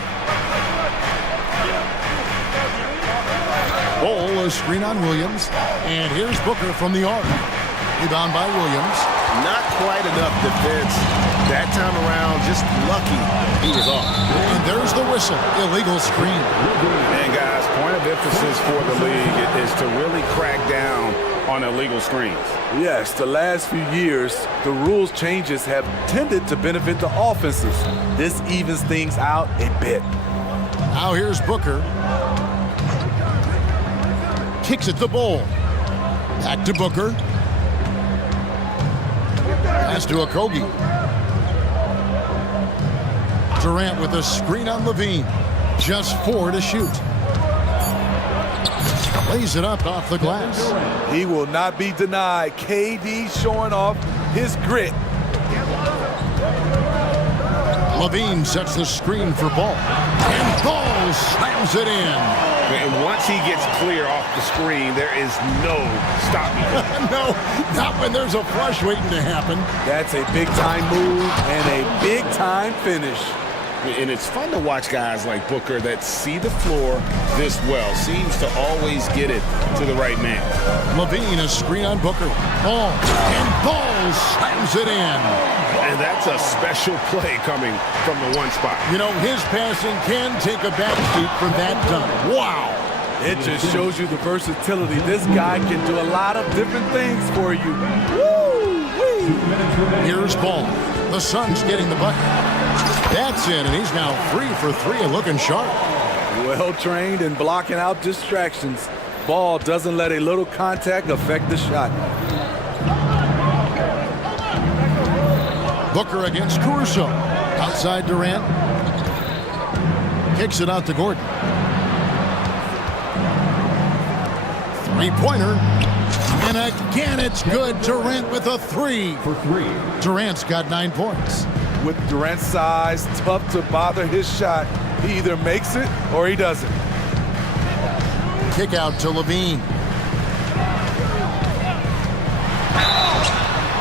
Bol, a screen on Williams. And here's Booker from the arc. Rebound by Williams. Not quite enough defense that time around. Just lucky he was off. And there's the whistle. Illegal screen. And guys, point of emphasis for the league is to really crack down on illegal screens. Yes, the last few years, the rules changes have tended to benefit the offenses. This evens things out a bit. Now here's Booker. Kicks it to Bol. Back to Booker. Pass to Okogie. Durant with a screen on Levine. Just 4 to shoot. Lays it up off the glass. He will not be denied. KD showing off his grit. Levine sets the screen for Ball. And Ball slams it in. And once he gets clear off the screen, there is no stopping him. No, not when there's a flush waiting to happen. That's a big-time move and a big-time finish. And it's fun to watch guys like Booker that see the floor this well. Seems to always get it to the right man. Levine, a screen on Booker. Ball. And Ball slams it in. And that's a special play coming from the one spot. You know, his passing can take a backseat for that dunk. Wow. It just shows you the versatility. This guy can do a lot of different things for you. Woo-wee. Here's Ball. The Suns getting the bucket. That's in, and he's now 3 for 3 and looking sharp. Well-trained and blocking out distractions. Ball doesn't let a little contact affect the shot. Booker against Caruso. Outside Durant. Kicks it out to Gordon. Three-pointer. And again, it's good. Durant with a 3. For 3. Durant's got 9 points. With Durant's size, tough to bother his shot. He either makes it or he doesn't. Kick out to Levine.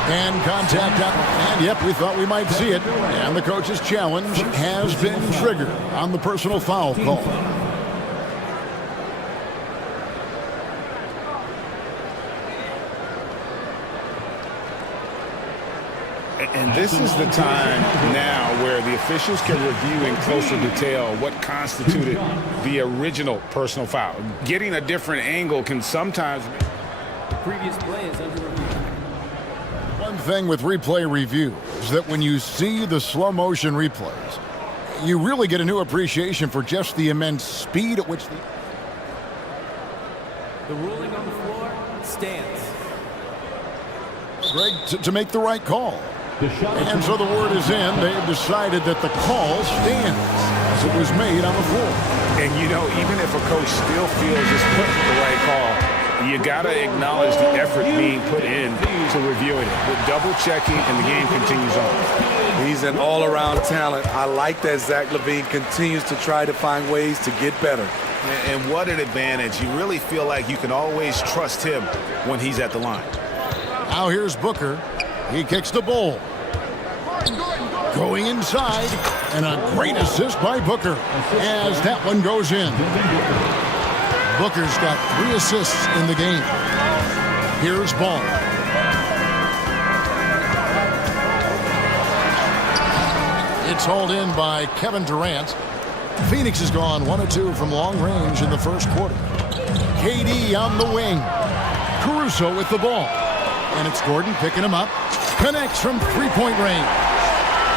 And contact up. And yep, we thought we might see it. And the coach's challenge has been triggered on the personal foul call. And this is the time now where the officials can review in closer detail what constituted the original personal foul. Getting a different angle can sometimes... The previous play is under review. One thing with replay review is that when you see the slow motion replays, you really get a new appreciation for just the immense speed at which The ruling on the floor stands. Greg to make the right call. And so the word is in. They've decided that the call stands as it was made on the floor. And, you know, even if a coach still feels it's put the right call, you got to acknowledge the effort being put in to reviewing it. The double checking and the game continues on. He's an all-around talent. I like that Zach LaVine continues to try to find ways to get better. And what an advantage. You really feel like you can always trust him when he's at the line. Now here's Booker. He kicks the ball. Going inside, and a great assist by Booker as that one goes in. Booker's got 3 assists in the game. Here's Ball. It's hauled in by Kevin Durant. Phoenix has gone 1 of 2 from long range in the first quarter. KD on the wing. Caruso with the ball. And it's Gordon picking him up. Connects from three-point range.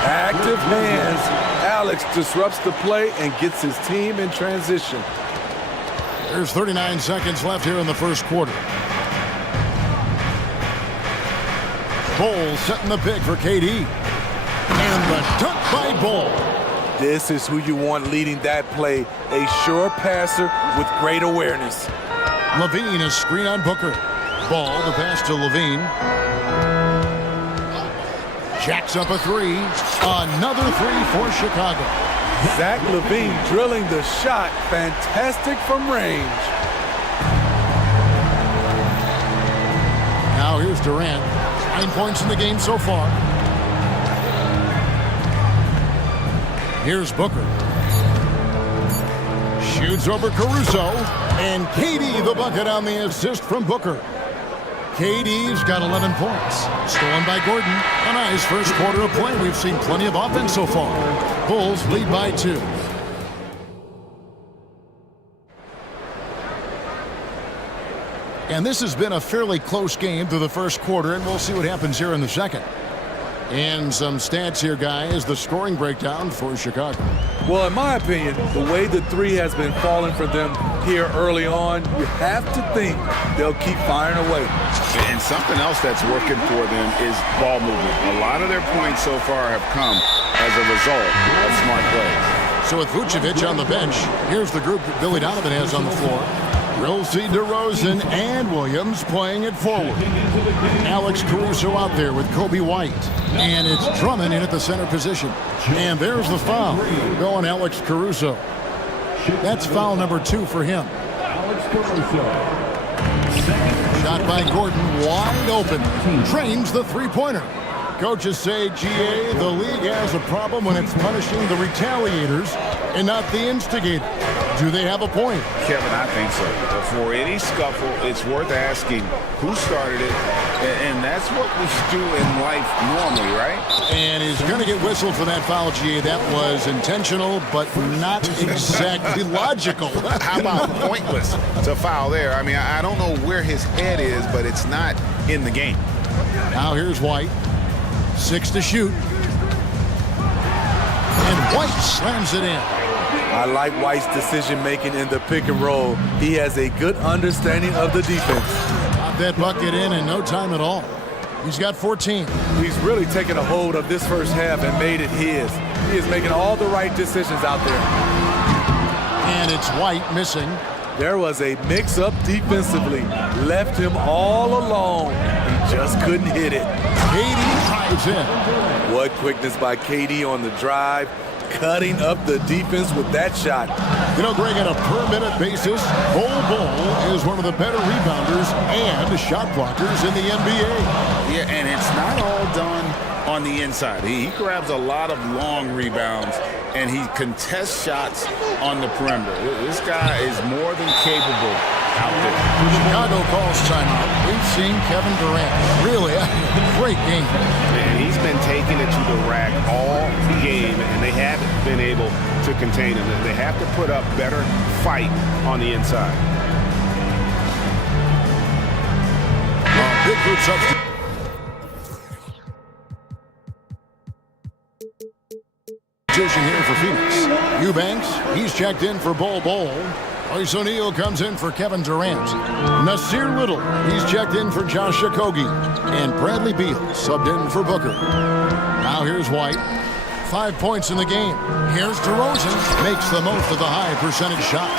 Active hands. Alex disrupts the play and gets his team in transition. There's 39 seconds left here in the first quarter. Ball setting the pick for KD. And the dunk by Ball. This is who you want leading that play. A sure passer with great awareness. LaVine is screen on Booker. Ball, the pass to LaVine. Jacks up a 3. Another 3 for Chicago. Zach LaVine drilling the shot. Fantastic from range. Now here's Durant. 9 points in the game so far. Here's Booker. Shoots over Caruso. And KD the bucket on the assist from Booker. KD's got 11 points. Stolen by Gordon. A nice first quarter of play. We've seen plenty of offense so far. Bulls lead by 2. And this has been a fairly close game through the first quarter, and we'll see what happens here in the second. And some stats here, guys. The scoring breakdown for Chicago. Well, in my opinion, the way the 3 has been falling for them here early on, you have to think they'll keep firing away. And something else that's working for them is ball movement. A lot of their points so far have come as a result of smart plays. So with Vucevic on the bench, here's the group that Billy Donovan has on the floor. Rilsey, DeRozan, and Williams playing it forward. Alex Caruso out there with Kobe White. And it's Drummond in at the center position. And there's the foul. Going Alex Caruso. That's foul number 2 for him. Shot by Gordon, wide open. Drains the three-pointer. Coaches say, GA, the league has a problem when it's punishing the retaliators and not the instigator. Do they have a point? Kevin, I think so. For any scuffle, it's worth asking who started it, and that's what we do in life normally, right? And he's going to get whistled for that foul, GA. That was intentional, but not exactly logical. How about pointless to foul there? I mean, I don't know where his head is, but it's not in the game. Now here's White. 6 to shoot. And White slams it in. I like White's decision-making in the pick and roll. He has a good understanding of the defense. Got that bucket in no time at all. He's got 14. He's really taken a hold of this first half and made it his. He is making all the right decisions out there. And it's White missing. There was a mix-up defensively. Left him all alone. He just couldn't hit it. KD drives in. What quickness by KD on the drive. Cutting up the defense with that shot. You know, Greg, on a per-minute basis, Bol is one of the better rebounders and shot blockers in the NBA. Yeah, and it's not all done on the inside. He grabs a lot of long rebounds, and he contests shots on the perimeter. This guy is more than capable out there. Chicago calls timeout. We've seen Kevin Durant really great game. And he's been taking it to the rack all game, and they haven't been able to contain him. They have to put up better fight on the inside. Big group substitute. Here for Phoenix. Eubanks, he's checked in for Bol Bol. Royce O'Neal comes in for Kevin Durant. Nasir Little, he's checked in for Josh Okogie. And Bradley Beal subbed in for Booker. Now here's White. 5 points in the game. Here's DeRozan, makes the most of the high percentage shot.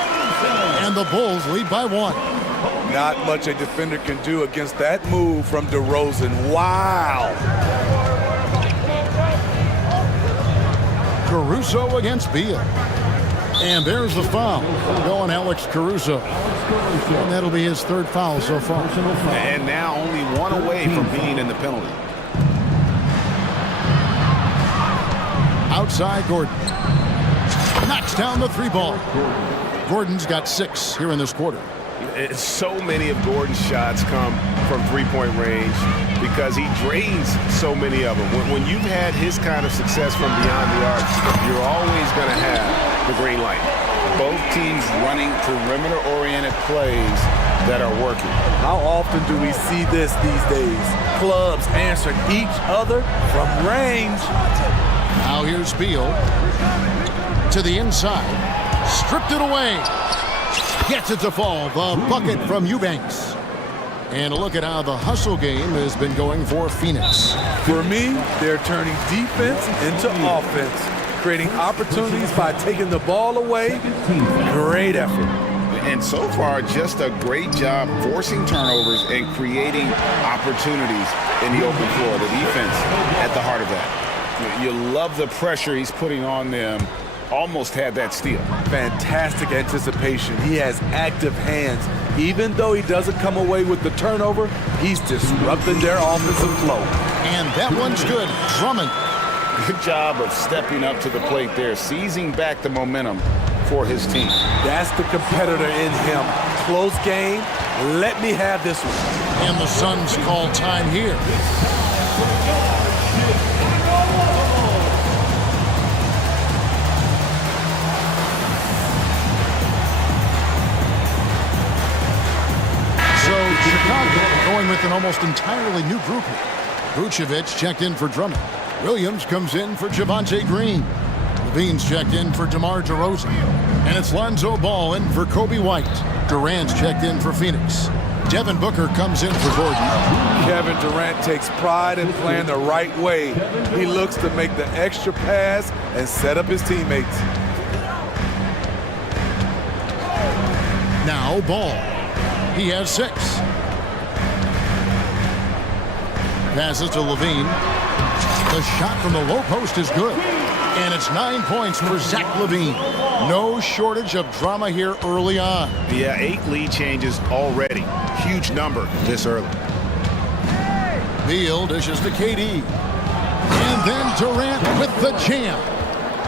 And the Bulls lead by 1. Not much a defender can do against that move from DeRozan. Wow! Caruso against Beal. And there's the foul. Going Alex Caruso. And that'll be his 3rd foul so far. And now only 1 away from being in the penalty. Outside Gordon. Knocks down the 3 ball. Gordon's got 6 here in this quarter. So many of Gordon's shots come from three-point range because he drains so many of them. When you've had his kind of success from beyond the arc, you're always going to have the green light. Both teams running perimeter-oriented plays that are working. How often do we see this these days? Clubs answering each other from range. Now here's Beal to the inside. Stripped it away. Gets it to fall. The bucket from Eubanks. And a look at how the hustle game has been going for Phoenix. For me, they're turning defense into offense, creating opportunities by taking the ball away. Great effort. And so far, just a great job forcing turnovers and creating opportunities in the open floor. The defense at the heart of that. You love the pressure he's putting on them. Almost had that steal. Fantastic anticipation. He has active hands. Even though he doesn't come away with the turnover, he's disrupting their offensive flow. And that one's good. Drummond. Good job of stepping up to the plate there, seizing back the momentum for his team. That's the competitor in him. Close game. Let me have this one. And the Suns call time here. Chicago going with an almost entirely new group here. Vucevic checked in for Drummond. Williams comes in for Javonte Green. Levine's checked in for DeMar DeRozan. And it's Lonzo Ball in for Kobe White. Durant's checked in for Phoenix. Devin Booker comes in for Gordon. Kevin Durant takes pride in playing the right way. He looks to make the extra pass and set up his teammates. Now Ball. He has 6. Passes to Levine. The shot from the low post is good. And it's 9 points for Zach Levine. No shortage of drama here early on. Yeah, 8 lead changes already. Huge number this early. Beal dishes to KD. And then Durant with the jam.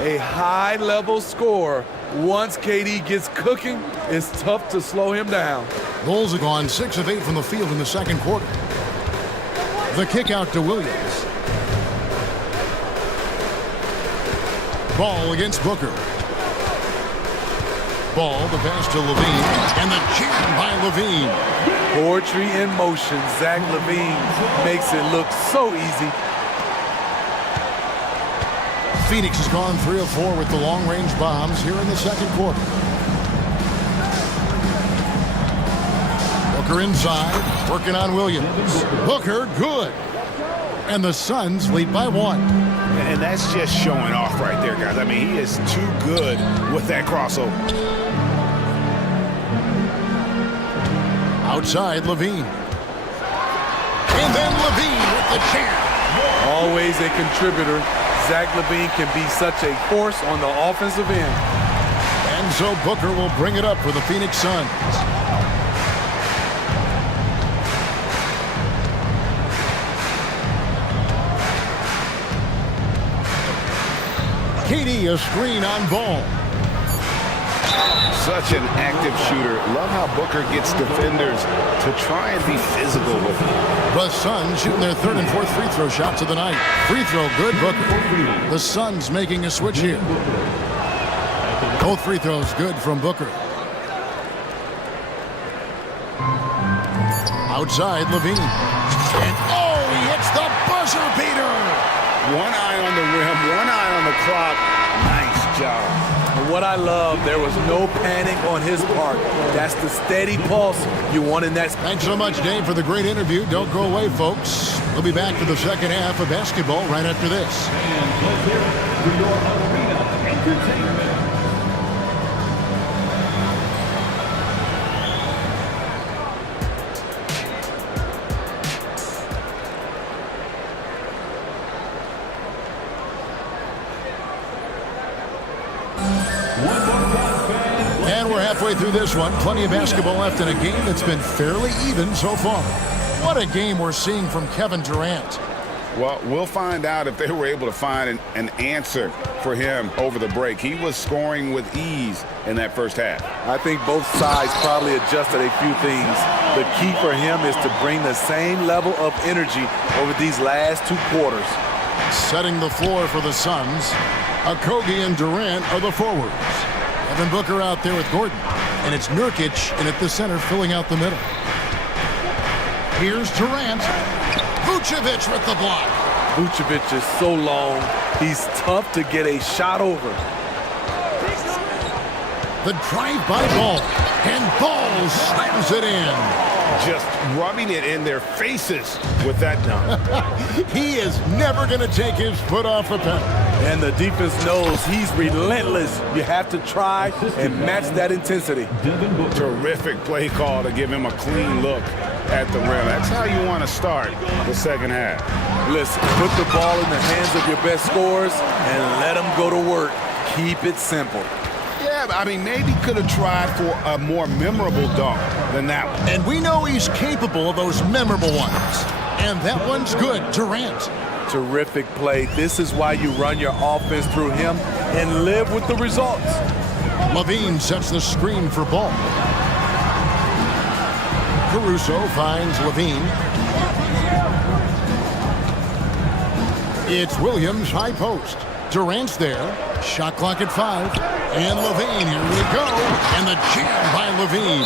A high-level score. Once KD gets cooking, it's tough to slow him down. Bulls have gone 6 of 8 from the field in the second quarter. The kick out to Williams. Ball against Booker. Ball, the pass to Levine, and the jam by Levine. Poetry in motion. Zach Levine makes it look so easy. Phoenix has gone 3 of 4 with the long-range bombs here in the second quarter. Booker inside, working on Williams. Booker, good. And the Suns lead by 1. And that's just showing off right there, guys. I mean, he is too good with that crossover. Outside, Levine. And then Levine with the jam. Always a contributor. Zach Levine can be such a force on the offensive end. And so Booker will bring it up for the Phoenix Suns. KD a screen on Ball. Such an active shooter. Love how Booker gets defenders to try and be physical with him. The Suns shooting their third and fourth free throw shots of the night. Free throw good, Booker. The Suns making a switch here. Both free throws good from Booker. Outside, Levine. And oh, he hits the buzzer beater. One eye on the rim, one eye on the clock. Nice job. And what I love, there was no panic on his part. That's the steady pulse you want in that. Thanks so much, Dave, for the great interview. Don't go away, folks. We'll be back for the second half of basketball right after this. And closer to your arena entertainment. And we're halfway through this one. Plenty of basketball left in a game that's been fairly even so far. What a game we're seeing from Kevin Durant. Well, we'll find out if they were able to find an answer for him over the break. He was scoring with ease in that first half. I think both sides probably adjusted a few things. The key for him is to bring the same level of energy over these last two quarters. Setting the floor for the Suns, Okogie and Durant are the forwards. Evan Booker out there with Gordon. And it's Nurkic in at the center filling out the middle. Here's Durant. Vucevic with the block. Vucevic is so long, he's tough to get a shot over. The drive-by ball. And Ball slams it in. Just rubbing it in their faces with that dunk. He is never going to take his foot off the pedal. And the defense knows he's relentless. You have to try and match that intensity. Terrific play call to give him a clean look at the rim. That's how you want to start the second half. Listen, put the ball in the hands of your best scorers and let them go to work. Keep it simple. Yeah, I mean, maybe could have tried for a more memorable dunk than that one. And we know he's capable of those memorable ones. And that one's good, Durant. Terrific play. This is why you run your offense through him and live with the results. Levine sets the screen for Ball. Caruso finds Levine. It's Williams high post. Durant's there. Shot clock at 5. And Levine, here we go. And the jam by Levine.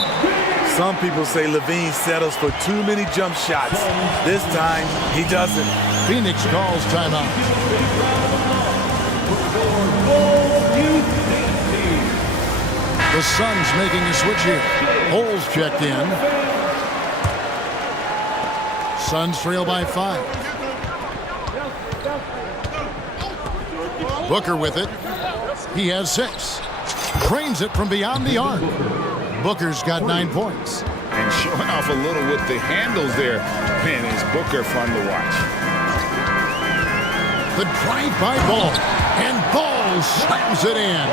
Some people say Levine settles for too many jump shots. This time, he doesn't. Phoenix calls timeout. The Suns making a switch here. Holes checked in. Suns trail by 5. Booker with it. He has 6. Drains it from beyond the arc. Booker's got 9 points. And showing off a little with the handles there. Man, is Booker fun to watch. The drive-by Ball. And Ball slams it in.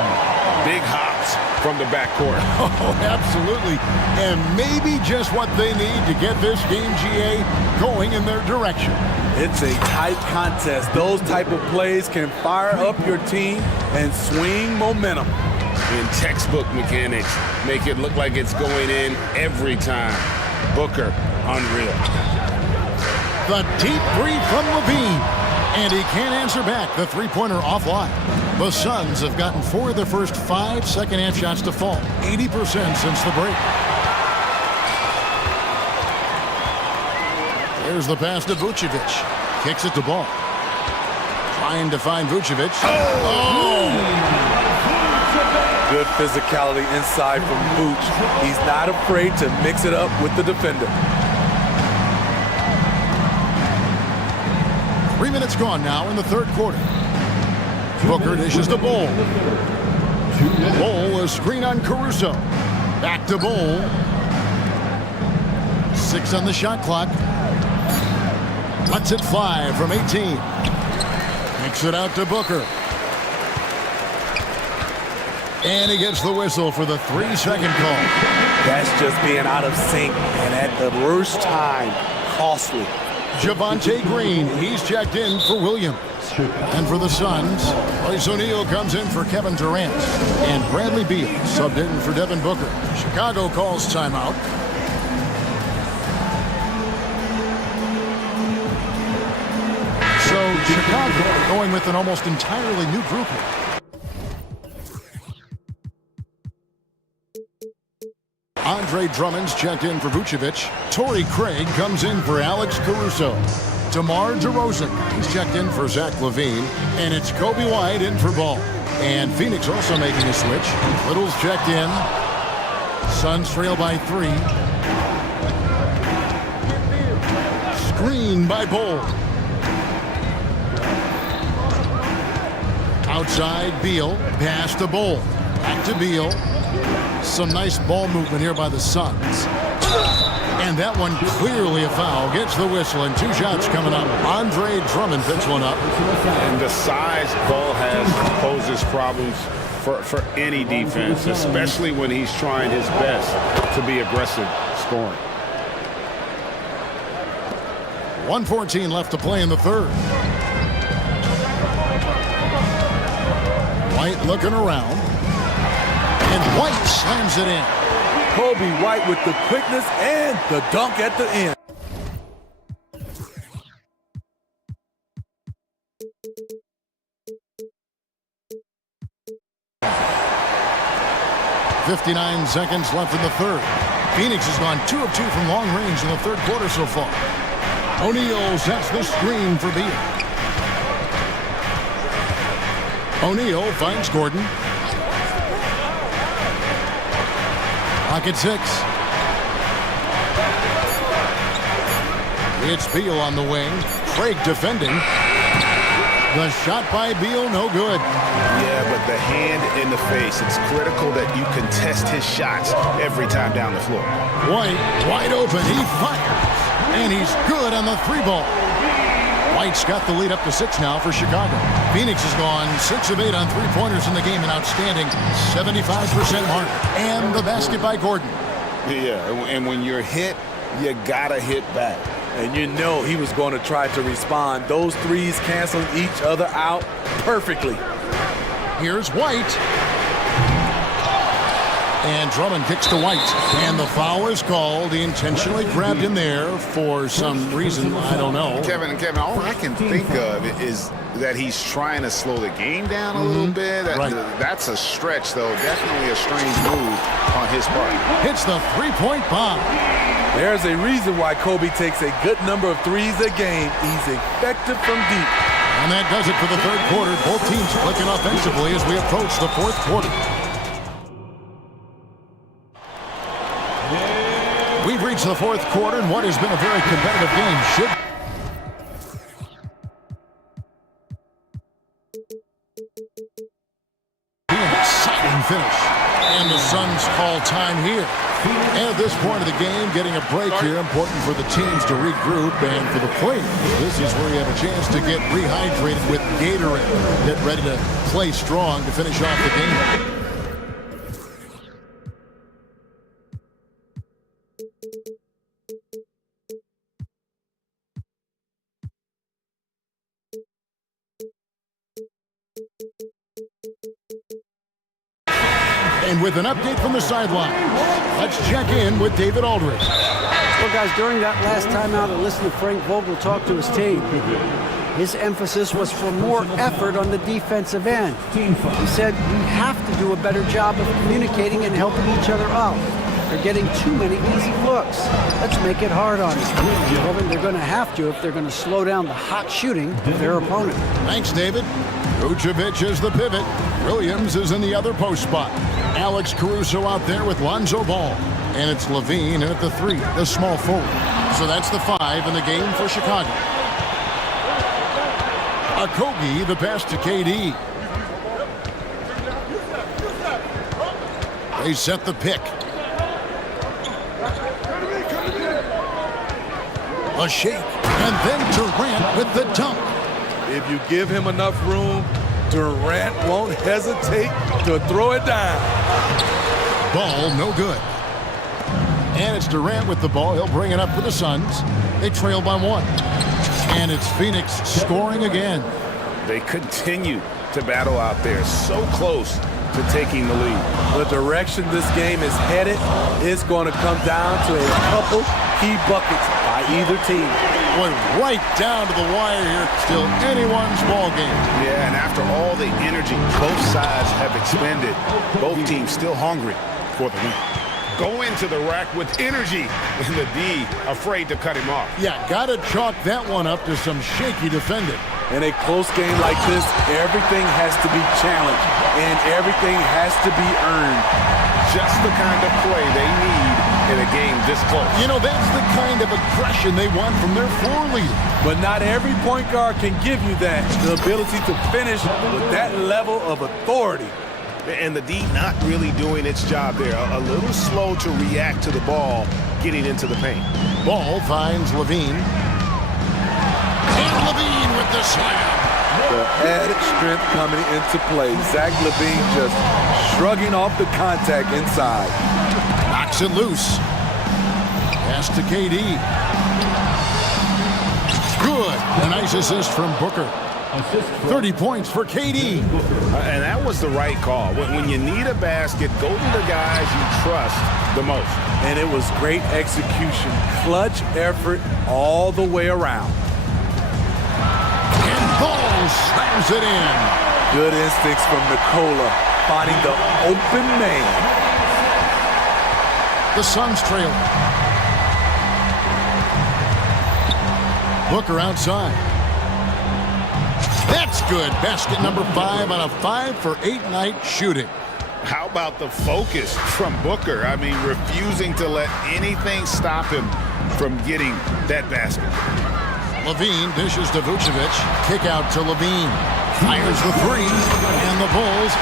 Big hops from the backcourt. Oh, absolutely. And maybe just what they need to get this game, GA, going in their direction. It's a tight contest. Those type of plays can fire up your team and swing momentum. In textbook mechanics, make it look like it's going in every time. Booker, unreal. The deep three from Levine. And he can't answer back. The three-pointer offline. The Suns have gotten 4 of their first 5 second-half shots to fall. 80% since the break. Here's the pass to Vucevic. Kicks it to Ball. Trying to find Vucevic. Oh! Good physicality inside from Vooch. He's not afraid to mix it up with the defender. 3 minutes gone now in the third quarter. Booker dishes to Ball. Ball, a screen on Caruso. Back to Ball. 6 on the shot clock. Lets it fly from 18. Kicks it out to Booker. And he gets the whistle for the 3-second call. That's just being out of sync and at the worst time, costly. Javonte Green, he's checked in for Williams. And for the Suns, Royce O'Neal comes in for Kevin Durant. And Bradley Beal subbed in for Devin Booker. Chicago calls timeout. So Chicago going with an almost entirely new group here. Andre Drummond's checked in for Vucevic. Torrey Craig comes in for Alex Caruso. DeMar DeRozan, he's checked in for Zach LaVine. And it's Kobe White in for Ball. And Phoenix also making a switch. Little's checked in. Suns trail by 3. Screen by Ball. Outside Beal, pass to Ball. Back to Beal. Some nice ball movement here by the Suns. And that one clearly a foul. Gets the whistle and 2 shots coming up. Andre Drummond picks one up. And the size Ball has poses problems for any defense, especially when he's trying his best to be aggressive scoring. 1:14 left to play in the third. White looking around. And White slams it in. Kobe White with the quickness and the dunk at the end. .59 seconds left in the third. Phoenix has gone 2 of 2 from long range in the third quarter so far. O'Neal sets the screen for Beal. O'Neal finds Gordon. Pocket 6. It's Beal on the wing. Craig defending. The shot by Beal, no good. Yeah, but the hand in the face. It's critical that you contest his shots every time down the floor. White, wide open. He fires. And he's good on the 3-ball. White's got the lead up to 6 now for Chicago. Phoenix has gone 6 of 8 on 3-pointers in the game, an outstanding 75% mark. And the basket by Gordon. Yeah, and when you're hit, you gotta hit back. And you know he was going to try to respond. Those threes canceling each other out perfectly. Here's White. And Drummond kicks to White. And the foul is called. He intentionally grabbed him there for some reason. I don't know. Kevin, all I can think of is that he's trying to slow the game down a little bit. That's a stretch, though. Definitely a strange move on his part. Hits the 3-point bomb. There's a reason why Kobe takes a good number of threes a game. He's effective from deep. And that does it for the third quarter. Both teams clicking offensively as we approach the fourth quarter. We've reached the fourth quarter in what has been a very competitive game. Be an exciting finish. And the Suns call time here. And at this point of the game, getting a break here, important for the teams to regroup, and for the players, this is where you have a chance to get rehydrated with Gatorade. Get ready to play strong to finish off the game. And with an update from the sideline, let's check in with David Aldridge. Well, guys, during that last timeout, I listened to Frank Vogel talk to his team. His emphasis was for more effort on the defensive end. He said we have to do a better job of communicating and helping each other out. They're getting too many easy looks. Let's make it hard on them. Well, they're going to have to if they're going to slow down the hot shooting of their opponent. Thanks, David. Vucevic is the pivot. Williams is in the other post spot. Alex Caruso out there with Lonzo Ball. And it's LaVine in at the 3, the small forward. So that's the 5 in the game for Chicago. Okogie, the pass to KD. They set the pick. A shake, and then Durant with the dunk. If you give him enough room, Durant won't hesitate to throw it down. Ball no good. And it's Durant with the ball. He'll bring it up for the Suns. They trail by 1. And it's Phoenix scoring again. They continue to battle out there, so close to taking the lead. The direction this game is headed is going to come down to a couple key buckets by either team. Went right down to the wire here. Still anyone's ball game. Yeah, and after all the energy both sides have expended, both teams still hungry for the win. Go into the rack with energy, and the D afraid to cut him off. Yeah, gotta chalk that one up to some shaky defending. In a close game like this, everything has to be challenged, and everything has to be earned. Just the kind of play they need in a game this close. You know, that's the kind of aggression they want from their floor leader. But not every point guard can give you that, the ability to finish with that level of authority. And the D not really doing its job there. A little slow to react to the ball getting into the paint. Ball finds Levine. And Levine with the slam. The added strength coming into play. Zach LaVine just shrugging off the contact inside. Knocks it loose. Pass to KD. Good. A nice assist from Booker. 30 points for KD. And that was the right call. When you need a basket, go to the guys you trust the most. And it was great execution. Clutch effort all the way around. And Ball slams it in. Good instincts from Nikola, finding the open man. The Suns trail. Booker outside. That's good. Basket number 5 on a 5-for-8 night shooting. How about the focus from Booker? I mean, refusing to let anything stop him from getting that basket. Levine dishes to Vucevic. Kick out to Levine. Fires the 3. And the Bulls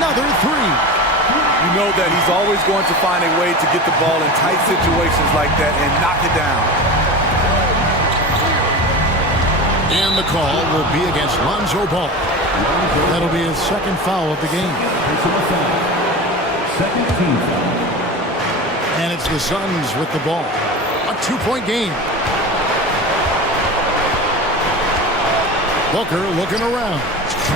another 3. You know that he's always going to find a way to get the ball in tight situations like that and knock it down. And the call will be against Lonzo Ball. That'll be his second foul of the game. Second team foul. And it's the Suns with the ball. A 2-point game. Booker looking around.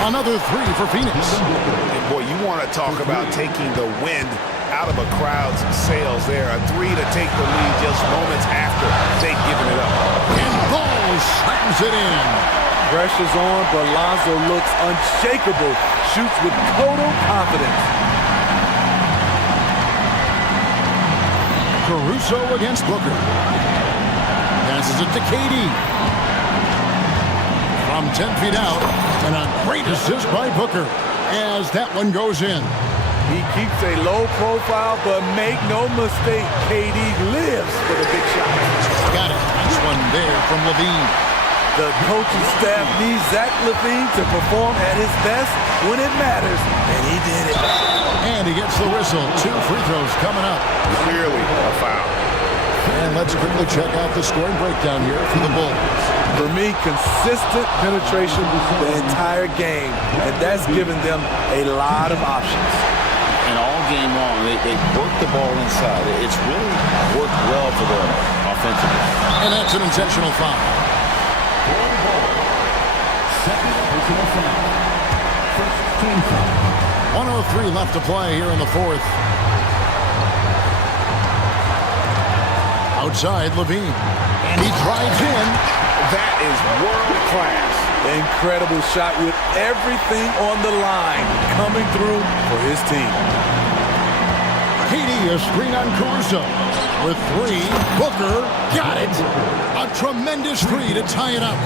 Another 3 for Phoenix. And boy, you want to talk about taking the wind out of a crowd's sails there. A 3 to take the lead just moments after they've given it up. And Ball slams it in. Pressure's on, but Lonzo looks unshakable. Shoots with total confidence. Caruso against Booker. Passes it to KD. From 10 feet out, and a great assist by Booker as that one goes in. He keeps a low profile, but make no mistake, KD lives for the big shot. Got it. Nice one there from Levine. The coaching staff needs Zach LaVine to perform at his best when it matters, and he did it. And he gets the whistle. 2 free throws coming up. Clearly a foul. And let's quickly check out the scoring breakdown here for the Bulls. For me, consistent penetration the entire game, and that's given them a lot of options. And all game long, they work the ball inside. It's really worked well for them offensively. And that's an intentional foul. Second personal foul. First team foul. 1:03 left to play here in the 4th. Outside Levine. And he drives in. That is world class. Incredible shot with everything on the line coming through for his team. KD, a screen on Caruso. With 3, Booker got it. A tremendous 3 to tie it up.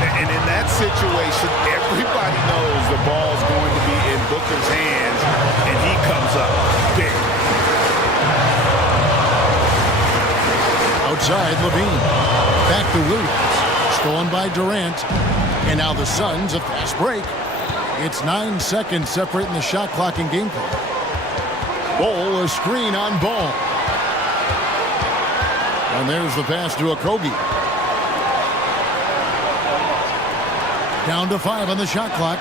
And in that situation, everybody knows the ball's going to be in Booker's hands, and he comes up big. Outside Levine. Back to Williams. Stolen by Durant. And now the Suns, a fast break. It's 9 seconds separating the shot clock and game clock. Ball, a screen on Ball. And there's the pass to Okogie. Down to 5 on the shot clock.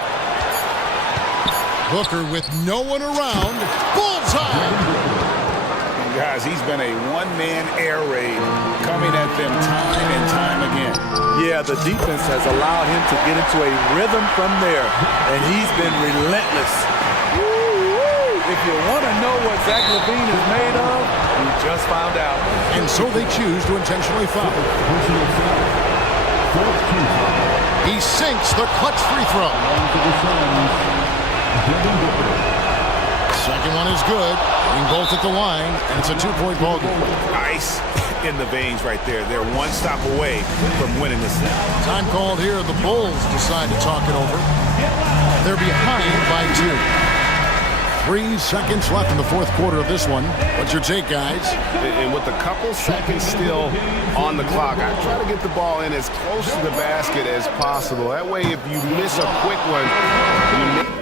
Booker with no one around. Bullseye! Guys, he's been a one-man air raid coming at them time and time again. Yeah, the defense has allowed him to get into a rhythm from there, and he's been relentless. Woo-woo! If you want to know what Zach LaVine is made of, you just found out. And so they choose to intentionally foul. He sinks the clutch free throw. Second one is good. Getting both at the line, and it's a two-point ball game. Ice in the veins right there. They're one stop away from winning this thing. Time called here. The Bulls decide to talk it over. They're behind by 2. 3 seconds left in the fourth quarter of this one. What's your take, guys? And with a couple seconds still on the clock, I try to get the ball in as close to the basket as possible. That way, if you miss a quick one, you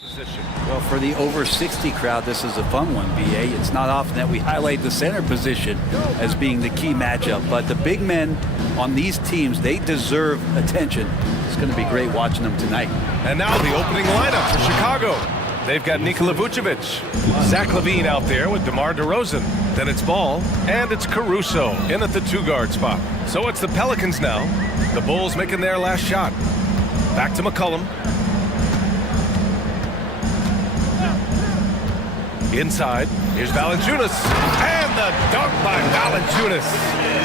Well, for the over 60 crowd, this is a fun one, BA. It's not often that we highlight the center position as being the key matchup, but the big men on these teams, they deserve attention. It's going to be great watching them tonight. And now the opening lineup for Chicago. They've got Nikola Vucevic, Zach LaVine out there with DeMar DeRozan. Then it's Ball, and it's Caruso in at the 2-guard spot. So it's the Pelicans now. The Bulls making their last shot. Back to McCollum. Inside, here's Valanciunas, and the dunk by Valanciunas.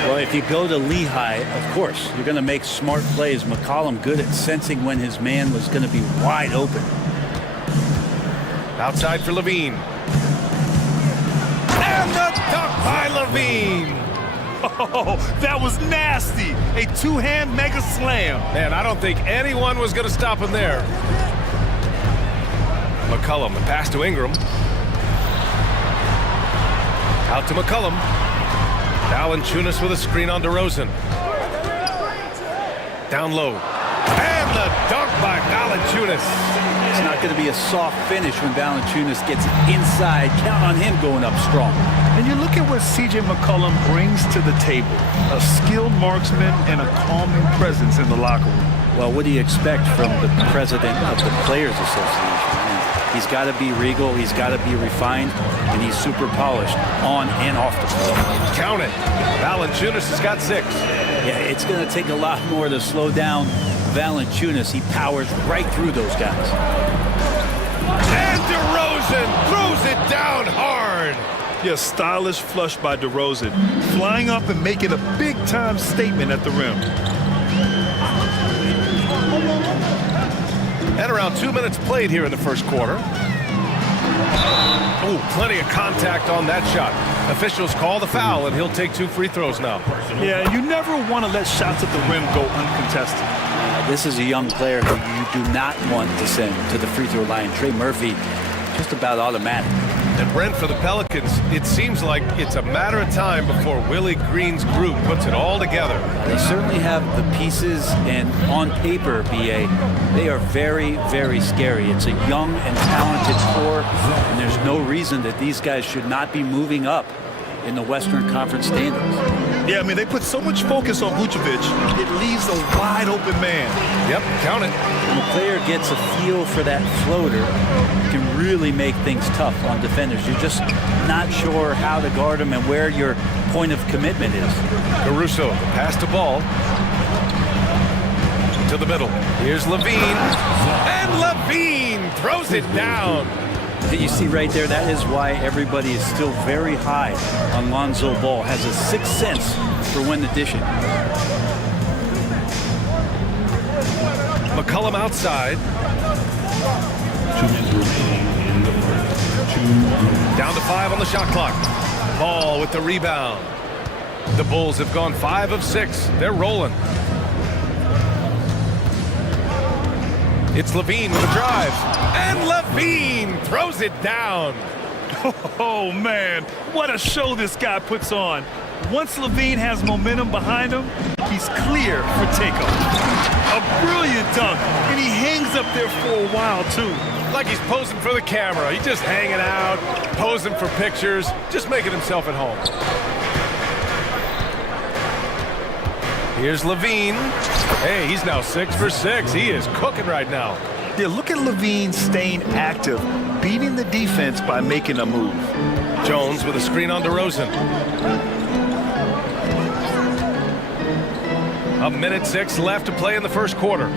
Well, if you go to Lehigh, of course, you're going to make smart plays. McCollum good at sensing when his man was going to be wide open. Outside for LaVine. And the dunk by LaVine. Oh, that was nasty. A two-hand mega slam. Man, I don't think anyone was going to stop him there. McCollum, the pass to Ingram. Out to McCollum. Valanciunas with a screen on DeRozan. Down low. And the dunk by Valanciunas. It's not going to be a soft finish when Valanciunas gets inside. Count on him going up strong. And you look at what C.J. McCollum brings to the table. A skilled marksman and a calming presence in the locker room. Well, what do you expect from the president of the Players Association? He's got to be regal, he's got to be refined, and he's super polished on and off the floor. Count it. Valanciunas has got 6. Yeah, it's going to take a lot more to slow down Valanciunas. He powers right through those guys. And DeRozan throws it down hard. Yeah, stylish flush by DeRozan, flying up and making a big-time statement at the rim. And around 2 minutes played here in the first quarter. Oh, plenty of contact on that shot. Officials call the foul, and he'll take 2 free throws now. Yeah, you never want to let shots at the rim go uncontested. This is a young player who you do not want to send to the free throw line. Trey Murphy, just about automatic. And Brent, for the Pelicans, it seems like it's a matter of time before Willie Green's group puts it all together. They certainly have the pieces, and on paper, BA, they are very, very scary. It's a young and talented core, and there's no reason that these guys should not be moving up in the Western Conference standings. Yeah, I mean, they put so much focus on Vucevic, it leaves a wide open man. Yep, count it. When a player gets a feel for that floater, it can really make things tough on defenders. You're just not sure how to guard them and where your point of commitment is. Caruso, pass to Ball. To the middle. Here's LaVine. And LaVine throws it down. You see right there, that is why everybody is still very high on Lonzo Ball. Has a 6th sense for when to dish it. McCollum outside. 2 minutes remaining in the first. Down to 5 on the shot clock. Ball with the rebound. The Bulls have gone 5 of 6. They're rolling. It's LaVine with a drive. And LaVine throws it down. Oh, man, what a show this guy puts on. Once LaVine has momentum behind him, he's clear for takeoff. A brilliant dunk, and he hangs up there for a while, too. Like he's posing for the camera. He's just hanging out, posing for pictures, just making himself at home. Here's LaVine. Hey, he's now 6 for 6. He is cooking right now. Yeah, look at LaVine staying active, beating the defense by making a move. Jones with a screen on DeRozan. 1:06 left to play in the first quarter.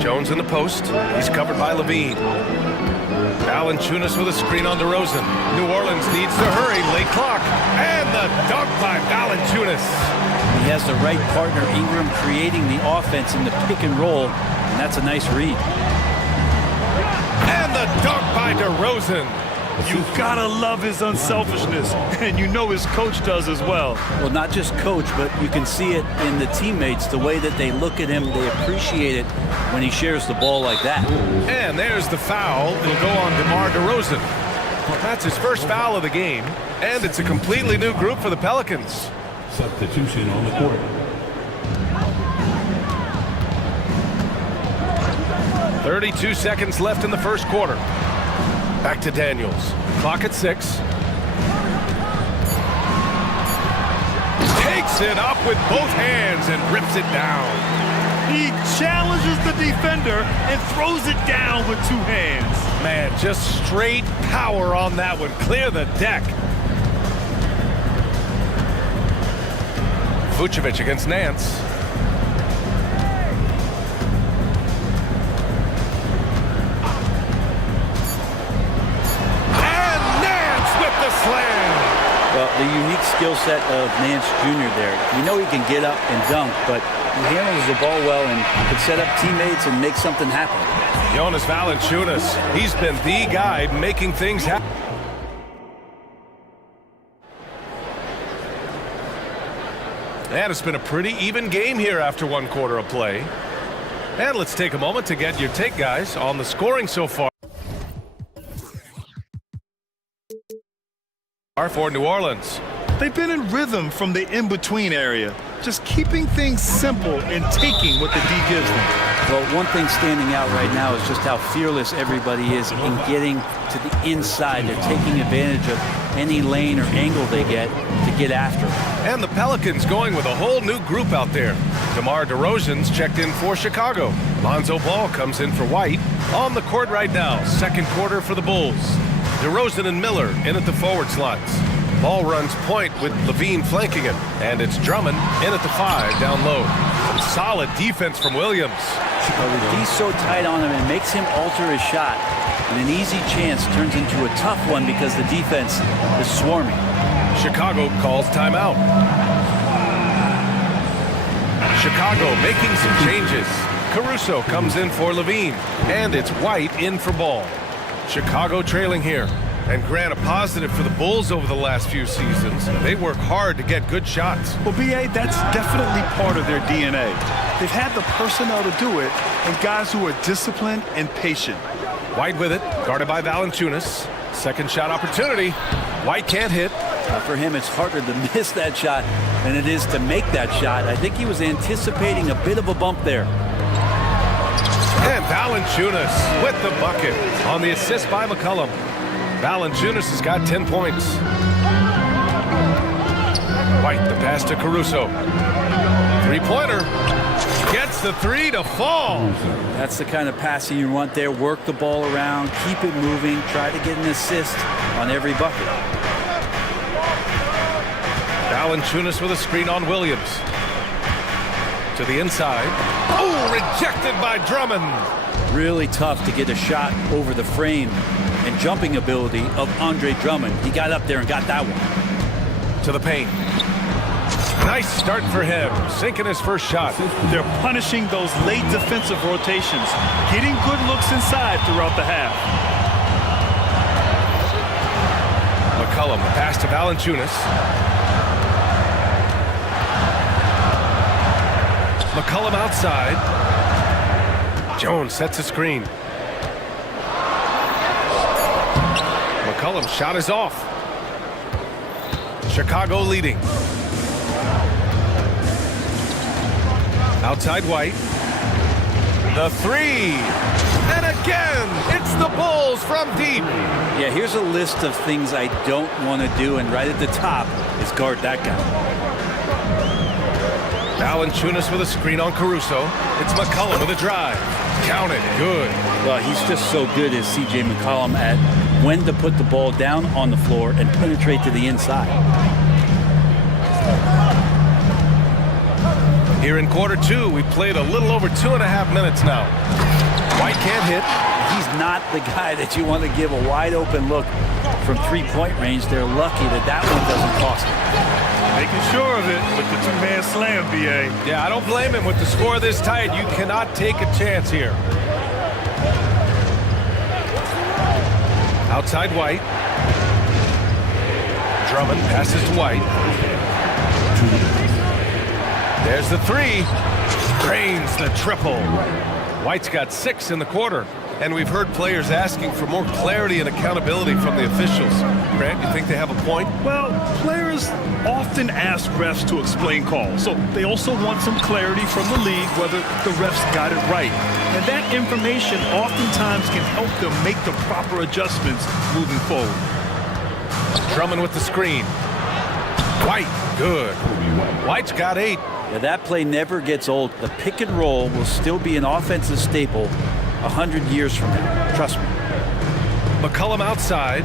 Jones in the post. He's covered by LaVine. Valanciunas with a screen on DeRozan. New Orleans needs to hurry. Late clock. And the dunk by Valanciunas. He has the right partner, Ingram, creating the offense in the pick and roll, and that's a nice read. And the dunk by DeRozan. You gotta love his unselfishness, and you know his coach does as well. Well, not just coach, but you can see it in the teammates, the way that they look at him. They appreciate it when he shares the ball like that. And there's the foul. It'll go on DeMar DeRozan. That's his first foul of the game, and it's a completely new group for the Pelicans. Substitution on the court. 32 seconds left in the first quarter. Back to Daniels. Clock at 6. Takes it up with both hands and rips it down. He challenges the defender and throws it down with two hands. Man, just straight power on that one. Clear the deck. Vucevic against Nance. And Nance with the slam. Well, the unique skill set of Nance Jr. there. You know he can get up and dunk, but he handles the ball well and can set up teammates and make something happen. Jonas Valanciunas, he's been the guy making things happen. And it's been a pretty even game here after one quarter of play. And let's take a moment to get your take, guys, on the scoring so far. For New Orleans. They've been in rhythm from the in-between area, just keeping things simple and taking what the D gives them. Well, one thing standing out right now is just how fearless everybody is in getting to the inside. They're taking advantage of any lane or angle they get to get after it. And the Pelicans going with a whole new group out there. DeMar DeRozan's checked in for Chicago. Lonzo Ball comes in for White. On the court right now, second quarter for the Bulls. DeRozan and Miller in at the forward slots. Ball runs point with Levine flanking him. And it's Drummond in at the 5 down low. Some solid defense from Williams. Well, the D's so tight on him, it makes him alter his shot. And an easy chance turns into a tough one because the defense is swarming. Chicago calls timeout. Chicago making some changes. Caruso comes in for Levine. And it's White in for Ball. Chicago trailing here. And Grant, a positive for the Bulls over the last few seasons. They work hard to get good shots. Well, B.A., that's definitely part of their DNA. They've had the personnel to do it and guys who are disciplined and patient. White with it, guarded by Valanciunas. Second shot opportunity. White can't hit. For him, it's harder to miss that shot than it is to make that shot. I think he was anticipating a bit of a bump there. And Valanciunas with the bucket on the assist by McCollum. Valanciunas has got 10 points. White, the pass to Caruso. Three-pointer. Gets the 3 to fall. That's the kind of passing you want there. Work the ball around, keep it moving, try to get an assist on every bucket. Valanciunas with a screen on Williams. To the inside. Oh, rejected by Drummond. Really tough to get a shot over the frame and jumping ability of Andre Drummond. He got up there and got that one. To the paint. Nice start for him, sinking his first shot. They're punishing those late defensive rotations, getting good looks inside throughout the half. McCollum, the pass to Valanciunas. McCollum outside. Jones sets a screen. McCollum's shot is off. Chicago leading. Outside White. The 3. And again, it's the Bulls from deep. Yeah, here's a list of things I don't want to do, and right at the top is guard that guy. Valanciunas with a screen on Caruso. It's McCollum with a drive. Counted. Good. Well, he's just so good as C.J. McCollum at when to put the ball down on the floor and penetrate to the inside. Here in quarter 2, we played a little over 2.5 minutes now. White can't hit. He's not the guy that you want to give a wide open look from three-point range. They're lucky that that one doesn't cost him. Making sure of it with the two-man slam, B.A. Yeah, I don't blame him with the score this tight. You cannot take a chance here. Outside White. Drummond passes to White. There's the 3. Drains the triple. White's got 6 in the quarter. And we've heard players asking for more clarity and accountability from the officials. Grant, you think they have a point? Well, players often ask refs to explain calls, so they also want some clarity from the league whether the refs got it right. And that information oftentimes can help them make the proper adjustments moving forward. Drummond with the screen. White, good. White's got 8. Yeah, that play never gets old. The pick and roll will still be an offensive staple 100 years from now. Trust me. McCollum outside.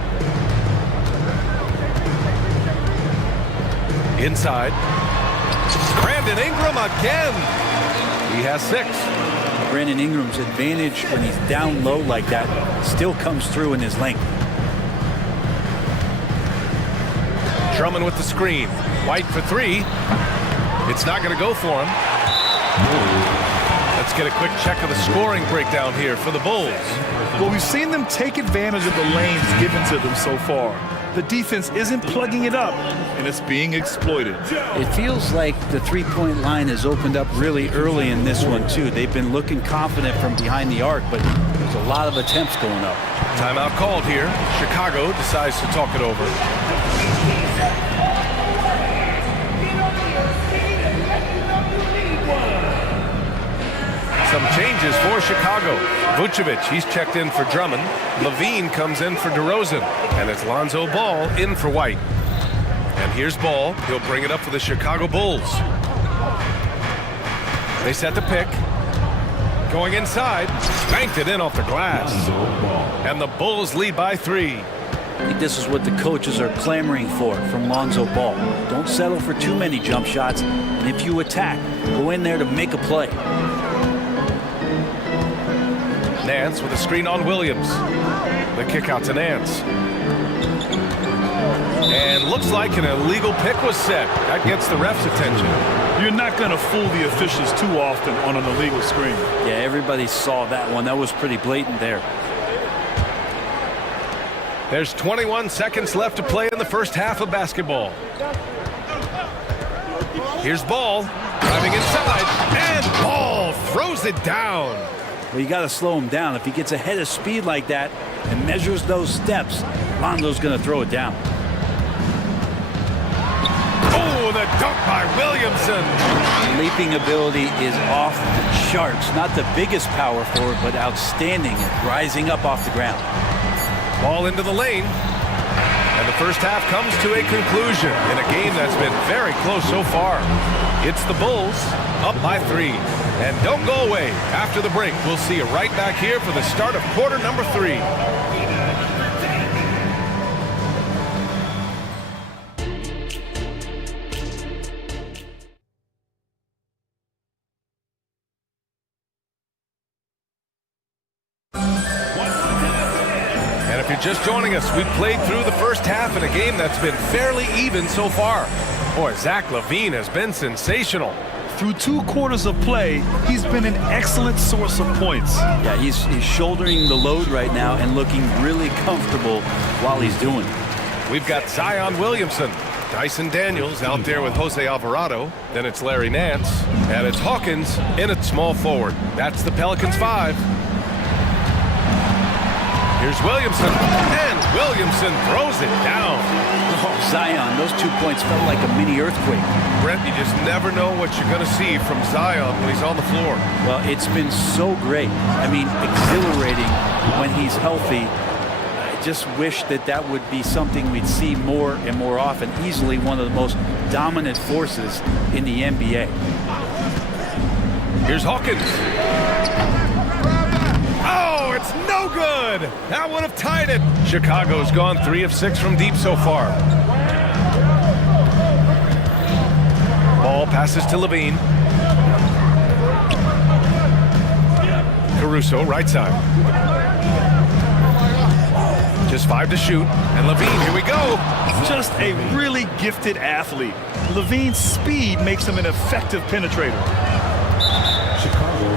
Inside. Brandon Ingram again. He has 6. Brandon Ingram's advantage when he's down low like that still comes through in his length. Drummond with the screen. White for 3. It's not going to go for him. Let's get a quick check of the scoring breakdown here for the Bulls. Well, we've seen them take advantage of the lanes given to them so far. The defense isn't plugging it up, and it's being exploited. It feels like the three-point line has opened up really early in this one, too. They've been looking confident from behind the arc, but there's a lot of attempts going up. Timeout called here. Chicago decides to talk it over. Some changes for Chicago. Vucevic, he's checked in for Drummond. Levine comes in for DeRozan. And it's Lonzo Ball in for White. And here's Ball. He'll bring it up for the Chicago Bulls. They set the pick. Going inside. Banked it in off the glass. And the Bulls lead by 3. I think this is what the coaches are clamoring for from Lonzo Ball. Don't settle for too many jump shots. And if you attack, go in there to make a play. Nance with a screen on Williams. The kick out to Nance. And looks like an illegal pick was set. That gets the ref's attention. You're not going to fool the officials too often on an illegal screen. Yeah, everybody saw that one. That was pretty blatant there. There's 21 seconds left to play in the first half of basketball. Here's Ball driving inside, and Ball throws it down. Well, you got to slow him down. If he gets ahead of speed like that and measures those steps, Lonzo's going to throw it down. Oh, the dunk by Williamson. Leaping ability is off the charts. Not the biggest power forward, but outstanding at rising up off the ground. Ball into the lane. And the first half comes to a conclusion in a game that's been very close so far. It's the Bulls up by 3. And don't go away. After the break, we'll see you right back here for the start of quarter number 3. And if you're just joining us, we've played through the first half in a game that's been fairly even so far. Boy, Zach LaVine has been sensational. Through 2 quarters of play, he's been an excellent source of points. Yeah, he's shouldering the load right now and looking really comfortable while he's doing it. We've got Zion Williamson, Dyson Daniels out there with Jose Alvarado. Then it's Larry Nance, and it's Hawkins in at small forward. That's the Pelicans 5. Here's Williamson, and Williamson throws it down. Oh, Zion, those 2 points felt like a mini earthquake. Brent, you just never know what you're going to see from Zion when he's on the floor. Well, it's been so great. I mean, exhilarating when he's healthy. I just wish that that would be something we'd see more and more often. Easily one of the most dominant forces in the NBA. Here's Hawkins. Oh, it's no good. That would have tied it. Chicago's gone 3 of 6 from deep so far. Ball passes to Levine. Caruso, right side. Just 5 to shoot. And Levine, here we go. Just a really gifted athlete. Levine's speed makes him an effective penetrator. Chicago.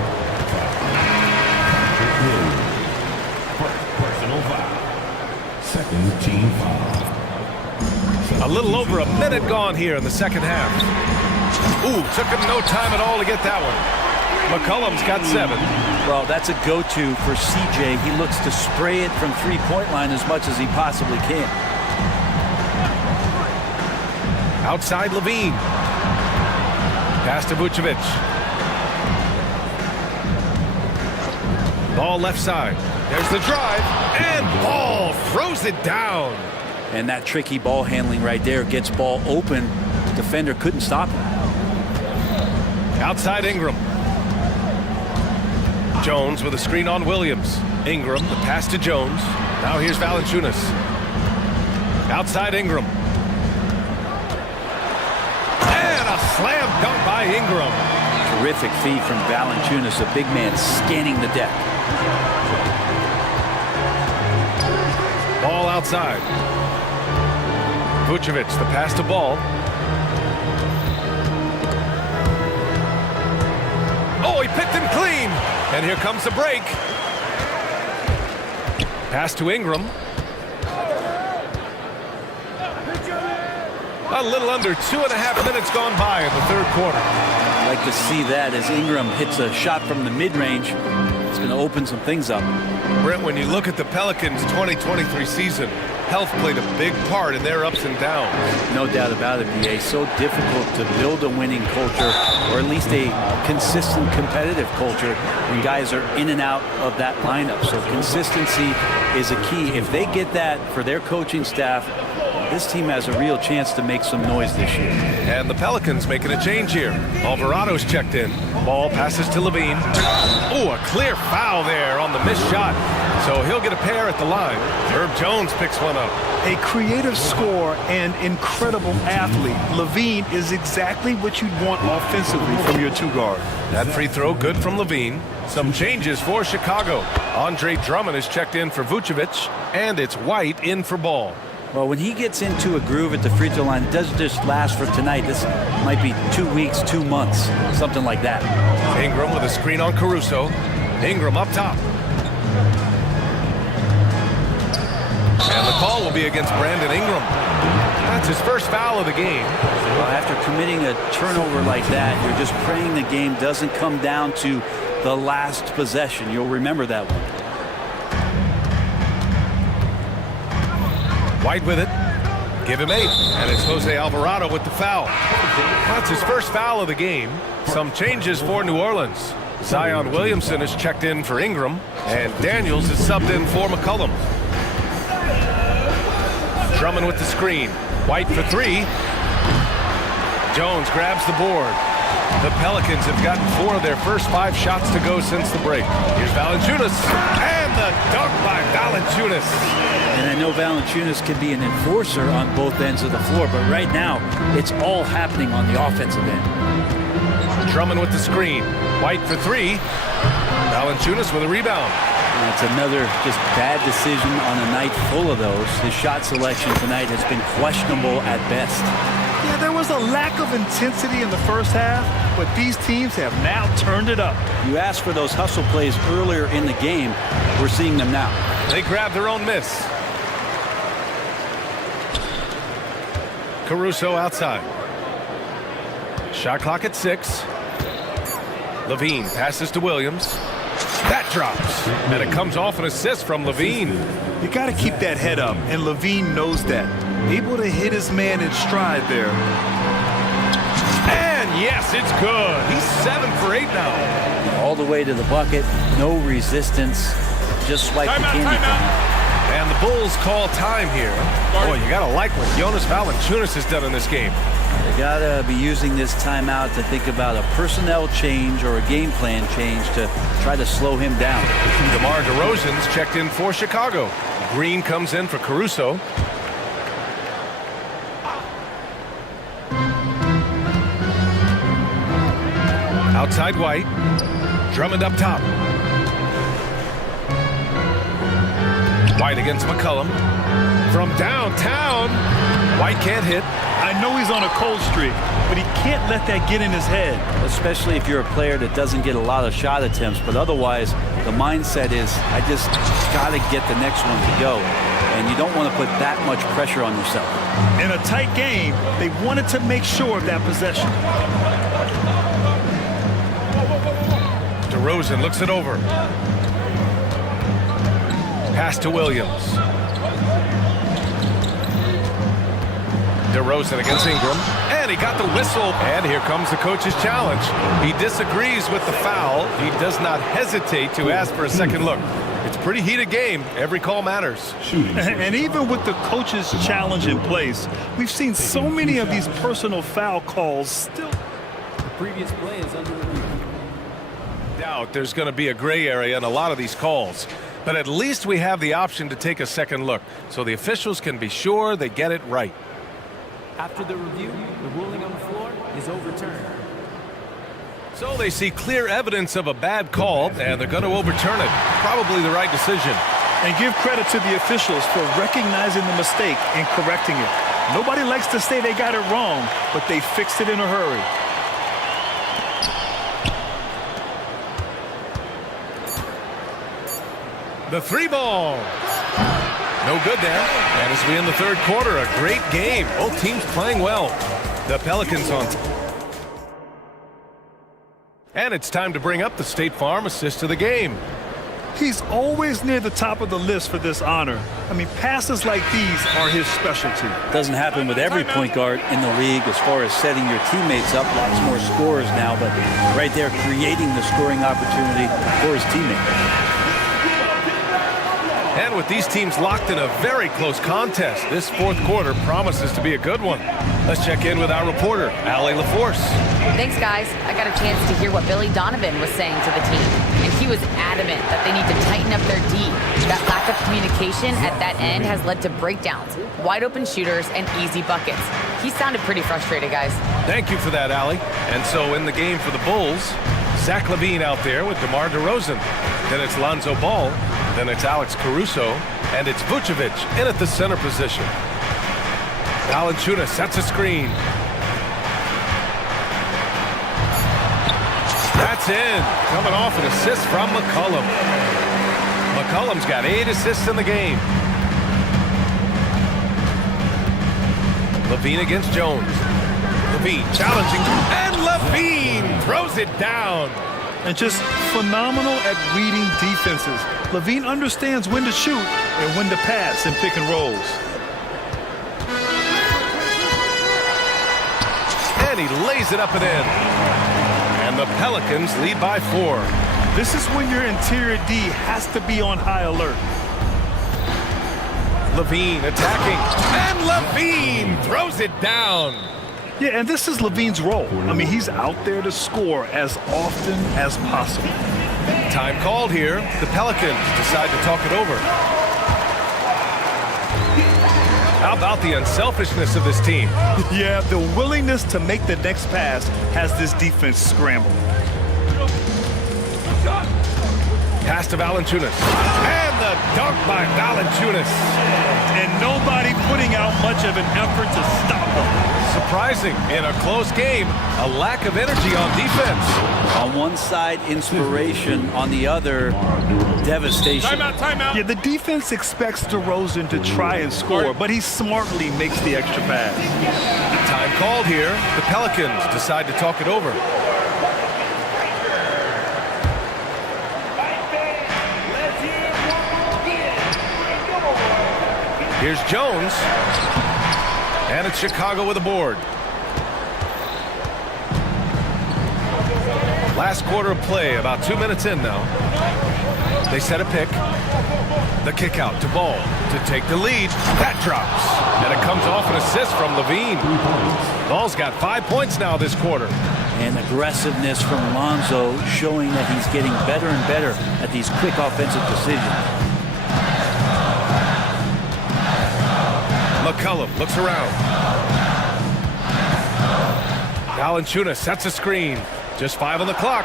Personal foul. Second team foul. A little over a minute gone here in the second half. Ooh, took him no time at all to get that one. McCollum's got 7. Well, that's a go-to for CJ. He looks to spray it from three-point line as much as he possibly can. Outside Levine. Pass to Vucevic. Ball left side. There's the drive, and Ball throws it down. And that tricky ball handling right there gets ball open. The defender couldn't stop him. Outside Ingram. Jones with a screen on Williams. Ingram, the pass to Jones. Now here's Valanciunas. Outside Ingram. And a slam dunk by Ingram. Terrific feed from Valanciunas, a big man scanning the deck. Ball outside. Vucevic, the pass to Ball. Oh, he picked him clean. And here comes the break. Pass to Ingram. A little under 2.5 minutes gone by in the third quarter. I'd like to see that as Ingram hits a shot from the mid-range. It's going to open some things up. Brent, when you look at the Pelicans' 2023 season, health played a big part in their ups and downs. No doubt about it, BA. So difficult to build a winning culture, or at least a consistent competitive culture, when guys are in and out of that lineup. So consistency is a key. If they get that for their coaching staff, this team has a real chance to make some noise this year. And the Pelicans making a change here. Alvarado's checked in. Ball passes to Levine. Oh, a clear foul there on the missed shot. So he'll get a pair at the line. Herb Jones picks one up. A creative scorer and incredible athlete. Levine is exactly what you'd want offensively from your two guard. That free throw good from Levine. Some changes for Chicago. Andre Drummond is checked in for Vucevic, and it's White in for Ball. Well, when he gets into a groove at the free throw line, it doesn't just last for tonight. This might be 2 weeks, 2 months, something like that. Ingram with a screen on Caruso. Ingram up top. And the call will be against Brandon Ingram. That's his first foul of the game. Well, after committing a turnover like that, you're just praying the game doesn't come down to the last possession. You'll remember that one. White with it. Give him 8. And it's Jose Alvarado with the foul. That's his first foul of the game. Some changes for New Orleans. Zion Williamson is checked in for Ingram. And Daniels is subbed in for McCollum. Drummond with the screen. White for 3. Jones grabs the board. The Pelicans have gotten 4 of their first 5 shots to go since the break. Here's Valanciunas. And the dunk by Valanciunas. And I know Valanciunas can be an enforcer on both ends of the floor, but right now, it's all happening on the offensive end. Drummond with the screen. White for 3. Valanciunas with a rebound. And it's another just bad decision on a night full of those. His shot selection tonight has been questionable at best. Yeah, there was a lack of intensity in the first half, but these teams have now turned it up. You asked for those hustle plays earlier in the game. We're seeing them now. They grab their own miss. Caruso outside. Shot clock at 6. Levine passes to Williams. That drops. And it comes off an assist from Levine. You got to keep that head up, and Levine knows that. Able to hit his man in stride there. And yes, it's good. He's 7 for 8 now. All the way to the bucket. No resistance. Just swipe the candy. And the Bulls call time here. Boy, you got to like what Jonas Valanciunas has done in this game. They got to be using this timeout to think about a personnel change or a game plan change to try to slow him down. DeMar DeRozan's checked in for Chicago. Green comes in for Caruso. Outside White. Drummond up top. White against McCollum. From downtown, White can't hit. I know he's on a cold streak, but he can't let that get in his head. Especially if you're a player that doesn't get a lot of shot attempts, but otherwise the mindset is, I just got to get the next one to go. And you don't want to put that much pressure on yourself. In a tight game, they wanted to make sure of that possession. DeRozan looks it over. Pass to Williams. DeRozan against Ingram, and he got the whistle. And here comes the coach's challenge. He disagrees with the foul. He does not hesitate to ask for a second look. It's a pretty heated game. Every call matters. And even with the coach's challenge in place, we've seen so many of these personal foul calls still. The previous play is under review. Doubt there's going to be a gray area in a lot of these calls. But at least we have the option to take a second look, so the officials can be sure they get it right. After the review, the ruling on the floor is overturned. So they see clear evidence of a bad call, and they're going to overturn it. Probably the right decision. And give credit to the officials for recognizing the mistake and correcting it. Nobody likes to say they got it wrong, but they fixed it in a hurry. The three ball. No good there. And as we end the third quarter, a great game. Both teams playing well. The Pelicans on. And it's time to bring up the State Farm assist of the game. He's always near the top of the list for this honor. I mean, passes like these are his specialty. Doesn't happen with every point guard in the league as far as setting your teammates up. Lots more scores now, but right there creating the scoring opportunity for his teammate. And with these teams locked in a very close contest, this fourth quarter promises to be a good one. Let's check in with our reporter, Allie LaForce. Thanks, guys. I got a chance to hear what Billy Donovan was saying to the team, and he was adamant that they need to tighten up their D. That lack of communication at that end has led to breakdowns, wide open shooters, and easy buckets. He sounded pretty frustrated, guys. Thank you for that, Allie. And so in the game for the Bulls, Zach LaVine out there with DeMar DeRozan. Then it's Lonzo Ball. Then it's Alex Caruso, and it's Vucevic in at the center position. Valanciunas sets a screen. That's in. Coming off an assist from McCollum. McCollum's got 8 assists in the game. LaVine against Jones. LaVine challenging, and LaVine throws it down. And just phenomenal at reading defenses. LaVine understands when to shoot and when to pass in pick and rolls. And he lays it up and in. And the Pelicans lead by 4. This is when your interior D has to be on high alert. LaVine attacking, and LaVine throws it down. Yeah, and this is LaVine's role. I mean, he's out there to score as often as possible. Time called here. The Pelicans decide to talk it over. How about the unselfishness of this team? Yeah, the willingness to make the next pass has this defense scrambled. Pass to Valanciunas. And the dunk by Valanciunas. And nobody putting out much of an effort to stop him. Surprising, in a close game, a lack of energy on defense. On one side, inspiration. On the other, devastation. Timeout. Yeah, the defense expects DeRozan to try and score, but he smartly makes the extra pass. Time called here. The Pelicans decide to talk it over. Here's Jones. And it's Chicago with a board. Last quarter of play, about 2 minutes in now. They set a pick. The kick out to Ball to take the lead. That drops. And it comes off an assist from LaVine. Ball's got 5 points now this quarter. And aggressiveness from Lonzo showing that he's getting better and better at these quick offensive decisions. McCollum looks around. Valanciunas sets a screen. Just 5 on the clock.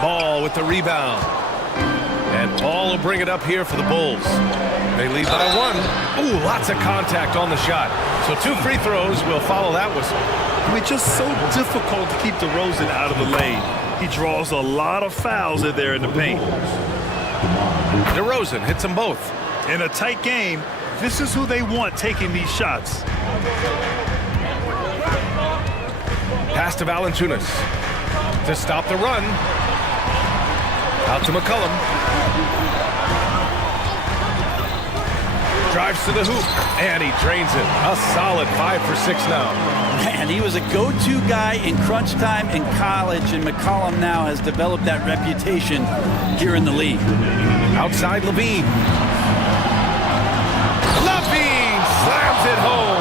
Ball with the rebound. And Ball will bring it up here for the Bulls. They lead by 1. Ooh, lots of contact on the shot. So 2 free throws will follow that whistle. I mean, just so difficult to keep DeRozan out of the lane. He draws a lot of fouls in there in the paint. DeRozan hits them both. In a tight game, this is who they want taking these shots. Pass to Valanciunas. to stop the run. Out to McCollum. Drives to the hoop, and he drains it. A solid 5 for 6 now. And he was a go-to guy in crunch time in college, and McCollum now has developed that reputation here in the league. Outside Levine. Levine slams it home.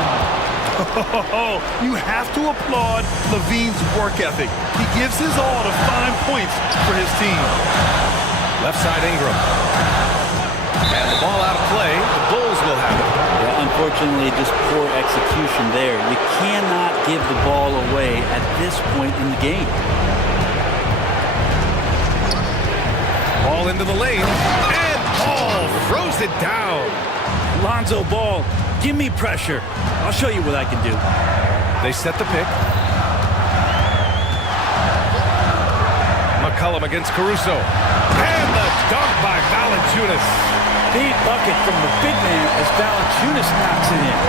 You have to applaud Levine's work ethic. He gives his all to find points for his team. Left side Ingram. And the ball out of play. The Bulls will have it. Yeah, unfortunately, just poor execution there. You cannot give the ball away at this point in the game. Ball into the lane. And Ball throws it down. Lonzo Ball, give me pressure. I'll show you what I can do. They set the pick. McCollum against Caruso. And the dunk by Valanciunas. Big bucket from the big man as Valanciunas knocks it in.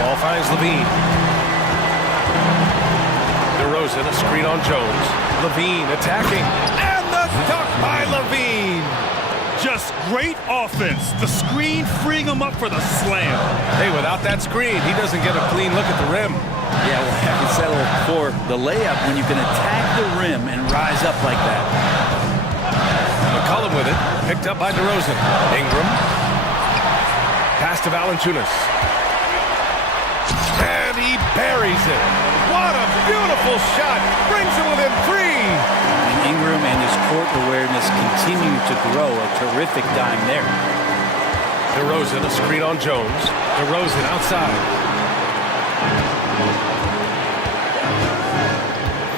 Ball finds Levine. DeRozan, a screen on Jones. Levine attacking. And the dunk by Levine. Just great offense. The screen freeing him up for the slam. Hey, without that screen, he doesn't get a clean look at the rim. Yeah, well, have to settle for the layup when you can attack the rim and rise up like that. McCollum with it. Picked up by DeRozan. Ingram. Pass to Valanciunas. And he buries it. What a beautiful shot. Brings him within 3. And Ingram and his court awareness continue to grow. A terrific dime there. DeRozan, a screen on Jones. DeRozan outside.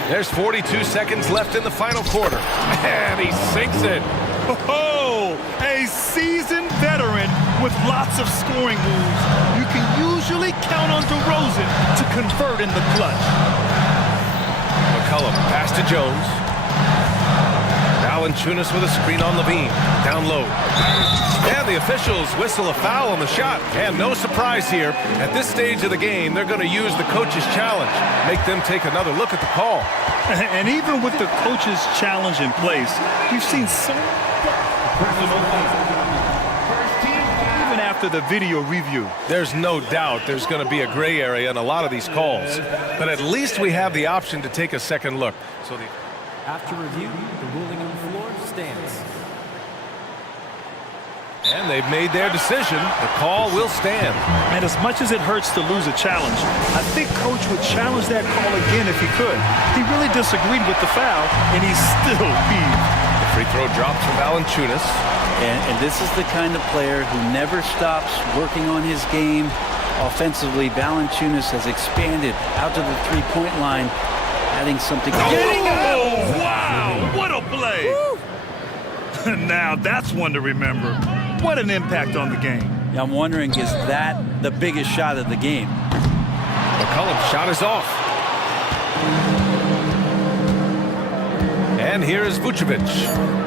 There's 42 seconds left in the final quarter. And he sinks it. Oh, a seasoned veteran with lots of scoring moves. You can usually count on DeRozan to convert in the clutch. McCollum, pass to Jones. Valanciunas with a screen on Levine. Down low. And the officials whistle a foul on the shot. And no surprise here. At this stage of the game, they're going to use the coach's challenge. Make them take another look at the call. And even with the coach's challenge in place, we've seen so... Even after the video review. There's no doubt there's going to be a gray area in a lot of these calls. But at least we have the option to take a second look. So After review, the ruling on the floor stands. And they've made their decision. The call will stand. And as much as it hurts to lose a challenge, I think Coach would challenge that call again if he could. He really disagreed with the foul, and he still heaved. The free throw drops from Valanciunas. And this is the kind of player who never stops working on his game. Offensively, Valanciunas has expanded out to the three-point line, adding something. Oh, wow! What a play! Now that's one to remember. What an impact on the game. I'm wondering, is that the biggest shot of the game? McCollum's shot is off. And here is Vucevic.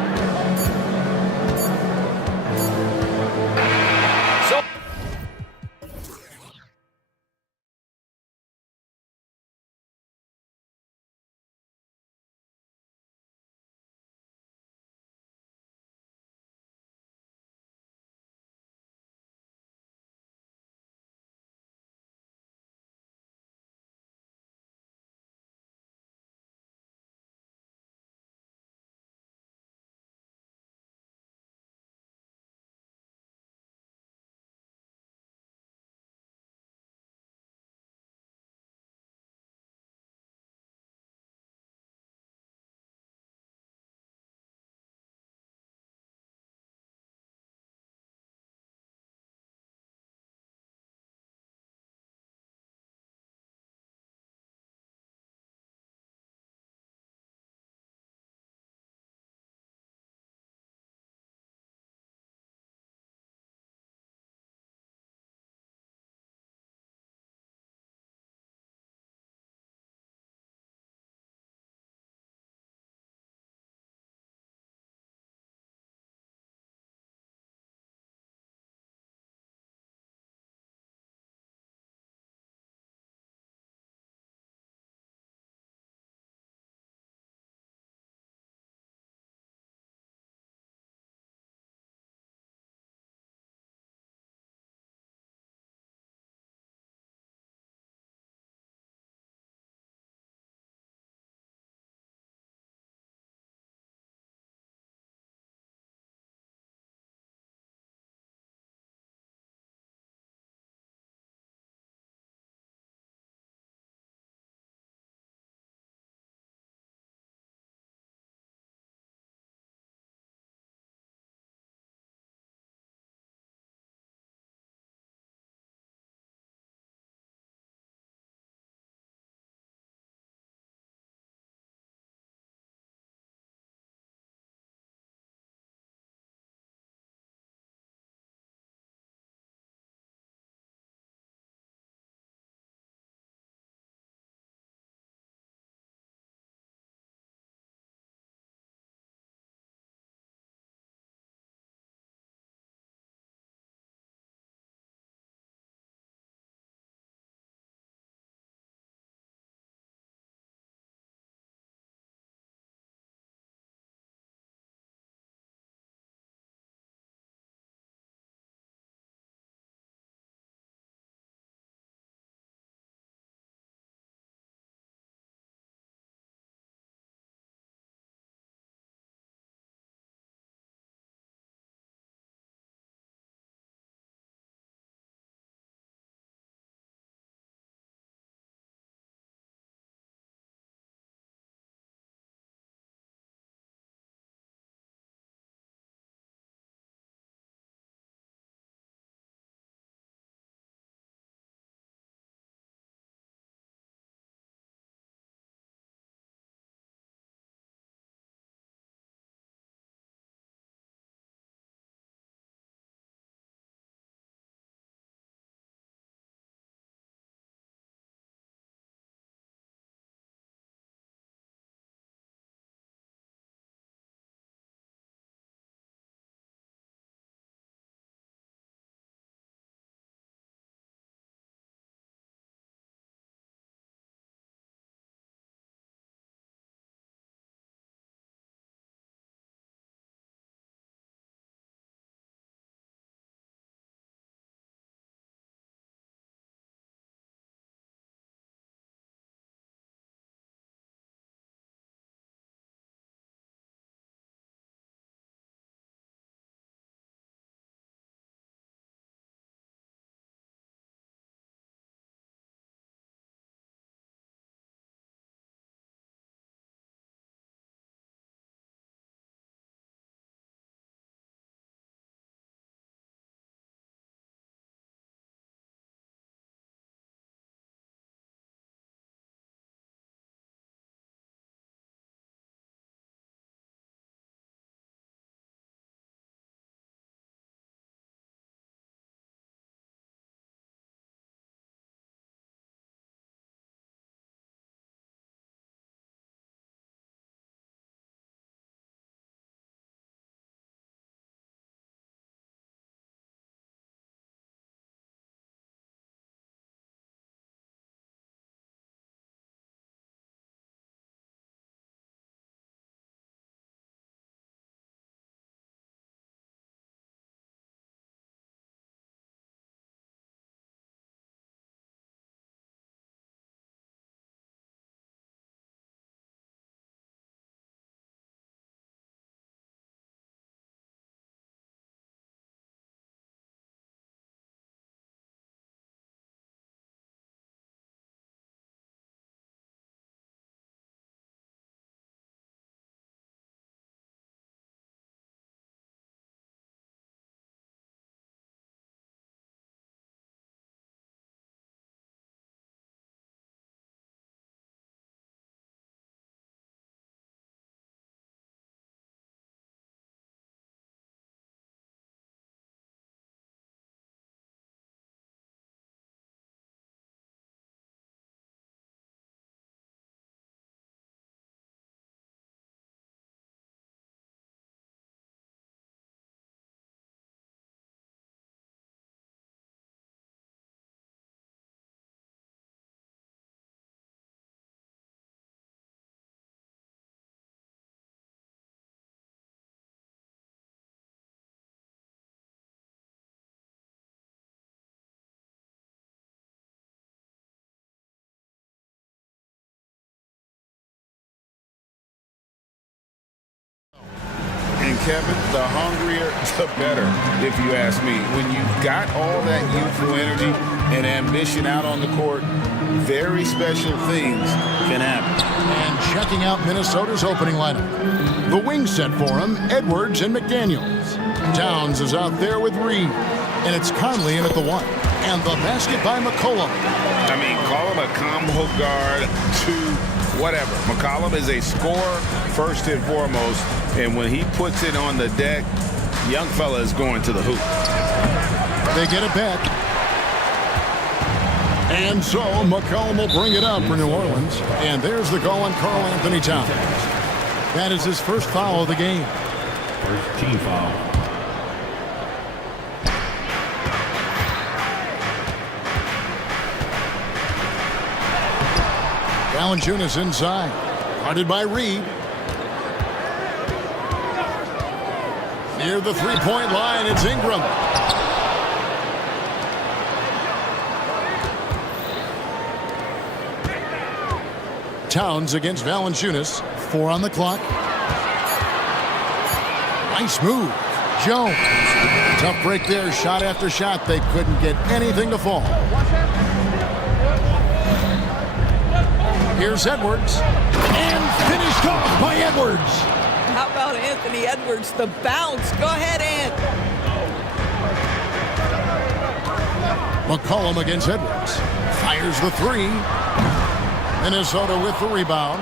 Kevin, the hungrier, the better, if you ask me. When you've got all that youthful energy and ambition out on the court, very special things can happen. And checking out Minnesota's opening lineup. The wing set for him, Edwards and McDaniels. Downs is out there with Reed. And it's Conley in at the 1. And the basket by McCollum. I mean, call him a combo guard, 2, whatever. McCollum is a scorer first and foremost. And when he puts it on the deck, young fella is going to the hoop. They get it back. And so McCollum will bring it up for New Orleans. And there's the goal on Karl Anthony Towns. That is his first foul of the game. First team foul. Valanciunas inside. Guarded by Reed. Near the three-point line, it's Ingram. Towns against Valanciunas. 4 on the clock. Nice move. Jones. Tough break there. Shot after shot. They couldn't get anything to fall. Here's Edwards. And finished off by Edwards. How about Anthony Edwards? The bounce. Go ahead, Ant. McCollum against Edwards. Fires the 3. Minnesota with the rebound.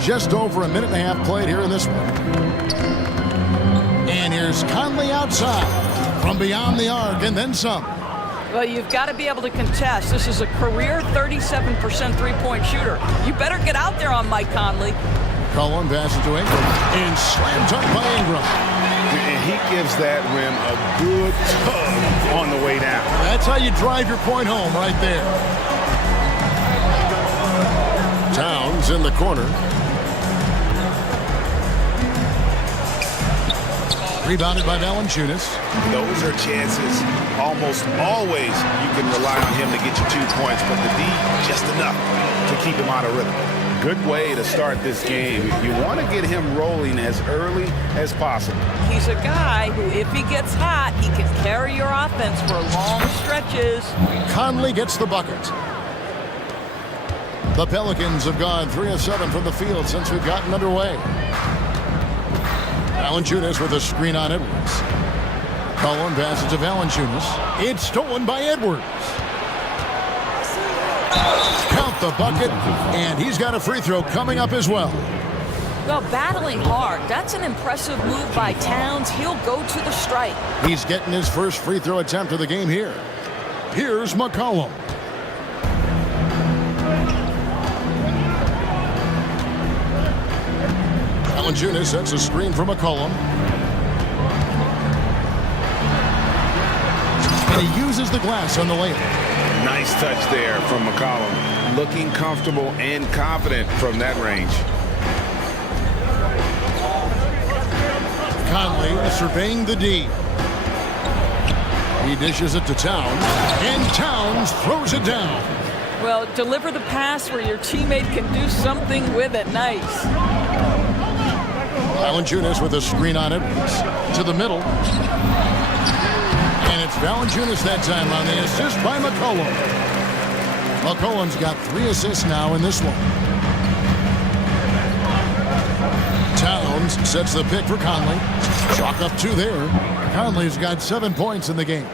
Just over a minute and a half played here in this one. And here's Conley outside from beyond the arc and then some. Well, you've got to be able to contest. This is a career 37% three-point shooter. You better get out there on Mike Conley. Cullen passes to Ingram and slammed up by Ingram. And he gives that rim a good tug on the way down. That's how you drive your point home right there. Towns in the corner. Rebounded by Valanciunas. Those are chances almost always you can rely on him to get you 2 points, but the D just enough to keep him out of rhythm. Good way to start this game. You want to get him rolling as early as possible. He's a guy who, if he gets hot, he can carry your offense for long stretches. Conley gets the bucket. The Pelicans have gone 3 of 7 from the field since we've gotten underway. Valanciunas with a screen on Edwards. Cullen passes to Valanciunas. It's stolen by Edwards. Count the bucket, and he's got a free throw coming up as well. Well, battling hard. That's an impressive move by Towns. He'll go to the strike. He's getting his first free throw attempt of the game here. Here's McCollum. Valanciunas sets a screen for McCollum. And he uses the glass on the layup. Nice touch there from McCollum. Looking comfortable and confident from that range. Conley surveying the D. He dishes it to Towns, and Towns throws it down. Well, deliver the pass where your teammate can do something with it. Nice. Valanciunas with a screen on Edwards. To the middle. And it's Valanciunas that time on the assist by McCollum. McCollum's got 3 assists now in this one. Towns sets the pick for Conley. Chalk up 2 there. Conley's got 7 points in the game.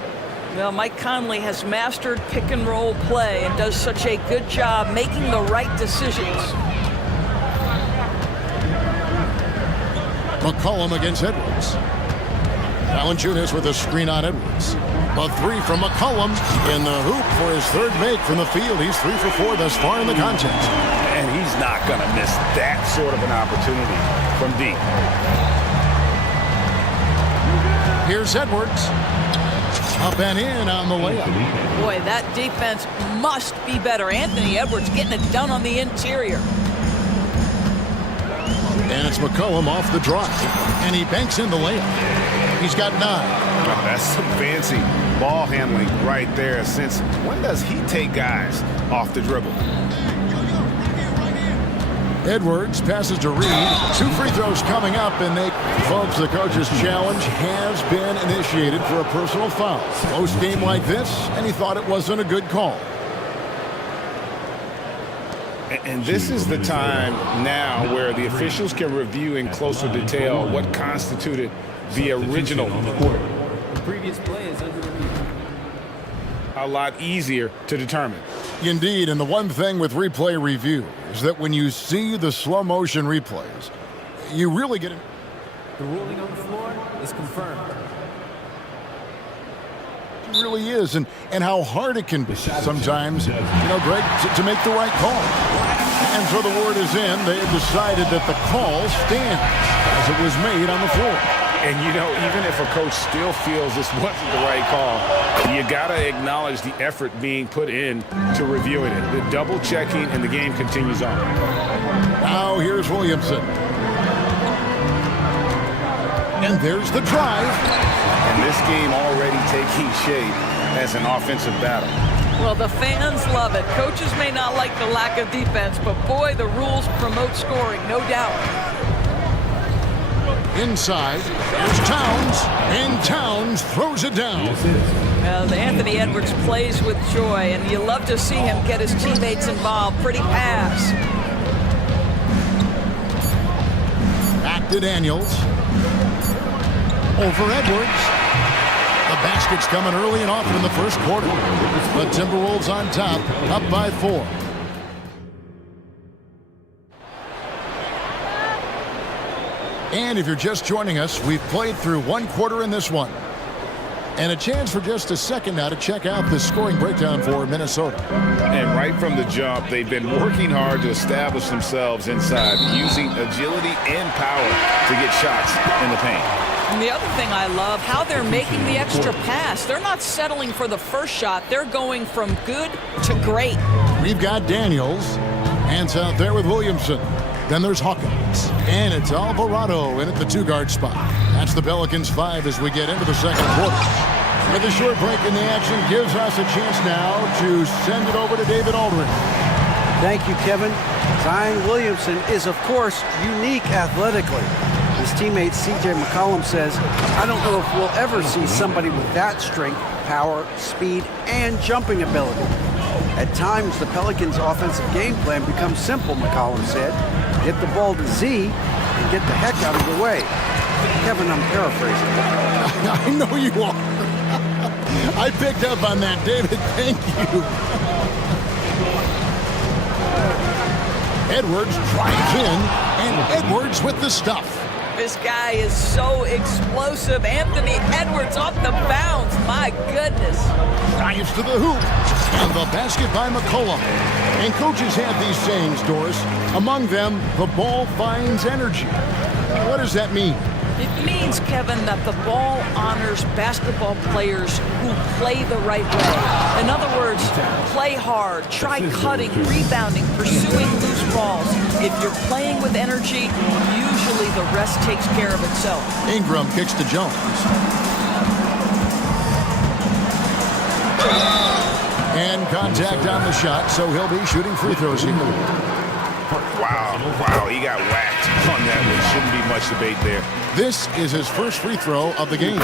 Well, Mike Conley has mastered pick-and-roll play and does such a good job making the right decisions. McCollum against Edwards. Valanciunas with a screen on Edwards. A 3 from McCollum in the hoop for his 3rd make from the field. He's 3 for 4 thus far in the contest. And he's not going to miss that sort of an opportunity from deep. Here's Edwards. Up and in on the layup. Boy, that defense must be better. Anthony Edwards getting it done on the interior. And it's McCollum off the drive. And he banks in the layup. He's got 9. Oh, that's some fancy ball handling right there. Since when does he take guys off the dribble? Edwards passes to Reed. 2 free throws coming up, and folks, the coach's challenge has been initiated for a personal foul. Close game like this, and he thought it wasn't a good call. And this is the time now where the officials can review in closer detail what constituted the original. The previous play is under review. A lot easier to determine. Indeed, and the one thing with replay review is that when you see the slow motion replays, you really get it. The ruling on the floor is confirmed. It really is, and how hard it can be sometimes, Greg, to make the right call. And so the word is in. They have decided that the call stands as it was made on the floor. And, even if a coach still feels this wasn't the right call, you got to acknowledge the effort being put in to reviewing it. The double checking, and the game continues on. Now here's Williamson. And there's the drive. And this game already taking shape as an offensive battle. Well, the fans love it. Coaches may not like the lack of defense, but boy, the rules promote scoring, no doubt. Inside, here's Towns, and Towns throws it down. Well, Anthony Edwards plays with joy, and you love to see him get his teammates involved. Pretty pass. Back to Daniels. Over Edwards. The basket's coming early and often in the first quarter. The Timberwolves on top, up by 4. And if you're just joining us, we've played through 1 quarter in this one. And a chance for just a second now to check out the scoring breakdown for Minnesota. And right from the jump, they've been working hard to establish themselves inside, using agility and power to get shots in the paint. And the other thing I love, how they're making the extra pass. They're not settling for the first shot. They're going from good to great. We've got Daniels. Hands out there with Williamson. Then there's Hawkins. And it's Alvarado in at the 2-guard spot. That's the Pelicans 5 as we get into the second quarter. With a short break in the action gives us a chance now to send it over to David Aldridge. Thank you, Kevin. Zion Williamson is, of course, unique athletically. His teammate C.J. McCollum says, I don't know if we'll ever see somebody with that strength, power, speed, and jumping ability. At times, the Pelicans' offensive game plan becomes simple, McCollum said. Get the ball to Z and get the heck out of the way. Kevin, I'm paraphrasing. I know you are. I picked up on that, David. Thank you. Edwards drives in, and Edwards with the stuff. This guy is so explosive. Anthony Edwards off the bounce. My goodness. Drives to the hoop. And the basket by McCollum. And coaches have these sayings, Doris. Among them, the ball finds energy. What does that mean? It means, Kevin, that the ball honors basketball players who play the right way. In other words, play hard, try cutting, rebounding, pursuing loose balls. If you're playing with energy, usually the rest takes care of itself. Ingram kicks to Jones. And contact on the shot, so he'll be shooting free throws here. Wow, he got whacked on that one. Shouldn't be much debate there. This is his first free throw of the game.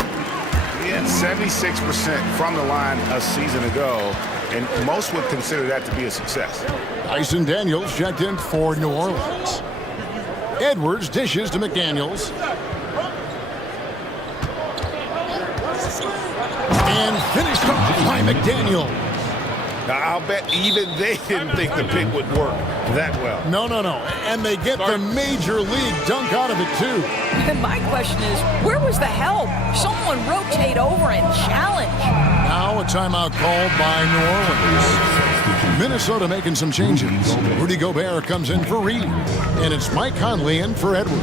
He had 76% from the line a season ago, and most would consider that to be a success. Dyson Daniels checked in for New Orleans. Edwards dishes to McDaniels. And finished off by McDaniel. Now, I'll bet even they didn't think the pick would work that well. No. And they get the major league dunk out of it, too. And my question is, where was the help? Someone rotate over and challenge. Now a timeout called by New Orleans. Minnesota making some changes. Rudy Gobert comes in for Reed. And it's Mike Conley in for Edwards.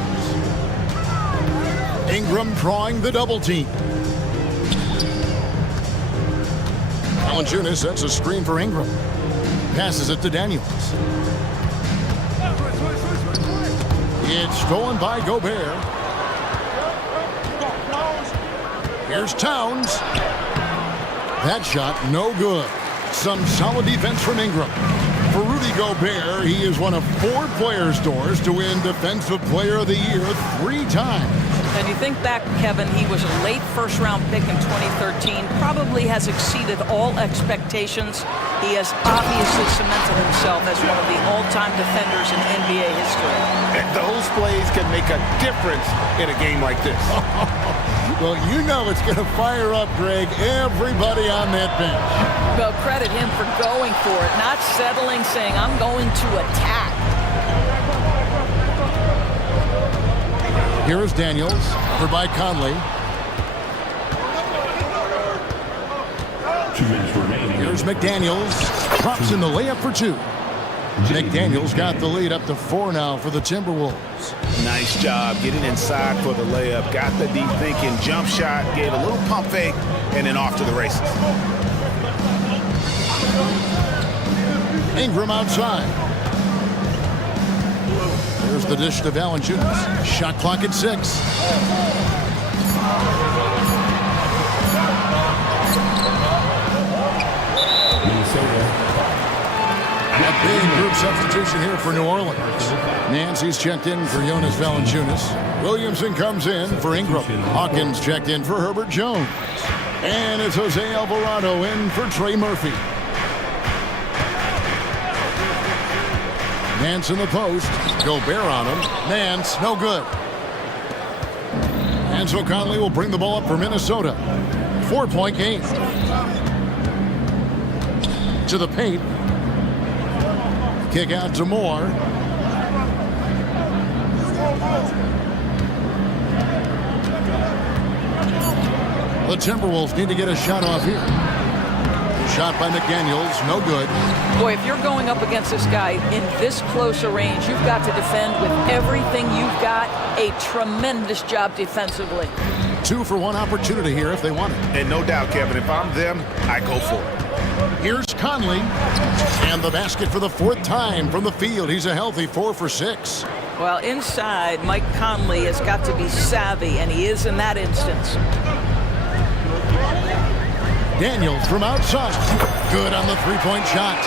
Ingram drawing the double team. Valanciunas sets a screen for Ingram. Passes it to Daniels. It's stolen by Gobert. Here's Towns. That shot no good. Some solid defense from Ingram. For Rudy Gobert, he is one of 4 players' doors to win Defensive Player of the Year 3 times. And you think back, Kevin, he was a late first-round pick in 2013, probably has exceeded all expectations. He has obviously cemented himself as one of the all-time defenders in NBA history. And those plays can make a difference in a game like this. Well, you know it's going to fire up, Greg, everybody on that bench. Well, credit him for going for it, not settling, saying, I'm going to attack. Here is Daniels, covered by Conley. Here's McDaniels, drops in the layup for 2. McDaniels got the lead up to 4 now for the Timberwolves. Nice job getting inside for the layup. Got the deep thinking jump shot, gave a little pump fake, and then off to the races. Ingram outside. There's the dish to Valanciunas. Shot clock at 6. A big group substitution here for New Orleans. Nancy's checked in for Jonas Valanciunas. Williamson comes in for Ingram. Hawkins checked in for Herbert Jones. And it's Jose Alvarado in for Trey Murphy. Nance in the post. Gobert on him. Nance, no good. And so Conley will bring the ball up for Minnesota. 4-point game. To the paint. Kick out to Moore. The Timberwolves need to get a shot off here. Shot by McDaniels, no good. Boy, if you're going up against this guy in this close a range, you've got to defend with everything you've got. A tremendous job defensively. 2 for 1 opportunity here if they want it. And no doubt, Kevin, if I'm them, I go for it. Here's Conley. And the basket for the 4th time from the field. He's a healthy 4 for 6. Well, inside, Mike Conley has got to be savvy, and he is in that instance. Daniels from outside. Good on the 3-point shot.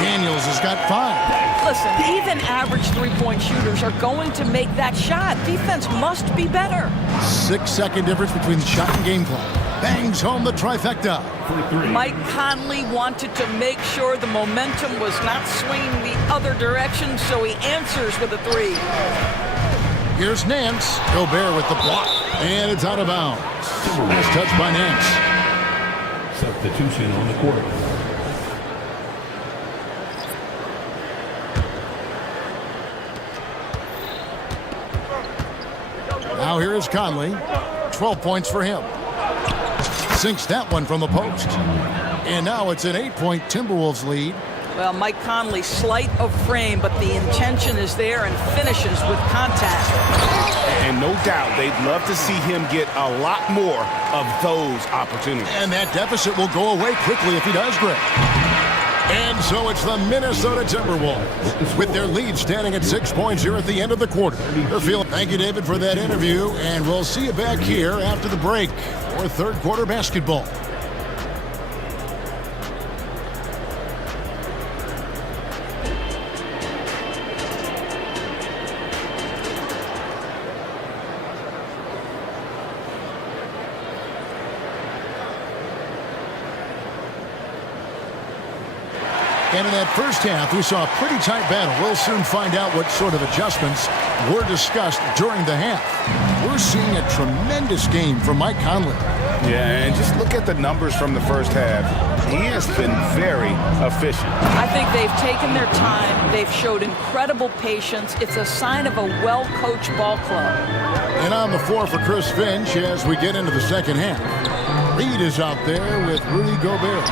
Daniels has got 5. Listen, even average 3-point shooters are going to make that shot. Defense must be better. 6-second difference between the shot and game clock. Bangs home the trifecta. Mike Conley wanted to make sure the momentum was not swinging the other direction, so he answers with a 3. Here's Nance. Gobert with the block. And it's out of bounds. Nice touch by Nance. Substitution on the court. Now here is Conley. 12 points for him. Sinks that one from the post. And now it's an 8-point Timberwolves lead. Well, Mike Conley, slight of frame, but the intention is there and finishes with contact. And no doubt, they'd love to see him get a lot more of those opportunities. And that deficit will go away quickly if he does, Greg. And so it's the Minnesota Timberwolves with their lead standing at 6 points here at the end of the quarter. Thank you, David, for that interview, and we'll see you back here after the break for 3rd quarter basketball. And in that first half, we saw a pretty tight battle. We'll soon find out what sort of adjustments were discussed during the half. We're seeing a tremendous game from Mike Conley. Yeah, and just look at the numbers from the first half. He has been very efficient. I think they've taken their time. They've showed incredible patience. It's a sign of a well-coached ball club. And on the floor for Chris Finch as we get into the second half. Reed is out there with Rudy Gobert.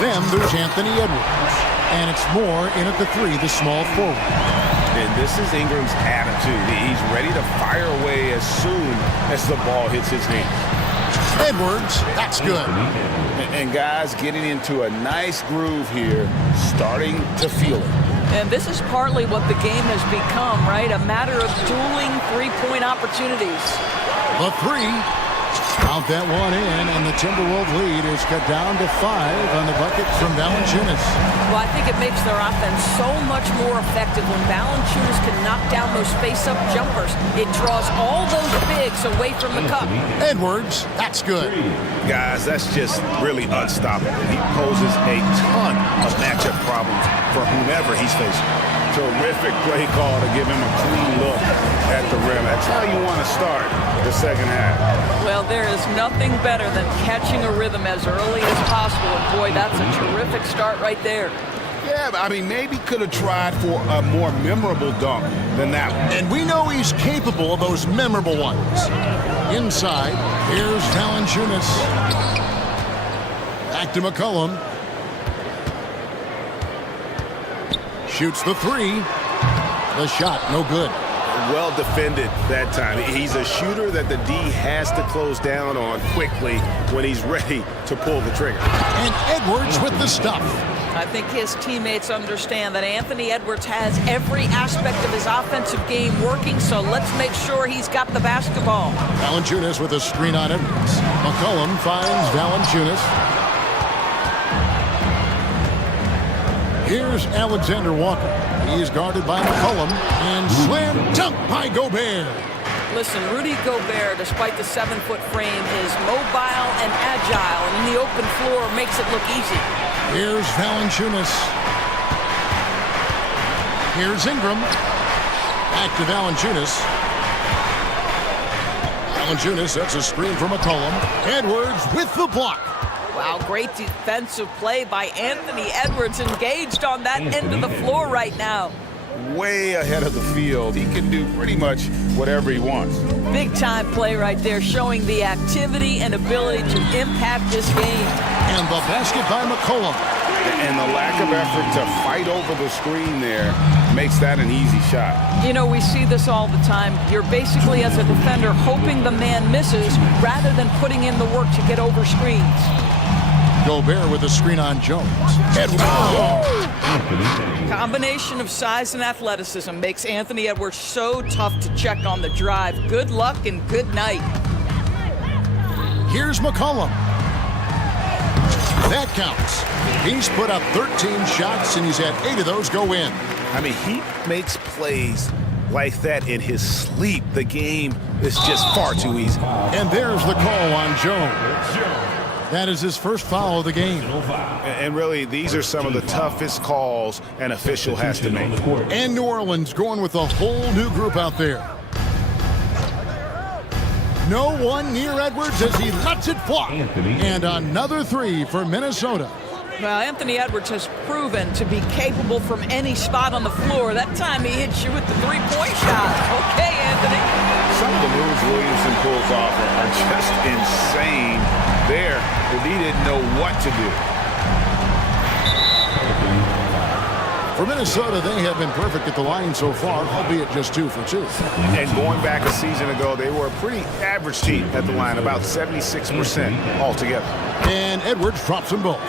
Then there's Anthony Edwards. And it's Moore in at the 3, the small forward. And this is Ingram's attitude. He's ready to fire away as soon as the ball hits his hands. Edwards, that's good. And guys getting into a nice groove here, starting to feel it. And this is partly what the game has become, right? A matter of dueling 3-point opportunities. The 3. Count that one in, and the Timberwolves lead is cut down to 5 on the bucket from Valanciunas. Well, I think it makes their offense so much more effective when Valanciunas can knock down those face-up jumpers. It draws all those bigs away from the cup. Edwards, that's good. Guys, that's just really unstoppable. He poses a ton of matchup problems for whomever he's facing. Terrific play call to give him a clean look at the rim. That's how you want to start the second half. Well, there is nothing better than catching a rhythm as early as possible. And boy, that's a terrific start right there. Yeah, but I mean, maybe could have tried for a more memorable dunk than that one. And we know he's capable of those memorable ones. Inside, here's Valanciunas. Back to McCollum. Shoots the three. The shot, no good. Well defended that time. He's a shooter that the D has to close down on quickly when he's ready to pull the trigger. And Edwards with the stuff. I think his teammates understand that Anthony Edwards has every aspect of his offensive game working, so let's make sure he's got the basketball. Valanciunas with a screen on Edwards. McCollum finds Valanciunas. Here's Alexander Walker. He is guarded by McCollum and slam dunk by Gobert. Listen, Rudy Gobert, despite the 7-foot frame, is mobile and agile, and in the open floor makes it look easy. Here's Valanciunas. Here's Ingram. Back to Valanciunas. Valanciunas, that's a screen for McCollum. Edwards with the block. Wow, great defensive play by Anthony Edwards, engaged on that end of the floor right now. Way ahead of the field. He can do pretty much whatever he wants. Big time play right there, showing the activity and ability to impact this game. And the basket by McCollum. And the lack of effort to fight over the screen there makes that an easy shot. You know, we see this all the time. You're basically, as a defender, hoping the man misses rather than putting in the work to get over screens. Gobert with a screen on Jones. Combination of size and athleticism makes Anthony Edwards so tough to check on the drive. Good luck and good night. Here's McCollum. That counts. He's put up 13 shots, and he's had 8 of those go in. I mean, he makes plays like that in his sleep. The game is just far too easy. And there's the call on Jones. That is his first foul of the game. And really, these are some of the toughest calls an official has to make. And New Orleans going with a whole new group out there. No one near Edwards as he lets it fly. And another three for Minnesota. Well, Anthony Edwards has proven to be capable from any spot on the floor. That time he hits you with the three-point shot. Okay, Anthony. Some of the moves Williamson pulls off are just insane there, but he didn't know what to do. For Minnesota, they have been perfect at the line so far, albeit just 2 for 2. And going back a season ago, they were a pretty average team at the line, about 76% altogether. And Edwards drops them both.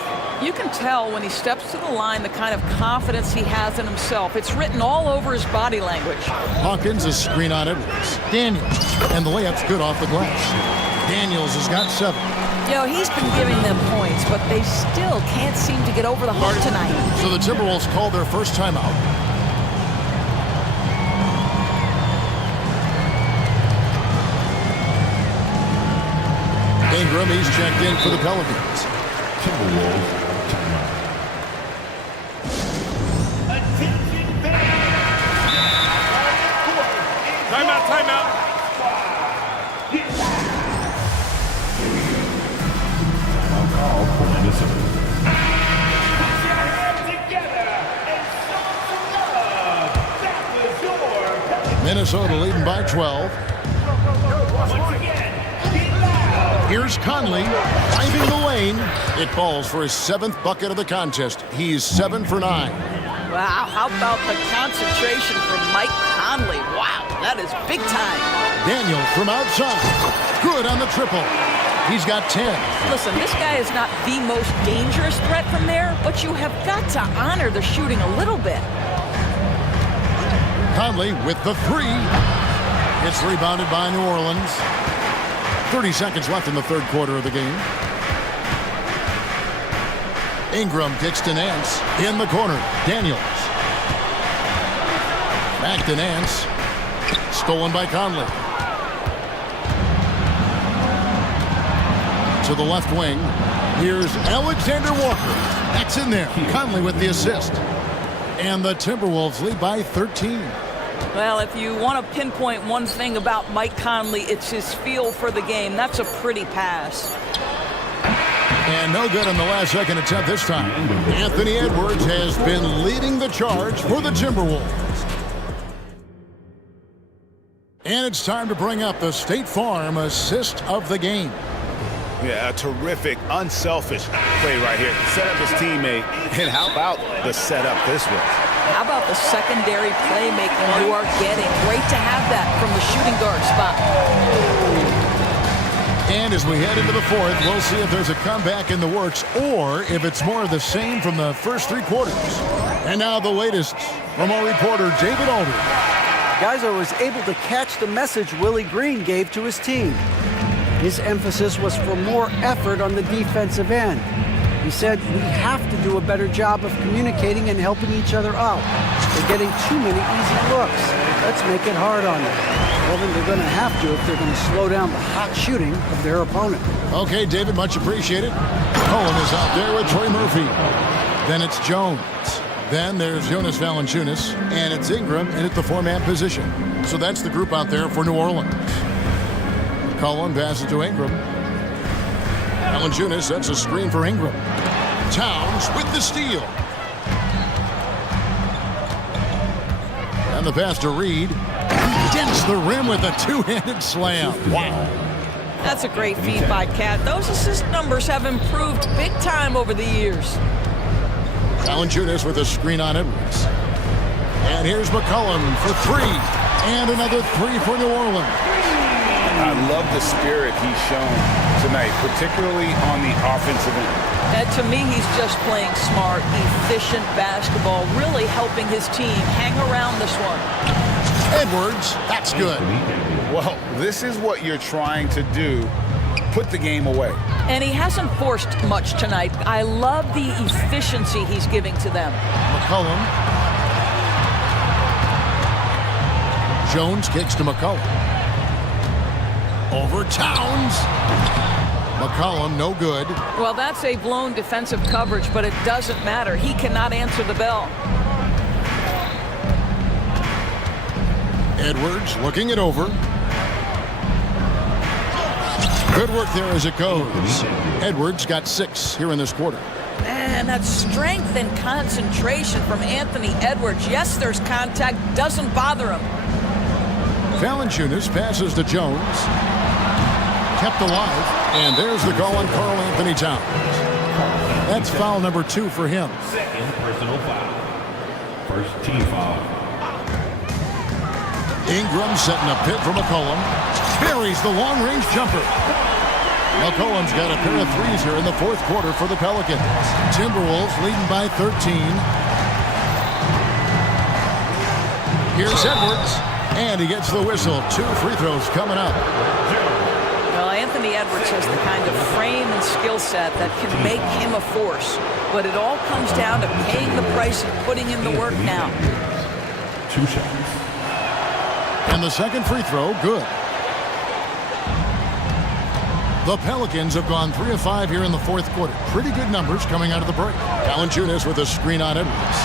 You can tell when he steps to the line the kind of confidence he has in himself. It's written all over his body language. Hawkins, a screen on Edwards. Daniels, and the layup's good off the glass. Daniels has got 7. You know, he's been giving them points, but they still can't seem to get over the hump tonight. So the Timberwolves call their first timeout. Ingram, he's checked in for the Pelicans. Timberwolves timeout. Timeout. Minnesota leading by 12. Here's Conley driving the lane. It falls for his 7th bucket of the contest. He's 7 for 9. Wow, how about the concentration from Mike Conley? Wow, that is big time. Daniel from outside. Good on the triple. He's got 10. Listen, this guy is not the most dangerous threat from there, but you have got to honor the shooting a little bit. Conley with the 3. It's rebounded by New Orleans. 30 seconds left in the third quarter of the game. Ingram kicks to Nance in the corner. Daniels. Back to Nance. Stolen by Conley. To the left wing. Here's Alexander Walker. That's in there. Conley with the assist. And the Timberwolves lead by 13. Well, if you want to pinpoint one thing about Mike Conley, it's his feel for the game. That's a pretty pass. And no good on the last second attempt this time. Anthony Edwards has been leading the charge for the Timberwolves. And it's time to bring up the State Farm assist of the game. Yeah, a terrific, unselfish play right here. Set up his teammate. And how about the setup this was? How about the secondary playmaking you are getting? Great to have that from the shooting guard spot. And as we head into the fourth, we'll see if there's a comeback in the works or if it's more of the same from the first three quarters. And now the latest from our reporter, David Aldridge. Guys, I was able to catch the message Willie Green gave to his team. His emphasis was for more effort on the defensive end. He said, we have to do a better job of communicating and helping each other out. They're getting too many easy looks. Let's make it hard on them. Well, then they're going to have to if they're going to slow down the hot shooting of their opponent. Okay, David, much appreciated. Cohen is out there with Troy Murphy. Then it's Jones. Then there's Jonas Valanciunas, and it's Ingram in at the four-man position. So that's the group out there for New Orleans. Cullen passes to Ingram. Valanciunas sets a screen for Ingram. Towns with the steal. And the pass to Reed. Dents the rim with a two-handed slam. Wow. That's a great feed by Cat. Those assist numbers have improved big time over the years. Valanciunas with a screen on Edwards. And here's McCollum for three. And another three for New Orleans. I love the spirit he's shown tonight, particularly on the offensive end. And to me, he's just playing smart, efficient basketball, really helping his team hang around this one. Edwards, that's good. Well, this is what you're trying to do. Put the game away. And he hasn't forced much tonight. I love the efficiency he's giving to them. McCollum. Jones kicks to McCollum. Over Towns. McCollum, no good. Well, that's a blown defensive coverage, but it doesn't matter. He cannot answer the bell. Edwards looking it over. Good work there as it goes. Edwards got 6 here in this quarter. Man, that strength and concentration from Anthony Edwards. Yes, there's contact. Doesn't bother him. Valanciunas passes to Jones. Kept alive. And there's the call on Karl Anthony Towns. That's foul number 2 for him. Second personal foul. First team foul. Ingram setting a pit for McCollum. Buries the long-range jumper. McCollum's got a pair of threes here in the fourth quarter for the Pelicans. Timberwolves leading by 13. Here's Edwards. And he gets the whistle. 2 free throws coming up. Well, Anthony Edwards has the kind of frame and skill set that can make him a force. But it all comes down to paying the price and putting in the work now. 2 shots. And the second free throw, good. The Pelicans have gone 3 of 5 here in the fourth quarter. Pretty good numbers coming out of the break. Valanciunas with a screen on Edwards.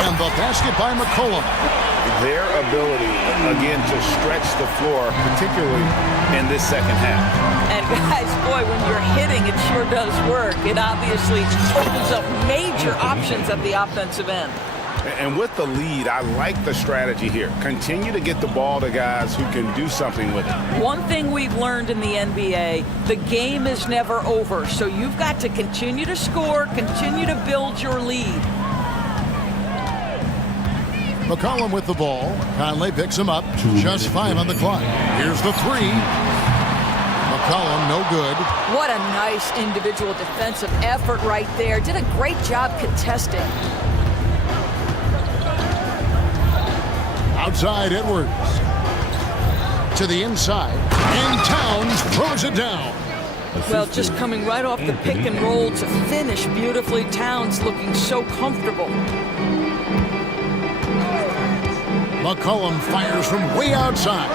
And the basket by McCollum. Their ability, again, to stretch the floor, particularly in this second half. And guys, boy, when you're hitting, it sure does work. It obviously opens up major options at the offensive end. And with the lead, I like the strategy here. Continue to get the ball to guys who can do something with it. One thing we've learned in the NBA, the game is never over. So you've got to continue to score, continue to build your lead. McCollum with the ball. Conley picks him up. Just 5 on the clock. Here's the 3. McCollum, no good. What a nice individual defensive effort right there. Did a great job contesting. Outside Edwards. To the inside. And Towns throws it down. Well, just coming right off the pick and roll to finish beautifully. Towns looking so comfortable. McCollum fires from way outside.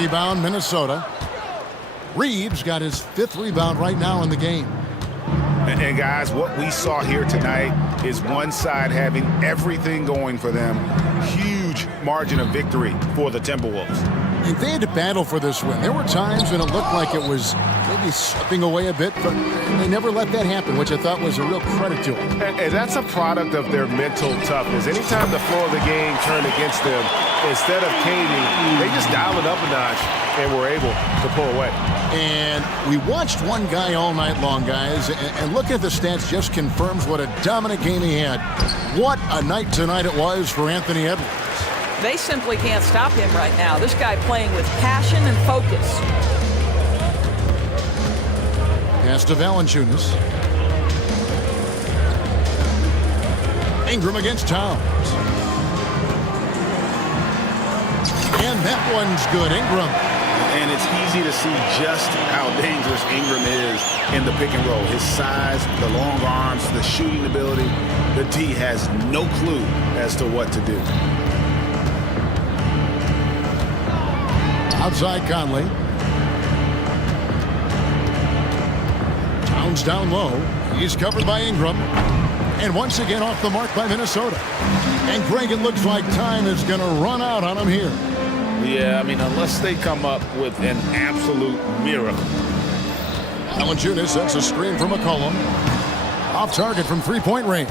Rebound, Minnesota. Reeves got his 5th rebound right now in the game. And guys, what we saw here tonight is one side having everything going for them. Huge margin of victory for the Timberwolves. And they had to battle for this win. There were times when it looked like it was maybe slipping away a bit, but they never let that happen, which I thought was a real credit to them. And that's a product of their mental toughness. Anytime the flow of the game turned against them, instead of caving, they just dialed it up a notch and were able to pull away. And we watched one guy all night long, guys, and looking at the stats just confirms what a dominant game he had. What a night tonight it was for Anthony Edwards. They simply can't stop him right now. This guy playing with passion and focus. Pass to Valanciunas. Ingram against Towns. And that one's good. Ingram. And it's easy to see just how dangerous Ingram is in the pick and roll. His size, the long arms, the shooting ability. The D has no clue as to what to do. Outside Conley. Towns down low. He's covered by Ingram. And once again off the mark by Minnesota. And Greg, it looks like time is going to run out on him here. Yeah, I mean, unless they come up with an absolute miracle. Valanciunas sets a screen for McCollum. Off target from three-point range.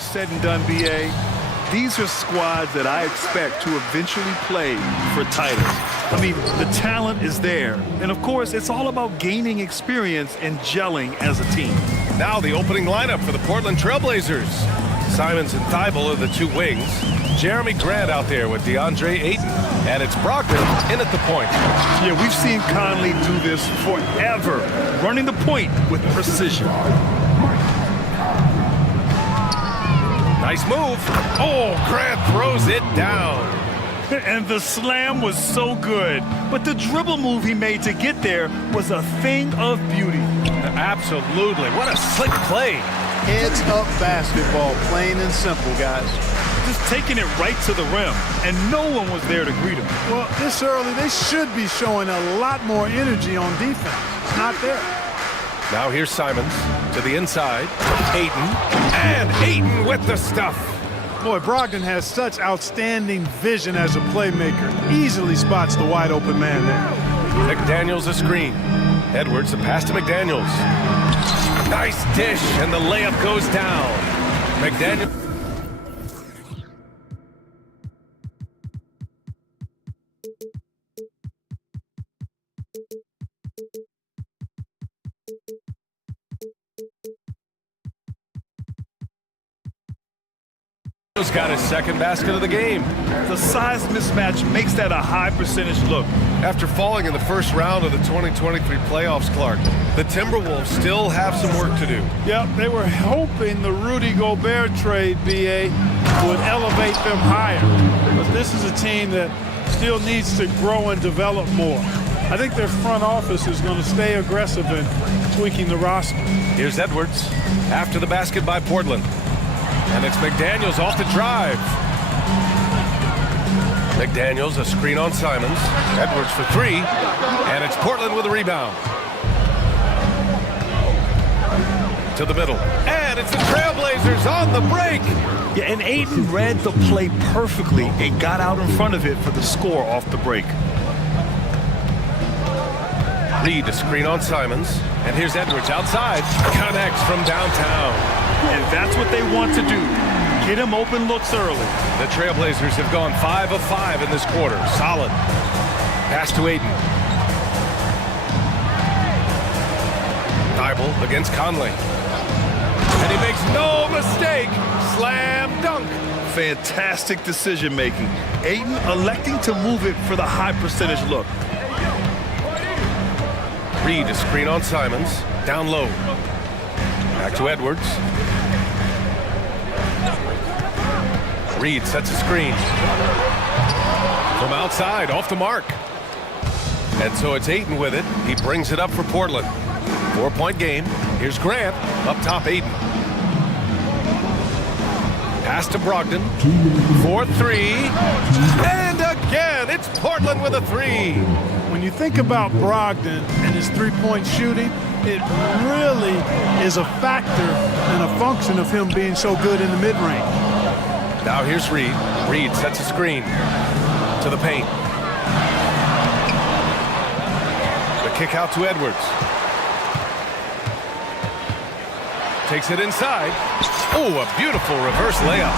said and done, BA, these are squads that I expect to eventually play for titles. I mean, the talent is there. And of course, it's all about gaining experience and gelling as a team. Now the opening lineup for the Portland Trailblazers. Simons and Thibault are the two wings. Jeremy Grant out there with DeAndre Ayton. And it's Brogdon in at the point. Yeah, we've seen Conley do this forever, running the point with precision. Nice move. Oh, Grant throws it down. And the slam was so good. But the dribble move he made to get there was a thing of beauty. Absolutely. What a slick play. Heads up basketball, plain and simple, guys. Just taking it right to the rim, and no one was there to greet him. Well, this early, they should be showing a lot more energy on defense. It's not there. Now here's Simons to the inside. Ayton, and Ayton with the stuff. Boy, Brogdon has such outstanding vision as a playmaker. Easily spots the wide open man there. McDaniels a screen. Edwards, the pass to McDaniels. Nice dish, and the layup goes down. McDaniels. Got his second basket of the game. The size mismatch makes that a high percentage look. After falling in the first round of the 2023 playoffs, Clark, the Timberwolves still have some work to do. Yep, they were hoping the Rudy Gobert trade, BA, would elevate them higher. But this is a team that still needs to grow and develop more. I think their front office is going to stay aggressive in tweaking the roster. Here's Edwards after the basket by Portland. And it's McDaniels off the drive. McDaniels, a screen on Simons. Edwards for three. And it's Portland with a rebound. To the middle. And it's the Trailblazers on the break. Yeah, and Ayton read the play perfectly and got out in front of it for the score off the break. Reed, a screen on Simons. And here's Edwards outside. Connects from downtown. And that's what they want to do. Get him open looks early. The Trailblazers have gone 5 of 5 in this quarter. Solid. Pass to Ayton. Thibault against Conley. And he makes no mistake. Slam dunk. Fantastic decision making. Ayton electing to move it for the high percentage look. Reed, a screen on Simons. Down low. Back to Edwards. Reed sets a screen. From outside, off the mark. And so it's Ayton with it. He brings it up for Portland. 4-point game. Here's Grant. Up top, Ayton. Pass to Brogdon. 4-3. And again, it's Portland with a three. When you think about Brogdon and his three-point shooting, it really is a factor and a function of him being so good in the mid-range. Now here's Reed. Reed sets a screen to the paint. The kick out to Edwards. Takes it inside. Oh, a beautiful reverse layup.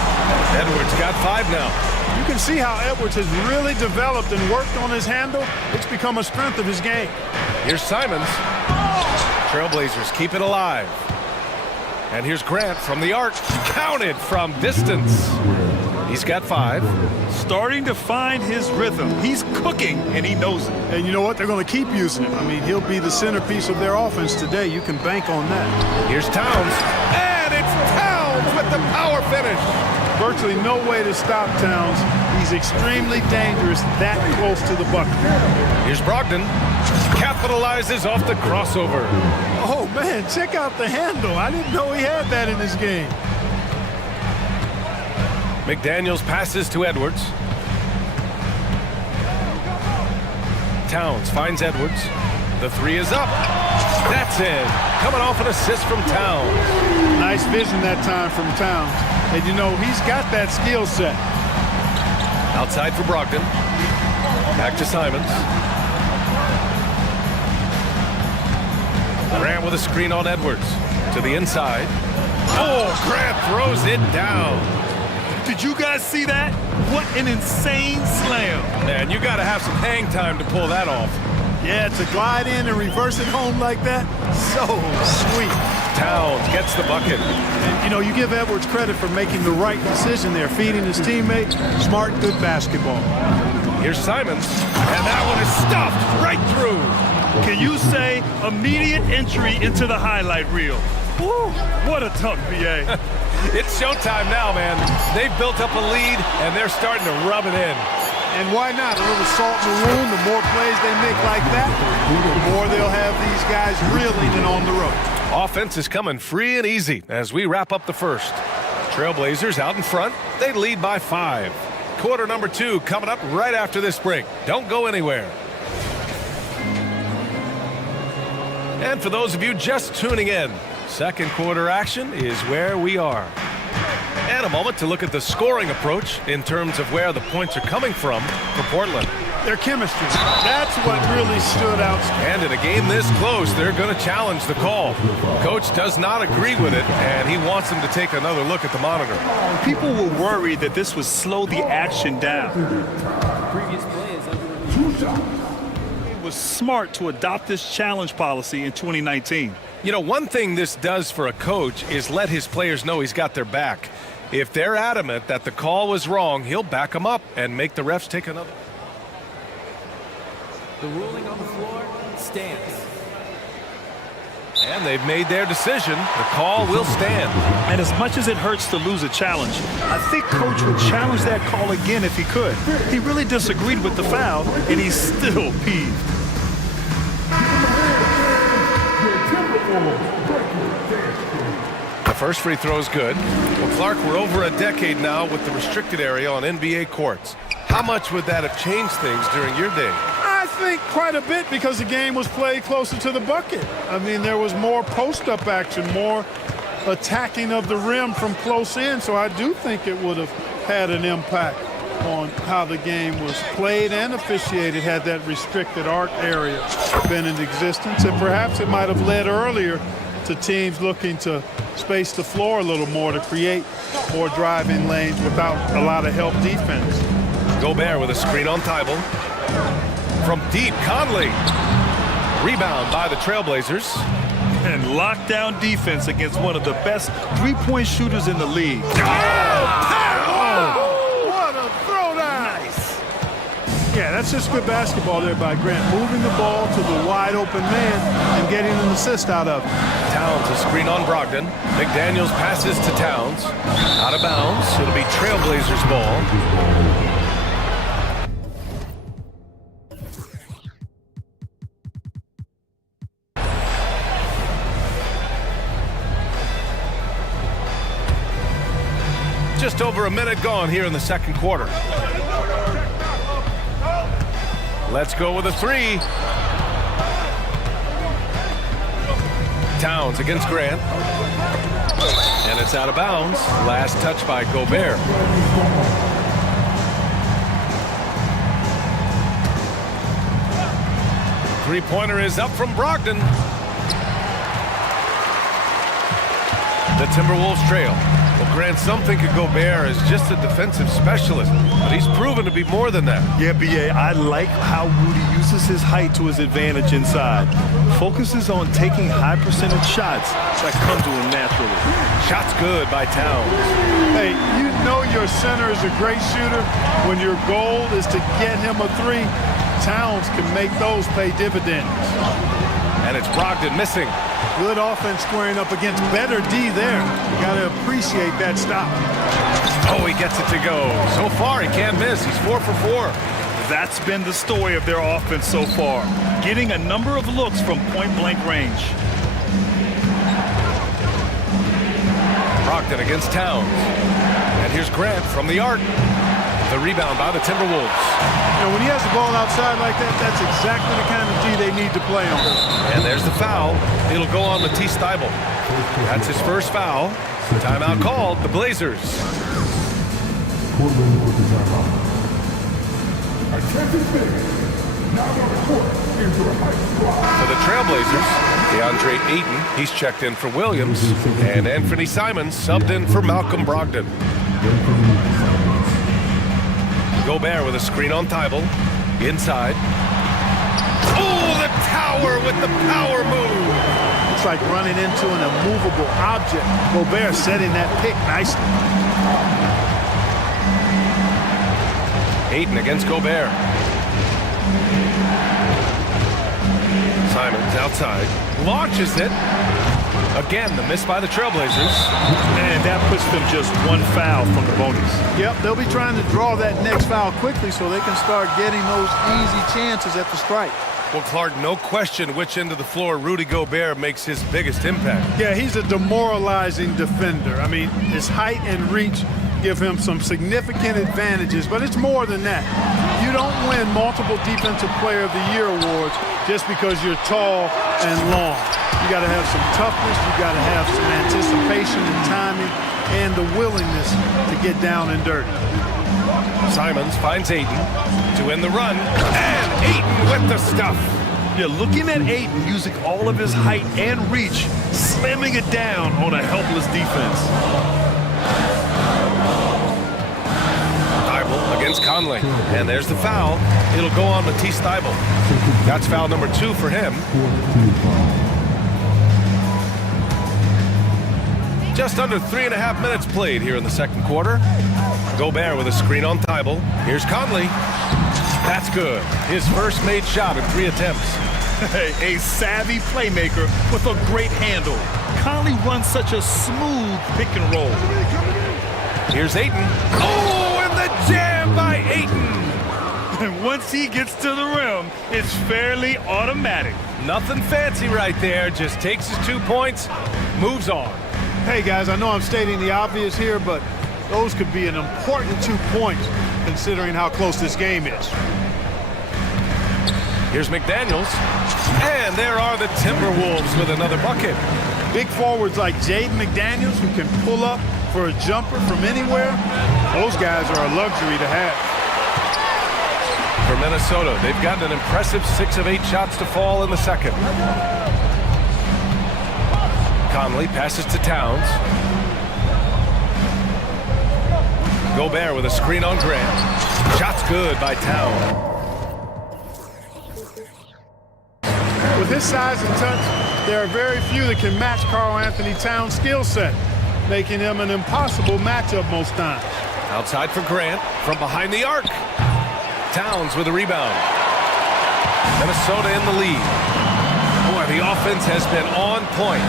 Edwards got 5 now. You can see how Edwards has really developed and worked on his handle. It's become a strength of his game. Here's Simons. Trailblazers keep it alive. And here's Grant from the arc. Counted from distance. He's got 5. Starting to find his rhythm. He's cooking, and he knows it. And you know what? They're going to keep using him. I mean, he'll be the centerpiece of their offense today. You can bank on that. Here's Towns. And it's Towns with the power finish. Virtually no way to stop Towns. He's extremely dangerous that close to the bucket. Here's Brogdon. Capitalizes off the crossover. Oh, man, check out the handle. I didn't know he had that in his game. McDaniels passes to Edwards. Towns finds Edwards. The three is up. That's in. Coming off an assist from Towns. Nice vision that time from Towns. And you know, he's got that skill set. Outside for Brogdon. Back to Simons. Grant with a screen on Edwards. To the inside. Oh, Grant throws it down. Did you guys see that? What an insane slam. Man, you got to have some hang time to pull that off. Yeah, to glide in and reverse it home like that, so sweet. Towns gets the bucket. And, you know, you give Edwards credit for making the right decision there, feeding his teammate. Smart, good basketball. Here's Simons, and that one is stuffed right through. Can you say immediate entry into the highlight reel? Woo, what a dunk, BA. It's showtime now, man. They've built up a lead, and they're starting to rub it in. And why not? A little salt in the wound. The more plays they make like that, the more they'll have these guys reeling and on the road. Offense is coming free and easy as we wrap up the first. Trailblazers out in front. They lead by 5. Quarter number 2 coming up right after this break. Don't go anywhere. And for those of you just tuning in, second quarter action is where we are. And a moment to look at the scoring approach in terms of where the points are coming from for Portland. Their chemistry, that's what really stood out. And in a game this close, they're going to challenge the call. Coach does not agree with it, and he wants them to take another look at the monitor. People were worried that this would slow the action down. Previous play is under review. It was smart to adopt this challenge policy in 2019. You know, one thing this does for a coach is let his players know he's got their back. If they're adamant that the call was wrong, he'll back them up and make the refs take another. The ruling on the floor stands. And they've made their decision. The call will stand. And as much as it hurts to lose a challenge, I think Coach would challenge that call again if he could. He really disagreed with the foul, and he's still peeved. The first free throw is good. Well, Clark, we're over a decade now with the restricted area on NBA courts. How much would that have changed things during your day? I think quite a bit because the game was played closer to the bucket. I mean, there was more post-up action, more attacking of the rim from close in, so I do think it would have had an impact on how the game was played and officiated had that restricted arc area been in existence. And perhaps it might have led earlier to teams looking to space the floor a little more to create more driving lanes without a lot of help defense. Gobert with a screen on Thibault. From deep, Conley. Rebound by the Trailblazers. And lockdown defense against one of the best three-point shooters in the league. What a throwdown! Nice. Yeah, that's just good basketball there by Grant. Moving the ball to the wide open man and getting an assist out of it. Towns a screen on Brogdon. McDaniels passes to Towns. Out of bounds. It'll be Trailblazers ball. Just over a minute gone here in the second quarter. Let's go with a 3. Towns against Grant. And it's out of bounds. Last touch by Gobert. Three-pointer is up from Brogdon. The Timberwolves trail. Well, Grant, some think of Gobert as just a defensive specialist, but he's proven to be more than that. Yeah, B.A., I like how Rudy uses his height to his advantage inside. Focuses on taking high percentage shots that come to him naturally. Shots good by Towns. Hey, you know your center is a great shooter when your goal is to get him a 3. Towns can make those pay dividends. And it's Brogdon missing. Good offense squaring up against better D there. You got to appreciate that stop. Oh, he gets it to go. So far, he can't miss. He's 4 for 4. That's been the story of their offense so far. Getting a number of looks from point-blank range. Brogdon against Towns. And here's Grant from the arc. The rebound by the Timberwolves. You know, when he has the ball outside like that, that's exactly the kind of D they need to play on. And there's the foul. It'll go on Matisse Thybulle. That's his first foul. Timeout called. The Blazers. For the Trailblazers, DeAndre Ayton, he's checked in for Williams. And Anthony Simons subbed in for Malcolm Brogdon. Gobert with a screen on Thibault. Inside. Oh, the tower with the power move. It's like running into an immovable object. Gobert setting that pick nicely. Ayton against Gobert. Simons outside. Launches it. Again, the miss by the Trailblazers. And that puts them just one foul from the bonus. Yep, they'll be trying to draw that next foul quickly so they can start getting those easy chances at the strike. Well, Clark, no question which end of the floor Rudy Gobert makes his biggest impact. Yeah, he's a demoralizing defender. I mean, his height and reach give him some significant advantages, but it's more than that. You don't win multiple Defensive Player of the Year awards just because you're tall and long. You got to have some toughness, you got to have some anticipation and timing, and the willingness to get down and dirty. Simons finds Ayton to win the run, and Ayton with the stuff. Yeah, looking at Ayton using all of his height and reach, slamming it down on a helpless defense. Thibault against Conley, and there's the foul. It'll go on Matisse Thibault. That's foul number 2 for him. Just under 3.5 minutes played here in the second quarter. Gobert with a screen on Thibault. Here's Conley. That's good. His first made shot in 3 attempts. A savvy playmaker with a great handle. Conley runs such a smooth pick and roll. Here's Ayton. Oh, and the jam by Ayton. And once he gets to the rim, it's fairly automatic. Nothing fancy right there. Just takes his 2 points, moves on. Hey, guys, I know I'm stating the obvious here, but those could be an important 2 points considering how close this game is. Here's McDaniels. And there are the Timberwolves with another bucket. Big forwards like Jaden McDaniels who can pull up for a jumper from anywhere. Those guys are a luxury to have. For Minnesota, they've gotten an impressive 6 of 8 shots to fall in the second. Conley passes to Towns. Gobert with a screen on Grant. Shot's good by Towns. With his size and touch, there are very few that can match Karl Anthony Towns' skill set, making him an impossible matchup most times. Outside for Grant from behind the arc. Towns with a rebound. Minnesota in the lead. Boy, the offense has been on point.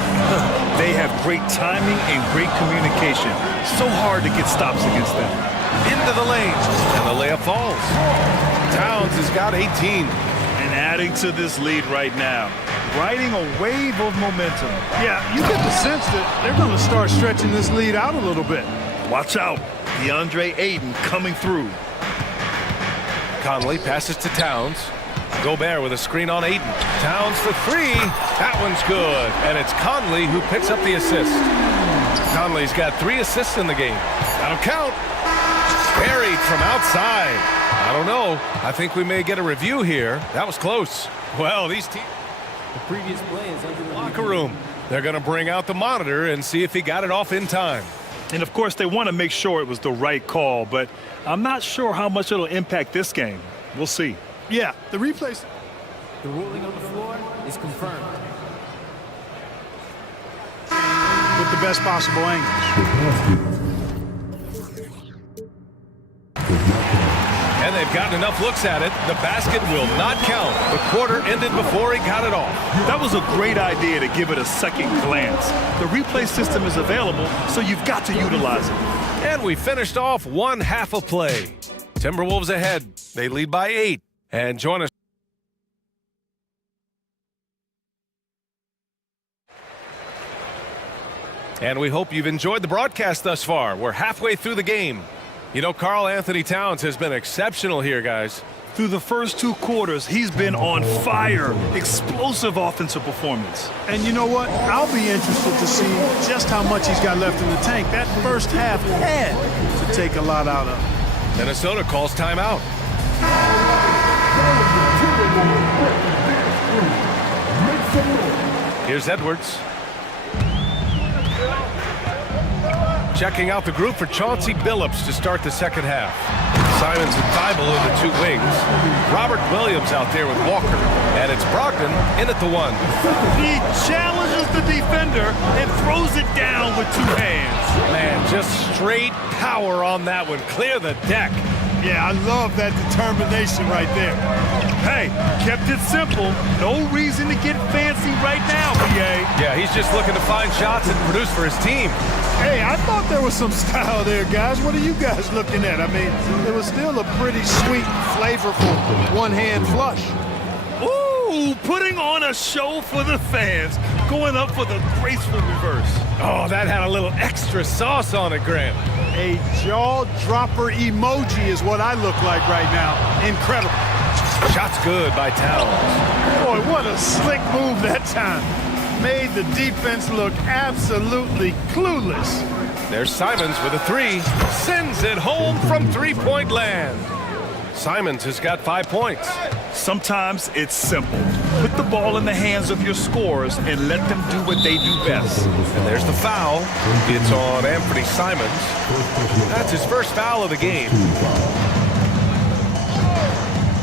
They have great timing and great communication. So hard to get stops against them. Into the lane, and the layup falls. Towns has got 18. And adding to this lead right now. Riding a wave of momentum. Yeah, you get the sense that they're going to start stretching this lead out a little bit. Watch out. DeAndre Ayton coming through. Conley passes to Towns. Gobert with a screen on Ayton. Towns for 3. That one's good. And it's Conley who picks up the assist. Conley's got 3 assists in the game. That'll count. Buried from outside. I don't know. I think we may get a review here. That was close. Well, these teams. The previous play is under the locker room. They're going to bring out the monitor and see if he got it off in time. And of course, they want to make sure it was the right call, but I'm not sure how much it'll impact this game. We'll see. Yeah, the replays. The ruling on the floor is confirmed. With the best possible angles. And they've gotten enough looks at it. The basket will not count. The quarter ended before he got it off. That was a great idea to give it a second glance. The replay system is available, so you've got to utilize it. And we finished off one half of play. Timberwolves ahead. They lead by 8. And join us. And we hope you've enjoyed the broadcast thus far. We're halfway through the game. You know, Karl Anthony Towns has been exceptional here, guys. Through the first 2 quarters, he's been on fire. Explosive offensive performance. And you know what? I'll be interested to see just how much he's got left in the tank. That first half had to take a lot out of him. Minnesota calls timeout. Here's Edwards. Checking out the group for Chauncey Billups to start the second half. Simons and Thibault in the two wings. Robert Williams out there with Walker. And it's Brogdon in at the one. He challenges the defender and throws it down with two hands. Man, just straight power on that one. Clear the deck. Yeah, I love that determination right there. Hey, kept it simple. No reason to get fancy right now, BA. Yeah, he's just looking to find shots and produce for his team. Hey, I thought there was some style there, guys. What are you guys looking at? I mean, it was still a pretty sweet, flavorful one-hand flush. Ooh, putting on a show for the fans. Going up for the graceful reverse. Oh, that had a little extra sauce on it, Grant. A jaw-dropper emoji is what I look like right now. Incredible. Shot's good by Towns. Boy, what a slick move that time. Made the defense look absolutely clueless. There's Simons with a three. Sends it home from three-point land. Simons has got 5 points. Sometimes it's simple. Put the ball in the hands of your scorers and let them do what they do best. And there's the foul. It's on Anthony Simons. That's his first foul of the game.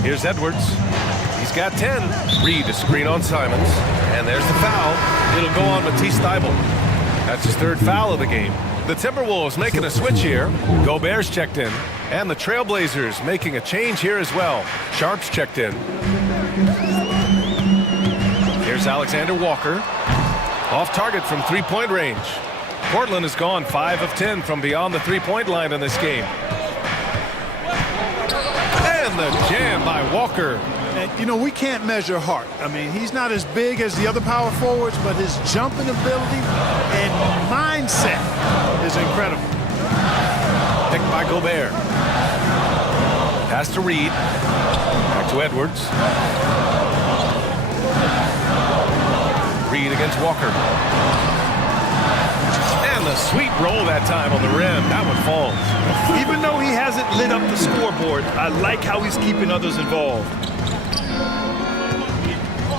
Here's Edwards. He's got 10. Reed to screen on Simons. And there's the foul. It'll go on Matisse Thybulle. That's his third foul of the game. The Timberwolves making a switch here. Gobert's checked in. And the Trailblazers making a change here as well. Sharp's checked in. Here's Alexander Walker. Off target from three-point range. Portland has gone 5 of 10 from beyond the three-point line in this game. And the jam by Walker. And, you know, we can't measure heart. I mean, he's not as big as the other power forwards, but his jumping ability and mindset is incredible. Picked by Gobert. Pass to Reed. Back to Edwards. Reed against Walker. And the sweet roll that time on the rim. That one falls. Even though he hasn't lit up the scoreboard, I like how he's keeping others involved.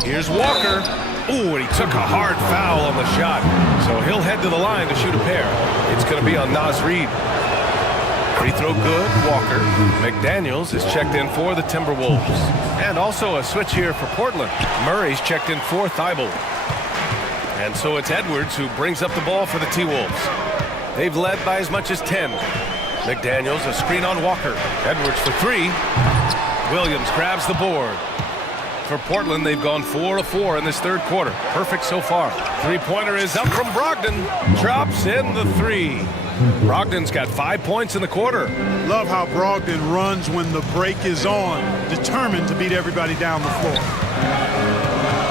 Here's Walker. Ooh, and he took a hard foul on the shot. So he'll head to the line to shoot a pair. It's going to be on Naz Reid. Free throw good, Walker. McDaniels is checked in for the Timberwolves. And also a switch here for Portland. Murray's checked in for Thybulle. And so it's Edwards who brings up the ball for the T-Wolves. They've led by as much as 10. McDaniels, a screen on Walker. Edwards for three. Williams grabs the board. For Portland, they've gone 4 of 4 in this third quarter. Perfect so far. Three-pointer is up from Brogdon. Drops in the three. Brogdon's got 5 points in the quarter. Love how Brogdon runs when the break is on, determined to beat everybody down the floor.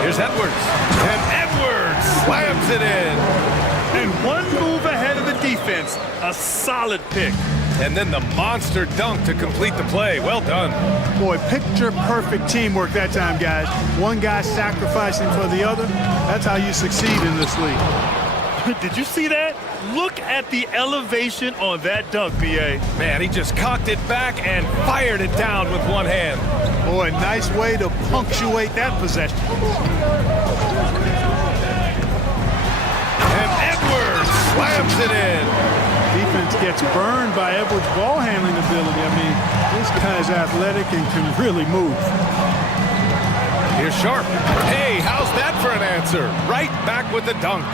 Here's Edwards. And Edwards slams it in. And one move ahead of the defense. A solid pick. And then the monster dunk to complete the play. Well done. Boy, picture-perfect teamwork that time, guys. One guy sacrificing for the other. That's how you succeed in this league. Did you see that? Look at the elevation on that dunk, B.A. Man, he just cocked it back and fired it down with one hand. Boy, nice way to punctuate that possession. And Edwards slams it in. Defense gets burned by Edwards' ball handling ability. I mean, this guy's athletic and can really move. Here's Sharp. Hey, how's that for an answer? Right back with the dunk.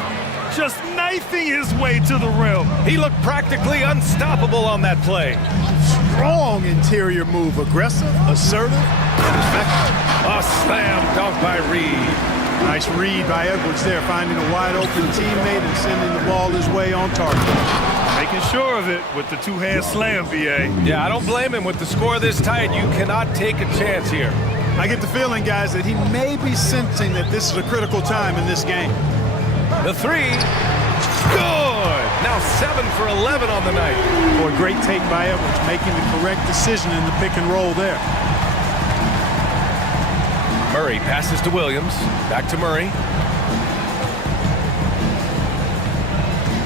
Just knifing his way to the rim. He looked practically unstoppable on that play. Strong interior move. Aggressive, assertive, and effective. A slam dunk by Reed. Nice read by Edwards there, finding a wide-open teammate and sending the ball his way on target. Making sure of it with the two-hand slam, B.A. Yeah, I don't blame him with the score this tight. You cannot take a chance here. I get the feeling, guys, that he may be sensing that this is a critical time in this game. The three. Good. Now 7 for 11 on the night. Boy, great take by Edwards, making the correct decision in the pick and roll there. Murray passes to Williams. Back to Murray.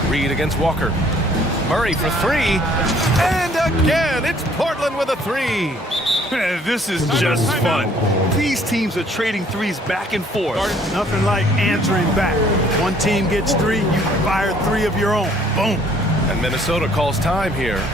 Reed against Walker. Murray for three. And again, it's Portland with a three. This is just fun. These teams are trading threes back and forth. Nothing like answering back. One team gets three, you fire three of your own. Boom. And Minnesota calls time here.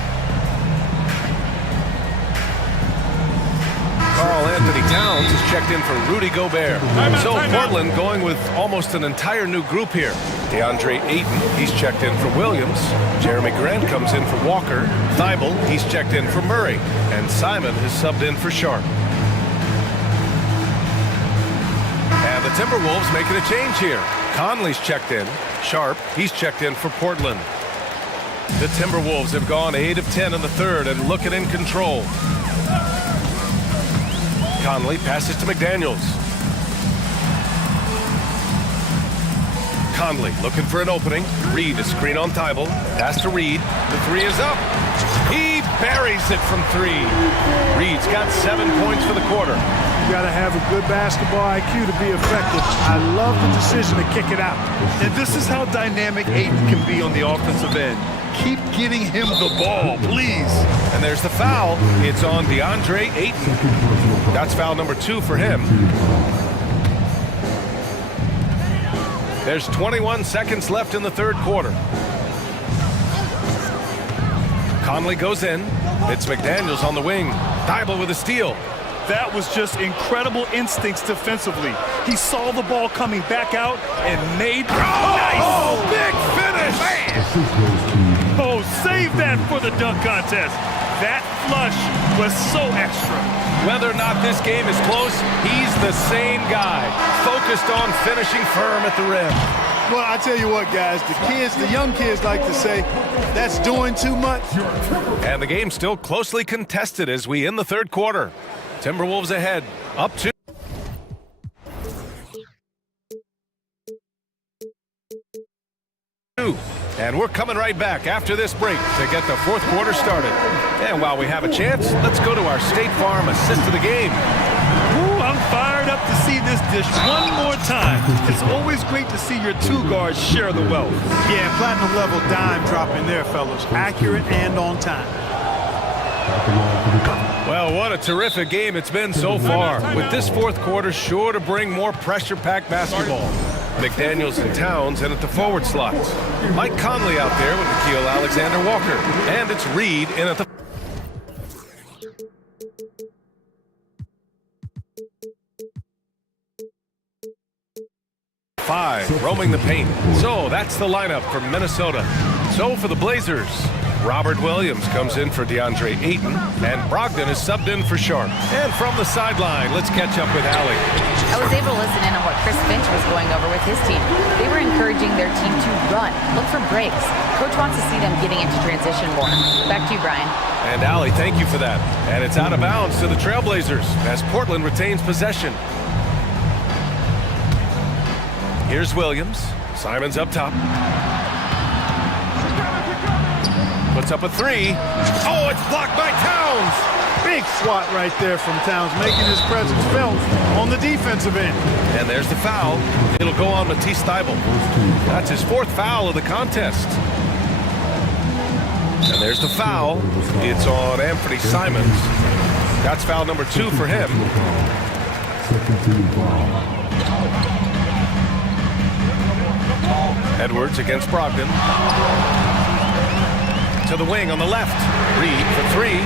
Karl Anthony Towns is checked in for Rudy Gobert. So Portland going with almost an entire new group here. DeAndre Ayton, he's checked in for Williams. Jeremy Grant comes in for Walker. Thibault, he's checked in for Murray. And Simon has subbed in for Sharp. And the Timberwolves making a change here. Conley's checked in. Sharp, he's checked in for Portland. The Timberwolves have gone 8 of 10 in the third and looking in control. Conley passes to McDaniels. Conley looking for an opening. Reed, a screen on Thibault. Pass to Reed. The three is up. He buries it from three. Reed's got 7 points for the quarter. You got to have a good basketball IQ to be effective. I love the decision to kick it out. And this is how dynamic Ayton can be on the offensive end. Keep getting him the ball, please. And there's the foul. It's on DeAndre Ayton. That's foul number 2 for him. There's 21 seconds left in the third quarter. Conley goes in. It's McDaniels on the wing. Thibault with a steal. That was just incredible instincts defensively. He saw the ball coming back out and made... Oh, nice! Big finish! Man. Oh, save that for the dunk contest. That flush was so extra. Whether or not this game is close, he's the same guy, focused on finishing firm at the rim. Well, I tell you what, guys, the young kids like to say, that's doing too much. And the game's still closely contested as we end the third quarter. Timberwolves ahead, up 2. And we're coming right back after this break to get the fourth quarter started. And while we have a chance, let's go to our State Farm assist of the game. Ooh, I'm fired up to see this dish one more time. It's always great to see your two guards share the wealth. Yeah, platinum level dime dropping there, fellas. Accurate and on time. Well, what a terrific game it's been so far. With this fourth quarter sure to bring more pressure-packed basketball. McDaniels and Towns in at the forward slots. Mike Conley out there with Nickeil Alexander-Walker. And it's Reed in at the... Five, roaming the paint. So that's the lineup for Minnesota. So for the Blazers, Robert Williams comes in for DeAndre Ayton, and Brogdon is subbed in for Sharp. And from the sideline, let's catch up with Allie. I was able to listen in on what Chris Finch was going over with his team. They were encouraging their team to run, look for breaks. Coach wants to see them getting into transition more. Back to you, Brian. And Allie, thank you for that. And it's out of bounds to the Trailblazers as Portland retains possession. Here's Williams. Simon's up top. Puts up a three. Oh, it's blocked by Towns. Big swat right there from Towns, making his presence felt on the defensive end. And there's the foul. It'll go on Matisse Thibault. That's his fourth foul of the contest. And there's the foul. It's on Anthony Simons. That's foul number 2 for him. Edwards against Brogdon. To the wing on the left. Reed for 3.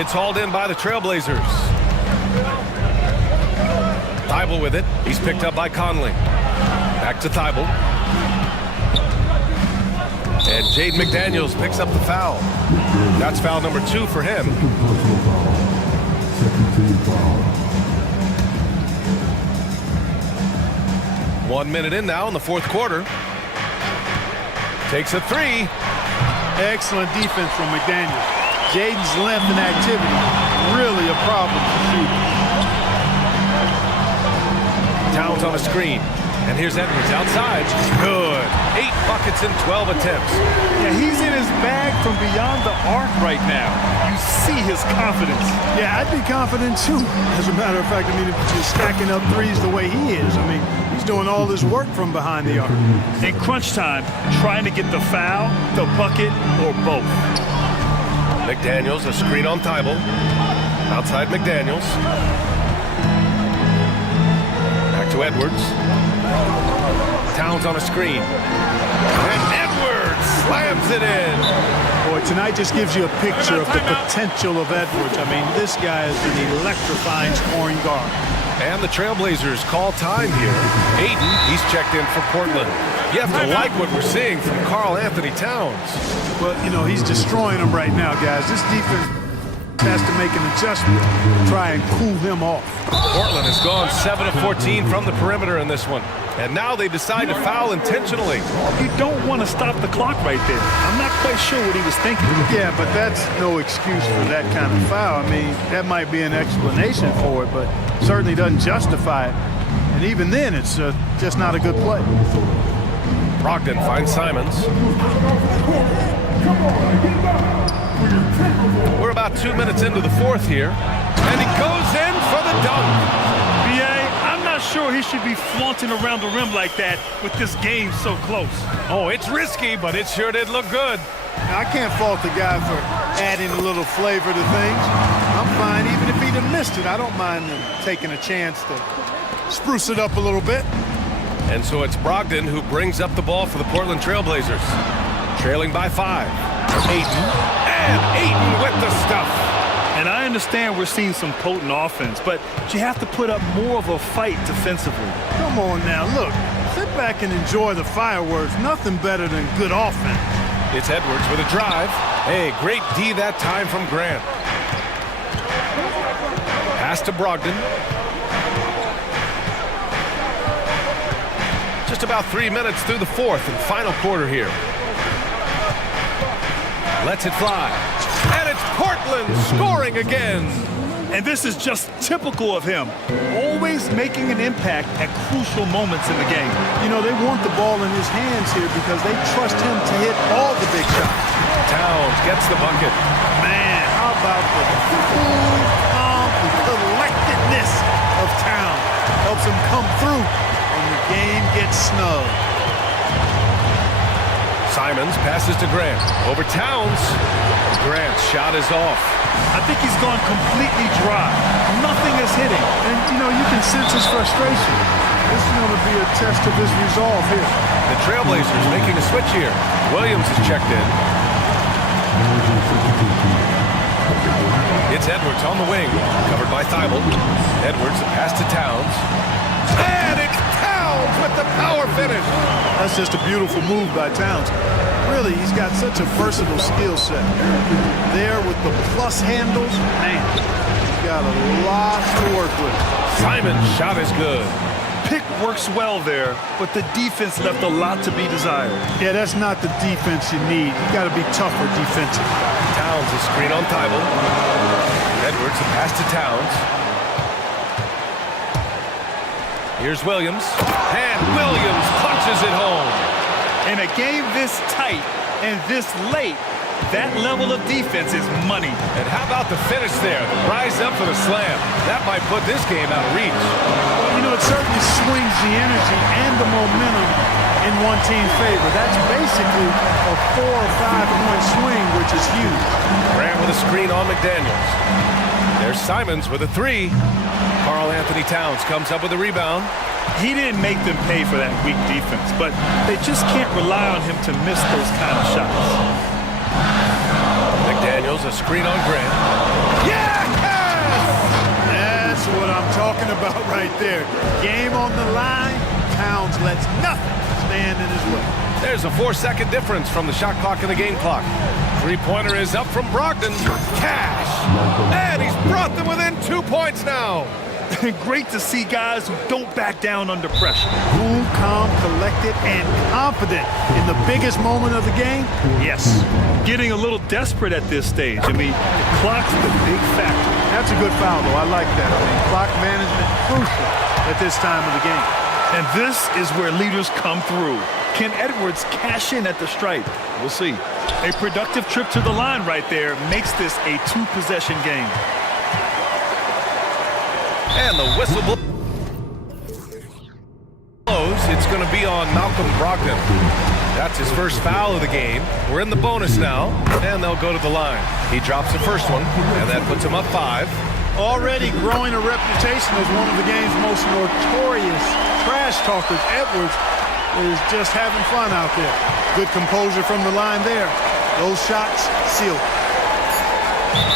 It's hauled in by the Trailblazers. Thibault with it. He's picked up by Conley. Back to Thibault. And Jaden McDaniels picks up the foul. That's foul number 2 for him. 1 minute in now in the fourth quarter. Takes a 3. Excellent defense from McDaniels. Jaden's length and activity, really a problem for shooting. Towns on a screen. And here's Edwards outside. Good. 8 buckets in 12 attempts. Yeah, he's in his bag from beyond the arc right now. You see his confidence. Yeah, I'd be confident too. As a matter of fact, I mean, if you're stacking up threes the way he is, I mean, he's doing all this work from behind the arc. In crunch time, trying to get the foul, the bucket, or both. McDaniels, a screen on Thibault. Outside McDaniels. Back to Edwards. Towns on a screen. And Edwards slams it in. Boy, tonight just gives you a picture of the potential of Edwards. I mean, this guy is an electrifying scoring guard. And the Trailblazers call time here. Aiden, he's checked in for Portland. You have to like what we're seeing from Karl Anthony Towns. Well, you know, he's destroying them right now, guys. This defense has to make an adjustment to try and cool him off. Portland has gone 7 of 14 from the perimeter in this one. And now they decide to foul intentionally. You don't want to stop the clock right there. I'm not quite sure what he was thinking. Yeah, but that's no excuse for that kind of foul. I mean, that might be an explanation for it, but certainly doesn't justify it. And even then, it's just not a good play. Brogdon finds Simons. We're about 2 minutes into the fourth here. And he goes in for the dunk. I'm not sure he should be flaunting around the rim like that with this game so close. Oh, it's risky, but it sure did look good. Now, I can't fault the guy for adding a little flavor to things. I'm fine, even if he'd have missed it. I don't mind him taking a chance to spruce it up a little bit. And so it's Brogdon who brings up the ball for the Portland Trailblazers. Trailing by 5. Ayton. And Ayton with the stuff. And I understand we're seeing some potent offense, but you have to put up more of a fight defensively. Come on now, look. Sit back and enjoy the fireworks. Nothing better than good offense. It's Edwards with a drive. Hey, great D that time from Grant. Pass to Brogdon. Just about 3 minutes through the fourth and final quarter here. Lets it fly. And it's Portland scoring again. And this is just typical of him. Always making an impact at crucial moments in the game. You know, they want the ball in his hands here because they trust him to hit all the big shots. Towns gets the bucket. Man, how about the cool, calm, collectedness of Towns. Helps him come through when the game gets snug. Simons passes to Grant. Over Towns. Grant's shot is off. I think he's gone completely dry. Nothing is hitting. And, you know, you can sense his frustration. This is going to be a test of his resolve here. The Trailblazers making a switch here. Williams is checked in. It's Edwards on the wing. Covered by Thibault. Edwards, a pass to Towns. And it's Towns with the power finish. That's just a beautiful move by Towns. Really, he's got such a versatile skill set. There with the plus handles, man, he's got a lot to work with. Simon's shot is good. Pick works well there, but the defense left a lot to be desired. Yeah, that's not the defense you need. You got to be tougher defensive. Towns is screen on Thibault. Edwards, a pass to Towns. Here's Williams. And Williams punches it home. In a game this tight and this late, that level of defense is money. And how about the finish there? The rise up for the slam. That might put this game out of reach. Well, you know, it certainly swings the energy and the momentum in one team's favor. That's basically a 4 or 5 point swing, which is huge. Grant with a screen on McDaniels. There's Simons with a 3. Karl Anthony Towns comes up with a rebound. He didn't make them pay for that weak defense, but they just can't rely on him to miss those kind of shots. McDaniels, a screen on Grant. Yes! That's what I'm talking about right there. Game on the line, Towns lets nothing stand in his way. There's a 4-second difference from the shot clock and the game clock. Three-pointer is up from Brogdon. Cash! And he's brought them within 2 points now. Great to see guys who don't back down under pressure. Cool, calm, collected, and confident in the biggest moment of the game. Yes. Getting a little desperate at this stage. I mean, the clock's the big factor. That's a good foul, though. I like that. I mean, clock management crucial at this time of the game. And this is where leaders come through. Can Edwards cash in at the stripe? We'll see. A productive trip to the line right there makes this a 2-possession game. And the whistle blows. It's going to be on Malcolm Brogdon. That's his first foul of the game. We're in the bonus now, and they'll go to the line. He drops the first one, and that puts him up 5. already growing a reputation as one of the game's most notorious trash talkers. Edwards is just having fun out there. Good composure from the line there. Those shots sealed.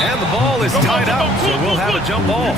And the ball is tied up, so we'll have a jump ball.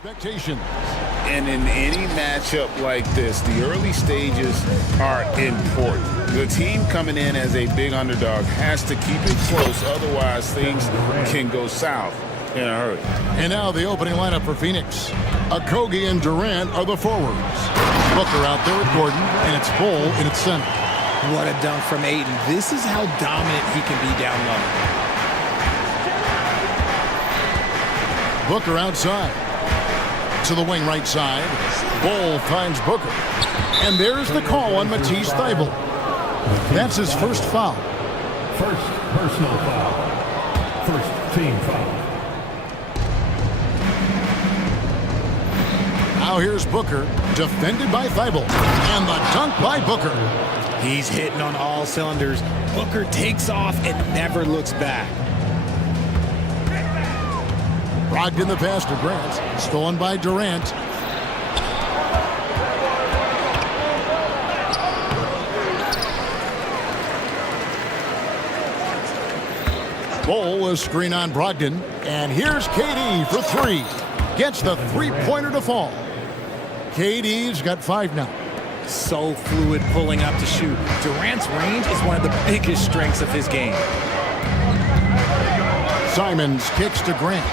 expectations. And in any matchup like this, the early stages are important. The team coming in as a big underdog has to keep it close, otherwise things can go south in a hurry. And now the opening lineup for Phoenix. Okogie and Durant are the forwards. Booker out there with Gordon, and it's Bull in its center. What a dunk from Ayton. This is how dominant he can be down low. Booker outside. To the wing right side. Bull finds Booker. And there's the call on Matisse Thybulle. That's his first foul. First personal foul. First team foul. Now here's Booker, defended by Thybulle. And the dunk by Booker. He's hitting on all cylinders. Booker takes off and never looks back. Brogdon the pass to Grant. Stolen by Durant. Bull is screen on Brogdon. And here's KD for three. Gets the three-pointer to fall. KD's got 5 now. So fluid pulling up to shoot. Durant's range is one of the biggest strengths of his game. Simons kicks to Grant.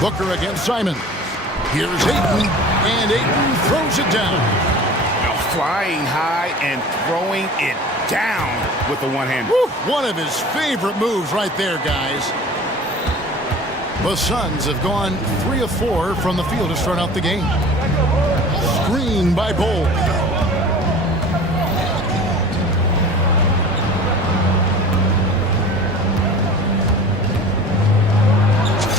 Booker against Simons. Here's Ayton, and Ayton throws it down. Now flying high and throwing it down with the one-hander. One of his favorite moves right there, guys. The Suns have gone 3 of 4 from the field to start out the game. Screen by Bull.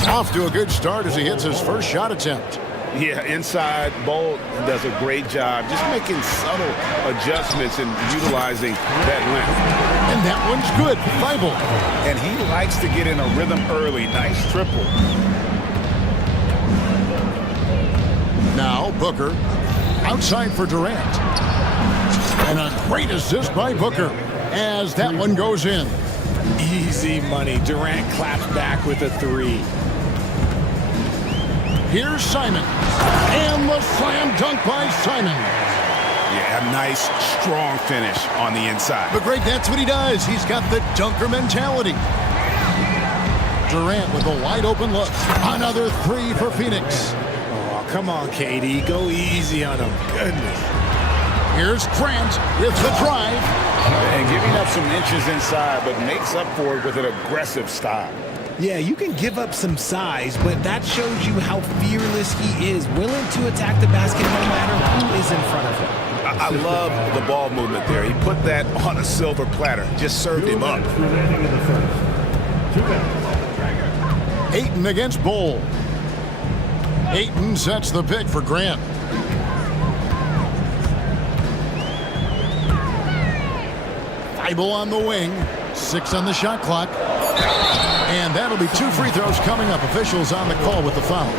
Off to a good start as he hits his first shot attempt. Yeah, inside, Bull does a great job just making subtle adjustments and utilizing that length. And that one's good, Thybulle. And he likes to get in a rhythm early. Nice triple. Now Booker outside for Durant. And a great assist by Booker as that one goes in. Easy money. Durant claps back with a 3. Here's Simon. And the slam dunk by Simon. Yeah, a nice, strong finish on the inside. But Greg, that's what he does. He's got the dunker mentality. Durant with a wide open look. Another 3 for Phoenix. Oh, come on, KD. Go easy on him. Goodness. Here's Grant with the drive. And giving up some inches inside, but makes up for it with an aggressive style. Yeah, you can give up some size, but that shows you how fearless he is, willing to attack the basket no matter who is in front of him. I love the ball movement there. He put that on a silver platter, just served him up. Ayton against Bull. Ayton sets the pick for Grant. Thybulle on the wing. 6 on the shot clock. And that'll be 2 free throws coming up. Officials on the call with the foul.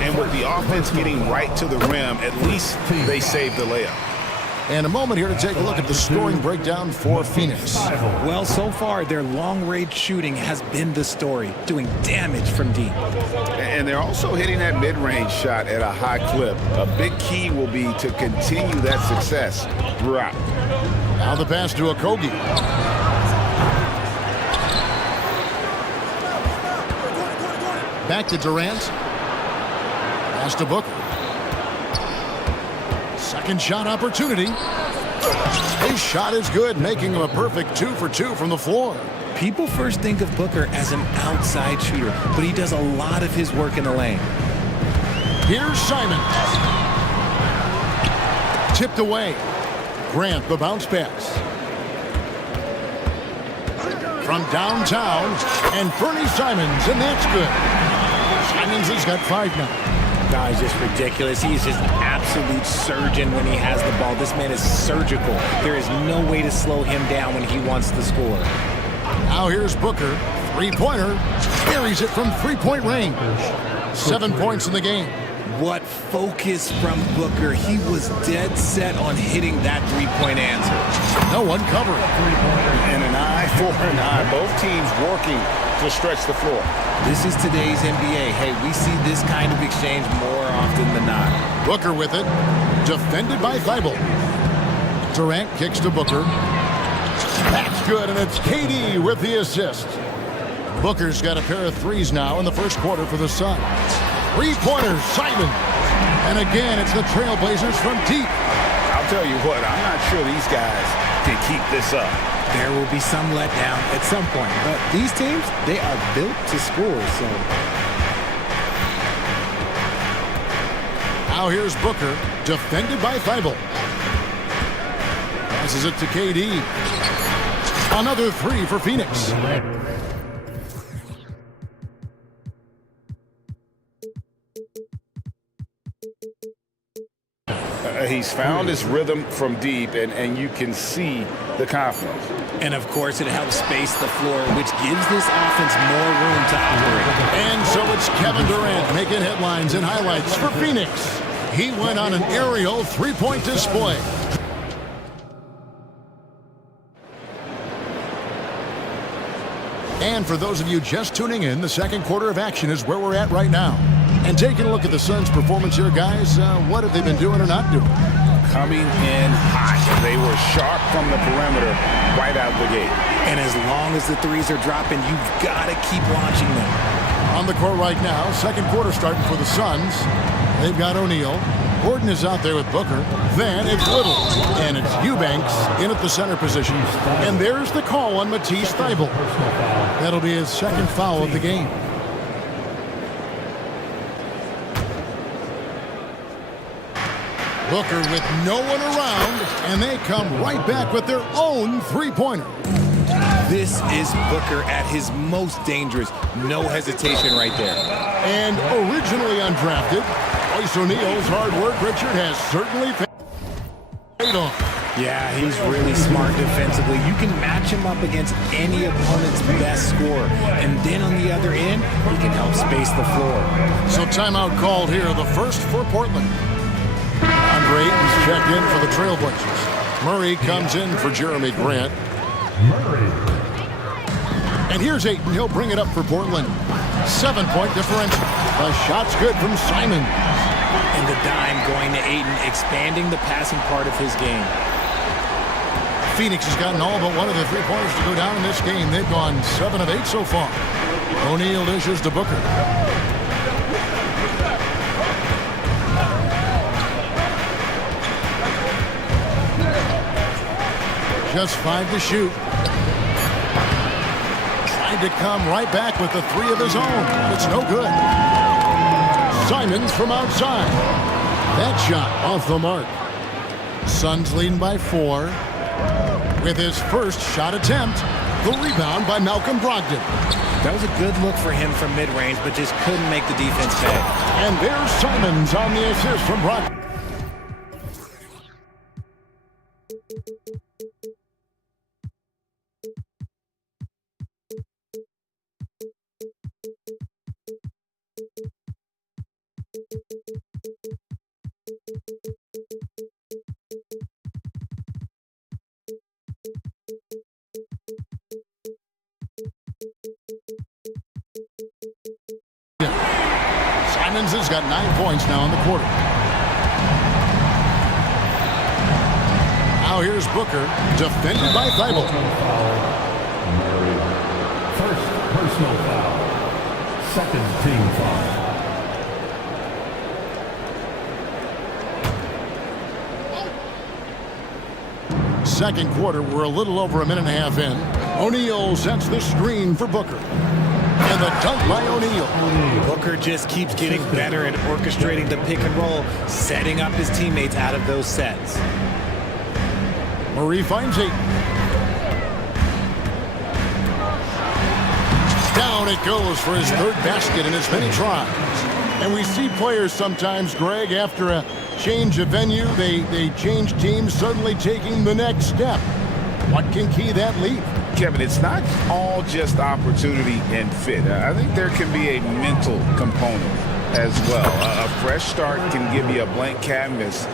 And with the offense getting right to the rim, at least they saved the layup. And a moment here to take a look at the scoring breakdown for Phoenix. Well, so far, their long-range shooting has been the story, doing damage from deep. And they're also hitting that mid-range shot at a high clip. A big key will be to continue that success throughout. Now the pass to Okogie. Back to Durant. Pass to Booker. Second shot opportunity. His shot is good, making him a perfect 2 for 2 from the floor. People first think of Booker as an outside shooter, but he does a lot of his work in the lane. Here's Simon. Tipped away. Grant, the bounce pass. From downtown, and Bernie Simons, and that's good. Simons has got 5 now. No, he's just ridiculous. He's just an absolute surgeon when he has the ball. This man is surgical. There is no way to slow him down when he wants to score. Now here's Booker. 3-pointer. Buries it from 3-point range. 7 points in the game. What focus from Booker. He was dead set on hitting that 3-point answer. No one covering. And an eye for an eye. Both teams working to stretch the floor. This is today's NBA. Hey, we see this kind of exchange more often than not. Booker with it. Defended by Thibault. Durant kicks to Booker. That's good, and it's KD with the assist. Booker's got a pair of threes now in the first quarter for the Suns. Three-pointers, Simon. And again, it's the Trailblazers from deep. I'll tell you what, I'm not sure these guys can keep this up. There will be some letdown at some point, but these teams, they are built to score, so. Now here's Booker, defended by Thibault. Passes it to KD. Another three for Phoenix. He's found his rhythm from deep, and you can see the confidence. And of course, it helps space the floor, which gives this offense more room to operate. And so it's Kevin Durant making headlines and highlights for Phoenix. He went on an aerial three-point display. And for those of you just tuning in, the second quarter of action is where we're at right now. And taking a look at the Suns' performance here, guys, what have they been doing or not doing? Coming in hot. They were sharp from the perimeter right out the gate. And as long as the threes are dropping, you've got to keep launching them. On the court right now, second quarter starting for the Suns. They've got O'Neal. Gordon is out there with Booker. Then it's Little. And it's Eubanks in at the center position. And there's the call on Matisse Thybulle. That'll be his second foul of the game. Booker with no one around, and they come right back with their own three-pointer. This is Booker at his most dangerous. No hesitation right there. And originally undrafted, Royce O'Neal's hard work, Richard, has certainly paid off. Yeah, he's really smart defensively. You can match him up against any opponent's best scorer. And then on the other end, he can help space the floor. So timeout called here, the first for Portland. Andre Ayton's checked in for the Trailblazers. Murray comes in for Jeremy Grant. And here's Ayton. He'll bring it up for Portland. 7-point differential. The shot's good from Simon. And the dime going to Ayton, expanding the passing part of his game. Phoenix has gotten all but one of the three-pointers to go down in this game. They've gone 7 of 8 so far. O'Neal dishes to Booker. Just 5 to shoot. Trying to come right back with the three of his own. It's no good. Simons from outside. That shot off the mark. Suns leading by 4. With his first shot attempt, the rebound by Malcolm Brogdon. That was a good look for him from mid-range, but just couldn't make the defense pay. And there's Simons on the assist from Brogdon. Simons has got 9 points now in the quarter. Now here's Booker, defended by Thybulle. First personal foul. Second team foul. Second quarter, we're a little over a minute and a half in. O'Neal sets the screen for Booker. And the dunk by O'Neal. Booker just keeps getting better at orchestrating the pick and roll, setting up his teammates out of those sets. Murray finds Ayton. Down it goes for his third basket in as many tries. And we see players sometimes, Greg, after a change of venue, they change teams, suddenly taking the next step. What can key that lead? Kevin, it's not all just opportunity and fit. I think there can be a mental component as well. A fresh start can give you a blank canvas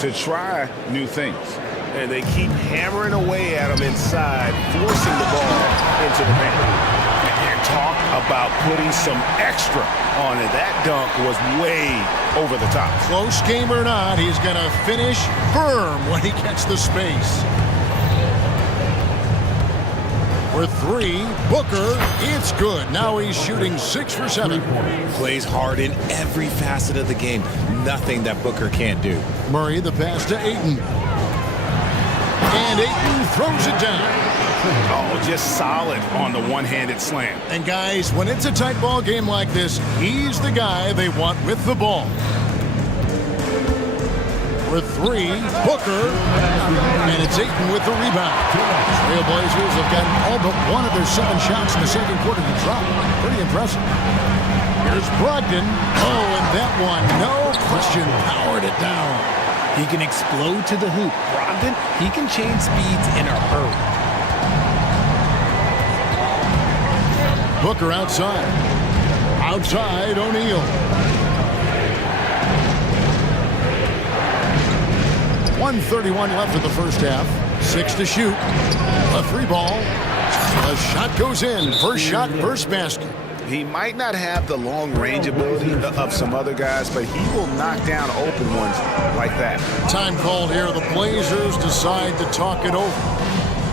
to try new things. And they keep hammering away at him inside, forcing the ball into the paint. They're Talk about putting some extra on it. That dunk was way over the top. Close game or not, he's going to finish firm when he gets the space. For three, Booker, it's good. Now he's shooting 6 for 7. Plays hard in every facet of the game. Nothing that Booker can't do. Murray, the pass to Ayton. And Ayton throws it down. Oh, just solid on the one-handed slam. And guys, when it's a tight ball game like this, he's the guy they want with the ball. For three, Booker, and it's Ayton with the rebound. Trailblazers have gotten all but one of their 7 shots in the second quarter to drop. Pretty impressive. Here's Brogdon. Oh, and that one, no question, powered it down. He can explode to the hoop. Brogdon, he can change speeds in a hurry. Booker outside. Outside, O'Neal. 1:31 left in the first half. 6 to shoot. A 3 ball. A shot goes in. First shot, first basket. He might not have the long range ability of some other guys, but he will knock down open ones like that. Time called here. The Blazers decide to talk it over.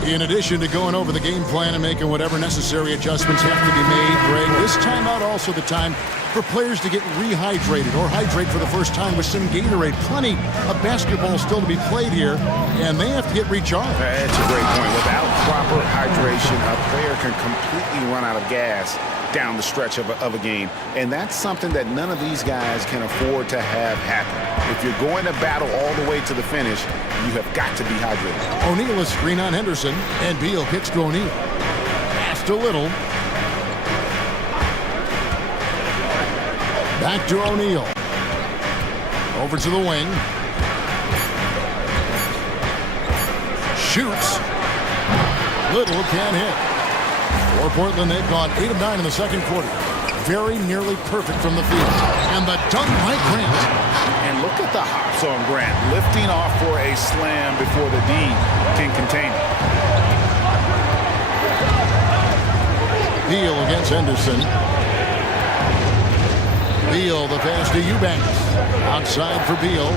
In addition to going over the game plan and making whatever necessary adjustments have to be made, Greg, this timeout also the time for players to get rehydrated or hydrate for the first time with some Gatorade. Plenty of basketball still to be played here, and they have to get recharged. That's a great point. Without proper hydration, a player can completely run out of gas down the stretch of a game, and that's something that none of these guys can afford to have happen. If you're going to battle all the way to the finish, you have got to be hydrated. O'Neal is screen on Henderson, and Beal kicks to O'Neal. Pass to Little. Back to O'Neal. Over to the wing. Shoots. Little can't hit. For Portland, they've gone 8 of 9 in the second quarter. Very nearly perfect from the field. And the dunk by Grant. And look at the hops on Grant, lifting off for a slam before the D can contain it. Beal against Henderson. Beal, the pass to Eubanks. Outside for Beal.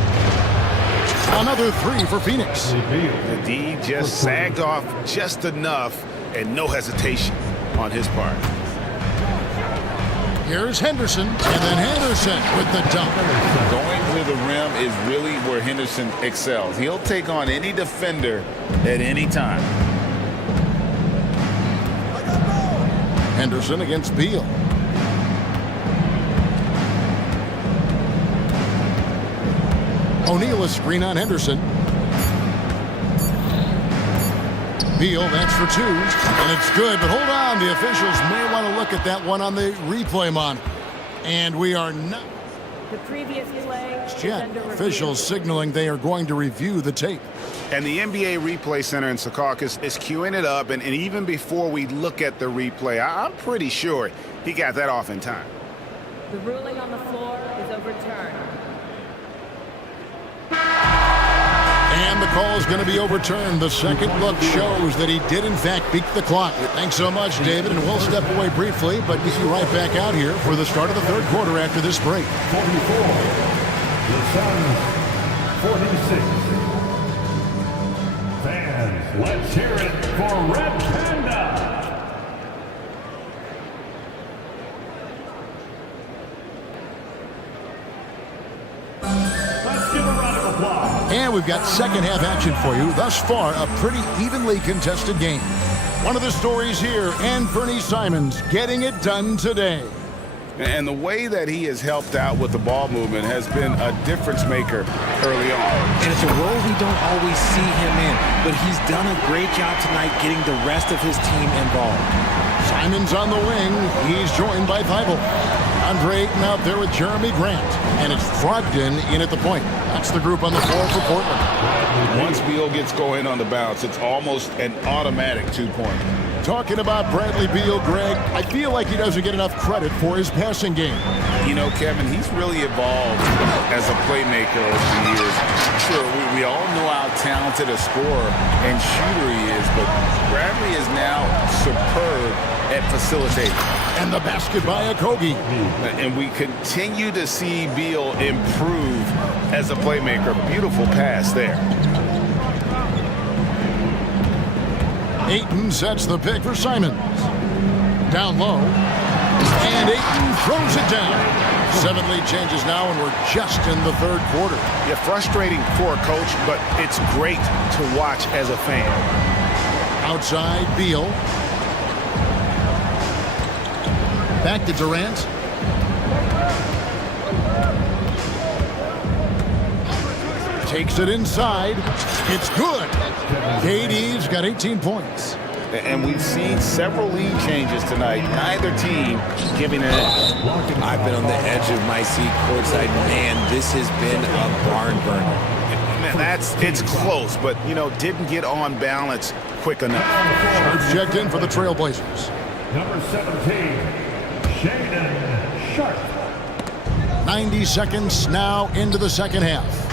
Another 3 for Phoenix. The D just sagged off just enough, and no hesitation on his part. Here's Henderson, and then Henderson with the dunk. Going to the rim is really where Henderson excels. He'll take on any defender at any time. Henderson against Beal. O'Neal is screen on Henderson. Beal, that's for 2, and it's good, but hold on. The officials may want to look at that one on the replay monitor. And we are not. The previous play is yet. under review. Officials signaling they are going to review the tape. And the NBA Replay Center in Secaucus is queuing it up, and even before we look at the replay, I'm pretty sure he got that off in time. The ruling on the floor is overturned. And the call is going to be overturned. The second look shows that he did, in fact, beat the clock. Thanks so much, David, and we'll step away briefly, but get you right back out here for the start of the third quarter after this break. 44. The Suns, 46. Fans, let's hear it for Red Panda. Let's give a round of applause. And we've got second half action for you. Thus far, a pretty evenly contested game. One of the stories here, and Bernie Simons getting it done today. And the way that he has helped out with the ball movement has been a difference maker early on. And it's a role we don't always see him in, but he's done a great job tonight getting the rest of his team involved. Simons on the wing. He's joined by Thibault. Andre Ayton out there with Jeremy Grant. And it's Brogdon in at the point. That's the group on the floor for Portland. Once Beal gets going on the bounce, it's almost an automatic 2-point. Talking about Bradley Beal, Greg, I feel like he doesn't get enough credit for his passing game. You know, Kevin, he's really evolved as a playmaker over the years. Sure, we all know how talented a scorer and shooter he is, but Bradley is now superb at facilitator. And the basket by Okogie. And we continue to see Beal improve as a playmaker. Beautiful pass there. Ayton sets the pick for Simons. Down low. And Ayton throws it down. 7 lead changes now, and we're just in the third quarter. Yeah, frustrating for a coach, but it's great to watch as a fan. Outside, Beal. Back to Durant. Takes it inside. It's good. KD's got 18 points. And we've seen several lead changes tonight. Neither team giving it in. I've been on the edge of my seat courtside. Man, this has been a barn burner. Man, it's close, but, you know, didn't get on balance quick enough. Sharp checked in for the Trailblazers. Number 17, Shaedon Sharp. 90 seconds now into the second half.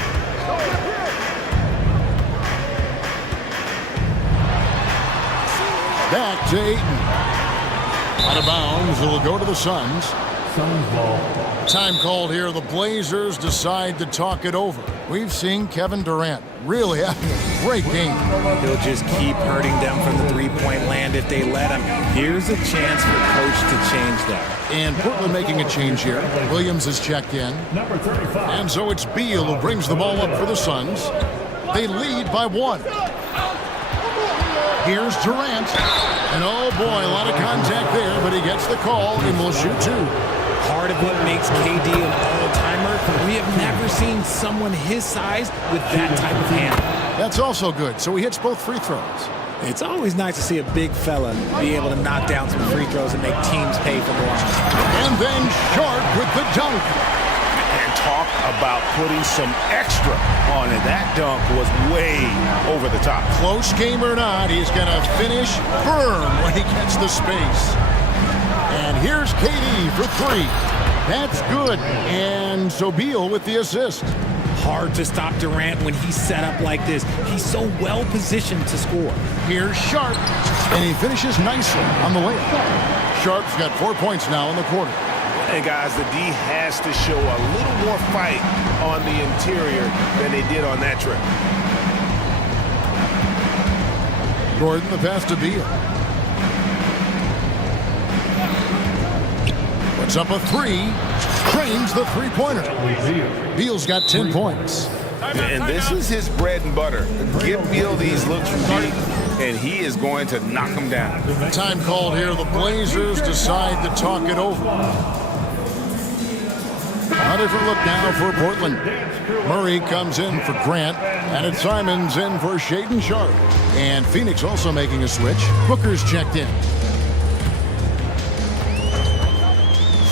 Back to Ayton. Out of bounds, it'll go to the Suns. Suns ball. Time called here. The Blazers decide to talk it over. We've seen Kevin Durant really having a great game. He'll just keep hurting them from the three-point land if they let him. Here's a chance for coach to change that. And Portland making a change here. Williams has checked in. Number 35. And so it's Beal who brings the ball up for the Suns. They lead by 1. Here's Durant. And oh boy, a lot of contact there, but he gets the call and will shoot 2. Part of what makes KD an all-timer, we have never seen someone his size with that type of handle. That's also good, so he hits both free throws. It's always nice to see a big fella be able to knock down some free throws and make teams pay for the line. And then Sharp with the dunk. And talk about putting some extra on it. That dunk was way over the top. Close game or not, he's going to finish firm when he gets the space. And here's KD for 3. That's good. And so Beal with the assist. Hard to stop Durant when he's set up like this. He's so well positioned to score. Here's Sharp, and he finishes nicely on the layup. Sharp's got 4 points now in the quarter. And guys, the D has to show a little more fight on the interior than they did on that trip. Gordon the pass to Beal. Puts up a 3. Trains the three-pointer. Beal's got 10 points. And this is his bread and butter. Give Beal these looks from deep, and he is going to knock them down. Time called here. The Blazers decide to talk it over. A different look now for Portland. Murray comes in for Grant, and it's Simons in for Shaedon Sharp. And Phoenix also making a switch. Booker's checked in.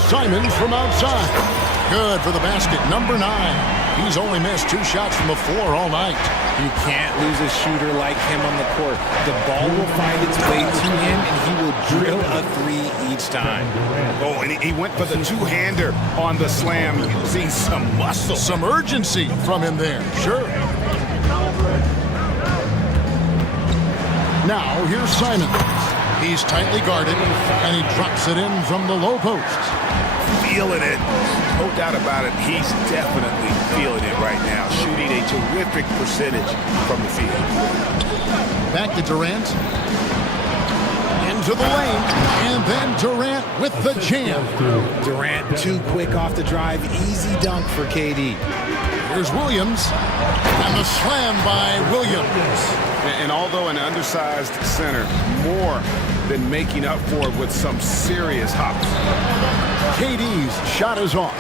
Simons from outside. Good for the basket. Number 9. He's only missed 2 shots from the floor all night. You can't lose a shooter like him on the court. The ball will find its way to him, and he will drill a 3 each time. Oh, and he went for the two-hander on the slam, using some muscle. Some urgency from him there, sure. Now, here's Simons. He's tightly guarded, and he drops it in from the low post. Feeling it. No doubt about it. He's definitely feeling it right now. Shooting a terrific percentage from the field. Back to Durant. Into the lane. And then Durant with the jam. Durant too quick off the drive. Easy dunk for KD. Here's Williams. And the slam by Williams. And although an undersized center, more than making up for it with some serious hops. KD's shot is off.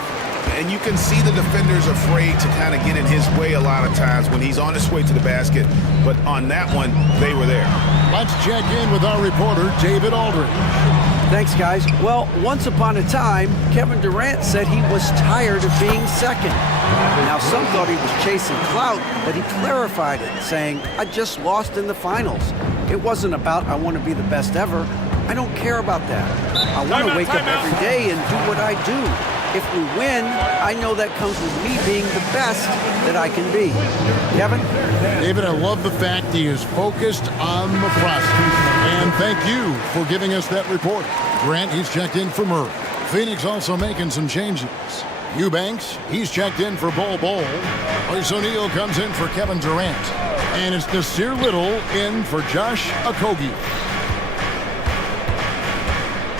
And you can see the defenders afraid to kind of get in his way a lot of times when he's on his way to the basket. But on that one, they were there. Let's check in with our reporter, David Aldridge. Thanks, guys. Well, once upon a time, Kevin Durant said he was tired of being second. Now, some thought he was chasing clout, but he clarified it, saying, I just lost in the finals. It wasn't about I want to be the best ever. I don't care about that. I want to wake up every day and do what I do. If we win, I know that comes with me being the best that I can be. Kevin? David, I love the fact he is focused on the process. And thank you for giving us that report. Grant, he's checked in for Murray. Phoenix also making some changes. Eubanks, he's checked in for Bol Bol. Royce O'Neal comes in for Kevin Durant. And it's Nasir Little in for Josh Okogie.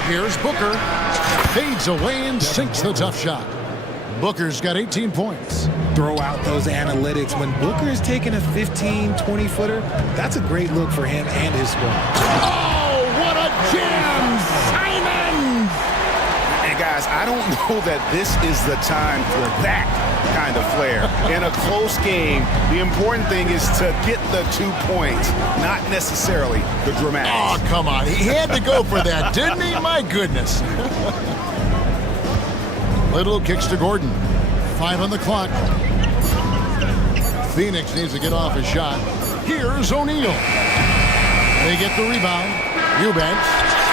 Here's Booker. Fades away and sinks the tough shot. Booker's got 18 points. Throw out those analytics. When Booker is taking a 15, 20-footer, that's a great look for him and his squad. Oh, what a jam! Simons! And guys, I don't know that this is the time for that kind of flair. In a close game, the important thing is to get the 2 points, not necessarily the dramatics. Oh, come on. He had to go for that, didn't he? My goodness. Little kicks to Gordon. 5 on the clock. Phoenix needs to get off his shot. Here's O'Neal. They get the rebound. Eubanks.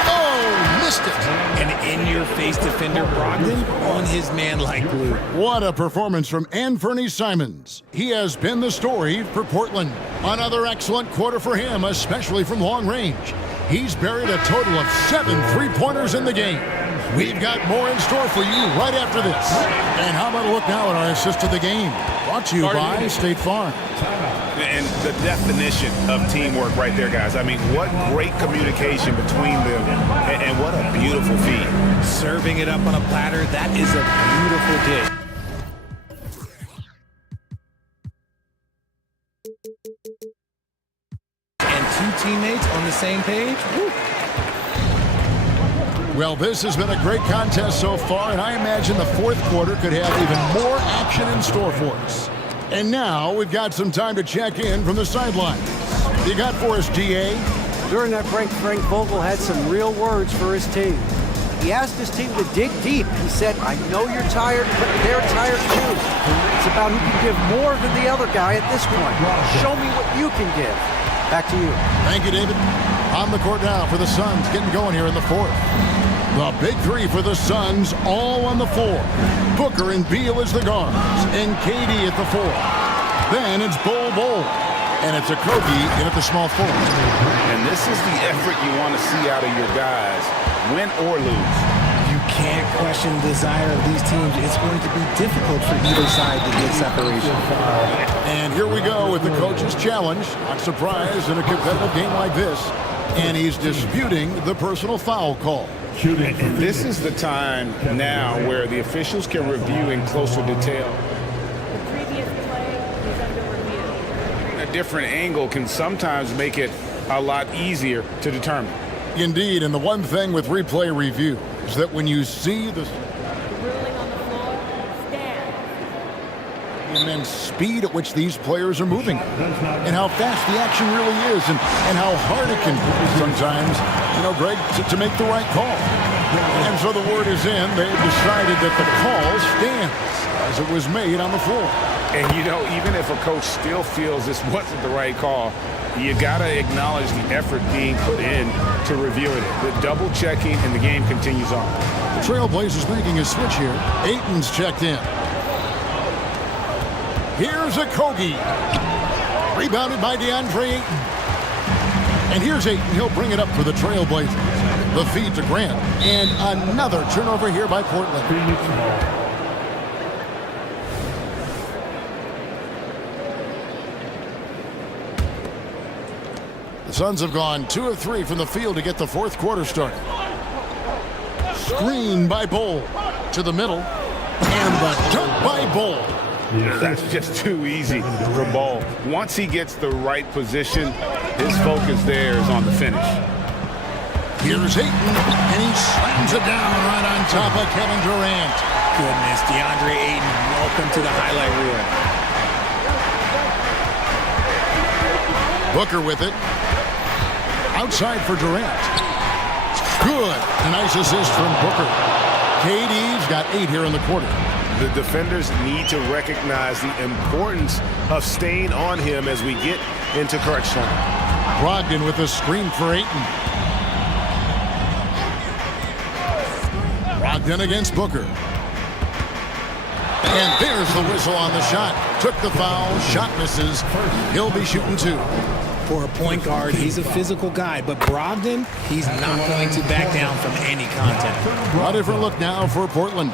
Oh, missed it. An in-your-face defender, Brogdon, on his man like glue. What a performance from Anthony Simons. He has been the story for Portland. Another excellent quarter for him, especially from long range. He's buried a total of 7 three-pointers in the game. We've got more in store for you right after this. And how about a look now at our assist to the game? Brought to you by State Farm. And the definition of teamwork right there, guys. I mean, what great communication between them, and what a beautiful feat. Serving it up on a platter, that is a beautiful dish. And 2 teammates on the same page. Woo. Well, this has been a great contest so far, and I imagine the fourth quarter could have even more action in store for us. And now we've got some time to check in from the sidelines. You got for us, GA? During that break, Frank Vogel had some real words for his team. He asked his team to dig deep. He said, I know you're tired, but they're tired too. It's about who can give more than the other guy at this point. Show me what you can give. Back to you. Thank you, David. On the court now for the Suns, getting going here in the fourth. The big three for the Suns, all on the floor. Booker and Beal as the guards, and KD at the 4. Then it's Bol Bol, and it's Okogie in at the small forward. And this is the effort you want to see out of your guys, win or lose. You can't question the desire of these teams. It's going to be difficult for either side to get separation. And here we go with the coach's challenge. Not surprised in a competitive game like this. And he's disputing the personal foul call. And this is the time now where the officials can review in closer detail. The previous play is under review. A different angle can sometimes make it a lot easier to determine. Indeed, and the one thing with replay review is that when you see the ruling on the floor, stand. immense speed at which these players are moving, and how fast the action really is, and how hard it can be sometimes, Greg, to make the right call. And so the word is in. They've decided that the call stands as it was made on the floor. And, even if a coach still feels this wasn't the right call, you got to acknowledge the effort being put in to reviewing it. The double checking, and the game continues on. The Trailblazers making a switch here. Ayton's checked in. Here's Okogie. Rebounded by DeAndre Ayton. And here's Ayton. He'll bring it up for the Trailblazers. The feed to Grant. And another turnover here by Portland. The Suns have gone 2 of 3 from the field to get the fourth quarter started. Screen by Bol to the middle. And the dunk by Bol. That's just too easy for Bol. Once he gets the right position, his focus there is on the finish. Here's Ayton, and he slams it down right on top of Kevin Durant. Goodness, DeAndre Ayton, welcome to the highlight reel. Booker with it. Outside for Durant. Good. A nice assist from Booker. KD's got 8 here in the quarter. The defenders need to recognize the importance of staying on him as we get into crunch time. Brogdon with a screen for Ayton. Brogdon against Booker. And there's the whistle on the shot. Took the foul. Shot misses. He'll be shooting 2. For a point guard, he's a physical guy, but Brogdon, he's not going to back down from any contact. A different look now for Portland.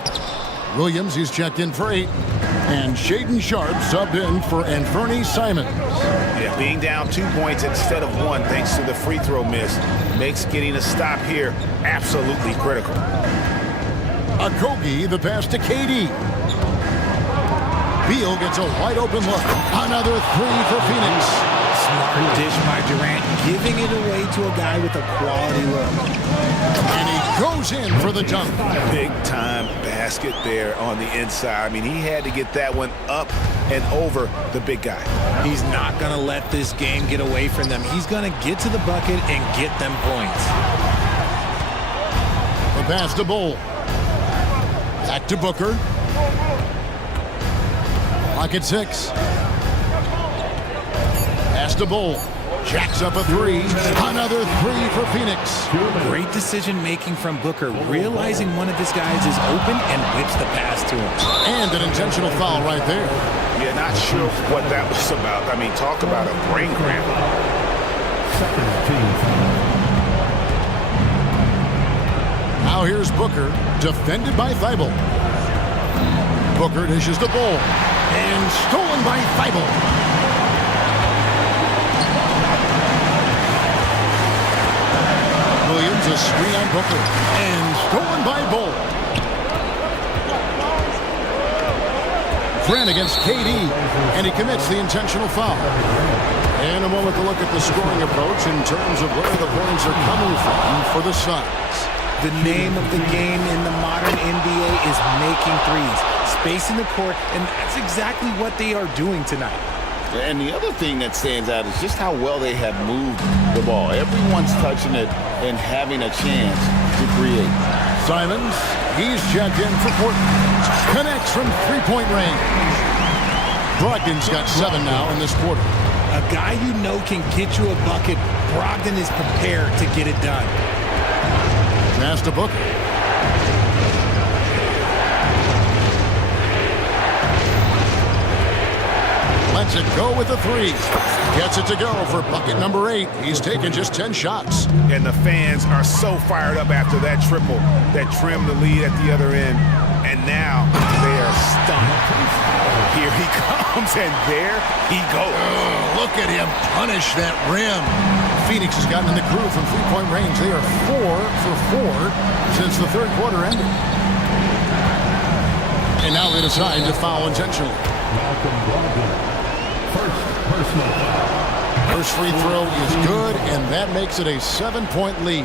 Williams, he's checked in for 8. And Shaden Sharp subbed in for Anthony Simons. Yeah, being down 2 points instead of 1 thanks to the free throw miss makes getting a stop here absolutely critical. Okogie, the pass to KD. Beal gets a wide open look. Another 3 for Phoenix. Smart dish by Durant, giving it away to a guy with a quality look. And he goes in for the dunk. Big time basket there on the inside. I mean, he had to get that one up and over the big guy. He's not going to let this game get away from them. He's going to get to the bucket and get them points. The pass to Bull. Back to Booker. Clock at 6. Pass to Bull. Jacks up a 3. Another 3 for Phoenix. Great decision making from Booker, realizing one of his guys is open and whips the pass to him. And an intentional foul right there. Yeah, not sure what that was about. I mean, talk about a brain cramp. Now here's Booker, defended by Thibault. Booker dishes the Bull. And stolen by Thibault. Williams, a screen on Booker. And stolen by Bull. Grant against KD. And he commits the intentional foul. And a moment to look at the scoring approach in terms of where the points are coming from for the Suns. The name of the game in the modern NBA is making threes, spacing the court, and that's exactly what they are doing tonight. And the other thing that stands out is just how well they have moved the ball. Everyone's touching it and having a chance to create. Simons, he's checked in for Portland. Connects from three-point range. Brogdon's got 7 now in this quarter. A guy you know can get you a bucket. Brogdon is prepared to get it done. Pass to Booker. Lets it go with a 3. Gets it to go for bucket number 8. He's taken just 10 shots. And the fans are so fired up after that triple that trimmed the lead at the other end. And now they are stunned. Here he comes, and there he goes. Oh, look at him punish that rim. Phoenix has gotten in the groove from three-point range. They are 4 for 4 since the third quarter ended. And now they decide to foul intentionally. First free throw is good, and that makes it a 7-point lead.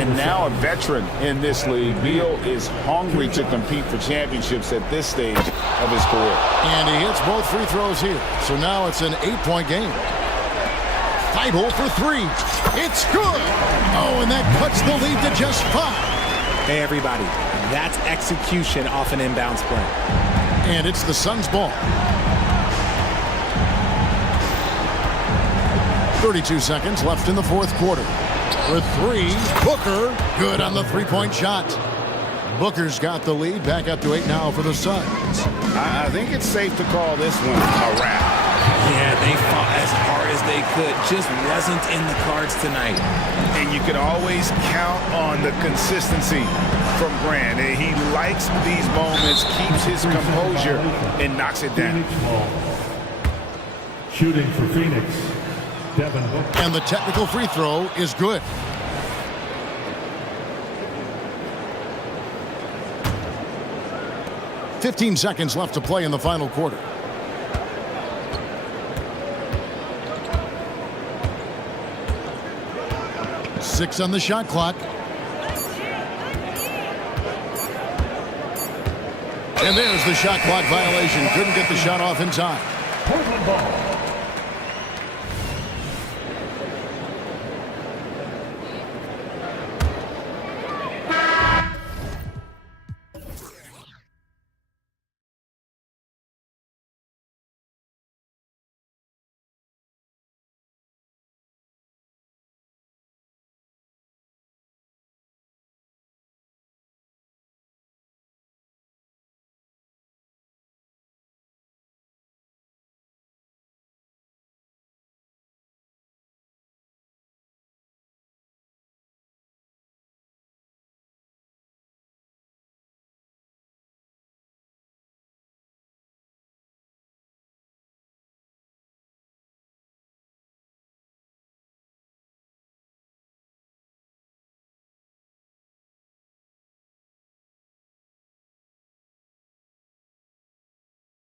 And now a veteran in this league, Beal is hungry to compete for championships at this stage of his career. And he hits both free throws here. So now it's an 8-point game. Thibault for 3. It's good. Oh, and that cuts the lead to just 5. Hey, everybody. That's execution off an inbounds play. And it's the Suns' ball. 32 seconds left in the fourth quarter. With 3, Booker, good on the three-point shot. Booker's got the lead, back up to 8 now for the Suns. I think it's safe to call this one a wrap. Yeah, they fought as hard as they could. Just wasn't in the cards tonight. And you can always count on the consistency from Grant. And he likes these moments, keeps his composure, and knocks it down. Shooting for Phoenix. And the technical free throw is good. $15 seconds left to play in the final quarter. Six on the shot clock. And there's the shot clock violation. Couldn't get the shot off in time. Portland ball.